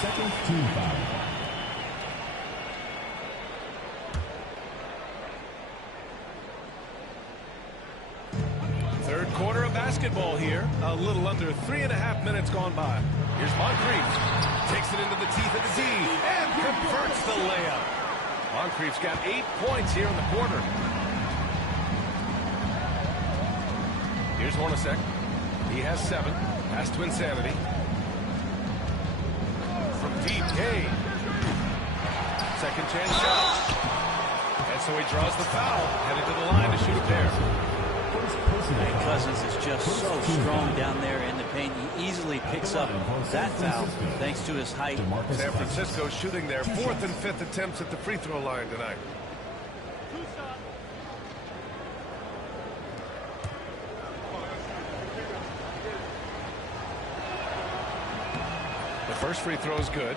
Second team foul. Third quarter of basketball here. A little under 3.5 minutes gone by. Here's Moncrief. Takes it into the teeth of the D and converts the layup. Moncrief's got 8 points here in the quarter. Here's Hornacek. He has 7. Pass to Insanity. From deep, Gay. Second chance shot. And so he draws the foul. Headed to the line to shoot a pair. And Cousins is just so strong down there in the paint. He easily picks up that foul thanks to his height. San Francisco shooting their 4th and 5th attempts at the free throw line tonight. The first free throw is good.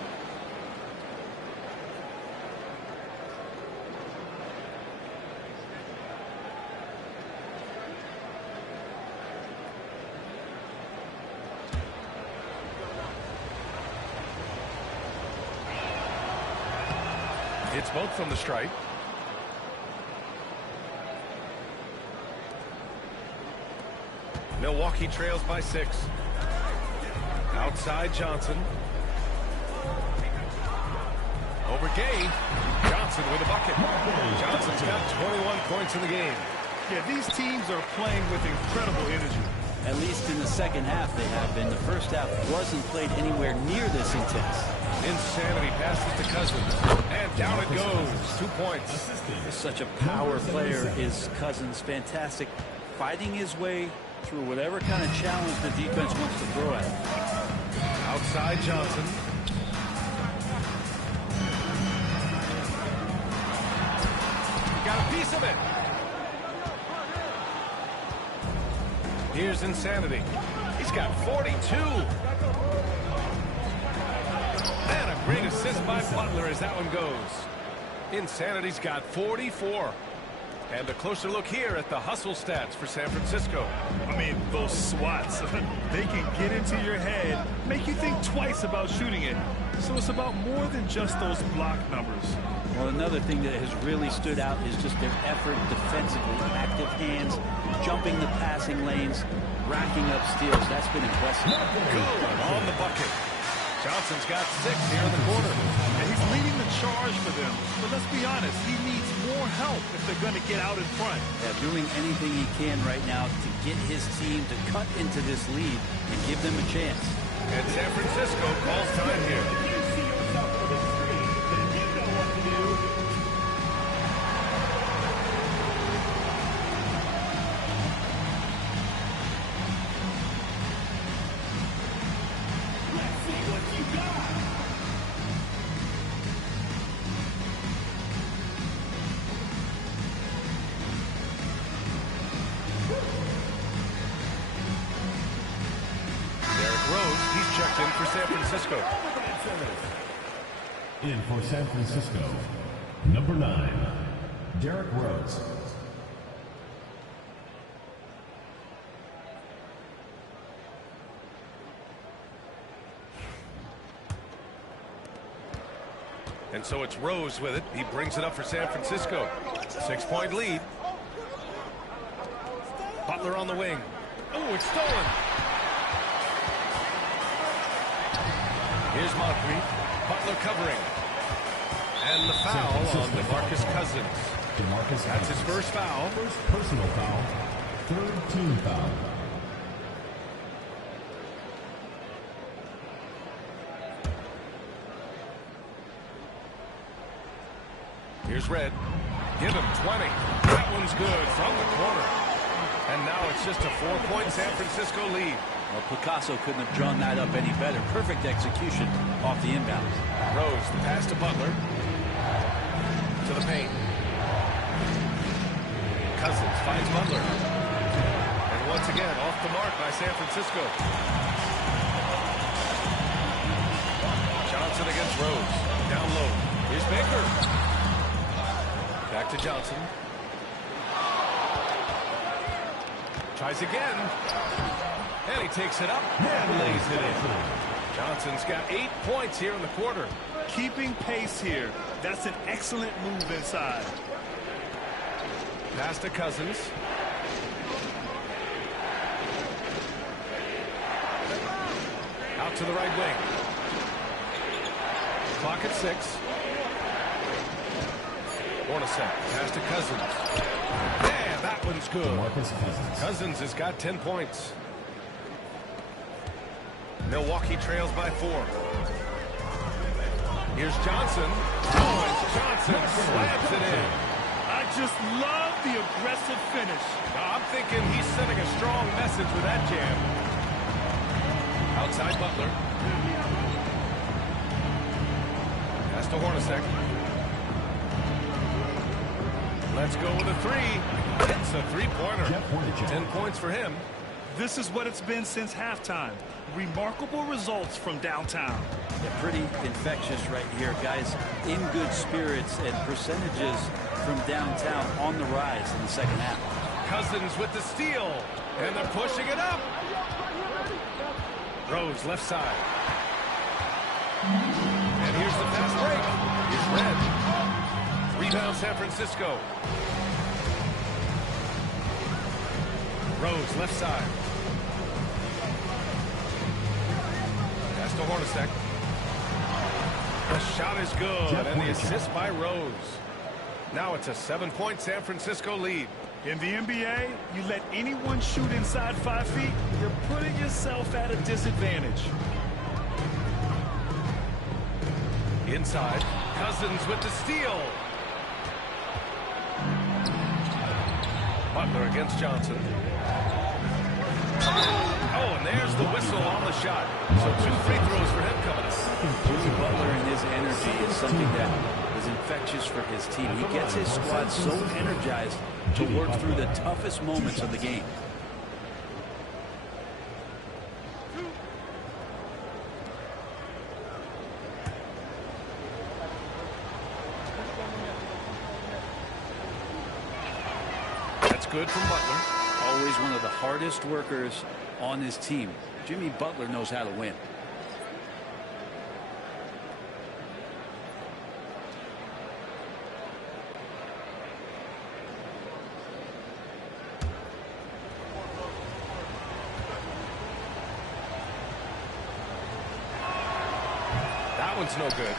It's both from the stripe. Milwaukee trails by 6. Outside Johnson. Over Gay. Johnson with a bucket. Johnson's got 21 points in the game. Yeah, these teams are playing with incredible energy. At least in the second half they have been. The first half wasn't played anywhere near this intense. Insanity passes to Cousins. And down it goes. 2 points. He's such a power player is Cousins. Fantastic. Fighting his way through whatever kind of challenge the defense wants to throw at him. Outside Johnson. Got a piece of it. Here's Insanity. He's got 42. And a great assist by Butler as that one goes. Insanity's got 44. And a closer look here at the hustle stats for San Francisco. I mean, those swats, they can get into your head, make you think twice about shooting it. So it's about more than just those block numbers. Well, another thing that has really stood out is just their effort defensively. Active hands, jumping the passing lanes, racking up steals. That's been impressive. Good on the bucket. Johnson's got 6 here in the quarter. And he's leading the charge for them. But let's be honest, he needs more help if they're going to get out in front. Yeah, doing anything he can right now to get his team to cut into this lead and give them a chance. And San Francisco calls time here. In for San Francisco, number 9, Derrick Rose. And so it's Rose with it. He brings it up for San Francisco. 6-point lead. Butler on the wing. Oh, it's stolen. Here's Moncrief. Butler covering. And the foul on DeMarcus Cousins. That's his first foul. First personal foul. Third team foul. Here's Red. Give him 20. That one's good from the corner. And now it's just a 4-point San Francisco lead. Well, Picasso couldn't have drawn that up any better. Perfect execution off the inbounds. Rose, the pass to Butler. To the paint. Cousins finds Butler. And once again, off the mark by San Francisco. Johnson against Rose. Down low. Here's Baker. Back to Johnson. Tries again. And he takes it up and lays it in. Johnson's got 8 points here in the quarter. Keeping pace here. That's an excellent move inside. Pass to Cousins. Out to the right wing. Clock at 6. Hornacek. Pass to Cousins. Yeah, that one's good. Cousins has got 10 points. Milwaukee trails by 4. Here's Johnson. Oh, and Johnson slams it in. I just love the aggressive finish. Now, I'm thinking he's sending a strong message with that jam. Outside Butler. Pass to Hornacek. Let's go with a 3. It's a 3-pointer. 10 points for him. This is what it's been since halftime. Remarkable results from downtown. Yeah, pretty infectious right here, guys. In good spirits and percentages from downtown on the rise in the second half. Cousins with the steal. And they're pushing it up. Rose left side. And here's the fast break. Here's Red. Rebound San Francisco. Rose left side. Pass to Hornacek. The shot is good, and the assist by Rose. Now it's a 7-point San Francisco lead. In the NBA, you let anyone shoot inside 5 feet, you're putting yourself at a disadvantage. Inside, Cousins with the steal. Butler against Johnson. Oh, and there's the whistle on the shot. So 2 free throws for him coming up. Jimmy Butler and his energy is something that is infectious for his team. He gets his squad so energized to work through the toughest moments of the game. That's good from Butler. Always one of the hardest workers on his team. Jimmy Butler knows how to win. That one's no good.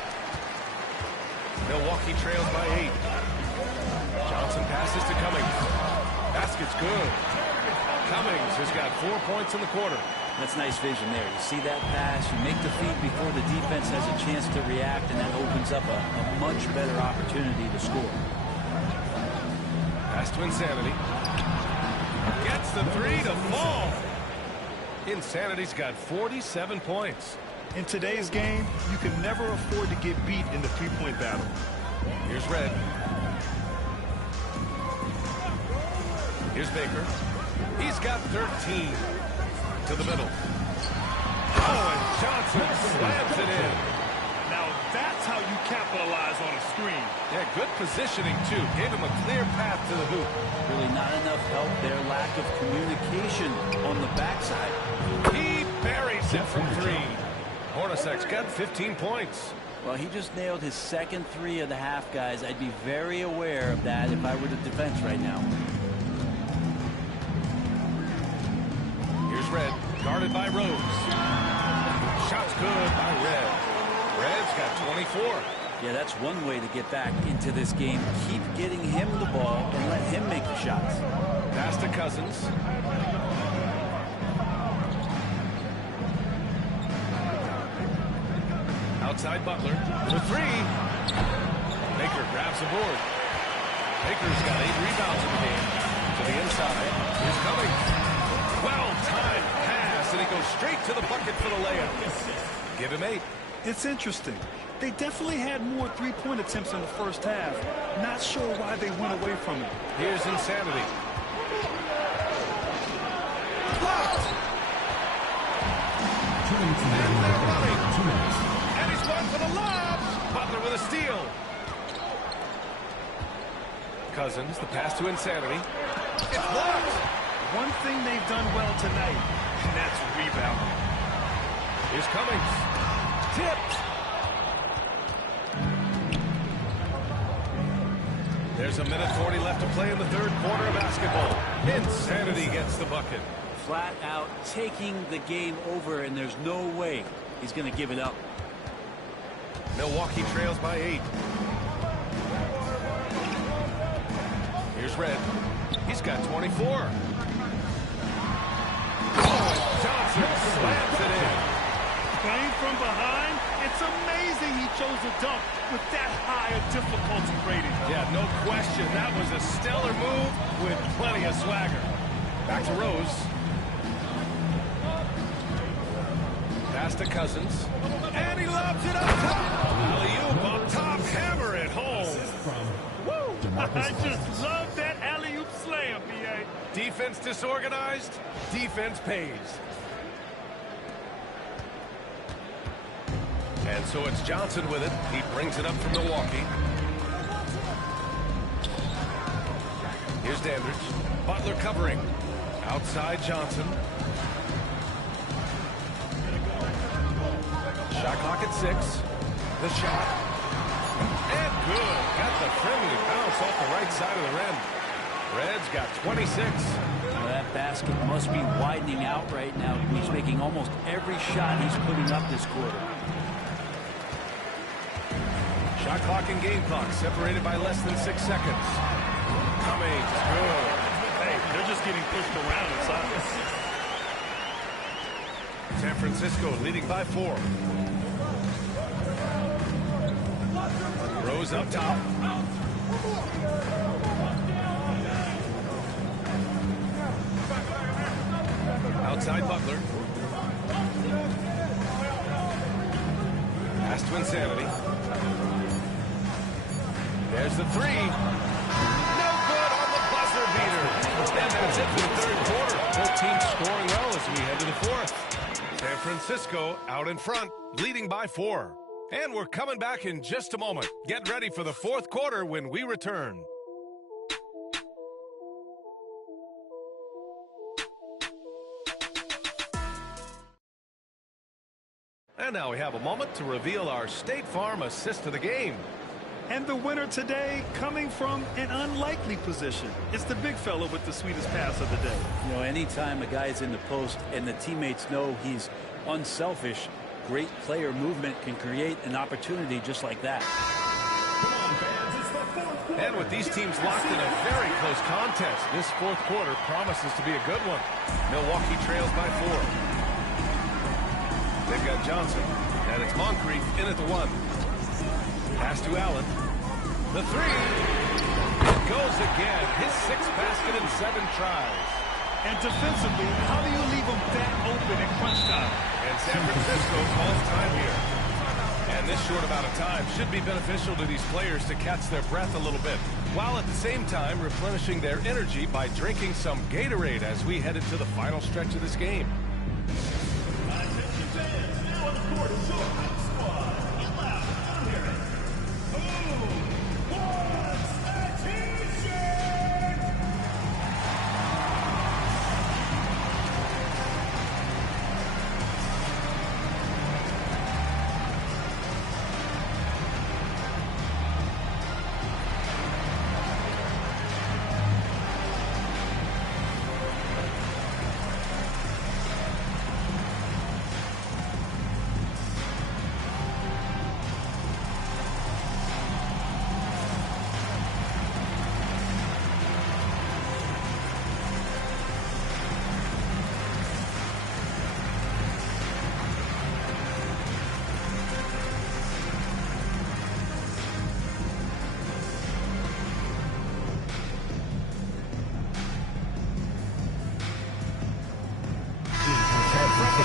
Milwaukee trails by 8. Johnson passes to Cummings. Basket's good. Cummings has got 4 points in the quarter. That's nice vision there. You see that pass, you make the feed before the defense has a chance to react, and that opens up a much better opportunity to score. Pass to Insanity. Gets the 3 to fall. Insanity's got 47 points. In today's game, you can never afford to get beat in the three-point battle. Here's Red. Here's Baker. He's got 13. To the middle. Oh, and Johnson slams it in. Now that's how you capitalize on a screen. Yeah, good positioning, too. Gave him a clear path to the hoop. Really not enough help there. Lack of communication on the backside. He buries it from 3. Hornacek's got 15 points. Well, he just nailed his second 3 of the half, guys. I'd be very aware of that if I were the defense right now. Red, guarded by Rose. Shot's good by Red. Red's got 24. Yeah, that's one way to get back into this game. Keep getting him the ball and let him make the shots. Pass to Cousins. Outside Butler. For 3. Baker grabs the board. Baker's got 8 rebounds in the game. To the inside. Here's Cummings. Well-timed pass, and he goes straight to the bucket for the layup. Give him 8. It's interesting. They definitely had more three-point attempts in the first half. Not sure why they went away from it. Here's Insanity. Blocked. And they're running. And he's going for the lob. Butler with a steal. Cousins, the pass to Insanity. It's blocked. One thing they've done well tonight, and that's rebounding. Here's Cummings. Tipped. There's a minute 40 left to play in the third quarter of basketball. Insanity gets the bucket. Flat out taking the game over, and there's no way he's going to give it up. Milwaukee trails by 8. Here's Red. He's got 24. Johnson slams it in. Playing from behind, it's amazing he chose a dunk with that high a difficulty rating. Yeah, no question. That was a stellar move with plenty of swagger. Back to Rose. Pass to Cousins. And he lobs it up top. Alley-oop on top. Hammer it home. Woo! I just love that alley-oop slam, B.A. Defense disorganized. Defense pays. And so it's Johnson with it. He brings it up from Milwaukee. Here's Dandridge. Butler covering. Outside Johnson. Shot clock at 6. The shot. And good. Got the friendly bounce off the right side of the rim. Red's got 26. Well, that basket must be widening out right now. He's making almost every shot he's putting up this quarter. Shot clock and game clock separated by less than 6 seconds. Cummings, good. Hey, they're just getting pushed around inside. San Francisco leading by 4. Rose up top. Outside Butler. Pass to Insanity. There's the 3. No good on the buzzer beater. And that's it for the third quarter. Both teams scoring well as we head to the fourth. San Francisco out in front, leading by 4. And we're coming back in just a moment. Get ready for the fourth quarter when we return. And now we have a moment to reveal our State Farm assist of the game. And the winner today coming from an unlikely position. It's the big fella with the sweetest pass of the day. You know, anytime a guy's in the post and the teammates know he's unselfish, great player movement can create an opportunity just like that. And with these teams locked in a very close contest, this fourth quarter promises to be a good one. Milwaukee trails by 4. They've got Johnson, and it's Moncrief in at the 1. Pass to Allen. The 3. It goes again. His 6th basket in 7 tries. And defensively, how do you leave them that open in crunch time? And San Francisco calls time here. And this short amount of time should be beneficial to these players to catch their breath a little bit, while at the same time replenishing their energy by drinking some Gatorade as we head into the final stretch of this game.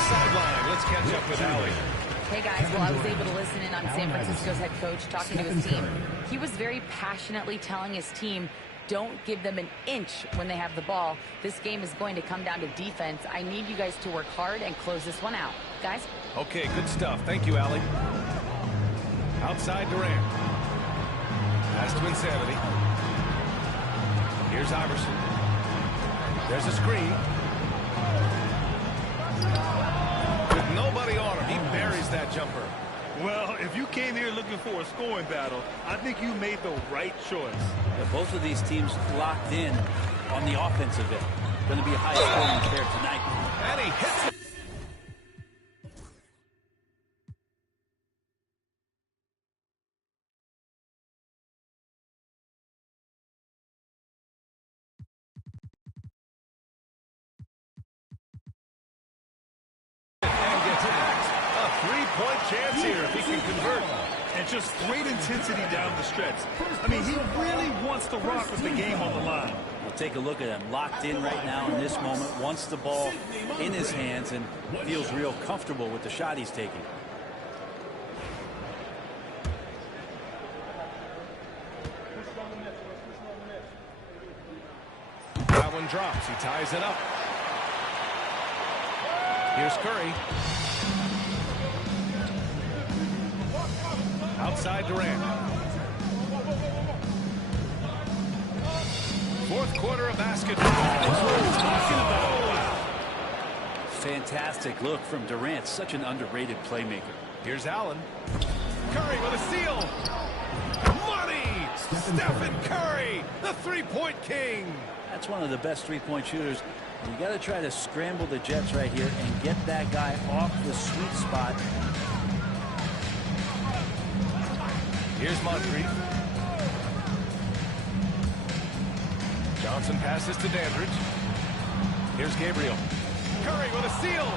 sideline. Let's catch up with Allie. Hey guys, well I was able to listen in on San Francisco's head coach talking to his team. He was very passionately telling his team, don't give them an inch when they have the ball. This game is going to come down to defense. I need you guys to work hard and close this one out. Guys? Okay, good stuff. Thank you, Allie. Outside Durant. Pass to Insanity. Here's Iverson. There's a screen. With nobody on him, he buries that jumper. Well, if you came here looking for a scoring battle, I think you made the right choice. Yeah, both of these teams locked in on the offensive end. Going to be a high-scoring affair tonight. And he hits it. Three-point chance here if he can convert. And just great intensity down the stretch. I mean, he really wants to rock with the game on the line. We'll take a look at him. Locked in right now in this moment. Wants the ball in his hands and feels real comfortable with the shot he's taking. That one drops. He ties it up. Here's Curry. Outside Durant. Fourth quarter of basketball. That's what we're talking about. Wow. Fantastic look from Durant. Such an underrated playmaker. Here's Allen. Curry with a steal. Money! Stephen Curry, the three-point king. That's one of the best three-point shooters. You got to try to scramble the Jets right here and get that guy off the sweet spot. Here's Moncrief. Johnson passes to Dandridge. Here's Gabriel. Curry with a steal.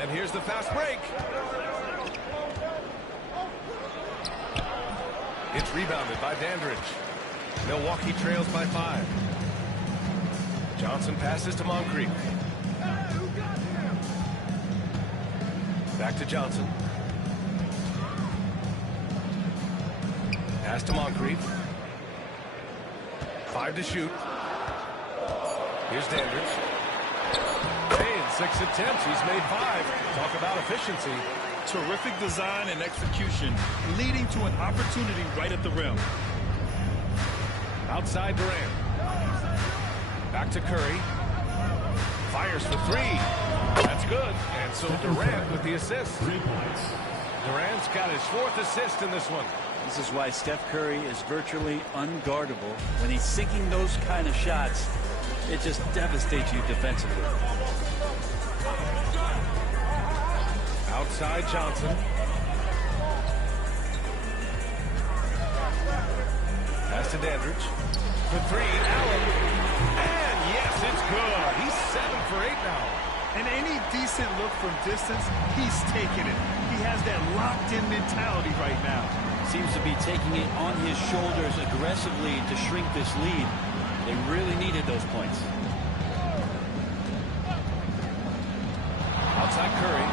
And here's the fast break. It's rebounded by Dandridge. Milwaukee trails by 5. Johnson passes to Moncrief. Back to Johnson. Pass to Moncrief. 5 to shoot. Here's Dandridge. Hey, in 6 attempts, he's made 5. Talk about efficiency. Terrific design and execution, leading to an opportunity right at the rim. Outside Durant. Back to Curry. Fires for 3. That's good. And so Durant with the assist. 3 points. Durant's got his 4th assist in this one. This is why Steph Curry is virtually unguardable. When he's sinking those kind of shots, it just devastates you defensively. Outside Johnson. Pass to Dandridge. For 3, Allen. And yes, it's good. He's 7 for 8 now. And any decent look from distance, he's taking it. He has that locked-in mentality right now. Seems to be taking it on his shoulders aggressively to shrink this lead. They really needed those points. Outside Curry.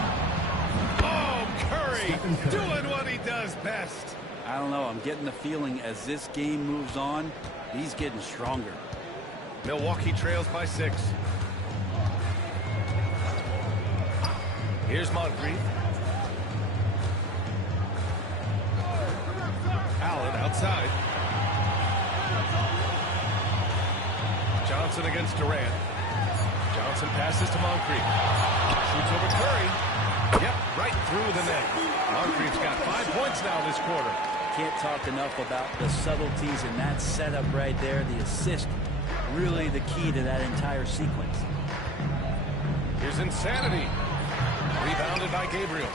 Oh, Curry doing what he does best. I don't know. I'm getting the feeling as this game moves on, he's getting stronger. Milwaukee trails by 6. Here's Moncrief. Allen outside. Johnson against Durant. Johnson passes to Moncrief. Shoots over Curry. Yep, right through the net. Moncrief's got 5 points now this quarter. Can't talk enough about the subtleties in that setup right there. The assist, really the key to that entire sequence. Here's Insanity. Rebounded by Gabriel.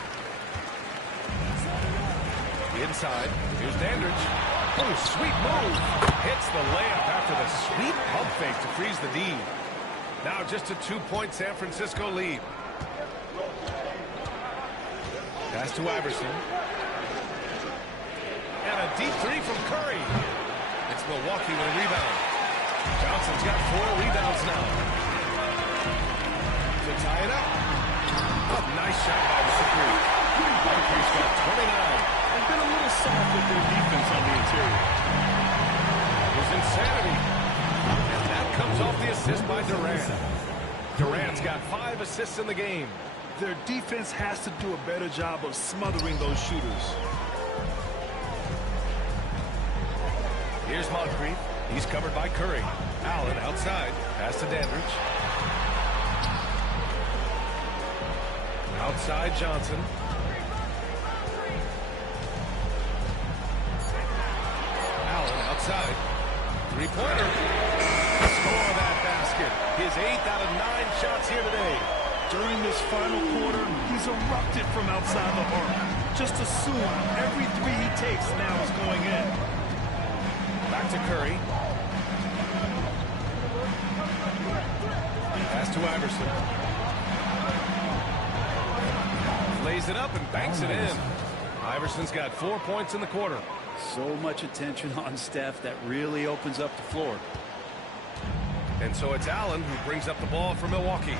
Inside. Here's Dandridge. Oh, sweet move. Hits the layup after the sweet pump fake to freeze the D. Now just a 2-point San Francisco lead. Pass to Iverson. And a deep 3 from Curry. It's Milwaukee with a rebound. Johnson's got 4 rebounds now. To tie it up. Oh, nice shot by Moncrief. Moncrief's got 29. They've been a little soft with their defense on the interior. Here's Insanity. And that comes off the assist by Durant. Durant's got 5 assists in the game. Their defense has to do a better job of smothering those shooters. Here's Moncrief. He's covered by Curry. Allen outside. Pass to Dandridge. Outside Johnson. Allen outside. Three-pointer. Score that basket. His 8th out of 9 shots here today. During this final quarter, he's erupted from outside the arc. Just assume every 3 he takes now is going in. Back to Curry. Pass to Iverson. Lays it up and banks it in. Iverson's got 4 points in the quarter. So much attention on Steph that really opens up the floor. And so it's Allen who brings up the ball for Milwaukee.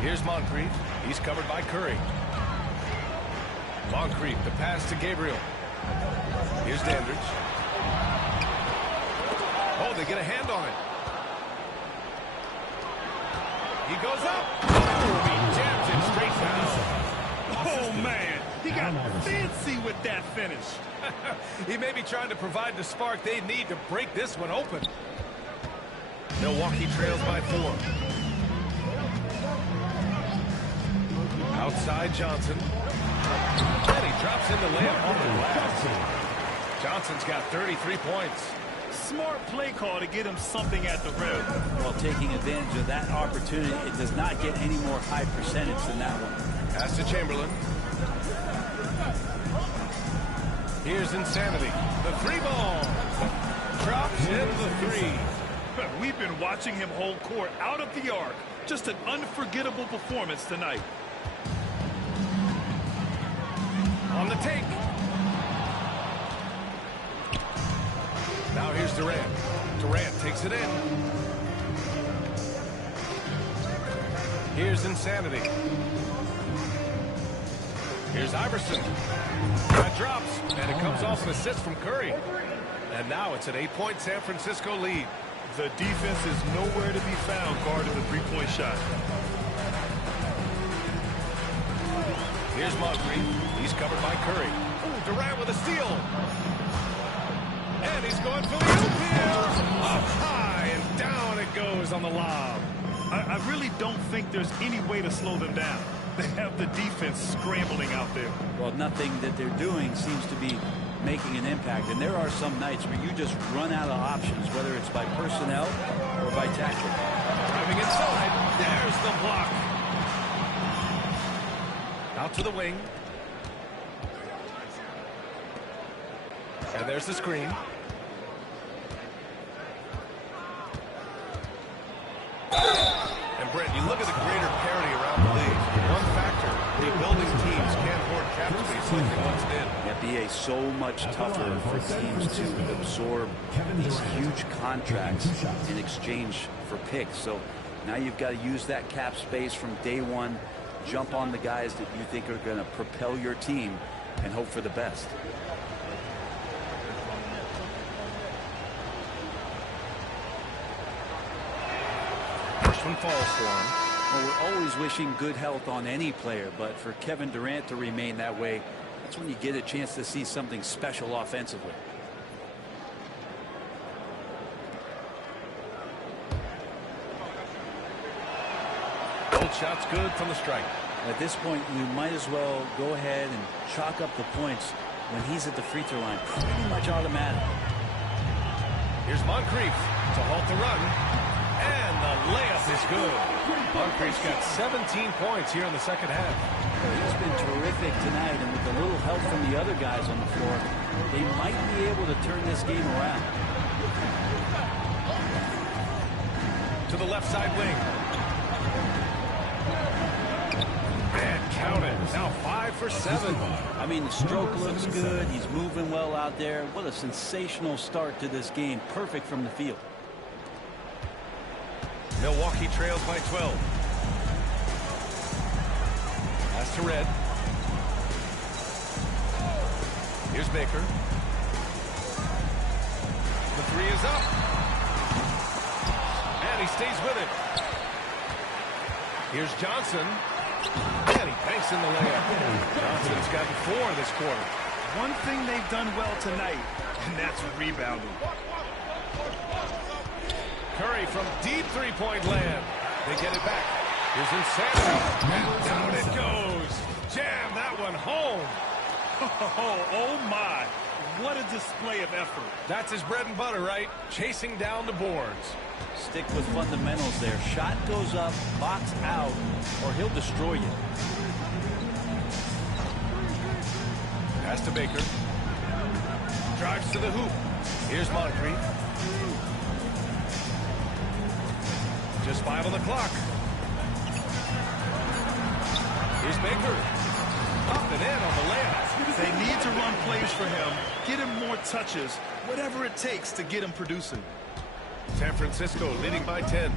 Here's Moncrief. He's covered by Curry. Moncrief, the pass to Gabriel. Here's Dandridge. Oh, they get a hand on it. He goes up. Oh, he jams it straight down. Oh, man. He got fancy with that finish. He may be trying to provide the spark they need to break this one open. Milwaukee trails by 4. Outside Johnson. And he drops in the layup off the glass. Johnson's got 33 points. Smart play call to get him something at the rim. While taking advantage of that opportunity, it does not get any more high percentage than that one. Pass to Chamberlain. Here's Insanity. The 3-ball. Drops in the 3. We've been watching him hold court out of the arc. Just an unforgettable performance tonight. On the take. Now here's Durant. Durant takes it in. Here's Insanity. Here's Iverson. That drops, and it comes off an assist from Curry. And now it's an 8-point San Francisco lead. The defense is nowhere to be found guarding the 3-point shot. Here's Moncrief. He's covered by Curry. Ooh, Durant with a steal. And he's going for the oop here. Up high, and down it goes on the lob. I really don't think there's any way to slow them down. They have the defense scrambling out there. Well, nothing that they're doing seems to be making an impact. And there are some nights where you just run out of options, whether it's by personnel or by tactic. Driving inside. There's the block. Out to the wing. And there's the screen. And Brent, you look at the greater parity around the league. One factor, rebuilding teams can't hoard cap space like they once did. NBA so much tougher for teams to absorb these huge contracts in exchange for picks. So now you've got to use that cap space from day one, jump on the guys that you think are going to propel your team, and hope for the best. First one falls for him. Well, we're always wishing good health on any player, but for Kevin Durant to remain that way, that's when you get a chance to see something special offensively. Both shots good from the strike. At this point, you might as well go ahead and chalk up the points when he's at the free throw line. Pretty much automatic. Here's Moncrief to halt the run. And the layup is good. Moncrief's got 17 points here in the second half. He's been terrific tonight, and with a little help from the other guys on the floor, they might be able to turn this game around. To the left side wing. And count it. Now 5 for 7. I mean, the stroke looks good. He's moving well out there. What a sensational start to this game. Perfect from the field. Milwaukee trails by 12. Pass to Red. Here's Baker. The three is up. And he stays with it. Here's Johnson. And he banks in the layup. Johnson's gotten 4 this quarter. One thing they've done well tonight, and that's rebounding. Curry from deep three-point land. They get it back. Here's Insanity. And down it goes. Jam that one home. Oh my. What a display of effort. That's his bread and butter, right? Chasing down the boards. Stick with fundamentals there. Shot goes up, box out, or he'll destroy you. Pass to Baker. Drives to the hoop. Here's Moncrief. Just 5 on the clock. Here's Baker. Up and in on the layup. They need to run plays for him, get him more touches, whatever it takes to get him producing. San Francisco leading by 10.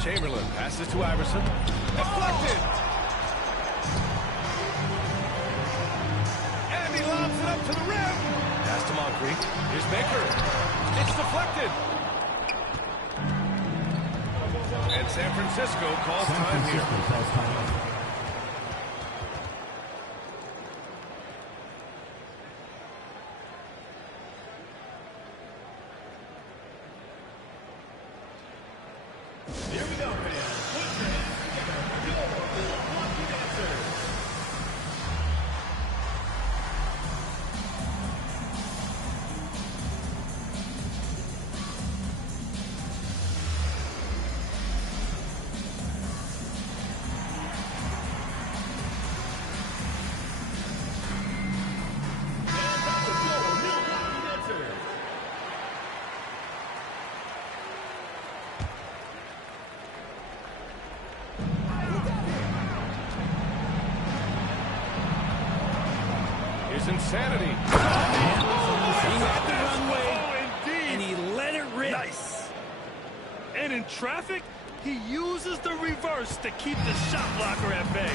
Chamberlain passes to Iverson. Deflected. And he lobs it up to the rim. Pass to Moncrief. Here's Baker. It's deflected. And San Francisco calls time here. Here we go, fans. Put your hands together. Your Milwaukee dancers. Insanity. He had the runway, and he let it rip. Nice. And in traffic, he uses the reverse to keep the shot blocker at bay.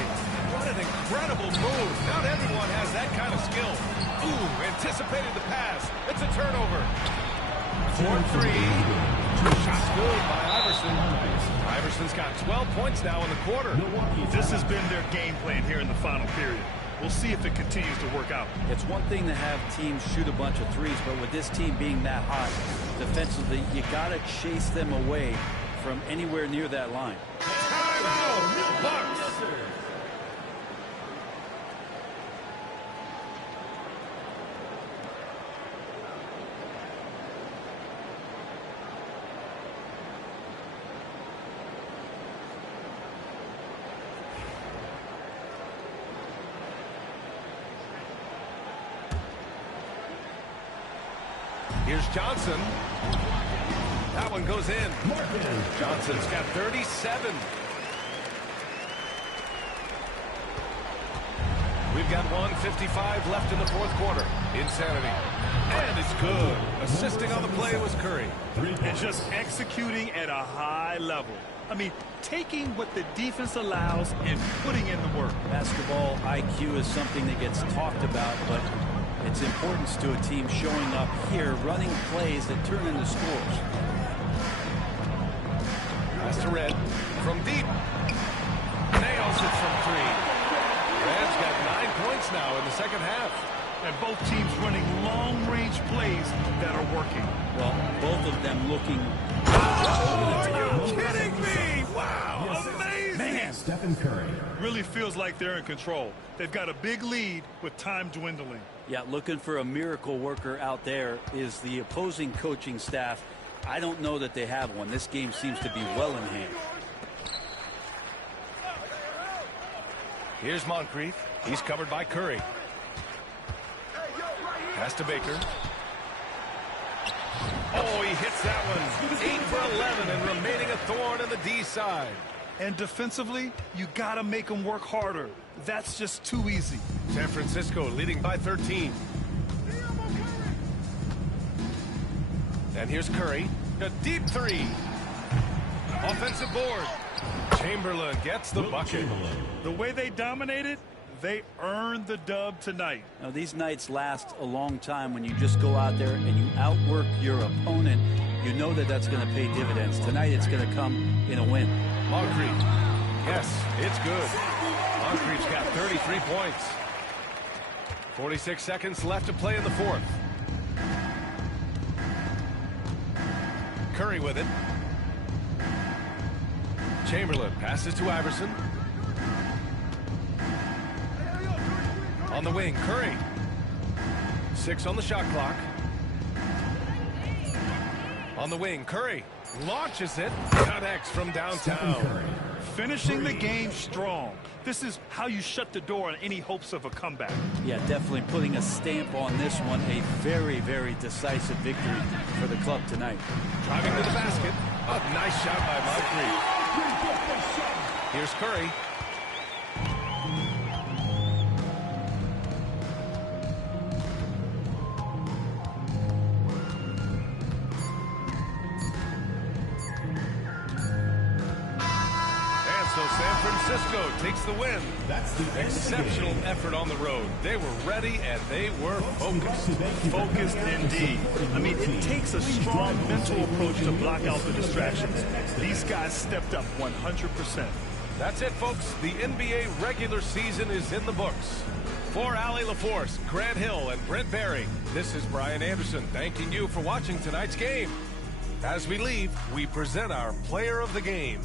What an incredible move. Not everyone has that kind of skill. Ooh, anticipated the pass. It's a turnover. 4-3. Shots good by Iverson. Iverson's got 12 points now in the quarter. This has been their game plan here in the final period. We'll see if it continues to work out. It's one thing to have teams shoot a bunch of threes, but with this team being that hot defensively, you got to chase them away from anywhere near that line. Timeout! Bucks! Here's Johnson. That one goes in. Johnson's got 37. We've got 1:55 left in the fourth quarter. Insanity. And it's good. Assisting on the play was Curry. And just executing at a high level. I mean, taking what the defense allows and putting in the work. Basketball IQ is something that gets talked about, but its importance to a team showing up here, running plays that turn into scores. Pass to Red from deep. Nails it from 3. Red's got 9 points now in the second half. And both teams running long-range plays that are working. Well, both of them looking... Oh, are you kidding me? Wow, amazing. Man, Stephen Curry. Really feels like they're in control. They've got a big lead with time dwindling. Yeah, looking for a miracle worker out there is the opposing coaching staff. I don't know that they have one. This game seems to be well in hand. Here's Moncrief. He's covered by Curry. Pass to Baker. Oh, he hits that one. 8 for 11 and remaining a thorn in the D side. And defensively, you got to make them work harder. That's just too easy. San Francisco leading by 13. And here's Curry. A deep 3. Offensive board. Chamberlain gets the bucket. The way they dominated, they earned the dub tonight. Now, these nights last a long time when you just go out there and you outwork your opponent. You know that that's going to pay dividends. Tonight it's going to come in a win. Moncrief. Yes, it's good. Moncrief's got 33 points. 46 seconds left to play in the fourth. Curry with it. Chamberlain passes to Iverson. On the wing, Curry. 6 on the shot clock. On the wing, Curry launches it. Connects from downtown. Finishing the game strong. This is how you shut the door on any hopes of a comeback. Yeah, definitely putting a stamp on this one. A very, very decisive victory for the club tonight. Driving to the basket. A nice shot by Moncrief. Here's Curry. So San Francisco takes the win. That's the exceptional effort on the road. They were ready and they were focused. Focused indeed. I mean, it takes a strong mental approach to block out the distractions. These guys stepped up 100%. That's it, folks. The NBA regular season is in the books. For Allie LaForce, Grant Hill, and Brent Barry, this is Brian Anderson thanking you for watching tonight's game. As we leave, we present our player of the game.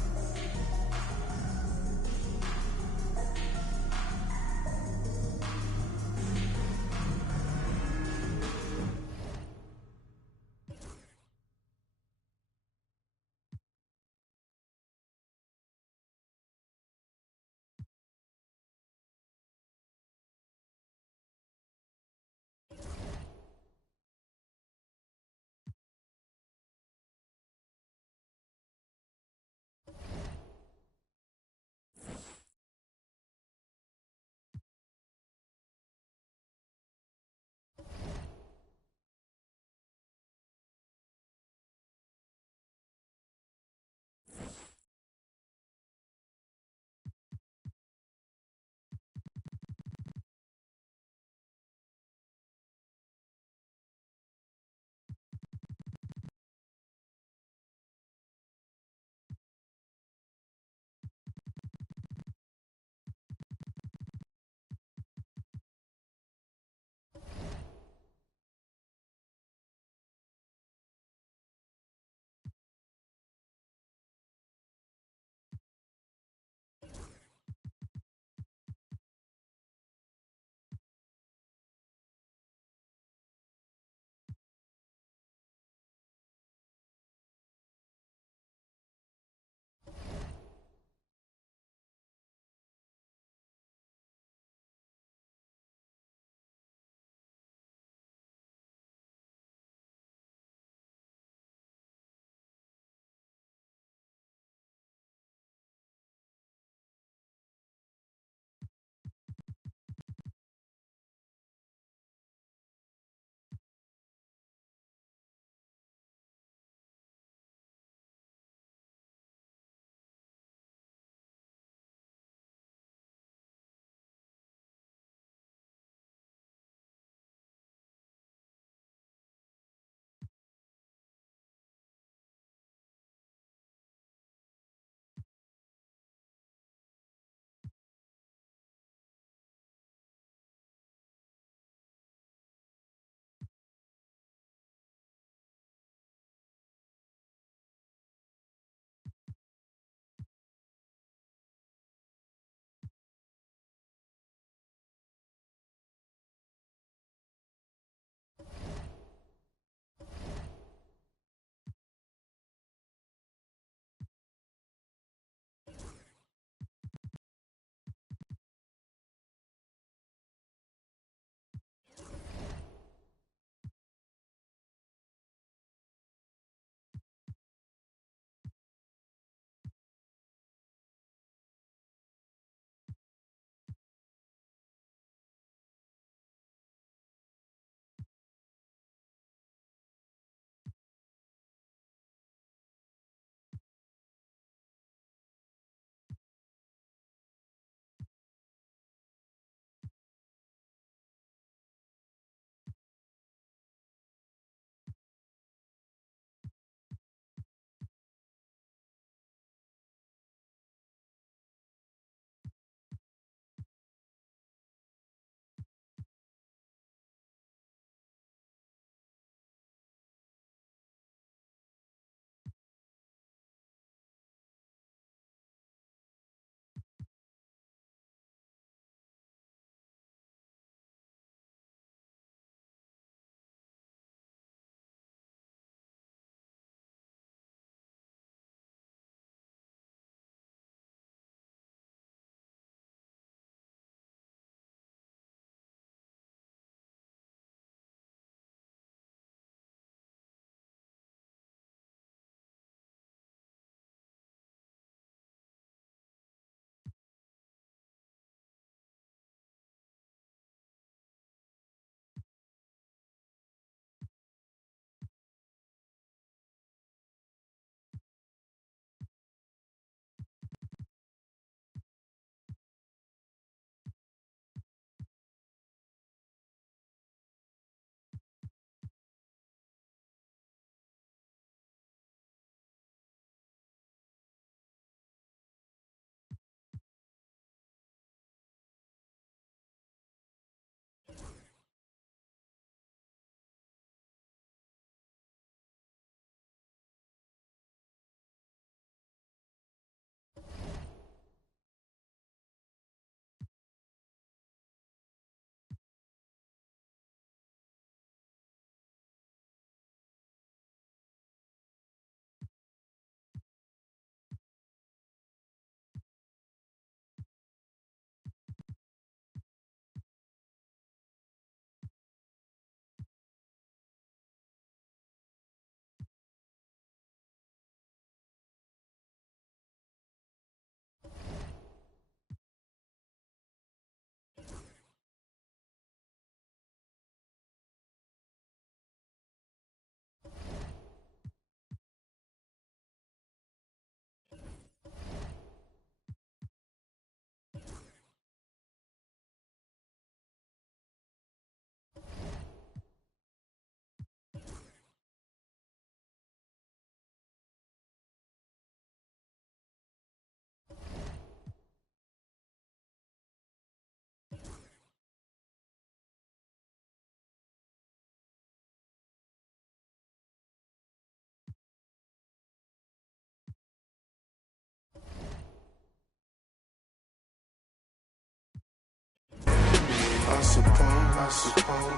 I suppose.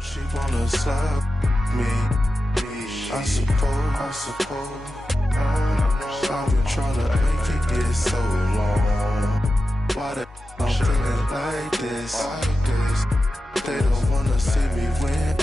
She wanna slap me. I suppose. I've been trying to make it get so long. Why the I'm feeling like this? They don't wanna see me win.